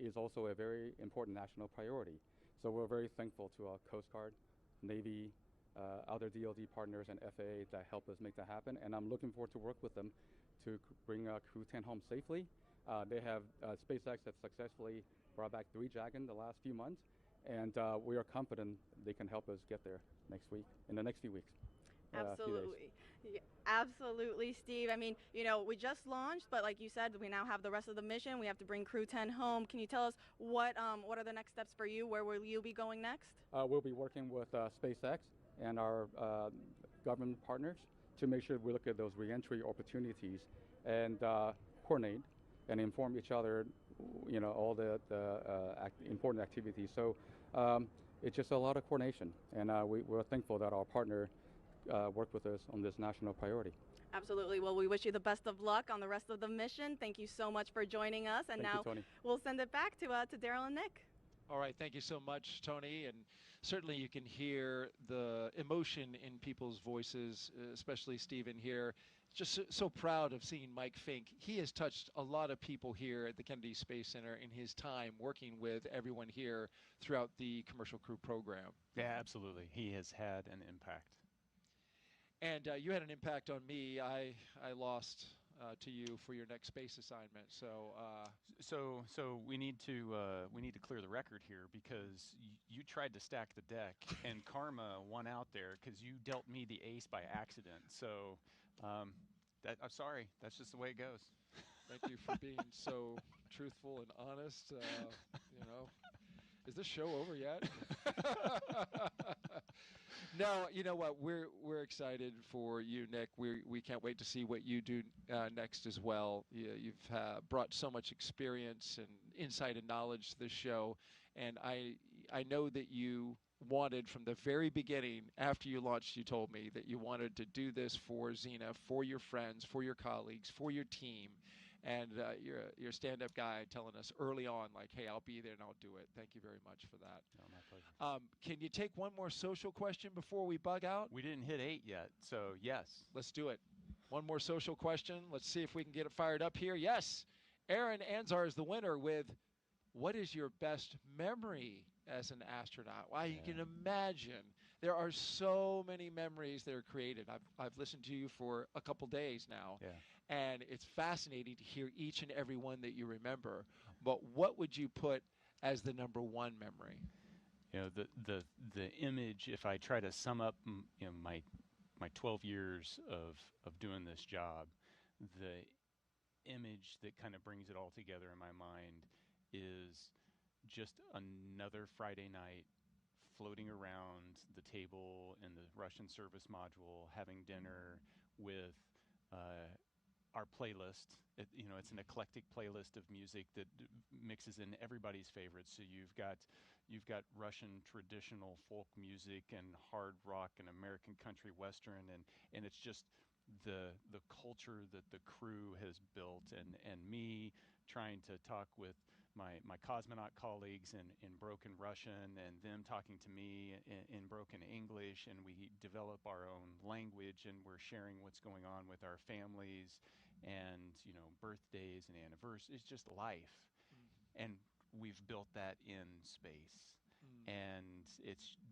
is also a very important national priority. So we're very thankful to our Coast Guard, Navy, other DoD partners and FAA that help us make that happen. And I'm looking forward to work with them to bring Crew-10 home safely. They have, SpaceX has successfully brought back 3 Dragon the last few months. And we are confident they can help us get there in the next few weeks. Absolutely. Absolutely, Steve. We just launched, but like you said, we now have the rest of the mission. We have to bring Crew-10 home. Can you tell us what are the next steps for you? Where will you be going next? We'll be working with SpaceX and our government partners to make sure we look at those reentry opportunities and coordinate and inform each other, all the important activities. So it's just a lot of coordination, and we're thankful that our partner worked with us on this national priority. Absolutely. Well, we wish you the best of luck on the rest of the mission. Thank you so much for joining us. And Thank now you, Tony. We'll send it back to Daryl and Nick. All right, thank you so much, Tony. And certainly you can hear the emotion in people's voices, especially Stephen here. Just so proud of seeing Mike Fincke. He has touched a lot of people here at the Kennedy Space Center in his time working with everyone here throughout the Commercial Crew Program. Yeah, absolutely. He has had an impact. And you had an impact on me. I lost to you for your next space assignment. So we need to clear the record here, because you tried to stack the deck and karma won out there because you dealt me the ace by accident. So I'm sorry. That's just the way it goes. Thank you for being so truthful and honest. Is this show over yet? No, you know what? We're excited for you, Nick. We can't wait to see what you do next as well. You've brought so much experience and insight and knowledge to this show, and I know that you wanted from the very beginning, after you launched, you told me that you wanted to do this for Zena, for your friends, for your colleagues, for your team. And you're a stand-up guy telling us early on, like, hey, I'll be there and I'll do it. Thank you very much for that. No, my pleasure. Can you take one more social question before we bug out? We didn't hit 8 yet, so yes. Let's do it. One more social question. Let's see if we can get it fired up here. Yes, Aaron Anzar is the winner with, what is your best memory as an astronaut? Wow, you can imagine. There are so many memories that are created. I've listened to you for a couple days now, and it's fascinating to hear each and every one that you remember. But what would you put as the number one memory? You know, the image, if I try to sum up my 12 years of doing this job, the image that kind of brings it all together in my mind is just another Friday night floating around the table in the Russian service module, having dinner with our playlist. It's an eclectic playlist of music that mixes in everybody's favorites. So you've got Russian traditional folk music and hard rock and American country western, and it's just the culture that the crew has built, and me trying to talk with my cosmonaut colleagues in broken Russian, and them talking to me in broken English, and we develop our own language, and we're sharing what's going on with our families, and birthdays and anniversaries. It's just life, and we've built that in space. And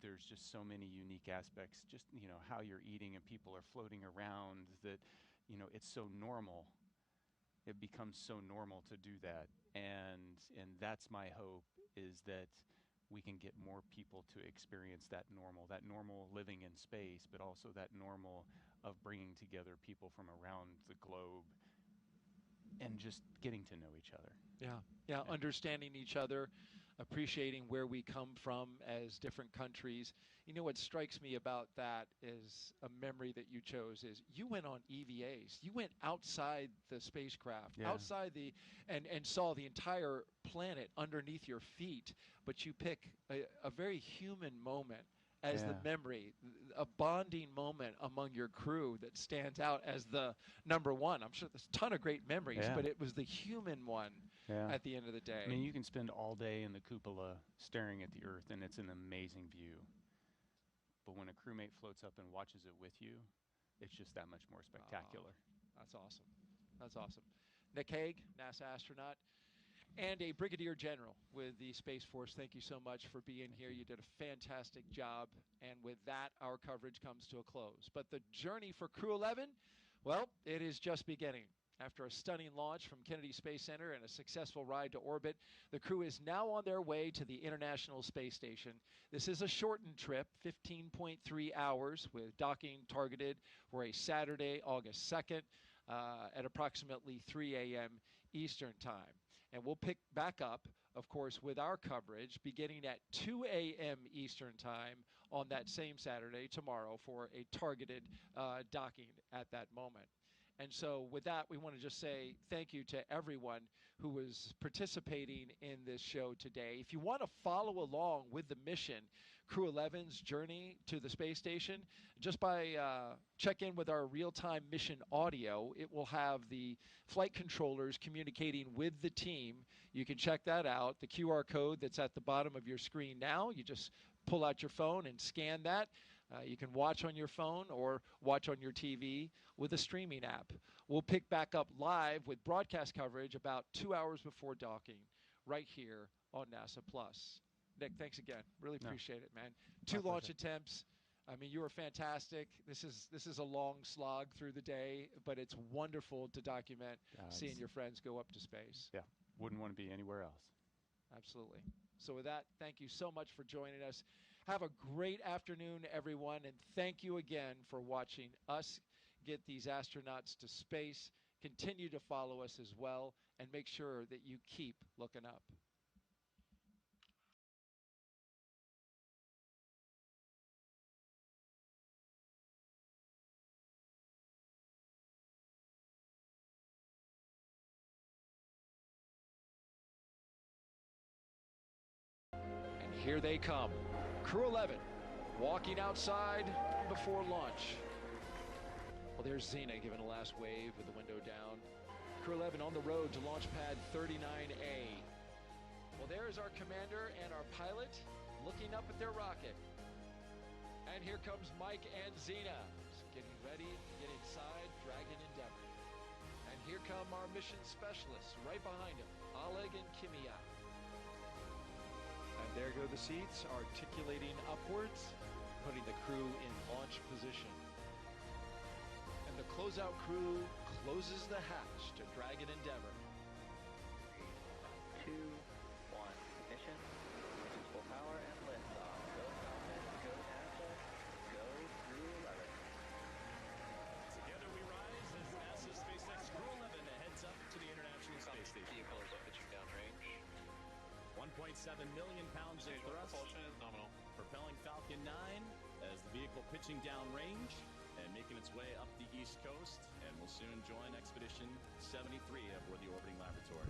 there's just so many unique aspects, just how you're eating and people are floating around, that it's so normal. It becomes so normal to do that, and that's my hope, is that we can get more people to experience that normal living in space, but also that normal of bringing together people from around the globe and just getting to know each other. Yeah, understanding each other, appreciating where we come from as different countries. What strikes me about that is a memory that you chose is you went on EVAs. You went outside the spacecraft, outside and saw the entire planet underneath your feet, but you pick a very human moment as the memory, a bonding moment among your crew that stands out as the number one. I'm sure there's a ton of great memories, but it was the human one at the end of the day. I mean, you can spend all day in the cupola staring at the Earth, and it's an amazing view. But when a crewmate floats up and watches it with you, it's just that much more spectacular. That's awesome. That's awesome. Nick Hague, NASA astronaut, and a brigadier general with the Space Force. Thank you so much for being here. You did a fantastic job. And with that, our coverage comes to a close. But the journey for Crew-11, well, it is just beginning. After a stunning launch from Kennedy Space Center and a successful ride to orbit, the crew is now on their way to the International Space Station. This is a shortened trip, 15.3 hours, with docking targeted for a Saturday, August 2nd at approximately 3 a.m. Eastern Time. And we'll pick back up, of course, with our coverage beginning at 2 a.m. Eastern Time on that same Saturday, tomorrow, for a targeted docking at that moment. And so with that, we want to just say thank you to everyone who was participating in this show today. If you want to follow along with the mission, Crew-11's journey to the space station, just by check in with our real-time mission audio. It will have the flight controllers communicating with the team. You can check that out. The QR code that's at the bottom of your screen now, you just pull out your phone and scan that. You can watch on your phone or watch on your TV with a streaming app. We'll pick back up live with broadcast coverage about 2 hours before docking right here on NASA Plus. Nick, thanks again. Really appreciate it, man. 2 launch attempts. I mean, you were fantastic. This is a long slog through the day, but it's wonderful to document seeing your friends go up to space. Yeah, wouldn't want to be anywhere else. Absolutely. So with that, thank you so much for joining us. Have a great afternoon, everyone, and thank you again for watching us get these astronauts to space. Continue to follow us as well, and make sure that you keep looking up. And here they come. Crew-11 walking outside before launch. Well, there's Zena giving a last wave with the window down. Crew-11 on the road to launch pad 39A. Well, there's our commander and our pilot looking up at their rocket. And here comes Mike and Zena, getting ready to get inside Dragon Endeavor. And here come our mission specialists right behind them, Oleg and Kimiya. And there go the seats, articulating upwards, putting the crew in launch position. And the closeout crew closes the hatch to Dragon Endeavor. 3, 2, 1, ignition, full power and liftoff. Go Falcon, go NASA, go Crew-11. Together we rise as NASA SpaceX Crew-11 heads up to the International Space Station. Vehicle is pitching downrange. 1.7 million pounds of thrust. Propulsion is nominal. Propelling Falcon 9 as the vehicle pitching downrange and making its way up the East Coast, and will soon join Expedition 73 aboard the orbiting laboratory.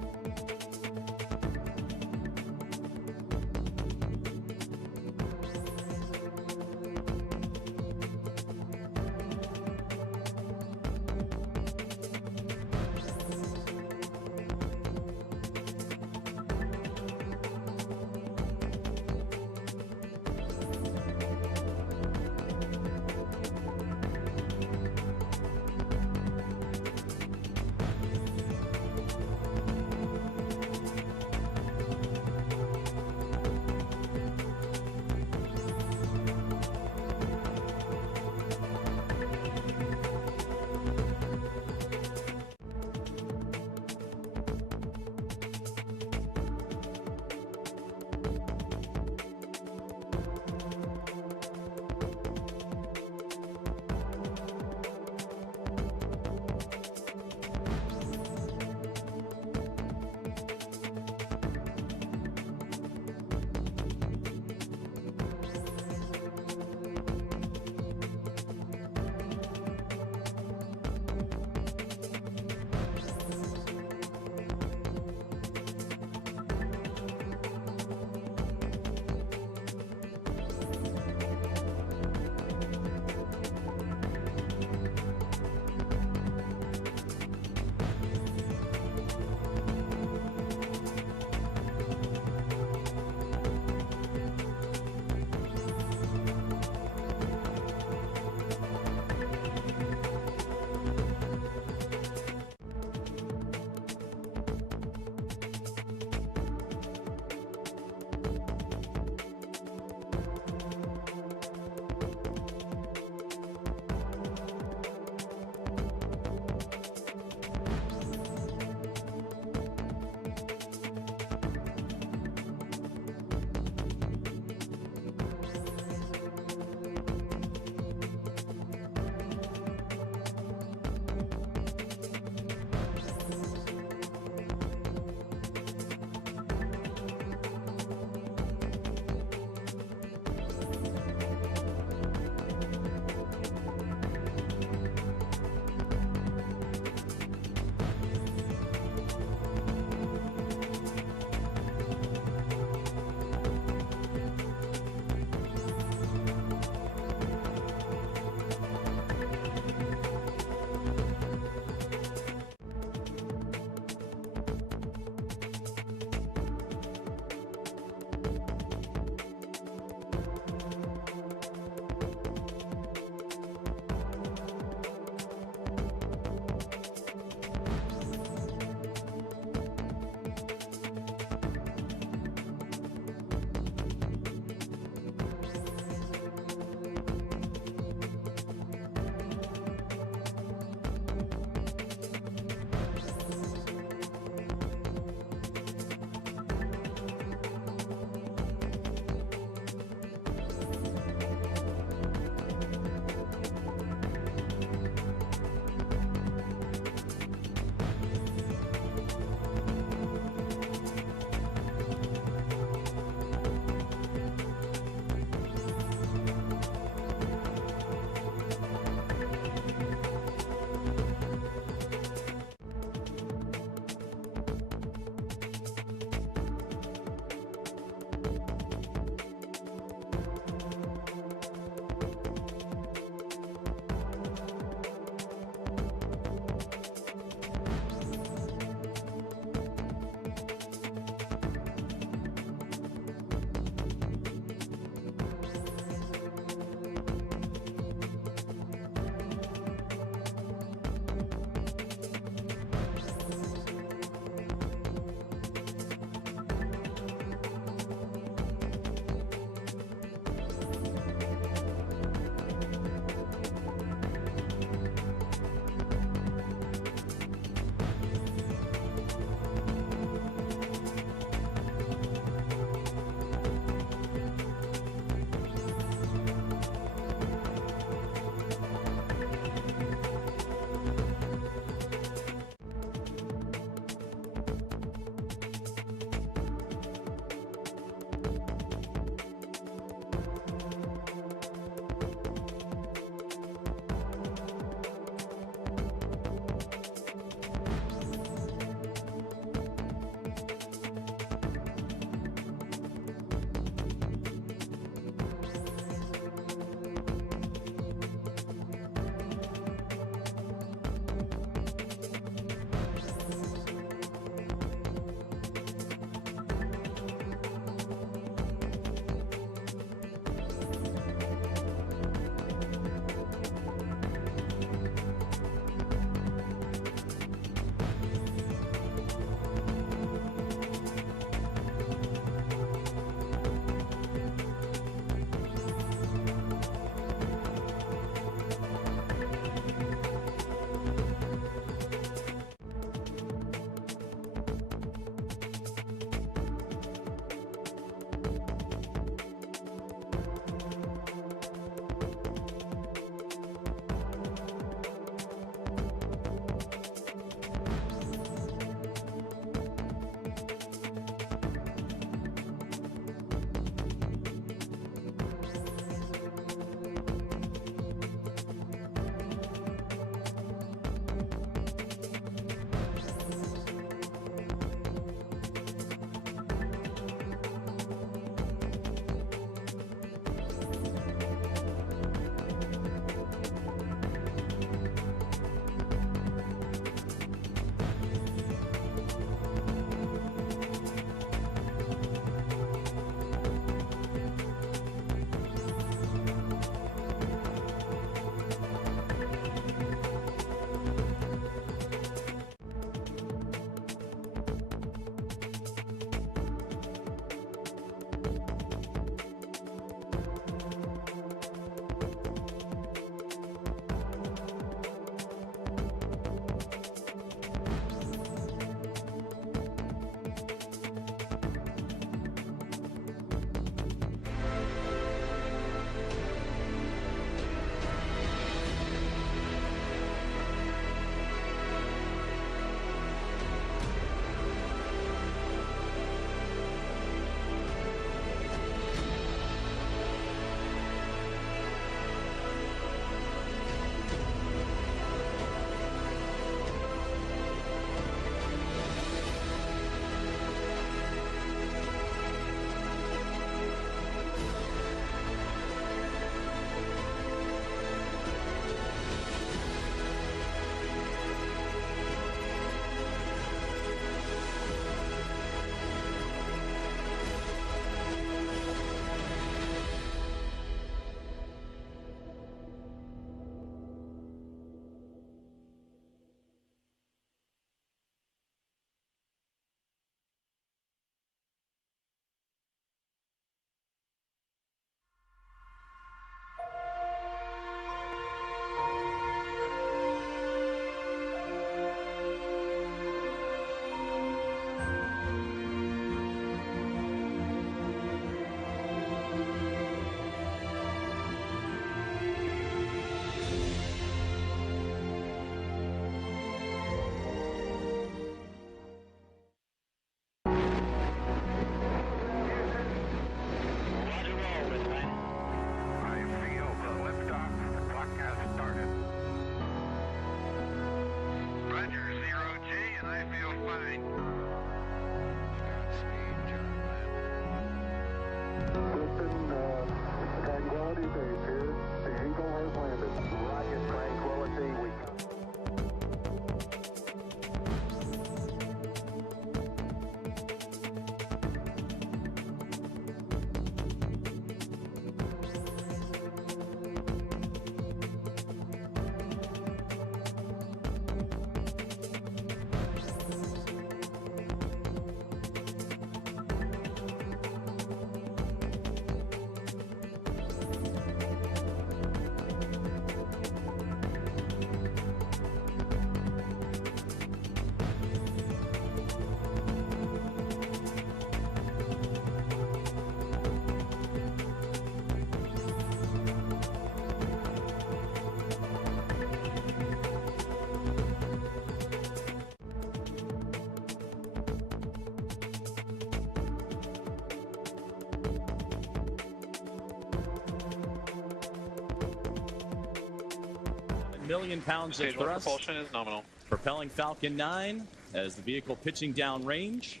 million pounds of Stage 1 thrust. propulsion is nominal. Propelling Falcon 9 as the vehicle pitching down range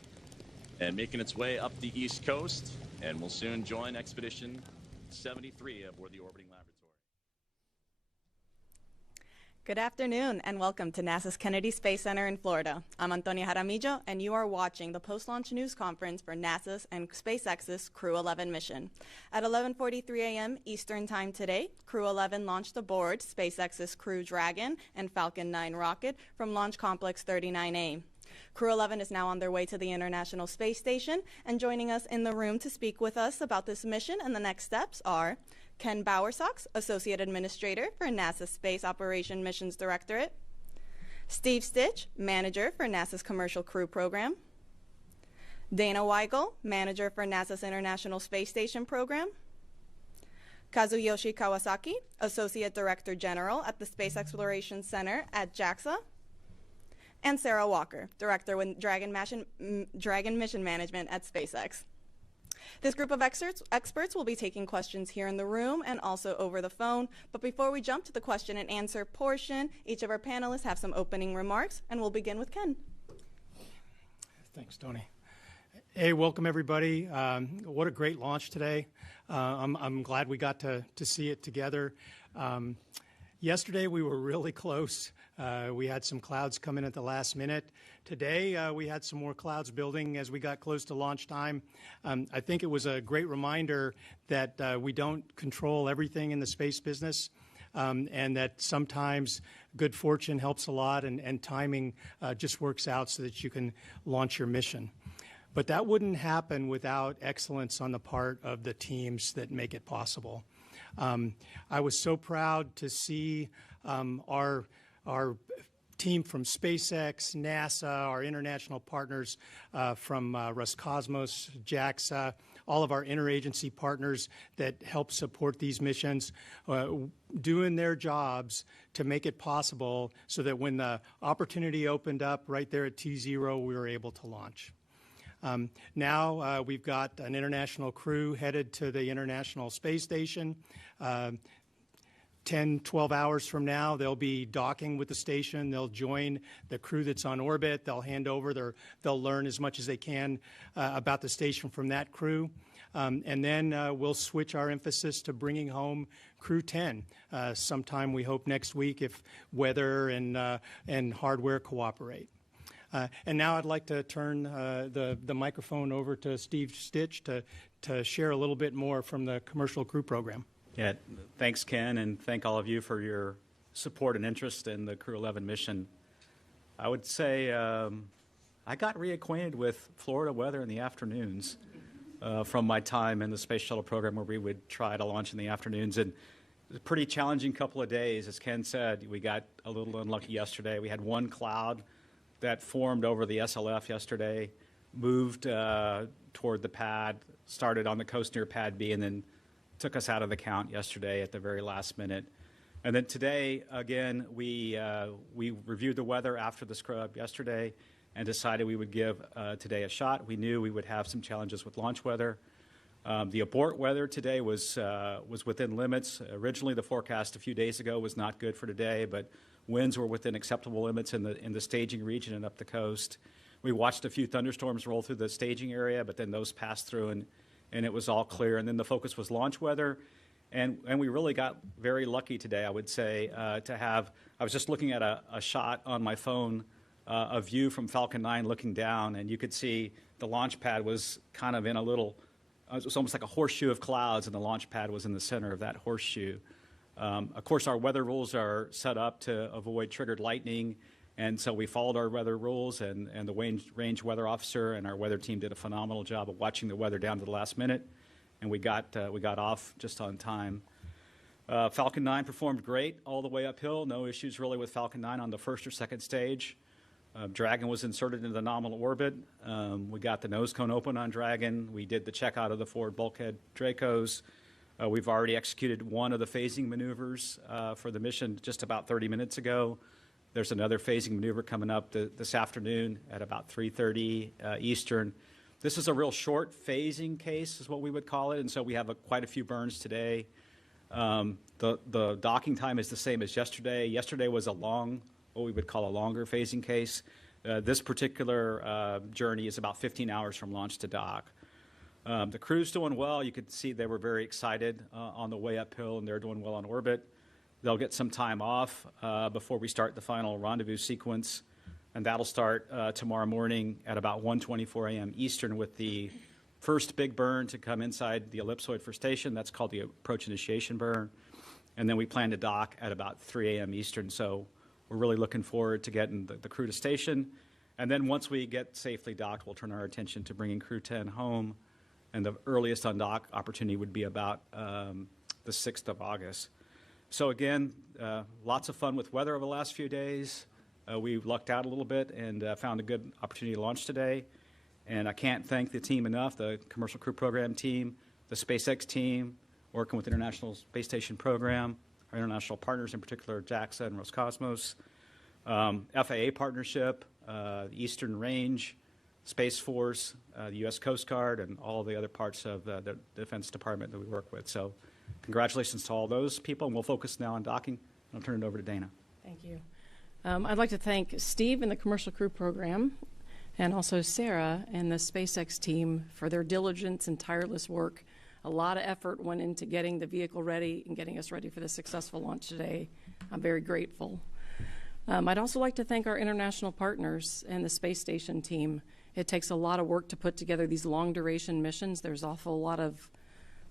and making its way up the East Coast, and will soon join Expedition 73 aboard the orbiting laboratory. Good afternoon and welcome to NASA's Kennedy Space Center in Florida. I'm Antonia Jaramillo and you are watching the post-launch news conference for NASA's and SpaceX's Crew-11 mission. At 11:43 a.m. Eastern Time today, Crew-11 launched aboard SpaceX's Crew Dragon and Falcon 9 rocket from Launch Complex 39A. Crew-11 is now on their way to the International Space Station, and joining us in the room to speak with us about this mission and the next steps are Ken Bowersox, Associate Administrator for NASA's Space Operation Missions Directorate, Steve Stitch, Manager for NASA's Commercial Crew Program, Dana Weigel, Manager for NASA's International Space Station Program, Kazuyoshi Kawasaki, Associate Director General at the Space Exploration Center at JAXA, and Sarah Walker, Director with Dragon Mission Management at SpaceX. This group of experts will be taking questions here in the room and also over the phone. But before we jump to the question and answer portion, each of our panelists have some opening remarks, and we'll begin with Ken. Thanks, Tony. Hey, welcome everybody. What a great launch today. I'm glad we got to see it together. Yesterday we were really close. We had some clouds come in at the last minute. Today we had some more clouds building as we got close to launch time. I think it was a great reminder that we don't control everything in the space business, and that sometimes good fortune helps a lot, and timing just works out so that you can launch your mission. But that wouldn't happen without excellence on the part of the teams that make it possible. I was so proud to see our team from SpaceX, NASA, our international partners from Roscosmos, JAXA, all of our interagency partners that help support these missions, doing their jobs to make it possible so that when the opportunity opened up right there at T0, we were able to launch. Now we've got an international crew headed to the International Space Station. 10, 12 hours from now, they'll be docking with the station. They'll join the crew that's on orbit. They'll hand over, they'll learn as much as they can about the station from that crew. And then we'll switch our emphasis to bringing home Crew 10 sometime, we hope, next week if weather and hardware cooperate. And now I'd like to turn the microphone over to Steve Stitch to share a little bit more from the Commercial Crew Program. Yeah, thanks, Ken, and thank all of you for your support and interest in the Crew-11 mission. I would say I got reacquainted with Florida weather in the afternoons from my time in the Space Shuttle program, where we would try to launch in the afternoons. And it was a pretty challenging couple of days. As Ken said, we got a little unlucky yesterday. We had one cloud that formed over the SLF yesterday, moved toward the pad, started on the coast near Pad B, and then took us out of the count yesterday at the very last minute. And then today, again, we reviewed the weather after the scrub yesterday and decided we would give today a shot. We knew we would have some challenges with launch weather. The abort weather today was within limits. Originally, the forecast a few days ago was not good for today, but winds were within acceptable limits in the staging region and up the coast. We watched a few thunderstorms roll through the staging area, but then those passed through and it was all clear. And then the focus was launch weather. And we really got very lucky today, I would say, to have, I was just looking at a shot on my phone, a view from Falcon 9 looking down, and you could see the launch pad was kind of in a little, it was almost like a horseshoe of clouds, and the launch pad was in the center of that horseshoe. Of course, our weather rules are set up to avoid triggered lightning, and so we followed our weather rules, and the range weather officer and our weather team did a phenomenal job of watching the weather down to the last minute, and we got off just on time. Falcon 9 performed great all the way uphill. No issues really with Falcon 9 on the first or second stage. Dragon was inserted into the nominal orbit. We got the nose cone open on Dragon. We did the checkout of the forward bulkhead Dracos. We've already executed one of the phasing maneuvers for the mission just about 30 minutes ago. There's another phasing maneuver coming up this afternoon at about 3:30 Eastern. This is a real short phasing case is what we would call it, and so we have quite a few burns today. The docking time is the same as yesterday. Yesterday was a long, what we would call a longer phasing case. This particular journey is about 15 hours from launch to dock. The crew's doing well. You could see they were very excited on the way uphill, and they're doing well on orbit. They'll get some time off before we start the final rendezvous sequence, and that'll start tomorrow morning at about 1:24 a.m. Eastern with the first big burn to come inside the ellipsoid for station. That's called the approach initiation burn. And then we plan to dock at about 3 a.m. Eastern. So we're really looking forward to getting the crew to station. And then once we get safely docked, we'll turn our attention to bringing Crew 10 home. And the earliest undock opportunity would be about the 6th of August. So again, lots of fun with weather over the last few days. We lucked out a little bit and found a good opportunity to launch today. And I can't thank the team enough, the Commercial Crew Program team, the SpaceX team, working with the International Space Station Program, our international partners, in particular JAXA and Roscosmos, FAA partnership, the Eastern Range, Space Force, the U.S. Coast Guard, and all the other parts of the Defense Department that we work with. So congratulations to all those people, and we'll focus now on docking. I'll turn it over to Dana. Thank you. I'd like to thank Steve and the Commercial Crew Program, and also Sarah and the SpaceX team for their diligence and tireless work. A lot of effort went into getting the vehicle ready and getting us ready for the successful launch today. I'm very grateful. I'd also like to thank our international partners and the space station team. It takes a lot of work to put together these long-duration missions. There's an awful lot of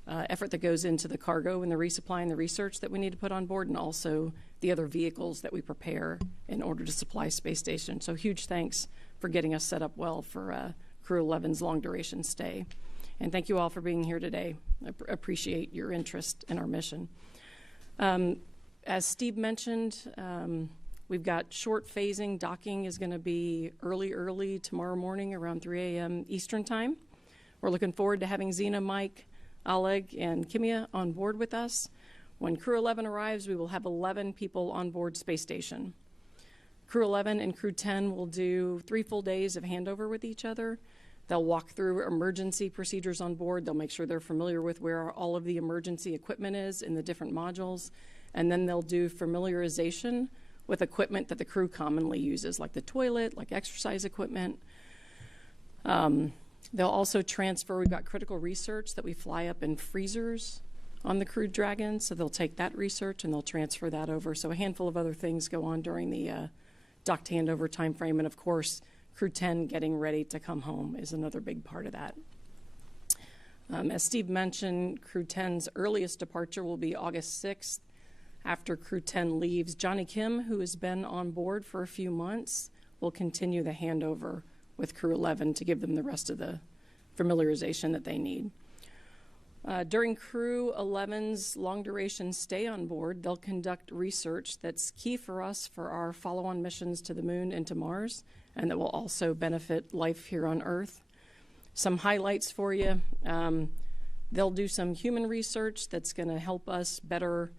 effort that goes into the cargo and the resupply and the research that we need to put on board, and also the other vehicles that we prepare in order to supply space station. So huge thanks for getting us set up well for Crew-11's long-duration stay. And thank you all for being here today. I appreciate your interest in our mission. As Steve mentioned, we've got short phasing. Docking is going to be early tomorrow morning around 3 a.m. Eastern time. We're looking forward to having Zena, Mike, Oleg, and Kimiya on board with us. When Crew-11 arrives, we will have 11 people on board space station. Crew-11 and Crew 10 will do 3 full days of handover with each other. They'll walk through emergency procedures on board. They'll make sure they're familiar with where all of the emergency equipment is in the different modules. And then they'll do familiarization with equipment that the crew commonly uses, like the toilet, like exercise equipment. They'll also transfer, we've got critical research that we fly up in freezers on the Crew Dragon, so they'll take that research and they'll transfer that over. So a handful of other things go on during the docked handover time frame, and of course, Crew 10 getting ready to come home is another big part of that. As Steve mentioned, Crew 10's earliest departure will be August 6th. After Crew 10 leaves, Johnny Kim, who has been on board for a few months, will continue the handover with Crew-11 to give them the rest of the familiarization that they need. During Crew-11's long-duration stay on board, they'll conduct research that's key for us for our follow-on missions to the Moon and to Mars, and that will also benefit life here on Earth. Some highlights for you. They'll do some human research that's going to help us better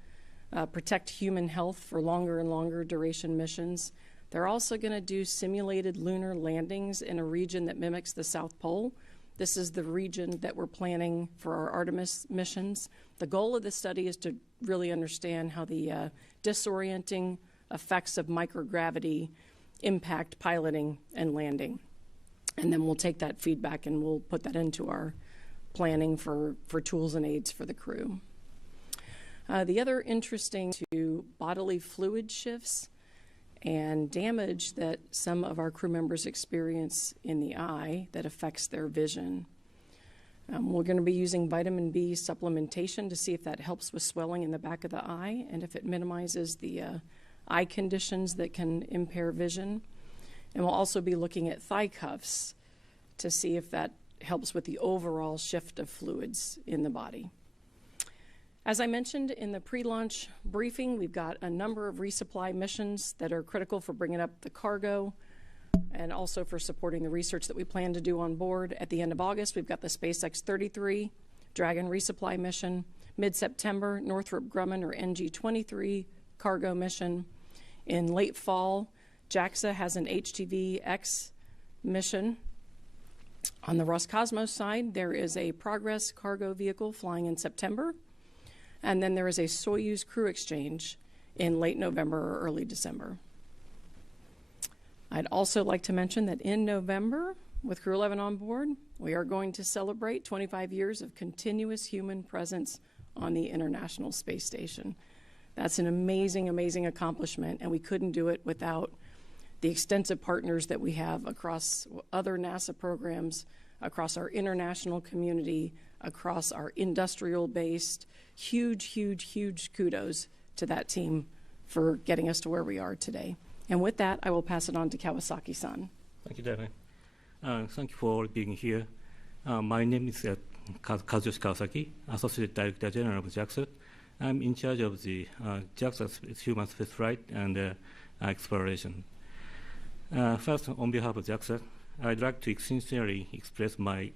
protect human health for longer and longer duration missions. They're also going to do simulated lunar landings in a region that mimics the South Pole. This is the region that we're planning for our Artemis missions. The goal of this study is to really understand how the disorienting effects of microgravity impact piloting and landing. And then we'll take that feedback and we'll put that into our planning for tools and aids for the crew. The other interesting to bodily fluid shifts and damage that some of our crew members experience in the eye that affects their vision. We're going to be using vitamin B supplementation to see if that helps with swelling in the back of the eye and if it minimizes the eye conditions that can impair vision. And we'll also be looking at thigh cuffs to see if that helps with the overall shift of fluids in the body. As I mentioned in the pre-launch briefing, we've got a number of resupply missions that are critical for bringing up the cargo and also for supporting the research that we plan to do on board. At the end of August, we've got the SpaceX 33 Dragon resupply mission. Mid-September, Northrop Grumman or NG-23 cargo mission. In late fall, JAXA has an HTV-X mission. On the Roscosmos side, there is a Progress cargo vehicle flying in September. And then there is a Soyuz crew exchange in late November or early December. I'd also like to mention that in November, with Crew-11 on board, we are going to celebrate 25 years of continuous human presence on the International Space Station. That's an amazing, amazing accomplishment, and we couldn't do it without the extensive partners that we have across other NASA programs, across our international community, across our industrial-based. Huge, huge, huge kudos to that team for getting us to where we are today. And with that, I will pass it on to Kawasaki-san. Thank you, Devin. Thank you for being here. My name is Kazuyoshi Kawasaki, Associate Director General of JAXA. I'm in charge of the JAXA human spaceflight and exploration. First, on behalf of JAXA, I'd like to sincerely express my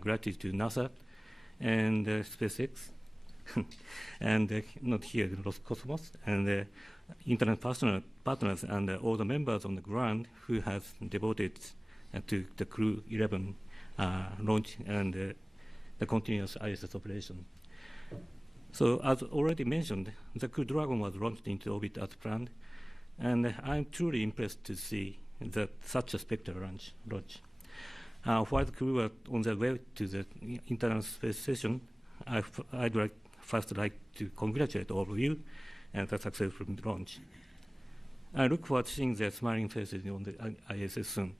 gratitude to NASA and SpaceX, and not here, Roscosmos, and international partners and all the members on the ground who have devoted to the Crew-11 launch and the continuous ISS operation. So, as already mentioned, the Crew-Dragon was launched into orbit as planned, and I'm truly impressed to see that such a spectacular launch. While the crew were on their way to the International Space Station, I'd first like to congratulate all of you and the successful launch. I look forward to seeing their smiling faces on the ISS soon.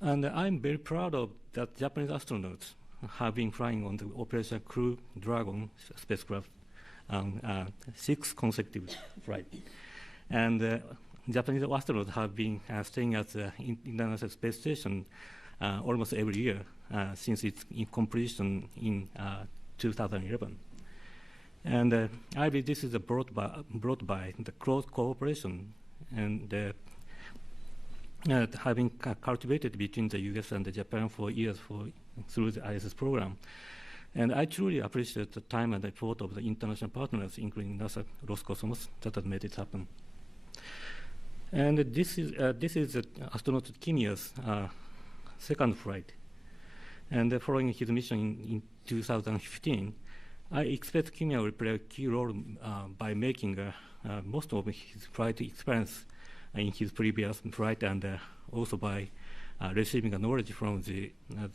And I'm very proud of that Japanese astronauts have been flying on the Operation Crew-Dragon spacecraft on 6 consecutive flights. And Japanese astronauts have been staying at the International Space Station almost every year since its completion in 2011. And I believe this is brought by the close cooperation and having cultivated between the U.S. and Japan for years through the ISS program. And I truly appreciate the time and effort of the international partners, including NASA, Roscosmos, that have made it happen. And this is astronaut Kimiya's second flight. And following his mission in 2015, I expect Kimiya will play a key role by making most of his flight experience in his previous flight, and also by receiving knowledge from the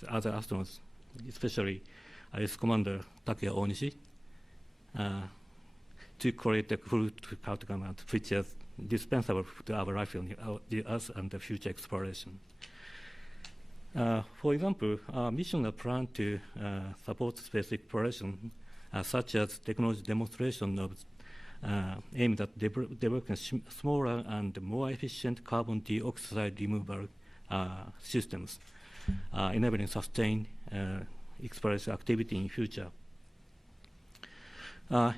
other astronauts, especially IS Commander Takuya Onishi, to create a full outcome which is dispensable to our life on the Earth and the future exploration. For example, missions are planned to support space exploration, such as technology demonstration of aimed at developing smaller and more efficient carbon dioxide removal systems, enabling sustained exploration activity in future.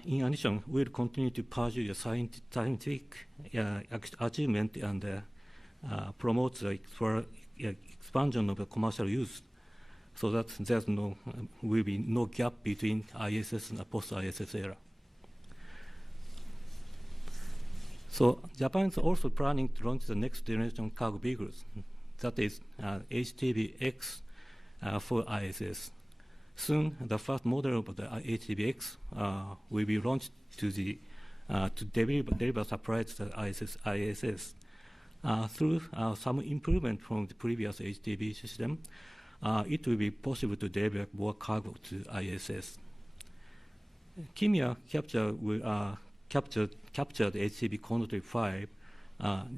In addition, we will continue to pursue the scientific achievement and promote the expansion of the commercial use, so that there will be no gap between ISS and post-ISS era. So Japan is also planning to launch the next generation cargo vehicles, that is HTV-X for ISS. Soon, the first model of the HTV-X will be launched to deliver supplies to the ISS. Through some improvement from the previous HTV system, it will be possible to deliver more cargo to ISS. Kimiya captured HTV Control 5,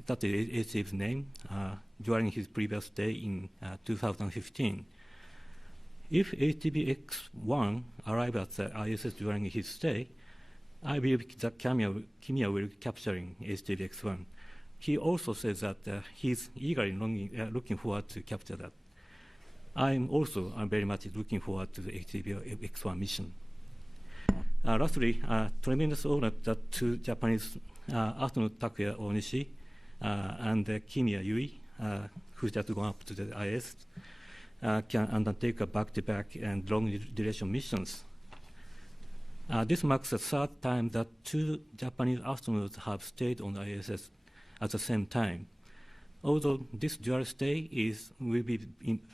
that is HTV's name, during his previous stay in 2015. If HTV-X1 arrives at the ISS during his stay, I believe that Kimiya will be capturing HTV-X1. He also says that he's eagerly looking forward to capture that. I'm very much looking forward to the HTV-X1 mission. Lastly, tremendous honor that two Japanese astronauts, Takuya Onishi and Kimiya Yui, who just gone up to the ISS, can undertake a back-to-back and long-duration missions. This marks the third time that two Japanese astronauts have stayed on the ISS at the same time. Although this dual stay will be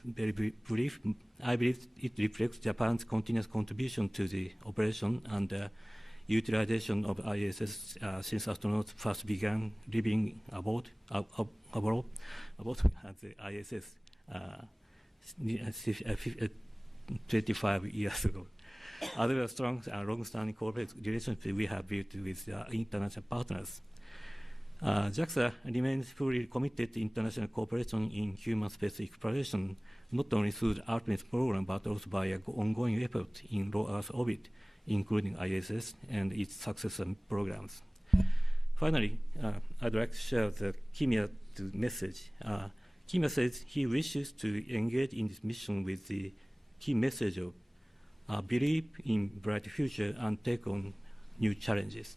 very brief, I believe it reflects Japan's continuous contribution to the operation and utilization of ISS since astronauts first began living aboard the ISS 25 years ago. Other strong and long-standing corporate relationship we have built with international partners. JAXA remains fully committed to international cooperation in human space exploration, not only through the Artemis program, but also by an ongoing effort in low Earth orbit, including ISS and its successor programs. Finally, I'd like to share the Kimiya message. Kimiya says he wishes to engage in this mission with the key message of believe in bright future and take on new challenges.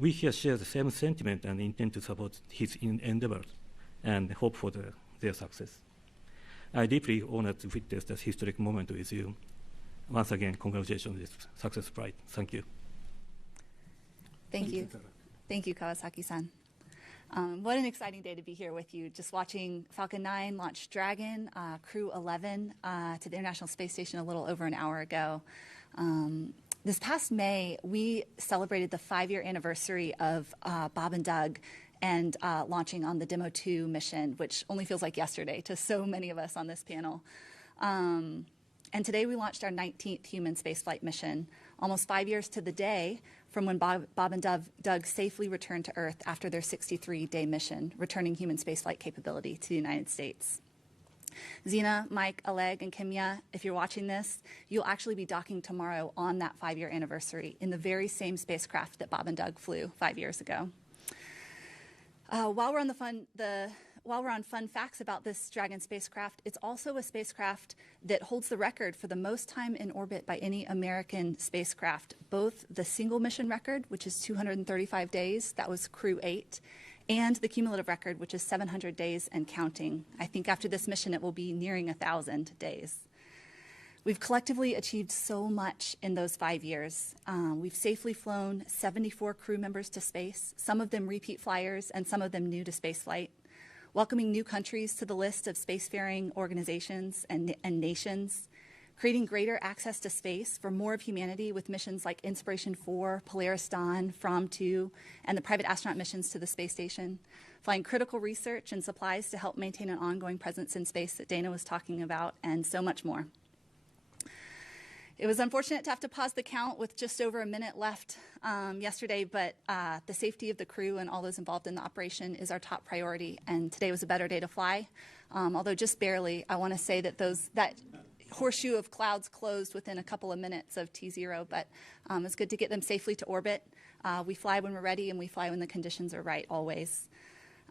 We here share the same sentiment and intend to support his endeavors and hope for their success. I deeply honored to witness this historic moment with you. Once again, congratulations on this success pride. Thank you. Thank you. Thank you, Kawasaki-san. What an exciting day to be here with you, just watching Falcon 9 launch Dragon, Crew-11 to the International Space Station a little over an hour ago. This past May, we celebrated the 5-year anniversary of Bob and Doug and launching on the Demo 2 mission, which only feels like yesterday to so many of us on this panel. And today we launched our 19th human spaceflight mission, almost 5 years to the day from when Bob and Doug safely returned to Earth after their 63-day mission, returning human spaceflight capability to the United States. Zena, Mike, Oleg, and Kimiya, if you're watching this, you'll actually be docking tomorrow on that 5-year anniversary in the very same spacecraft that Bob and Doug flew 5 years ago. While we're on fun facts about this Dragon spacecraft, it's also a spacecraft that holds the record for the most time in orbit by any American spacecraft, both the single mission record, which is 235 days, that was Crew-8, and the cumulative record, which is 700 days and counting. I think after this mission, it will be nearing 1,000 days. We've collectively achieved so much in those 5 years. We've safely flown 74 crew members to space, some of them repeat flyers and some of them new to spaceflight, welcoming new countries to the list of spacefaring organizations and nations, creating greater access to space for more of humanity with missions like Inspiration 4, Polaris Dawn, From 2, and the private astronaut missions to the space station, flying critical research and supplies to help maintain an ongoing presence in space that Dana was talking about, and so much more. It was unfortunate to have to pause the count with just over a minute left yesterday, but the safety of the crew and all those involved in the operation is our top priority, and today was a better day to fly. Although just barely, I want to say that that horseshoe of clouds closed within a couple of minutes of T0, but it's good to get them safely to orbit. We fly when we're ready, and we fly when the conditions are right, always.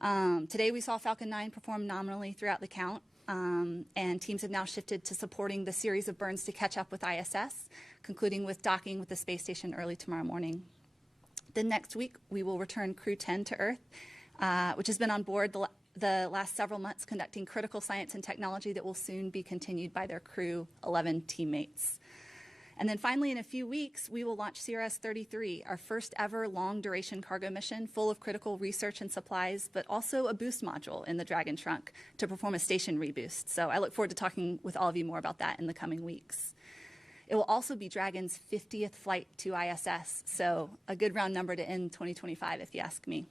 Today we saw Falcon 9 perform nominally throughout the count, and teams have now shifted to supporting the series of burns to catch up with ISS, concluding with docking with the space station early tomorrow morning. Then next week, we will return Crew-10 to Earth, which has been on board the last several months conducting critical science and technology that will soon be continued by their Crew-11 teammates. And then finally, in a few weeks, we will launch CRS-33, our first ever long-duration cargo mission full of critical research and supplies, but also a boost module in the Dragon trunk to perform a station reboost. So I look forward to talking with all of you more about that in the coming weeks. It will also be Dragon's 50th flight to ISS, so a good round number to end 2025, if you ask me.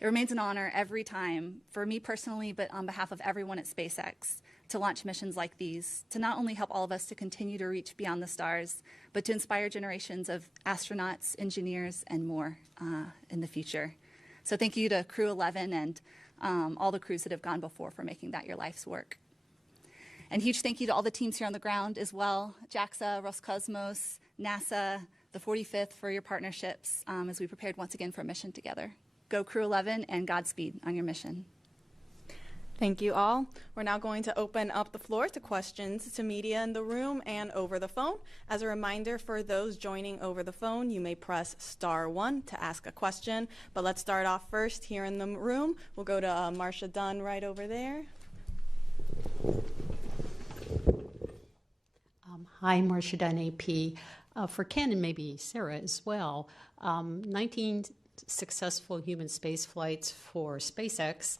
It remains an honor every time, for me personally, but on behalf of everyone at SpaceX, to launch missions like these, to not only help all of us to continue to reach beyond the stars, but to inspire generations of astronauts, engineers, and more in the future. So thank you to Crew-11 and all the crews that have gone before for making that your life's work. And huge thank you to all the teams here on the ground as well, JAXA, Roscosmos, NASA, the 45th for your partnerships as we prepared once again for a mission together. Go Crew-11 and Godspeed on your mission. Thank you all. We're now going to open up the floor to questions to media in the room and over the phone. As a reminder, for those joining over the phone, you may press *1 to ask a question. But let's start off first here in the room. We'll go to Marcia Dunn right over there. Hi, Marcia Dunn, AP. For Ken and maybe Sarah as well, 19 successful human space flights for SpaceX.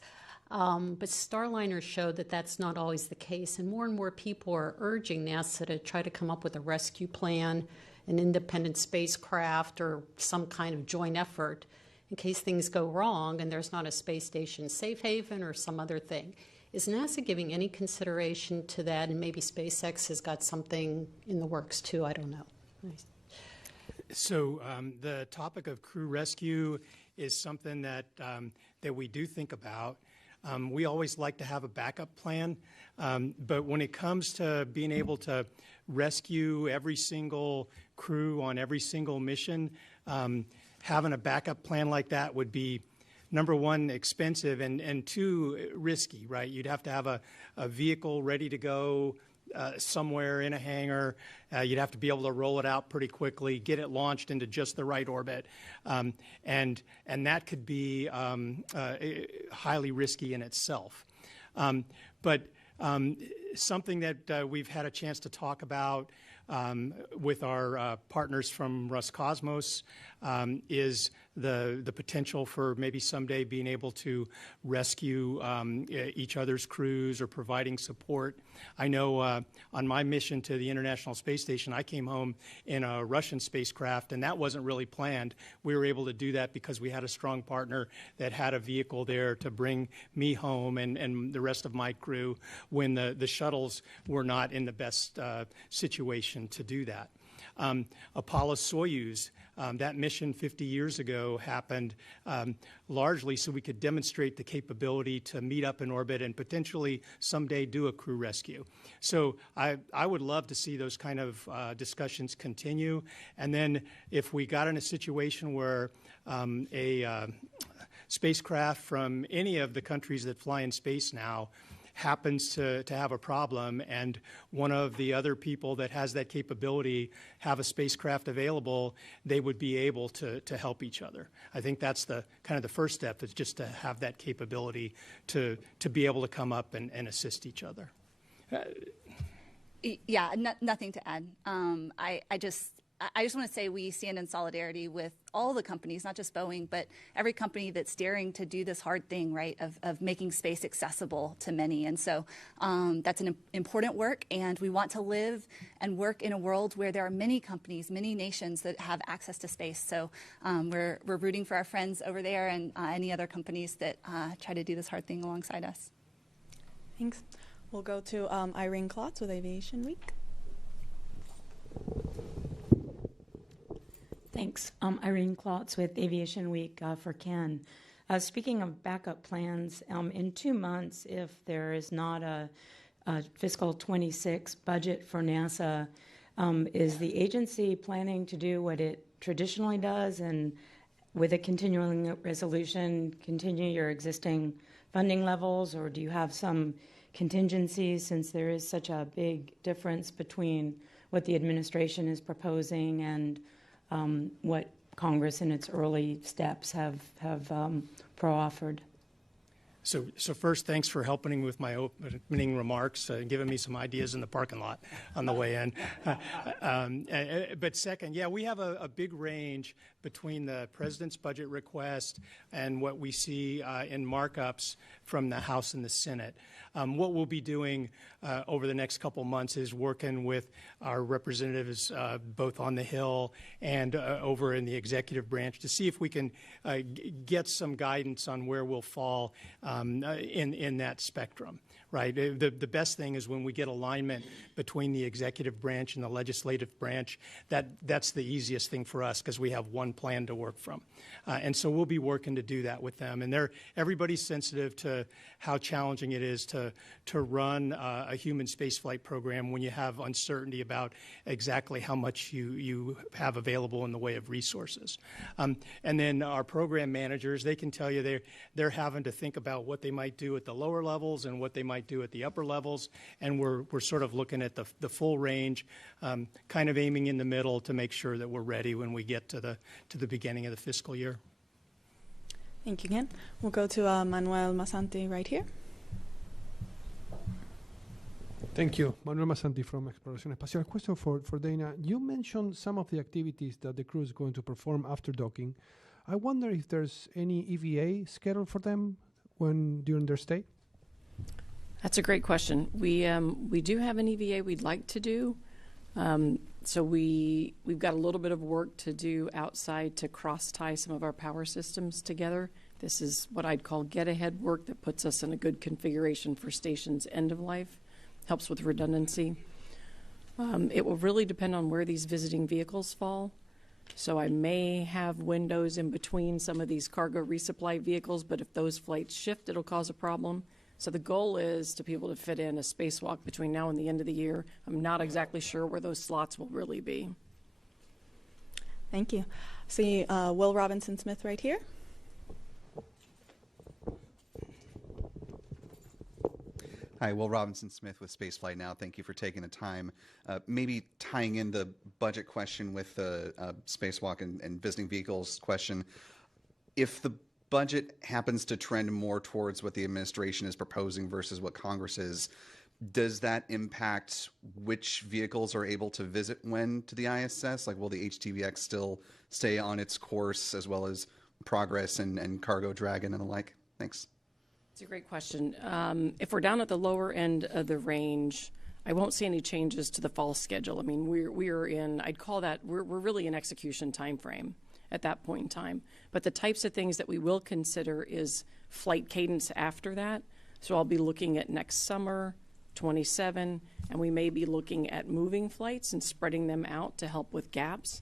But Starliner showed that that's not always the case, and more people are urging NASA to try to come up with a rescue plan, an independent spacecraft, or some kind of joint effort in case things go wrong and there's not a space station safe haven or some other thing. Is NASA giving any consideration to that? And maybe SpaceX has got something in the works too, I don't know. Nice. So the topic of crew rescue is something that we do think about. We always like to have a backup plan, but when it comes to being able to rescue every single crew on every single mission, having a backup plan like that would be, number one, expensive, and two, risky, right? You'd have to have a vehicle ready to go somewhere in a hangar. You'd have to be able to roll it out pretty quickly, get it launched into just the right orbit, and that could be highly risky in itself. But something that we've had a chance to talk about with our partners from Roscosmos is the potential for maybe someday being able to rescue each other's crews or providing support. I know on my mission to the International Space Station, I came home in a Russian spacecraft, and that wasn't really planned. We were able to do that because we had a strong partner that had a vehicle there to bring me home and the rest of my crew when the shuttles were not in the best situation to do that. Apollo-Soyuz, that mission 50 years ago happened largely so we could demonstrate the capability to meet up in orbit and potentially someday do a crew rescue. So I would love to see those kind of discussions continue. And then if we got in a situation where a spacecraft from any of the countries that fly in space now happens to have a problem, and one of the other people that has that capability have a spacecraft available, they would be able to help each other. I think that's the kind of the first step, is just to have that capability to be able to come up and assist each other. Yeah, nothing to add. I just want to say we stand in solidarity with all the companies, not just Boeing, but every company that's daring to do this hard thing, right, of making space accessible to many. And so that's an important work, and we want to live and work in a world where there are many companies, many nations that have access to space. So we're rooting for our friends over there and any other companies that try to do this hard thing alongside us. Thanks. We'll go to Irene Klotz with Aviation Week. Thanks. Irene Klotz with Aviation Week for Ken. Speaking of backup plans, in 2 months, if there is not a fiscal 26 budget for NASA, is the agency planning to do what it traditionally does and with a continuing resolution continue your existing funding levels, or do you have some contingencies since there is such a big difference between what the administration is proposing and what Congress in its early steps have pro-offered? So first, thanks for helping with my opening remarks and giving me some ideas in the parking lot on the way in. But second, yeah, we have a big range between the President's budget request and what we see in markups from the House and the Senate. What we'll be doing over the next couple months is working with our representatives both on the Hill and over in the executive branch to see if we can get some guidance on where we'll fall in that spectrum. Right. The best thing is when we get alignment between the executive branch and the legislative branch. That's the easiest thing for us because we have one plan to work from, and so we'll be working to do that with them. And everybody's sensitive to how challenging it is to run a human spaceflight program when you have uncertainty about exactly how much you have available in the way of resources. And then our program managers, they can tell you they're having to think about what they might do at the lower levels and what they might do at the upper levels, and we're sort of looking at the full range, kind of aiming in the middle to make sure that we're ready when we get to the beginning of the fiscal year. Thank you, Ken. We'll go to Manuel Masanti right here. Thank you. Manuel Masanti from Exploración Espacial. A question for Dana. You mentioned some of the activities that the crew is going to perform after docking. I wonder if there's any EVA scheduled for them during their stay? That's a great question. We do have an EVA we'd like to do. So we've got a little bit of work to do outside to cross-tie some of our power systems together. This is what I'd call get-ahead work that puts us in a good configuration for station's end of life, helps with redundancy. It will really depend on where these visiting vehicles fall. So I may have windows in between some of these cargo resupply vehicles, but if those flights shift, it'll cause a problem. So the goal is to be able to fit in a spacewalk between now and the end of the year. I'm not exactly sure where those slots will really be. Thank you. See Will Robinson-Smith right here. Hi, Will Robinson-Smith with Spaceflight Now. Thank you for taking the time. Maybe tying in the budget question with the spacewalk and visiting vehicles question. If the budget happens to trend more towards what the administration is proposing versus what Congress is, does that impact which vehicles are able to visit when to the ISS? Like, will the HTVX still stay on its course, as well as Progress and Cargo Dragon and the like? Thanks. It's a great question. If we're down at the lower end of the range, I won't see any changes to the fall schedule. I mean, we're in, I'd call that, we're really in execution time frame at that point in time. But the types of things that we will consider is flight cadence after that. So I'll be looking at next summer, 27, and we may be looking at moving flights and spreading them out to help with gaps.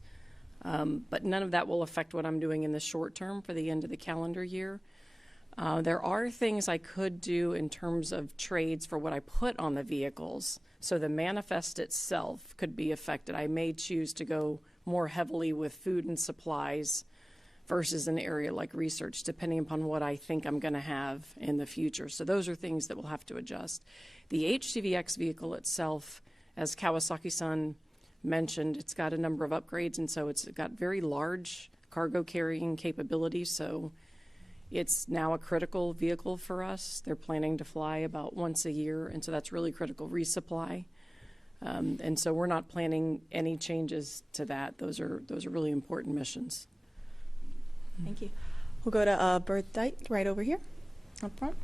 But none of that will affect what I'm doing in the short term for the end of the calendar year. There are things I could do in terms of trades for what I put on the vehicles. So the manifest itself could be affected. I may choose to go more heavily with food and supplies versus an area like research, depending upon what I think I'm going to have in the future. So those are things that we'll have to adjust. The HTVX vehicle itself, as Kawasaki-san mentioned, it's got a number of upgrades, and so it's got very large cargo carrying capability. So it's now a critical vehicle for us. They're planning to fly about once a year, and so that's really critical resupply. And so we're not planning any changes to that. Those are really important missions. Thank you. We'll go to Bert Dyke right over here up front.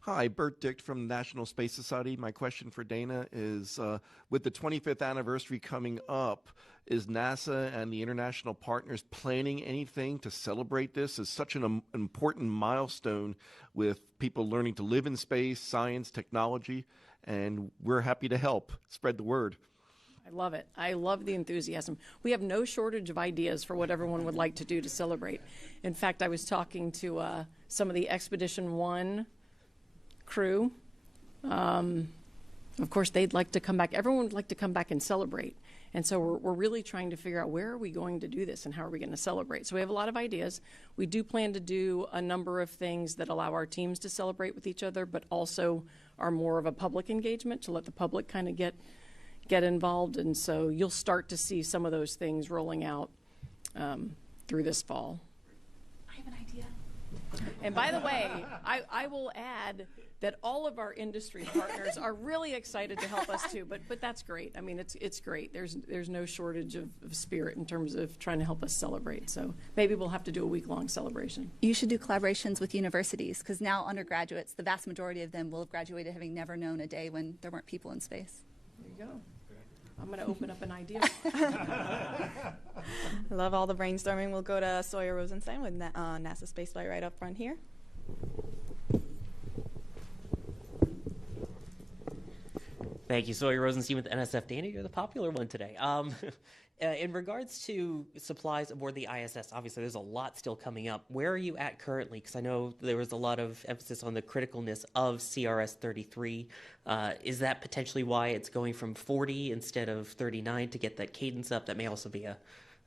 Hi, Bert Dick from the National Space Society. My question for Dana is, with the 25th anniversary coming up, is NASA and the international partners planning anything to celebrate this as such an important milestone with people learning to live in space, science, technology, and we're happy to help spread the word. I love it. I love the enthusiasm. We have no shortage of ideas for what everyone would like to do to celebrate. In fact, I was talking to some of the Expedition 1 crew. Of course, they'd like to come back. Everyone would like to come back and celebrate. And so we're really trying to figure out where are we going to do this and how are we going to celebrate. So we have a lot of ideas. We do plan to do a number of things that allow our teams to celebrate with each other, but also are more of a public engagement to let the public kind of get involved. And so you'll start to see some of those things rolling out through this fall. I have an idea. And by the way, I will add that all of our industry partners are really excited to help us too, but that's great. I mean, it's great. There's no shortage of spirit in terms of trying to help us celebrate. So maybe we'll have to do a week-long celebration. You should do collaborations with universities, because now undergraduates, the vast majority of them will have graduated having never known a day when there weren't people in space. There you go. I'm going to open up an idea. Love all the brainstorming. We'll go to Sawyer Rosenstein with NASA Spaceflight right up front here. Thank you, Sawyer Rosenstein with NSF. Dana, you're the popular one today. In regards to supplies aboard the ISS, obviously there's a lot still coming up. Where are you at currently? Because I know there was a lot of emphasis on the criticalness of CRS-33. Is that potentially why it's going from 40 instead of 39 to get that cadence up? That may also be a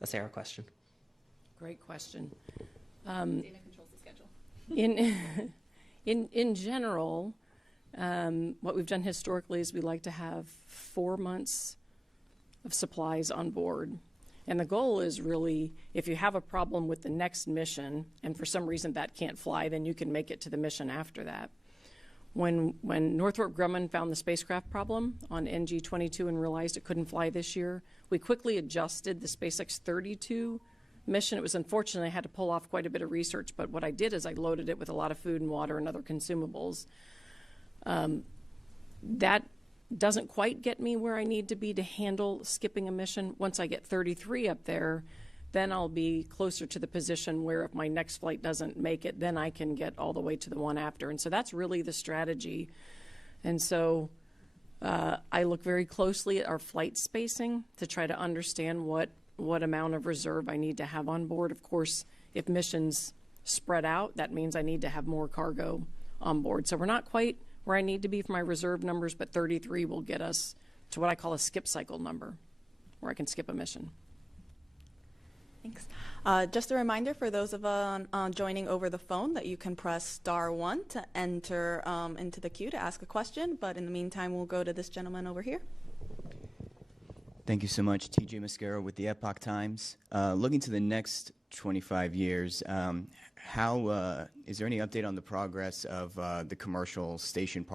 Sarah question. Great question. Zena controls the schedule. In general, what we've done historically is we like to have 4 months of supplies on board. And the goal is really, if you have a problem with the next mission, and for some reason that can't fly, then you can make it to the mission after that. When Northrop Grumman found the spacecraft problem on NG-22 and realized it couldn't fly this year, we quickly adjusted the SpaceX 32 mission. It was unfortunate I had to pull off quite a bit of research, but what I did is I loaded it with a lot of food and water and other consumables. That doesn't quite get me where I need to be to handle skipping a mission. Once I get 33 up there, then I'll be closer to the position where if my next flight doesn't make it, then I can get all the way to the one after. And so that's really the strategy. And so I look very closely at our flight spacing to try to understand what amount of reserve I need to have on board. Of course, if missions spread out, that means I need to have more cargo on board. So we're not quite where I need to be for my reserve numbers, but 33 will get us to what I call a skip cycle number, where I can skip a mission. Thanks. Just a reminder for those of joining over the phone that you can press *1 to enter into the queue to ask a question. But in the meantime, we'll go to this gentleman over here. Thank you so much, TJ Mascaro with the Epoch Times. Looking to the next 25 years, is there any update on the progress of the commercial station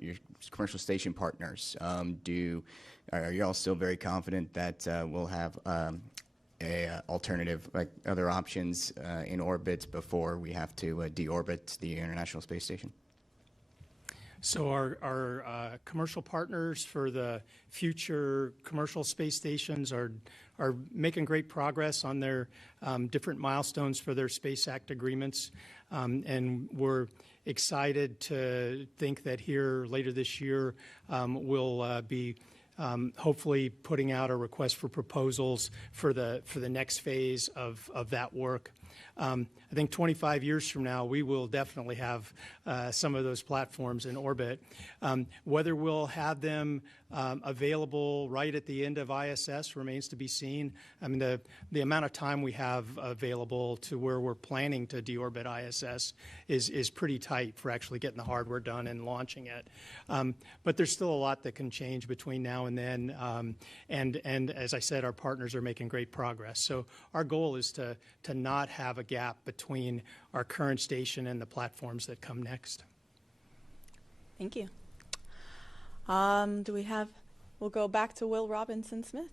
your commercial station partners? Are you all still very confident that we'll have alternative, like other options in orbit before we have to deorbit the International Space Station? So our commercial partners for the future commercial space stations are making great progress on their different milestones for their Space Act agreements, and we're excited to think that here later this year we'll be hopefully putting out a request for proposals for the next phase of that work. I think 25 years from now, we will definitely have some of those platforms in orbit. Whether we'll have them available right at the end of ISS remains to be seen. I mean, the amount of time we have available to where we're planning to deorbit ISS is pretty tight for actually getting the hardware done and launching it. But there's still a lot that can change between now and then. And as I said, our partners are making great progress. So our goal is to not have a gap between our current station and the platforms that come next. Thank you. We'll go back to Will Robinson Smith.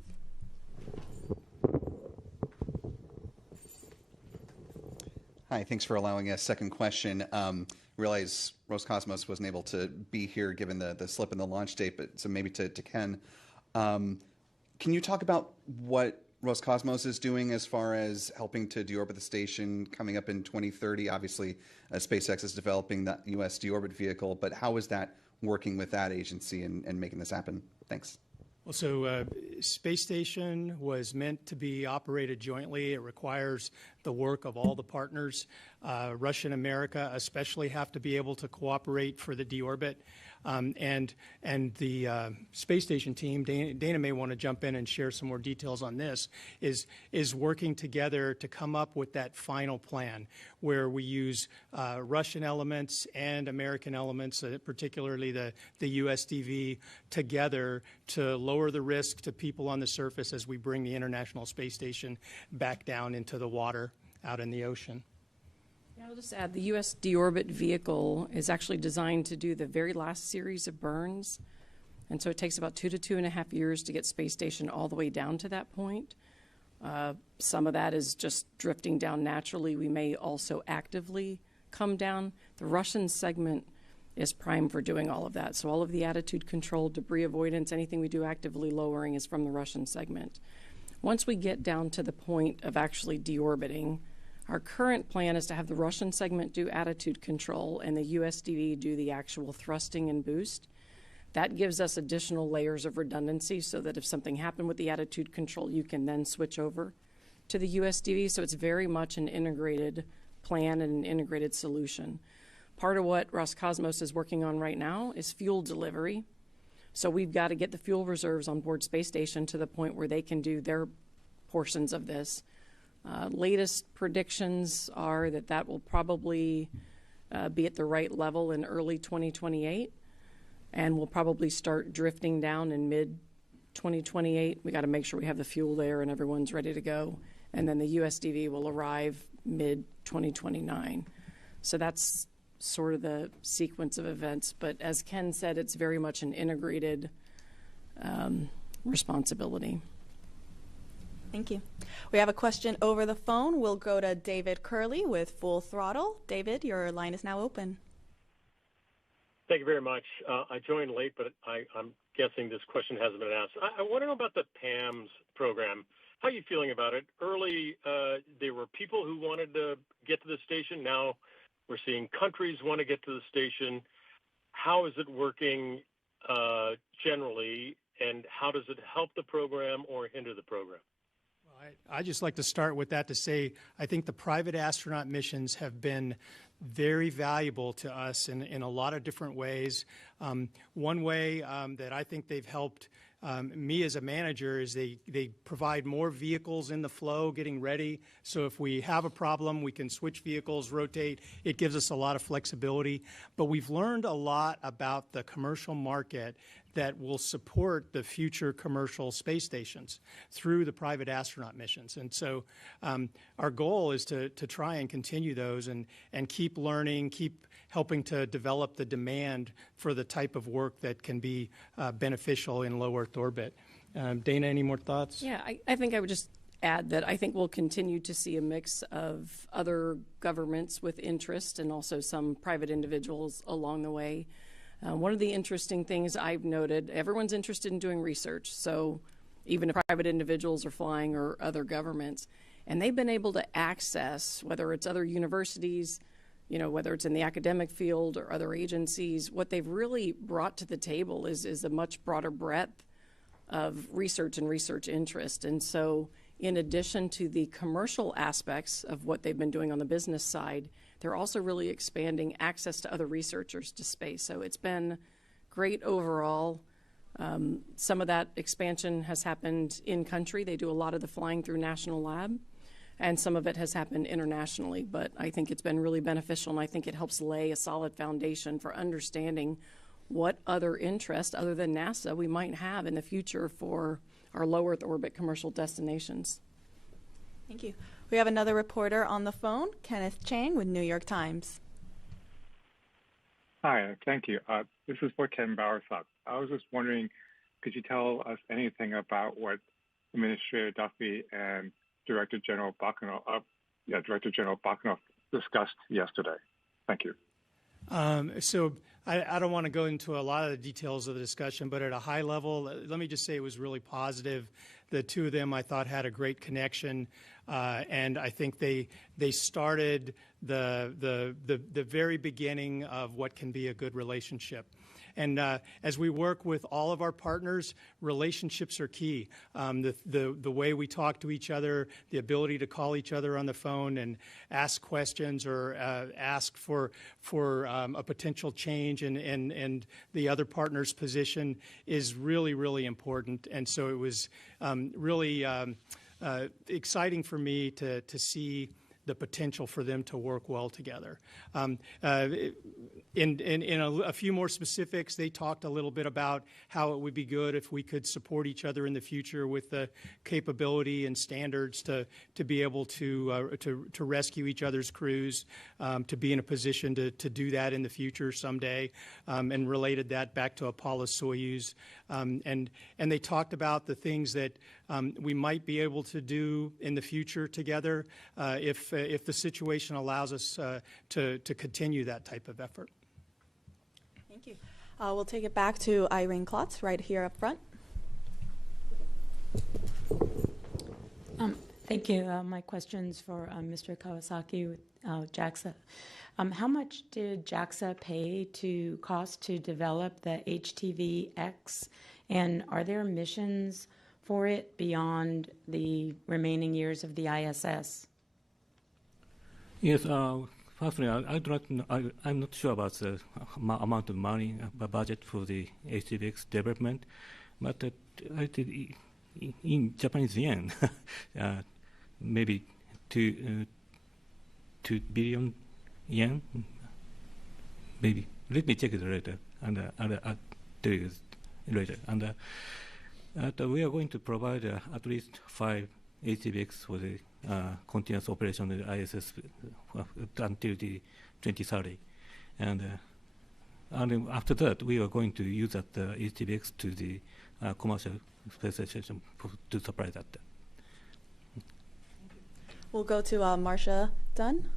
Hi, thanks for allowing a second question. Realize Roscosmos wasn't able to be here given the slip in the launch date, but so maybe to Ken. Can you talk about what Roscosmos is doing as far as helping to deorbit the station coming up in 2030? Obviously, SpaceX is developing that U.S. deorbit vehicle, but how is that working with that agency and making this happen? Thanks. Well, so space station was meant to be operated jointly. It requires the work of all the partners. Russia and America especially have to be able to cooperate for the deorbit. And the space station team, Dana may want to jump in and share some more details on this, is working together to come up with that final plan where we use Russian elements and American elements, particularly the USDV, together to lower the risk to people on the surface as we bring the International Space Station back down into the water out in the ocean. Yeah, I'll just add the U.S. deorbit vehicle is actually designed to do the very last series of burns. And so it takes about 2 to 2.5 years to get space station all the way down to that point. Some of that is just drifting down naturally. We may also actively come down. The Russian segment is primed for doing all of that. So all of the attitude control, debris avoidance, anything we do actively lowering is from the Russian segment. Once we get down to the point of actually deorbiting, our current plan is to have the Russian segment do attitude control and the USDV do the actual thrusting and boost. That gives us additional layers of redundancy so that if something happened with the attitude control, you can then switch over to the USDV. So it's very much an integrated plan and an integrated solution. Part of what Roscosmos is working on right now is fuel delivery. So we've got to get the fuel reserves on board space station to the point where they can do their portions of this. Latest predictions are that will probably be at the right level in early 2028, and we'll probably start drifting down in mid-2028. We got to make sure we have the fuel there and everyone's ready to go, and then the USDV will arrive mid-2029. So that's sort of the sequence of events. But as Ken said, it's very much an integrated responsibility. Thank you. We have a question over the phone. We'll go to David Curley with Full Throttle. David, your line is now open. Thank you very much. I joined late, but I'm guessing this question hasn't been asked. I want to know about the PAMS program. How are you feeling about it? Early, there were people who wanted to get to the station. Now we're seeing countries want to get to the station. How is it working generally, and how does it help the program or hinder the program? I'd just like to start with that to say I think the private astronaut missions have been very valuable to us in a lot of different ways. One way that I think they've helped me as a manager is they provide more vehicles in the flow getting ready. So if we have a problem, we can switch vehicles, rotate. It gives us a lot of flexibility. But we've learned a lot about the commercial market that will support the future commercial space stations through the private astronaut missions. And so our goal is to try and continue those and keep learning, keep helping to develop the demand for the type of work that can be beneficial in low Earth orbit. Dana, any more thoughts? Yeah, I think I would just add that I think we'll continue to see a mix of other governments with interest and also some private individuals along the way. One of the interesting things I've noted, everyone's interested in doing research, so even if private individuals are flying or other governments, and they've been able to access, whether it's other universities, whether it's in the academic field or other agencies, what they've really brought to the table is a much broader breadth of research and research interest. And so in addition to the commercial aspects of what they've been doing on the business side, they're also really expanding access to other researchers to space. So it's been great overall. Some of that expansion has happened in country. They do a lot of the flying through National Lab, and some of it has happened internationally. But I think it's been really beneficial, and I think it helps lay a solid foundation for understanding what other interest other than NASA we might have in the future for our low Earth orbit commercial destinations. Thank you. We have another reporter on the phone, Kenneth Chang with New York Times. Hi, thank you. This is for Ken Bowersock. I was just wondering, could you tell us anything about what Administrator Duffy and Director General Bakanov discussed yesterday? Thank you. So I don't want to go into a lot of the details of the discussion, but at a high level, let me just say it was really positive. The two of them, I thought, had a great connection, and I think they started the very beginning of what can be a good relationship. And as we work with all of our partners, relationships are key. The way we talk to each other, the ability to call each other on the phone and ask questions or ask for a potential change in the other partner's position is really, really important. And so it was really exciting for me to see the potential for them to work well together. In a few more specifics, they talked a little bit about how it would be good if we could support each other in the future with the capability and standards to be able to rescue each other's crews, to be in a position to do that in the future someday, and related that back to Apollo-Soyuz. And they talked about the things that we might be able to do in the future together if the situation allows us to continue that type of effort. Thank you. We'll take it back to Irene Klotz right here up front. Thank you. My question's for Mr. Kawasaki with JAXA. How much did JAXA cost to develop the HTV-X, and are there missions for it beyond the remaining years of the ISS? Yes, firstly, I do not know, I'm not sure about the amount of money, budget for the HTV-X development, but I did in Japanese yen, maybe 2 billion yen, maybe. Let me check it later, and I'll tell you later. And we are going to provide at least 5 HTV-X for the continuous operation of the ISS until the 2030. And after that, we are going to use that HTV-X to the commercial space station to supply that. We'll go to Marcia Dunn.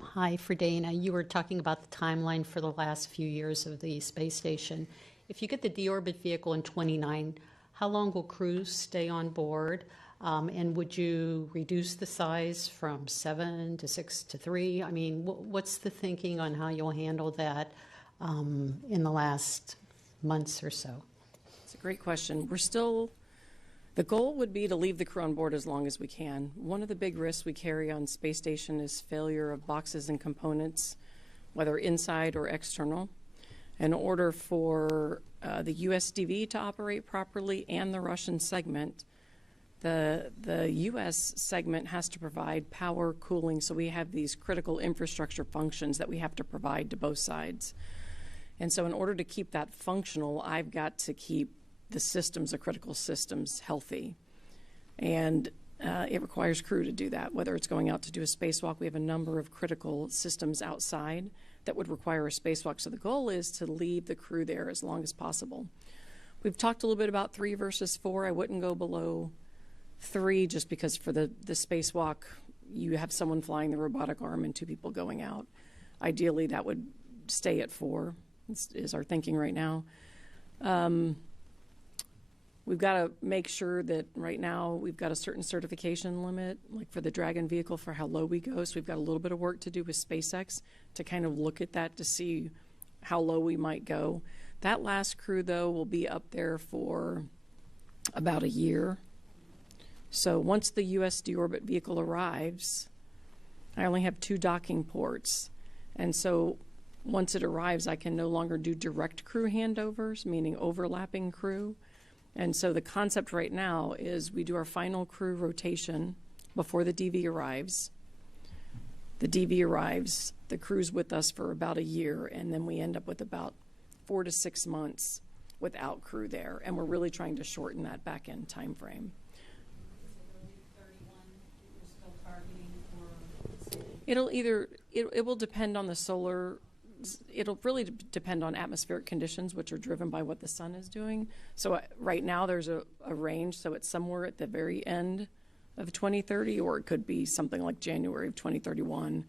Hi, for Dana. You were talking about the timeline for the last few years of the space station. If you get the deorbit vehicle in 29, how long will crews stay on board? And would you reduce the size from 7 to 6 to 3? I mean, what's the thinking on how you'll handle that in the last months or so? It's a great question. The goal would be to leave the crew on board as long as we can. One of the big risks we carry on space station is failure of boxes and components, whether inside or external. In order for the US DV to operate properly and the Russian segment, the US segment has to provide power, cooling, so we have these critical infrastructure functions that we have to provide to both sides. And so in order to keep that functional, I've got to keep the systems, the critical systems, healthy. And it requires crew to do that, whether it's going out to do a spacewalk. We have a number of critical systems outside that would require a spacewalk. So the goal is to leave the crew there as long as possible. We've talked a little bit about 3 versus 4. I wouldn't go below 3 just because for the spacewalk, you have someone flying the robotic arm and 2 people going out. Ideally, that would stay at 4, is our thinking right now. We've got to make sure that right now we've got a certain certification limit, like for the Dragon vehicle, for how low we go. So we've got a little bit of work to do with SpaceX to kind of look at that to see how low we might go. That last crew, though, will be up there for about a year. So once the US deorbit vehicle arrives, I only have 2 docking ports. And so once it arrives, I can no longer do direct crew handovers, meaning overlapping crew. And so the concept right now is we do our final crew rotation before the DV arrives. The DV arrives, the crew's with us for about a year, and then we end up with about 4 to 6 months without crew there. And we're really trying to shorten that back end time frame. It will depend on the solar. It'll really depend on atmospheric conditions, which are driven by what the sun is doing. So right now there's a range, so it's somewhere at the very end of 2030, or it could be something like January of 2031. You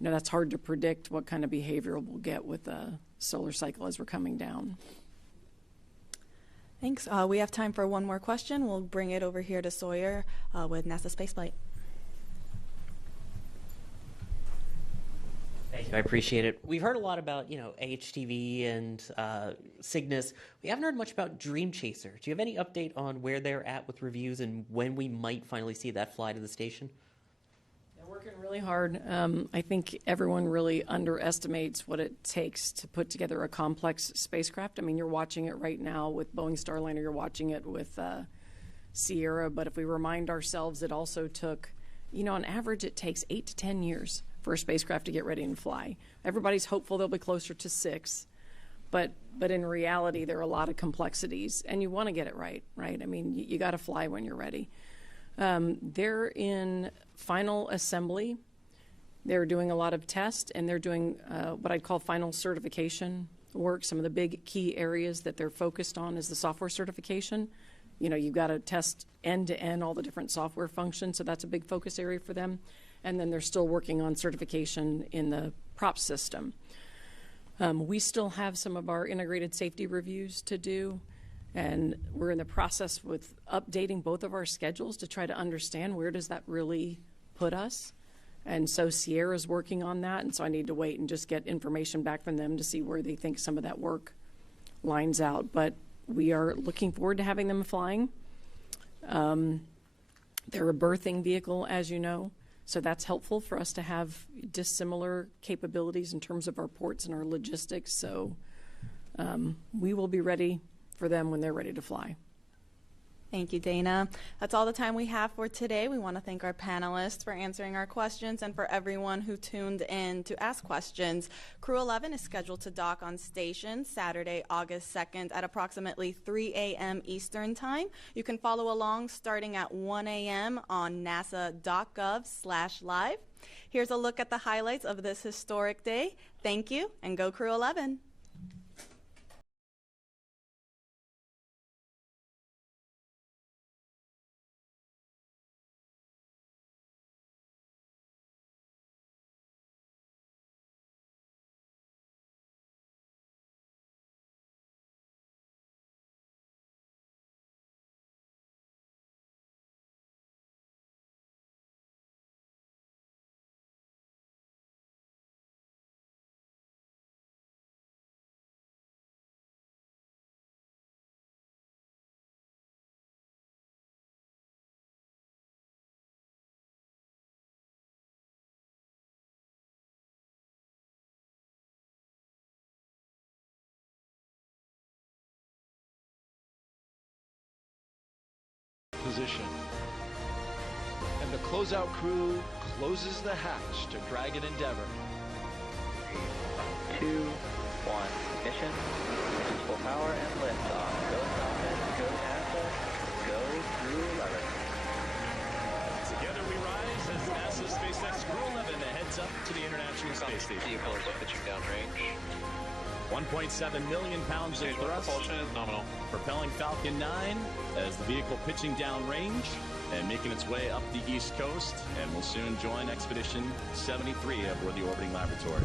know, that's hard to predict what kind of behavior we'll get with the solar cycle as we're coming down. Thanks. We have time for one more question. We'll bring it over here to Sawyer with NASA Spaceflight. Thank you. I appreciate it. We've heard a lot about, AHTV and Cygnus. We haven't heard much about Dream Chaser. Do you have any update on where they're at with reviews and when we might finally see that fly to the station? They're working really hard. I think everyone really underestimates what it takes to put together a complex spacecraft. I mean, you're watching it right now with Boeing Starliner. You're watching it with Sierra. But if we remind ourselves, it also took, on average, it takes 8 to 10 years for a spacecraft to get ready and fly. Everybody's hopeful they'll be closer to 6, but in reality, there are a lot of complexities, and you want to get it right? I mean, you got to fly when you're ready. They're in final assembly. They're doing a lot of tests, and they're doing what I'd call final certification work. Some of the big key areas that they're focused on is the software certification. You've got to test end-to-end all the different software functions, so that's a big focus area for them. And then they're still working on certification in the prop system. We still have some of our integrated safety reviews to do, and we're in the process with updating both of our schedules to try to understand where does that really put us. And so Sierra's working on that, and so I need to wait and just get information back from them to see where they think some of that work lines out. But we are looking forward to having them flying. They're a berthing vehicle, as you know. So that's helpful for us to have dissimilar capabilities in terms of our ports and our logistics. So we will be ready for them when they're ready to fly. Thank you, Dana. That's all the time we have for today. We want to thank our panelists for answering our questions and for everyone who tuned in to ask questions. Crew-11 is scheduled to dock on station Saturday, August 2nd at approximately 3 a.m. Eastern Time. You can follow along starting at 1 a.m. on nasa.gov/live. Here's a look at the highlights of this historic day. Thank you, and go Crew-11. position. And the closeout crew closes the hatch to Dragon Endeavour. 2, 1, ignition. Engines full power and liftoff. Go Falcon, go NASA, go Crew-11. Together we rise as NASA SpaceX Crew-11 heads up to the International Space Station. Vehicle is pitching downrange. 1.7 million pounds of thrust. Propulsion is nominal. Propelling Falcon 9 as the vehicle pitching downrange and making its way up the East Coast, and will soon join Expedition 73 aboard the orbiting laboratory.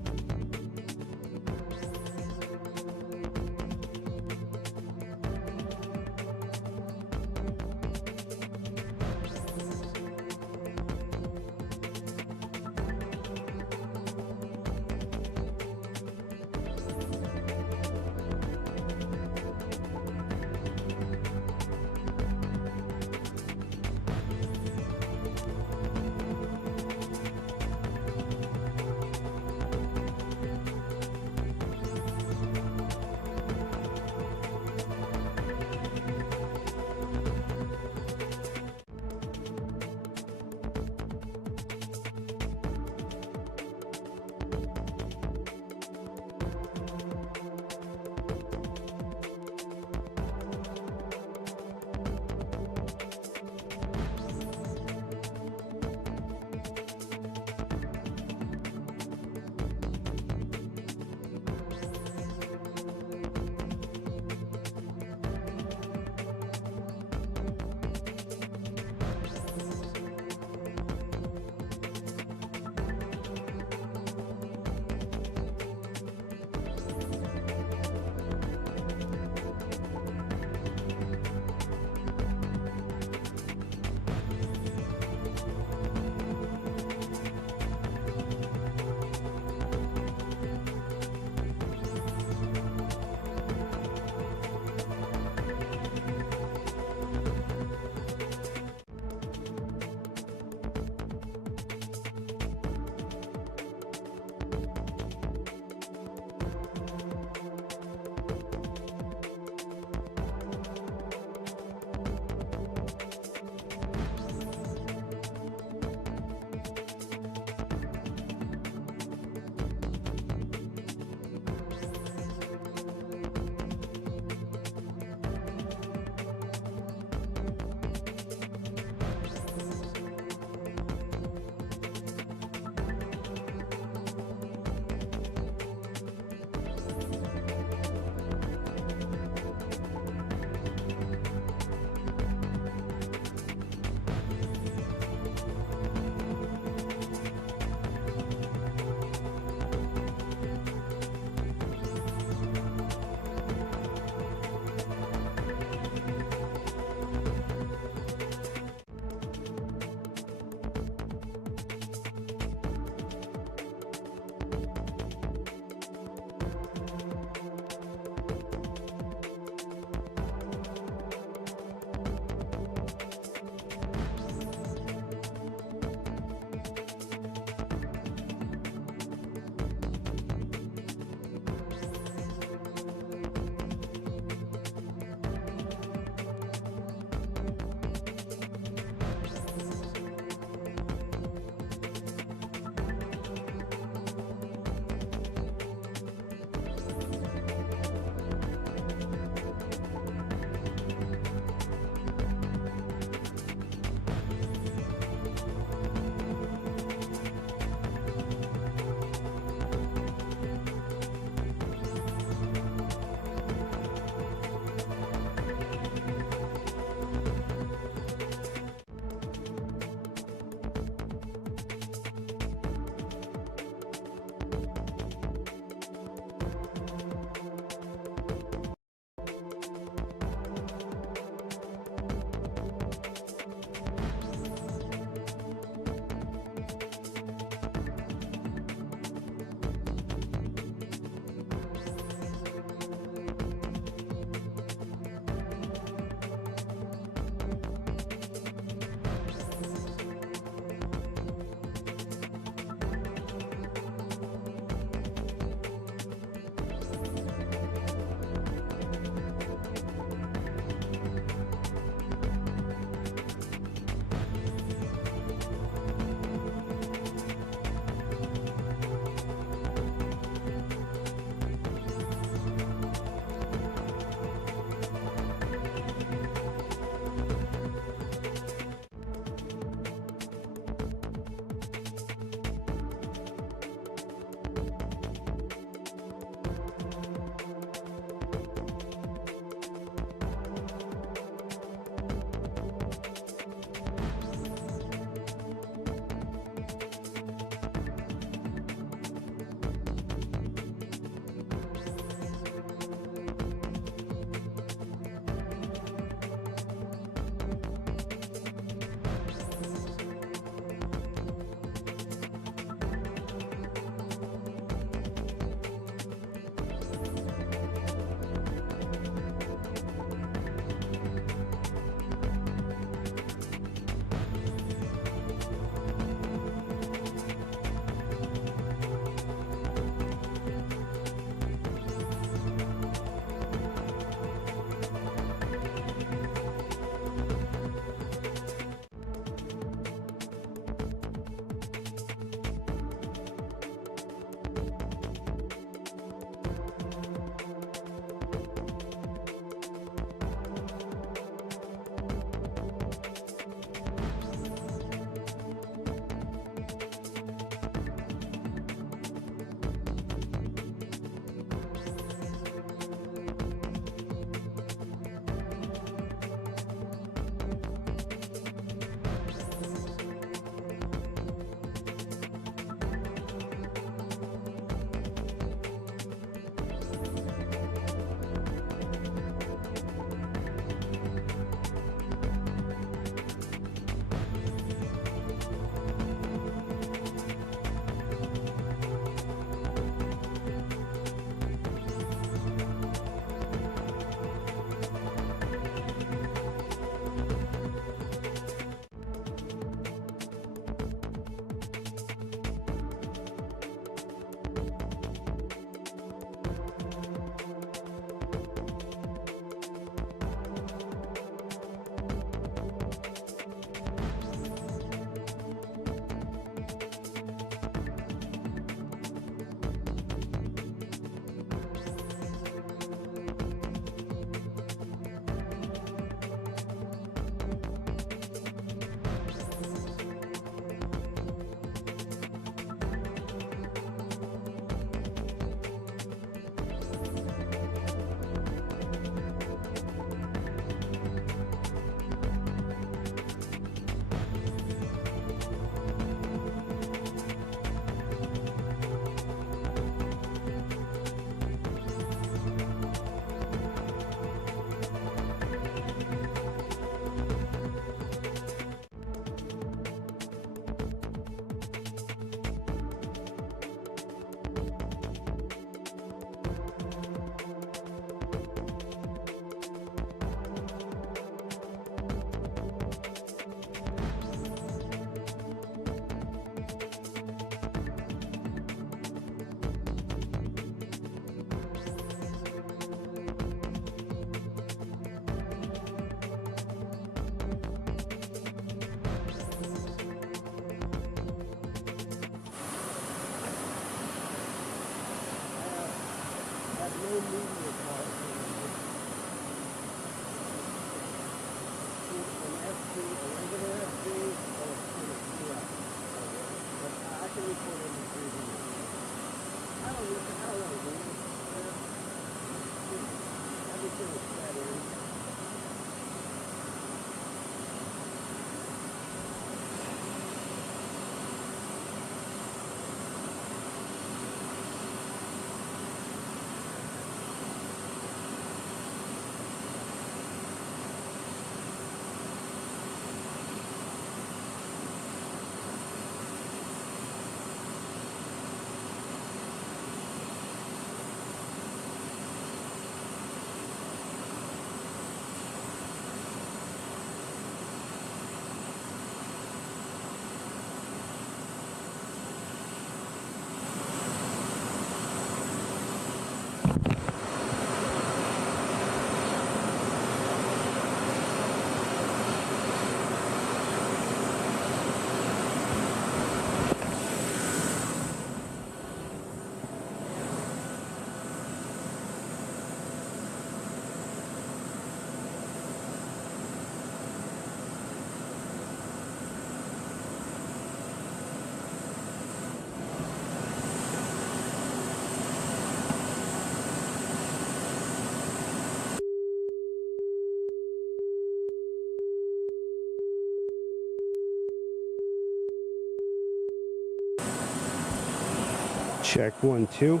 Check 1, 2.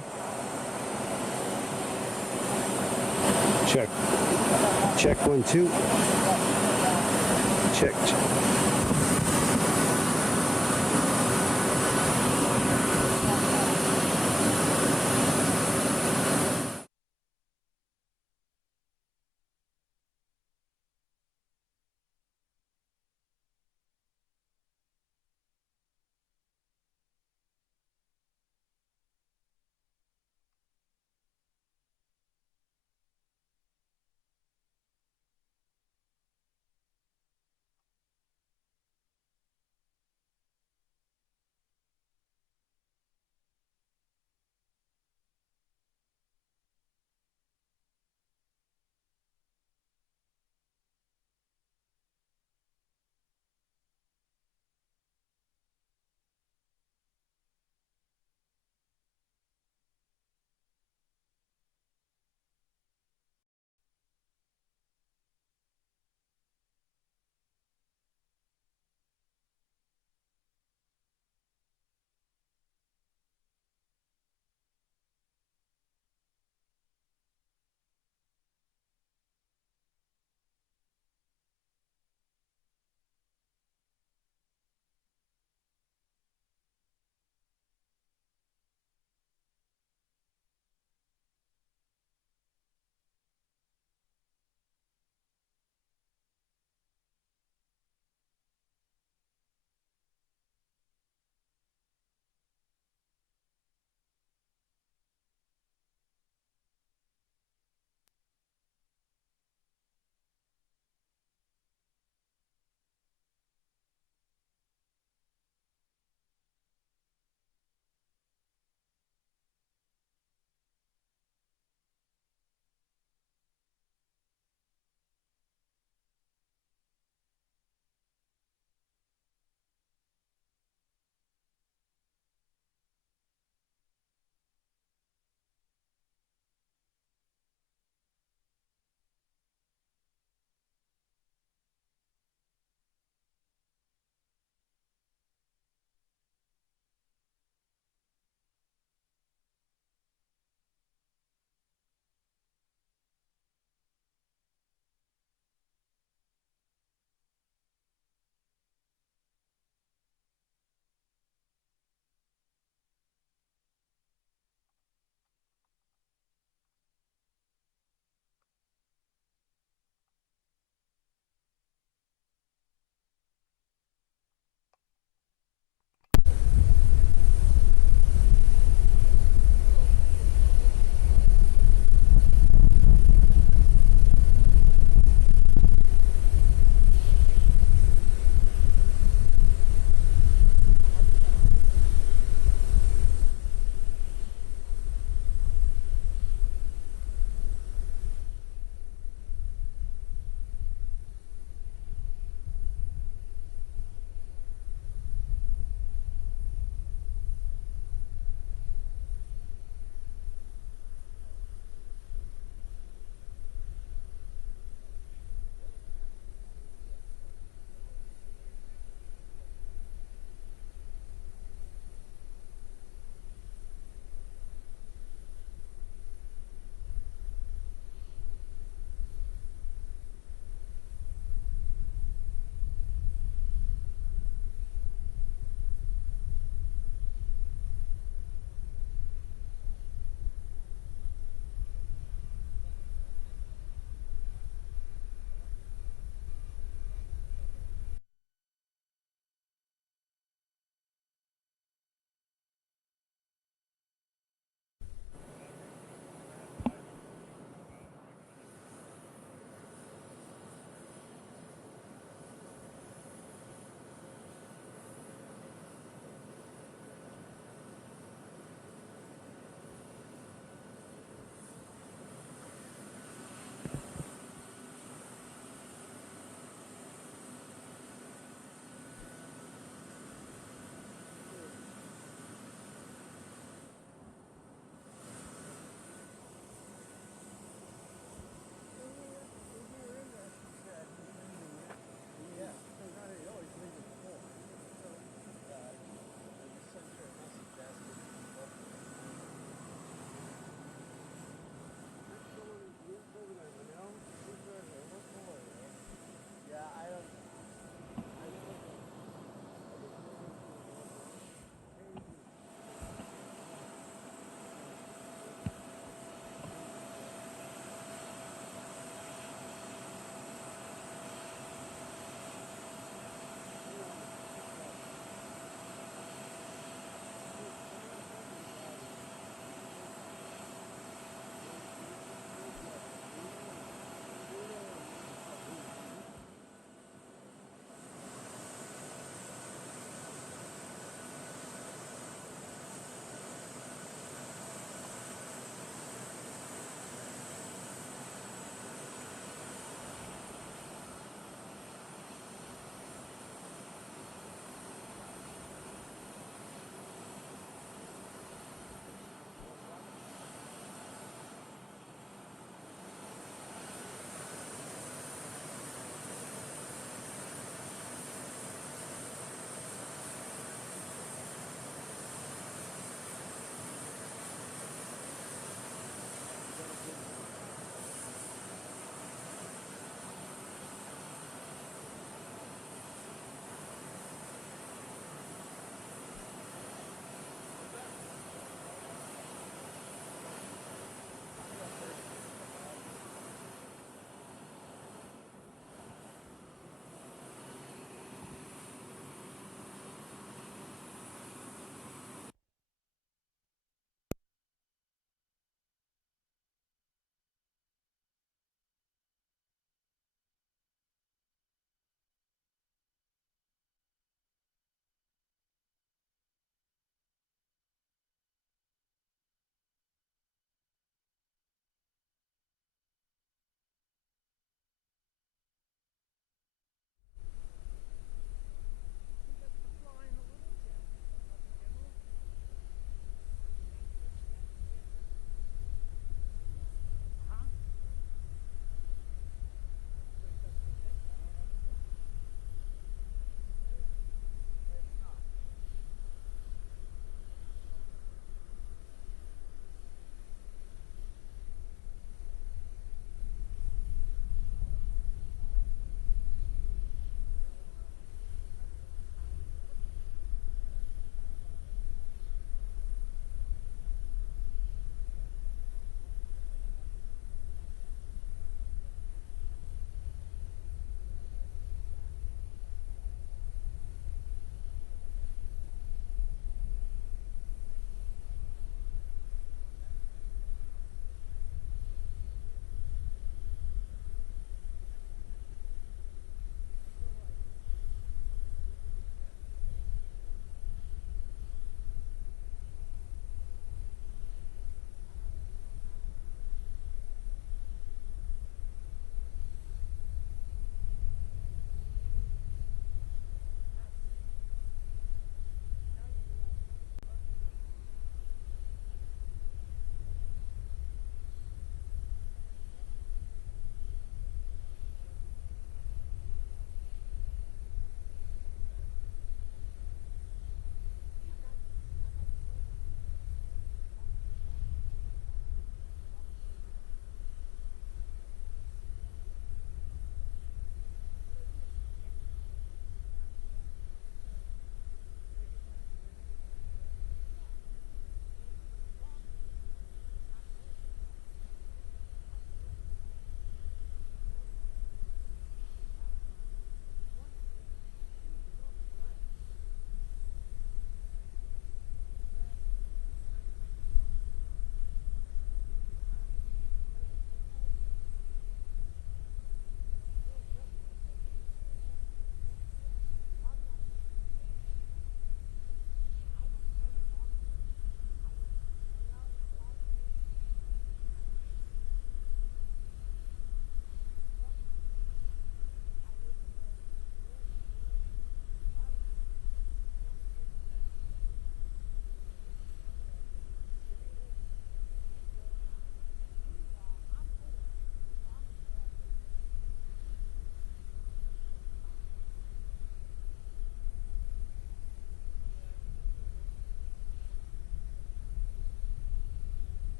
Check. Check 1, 2. Check.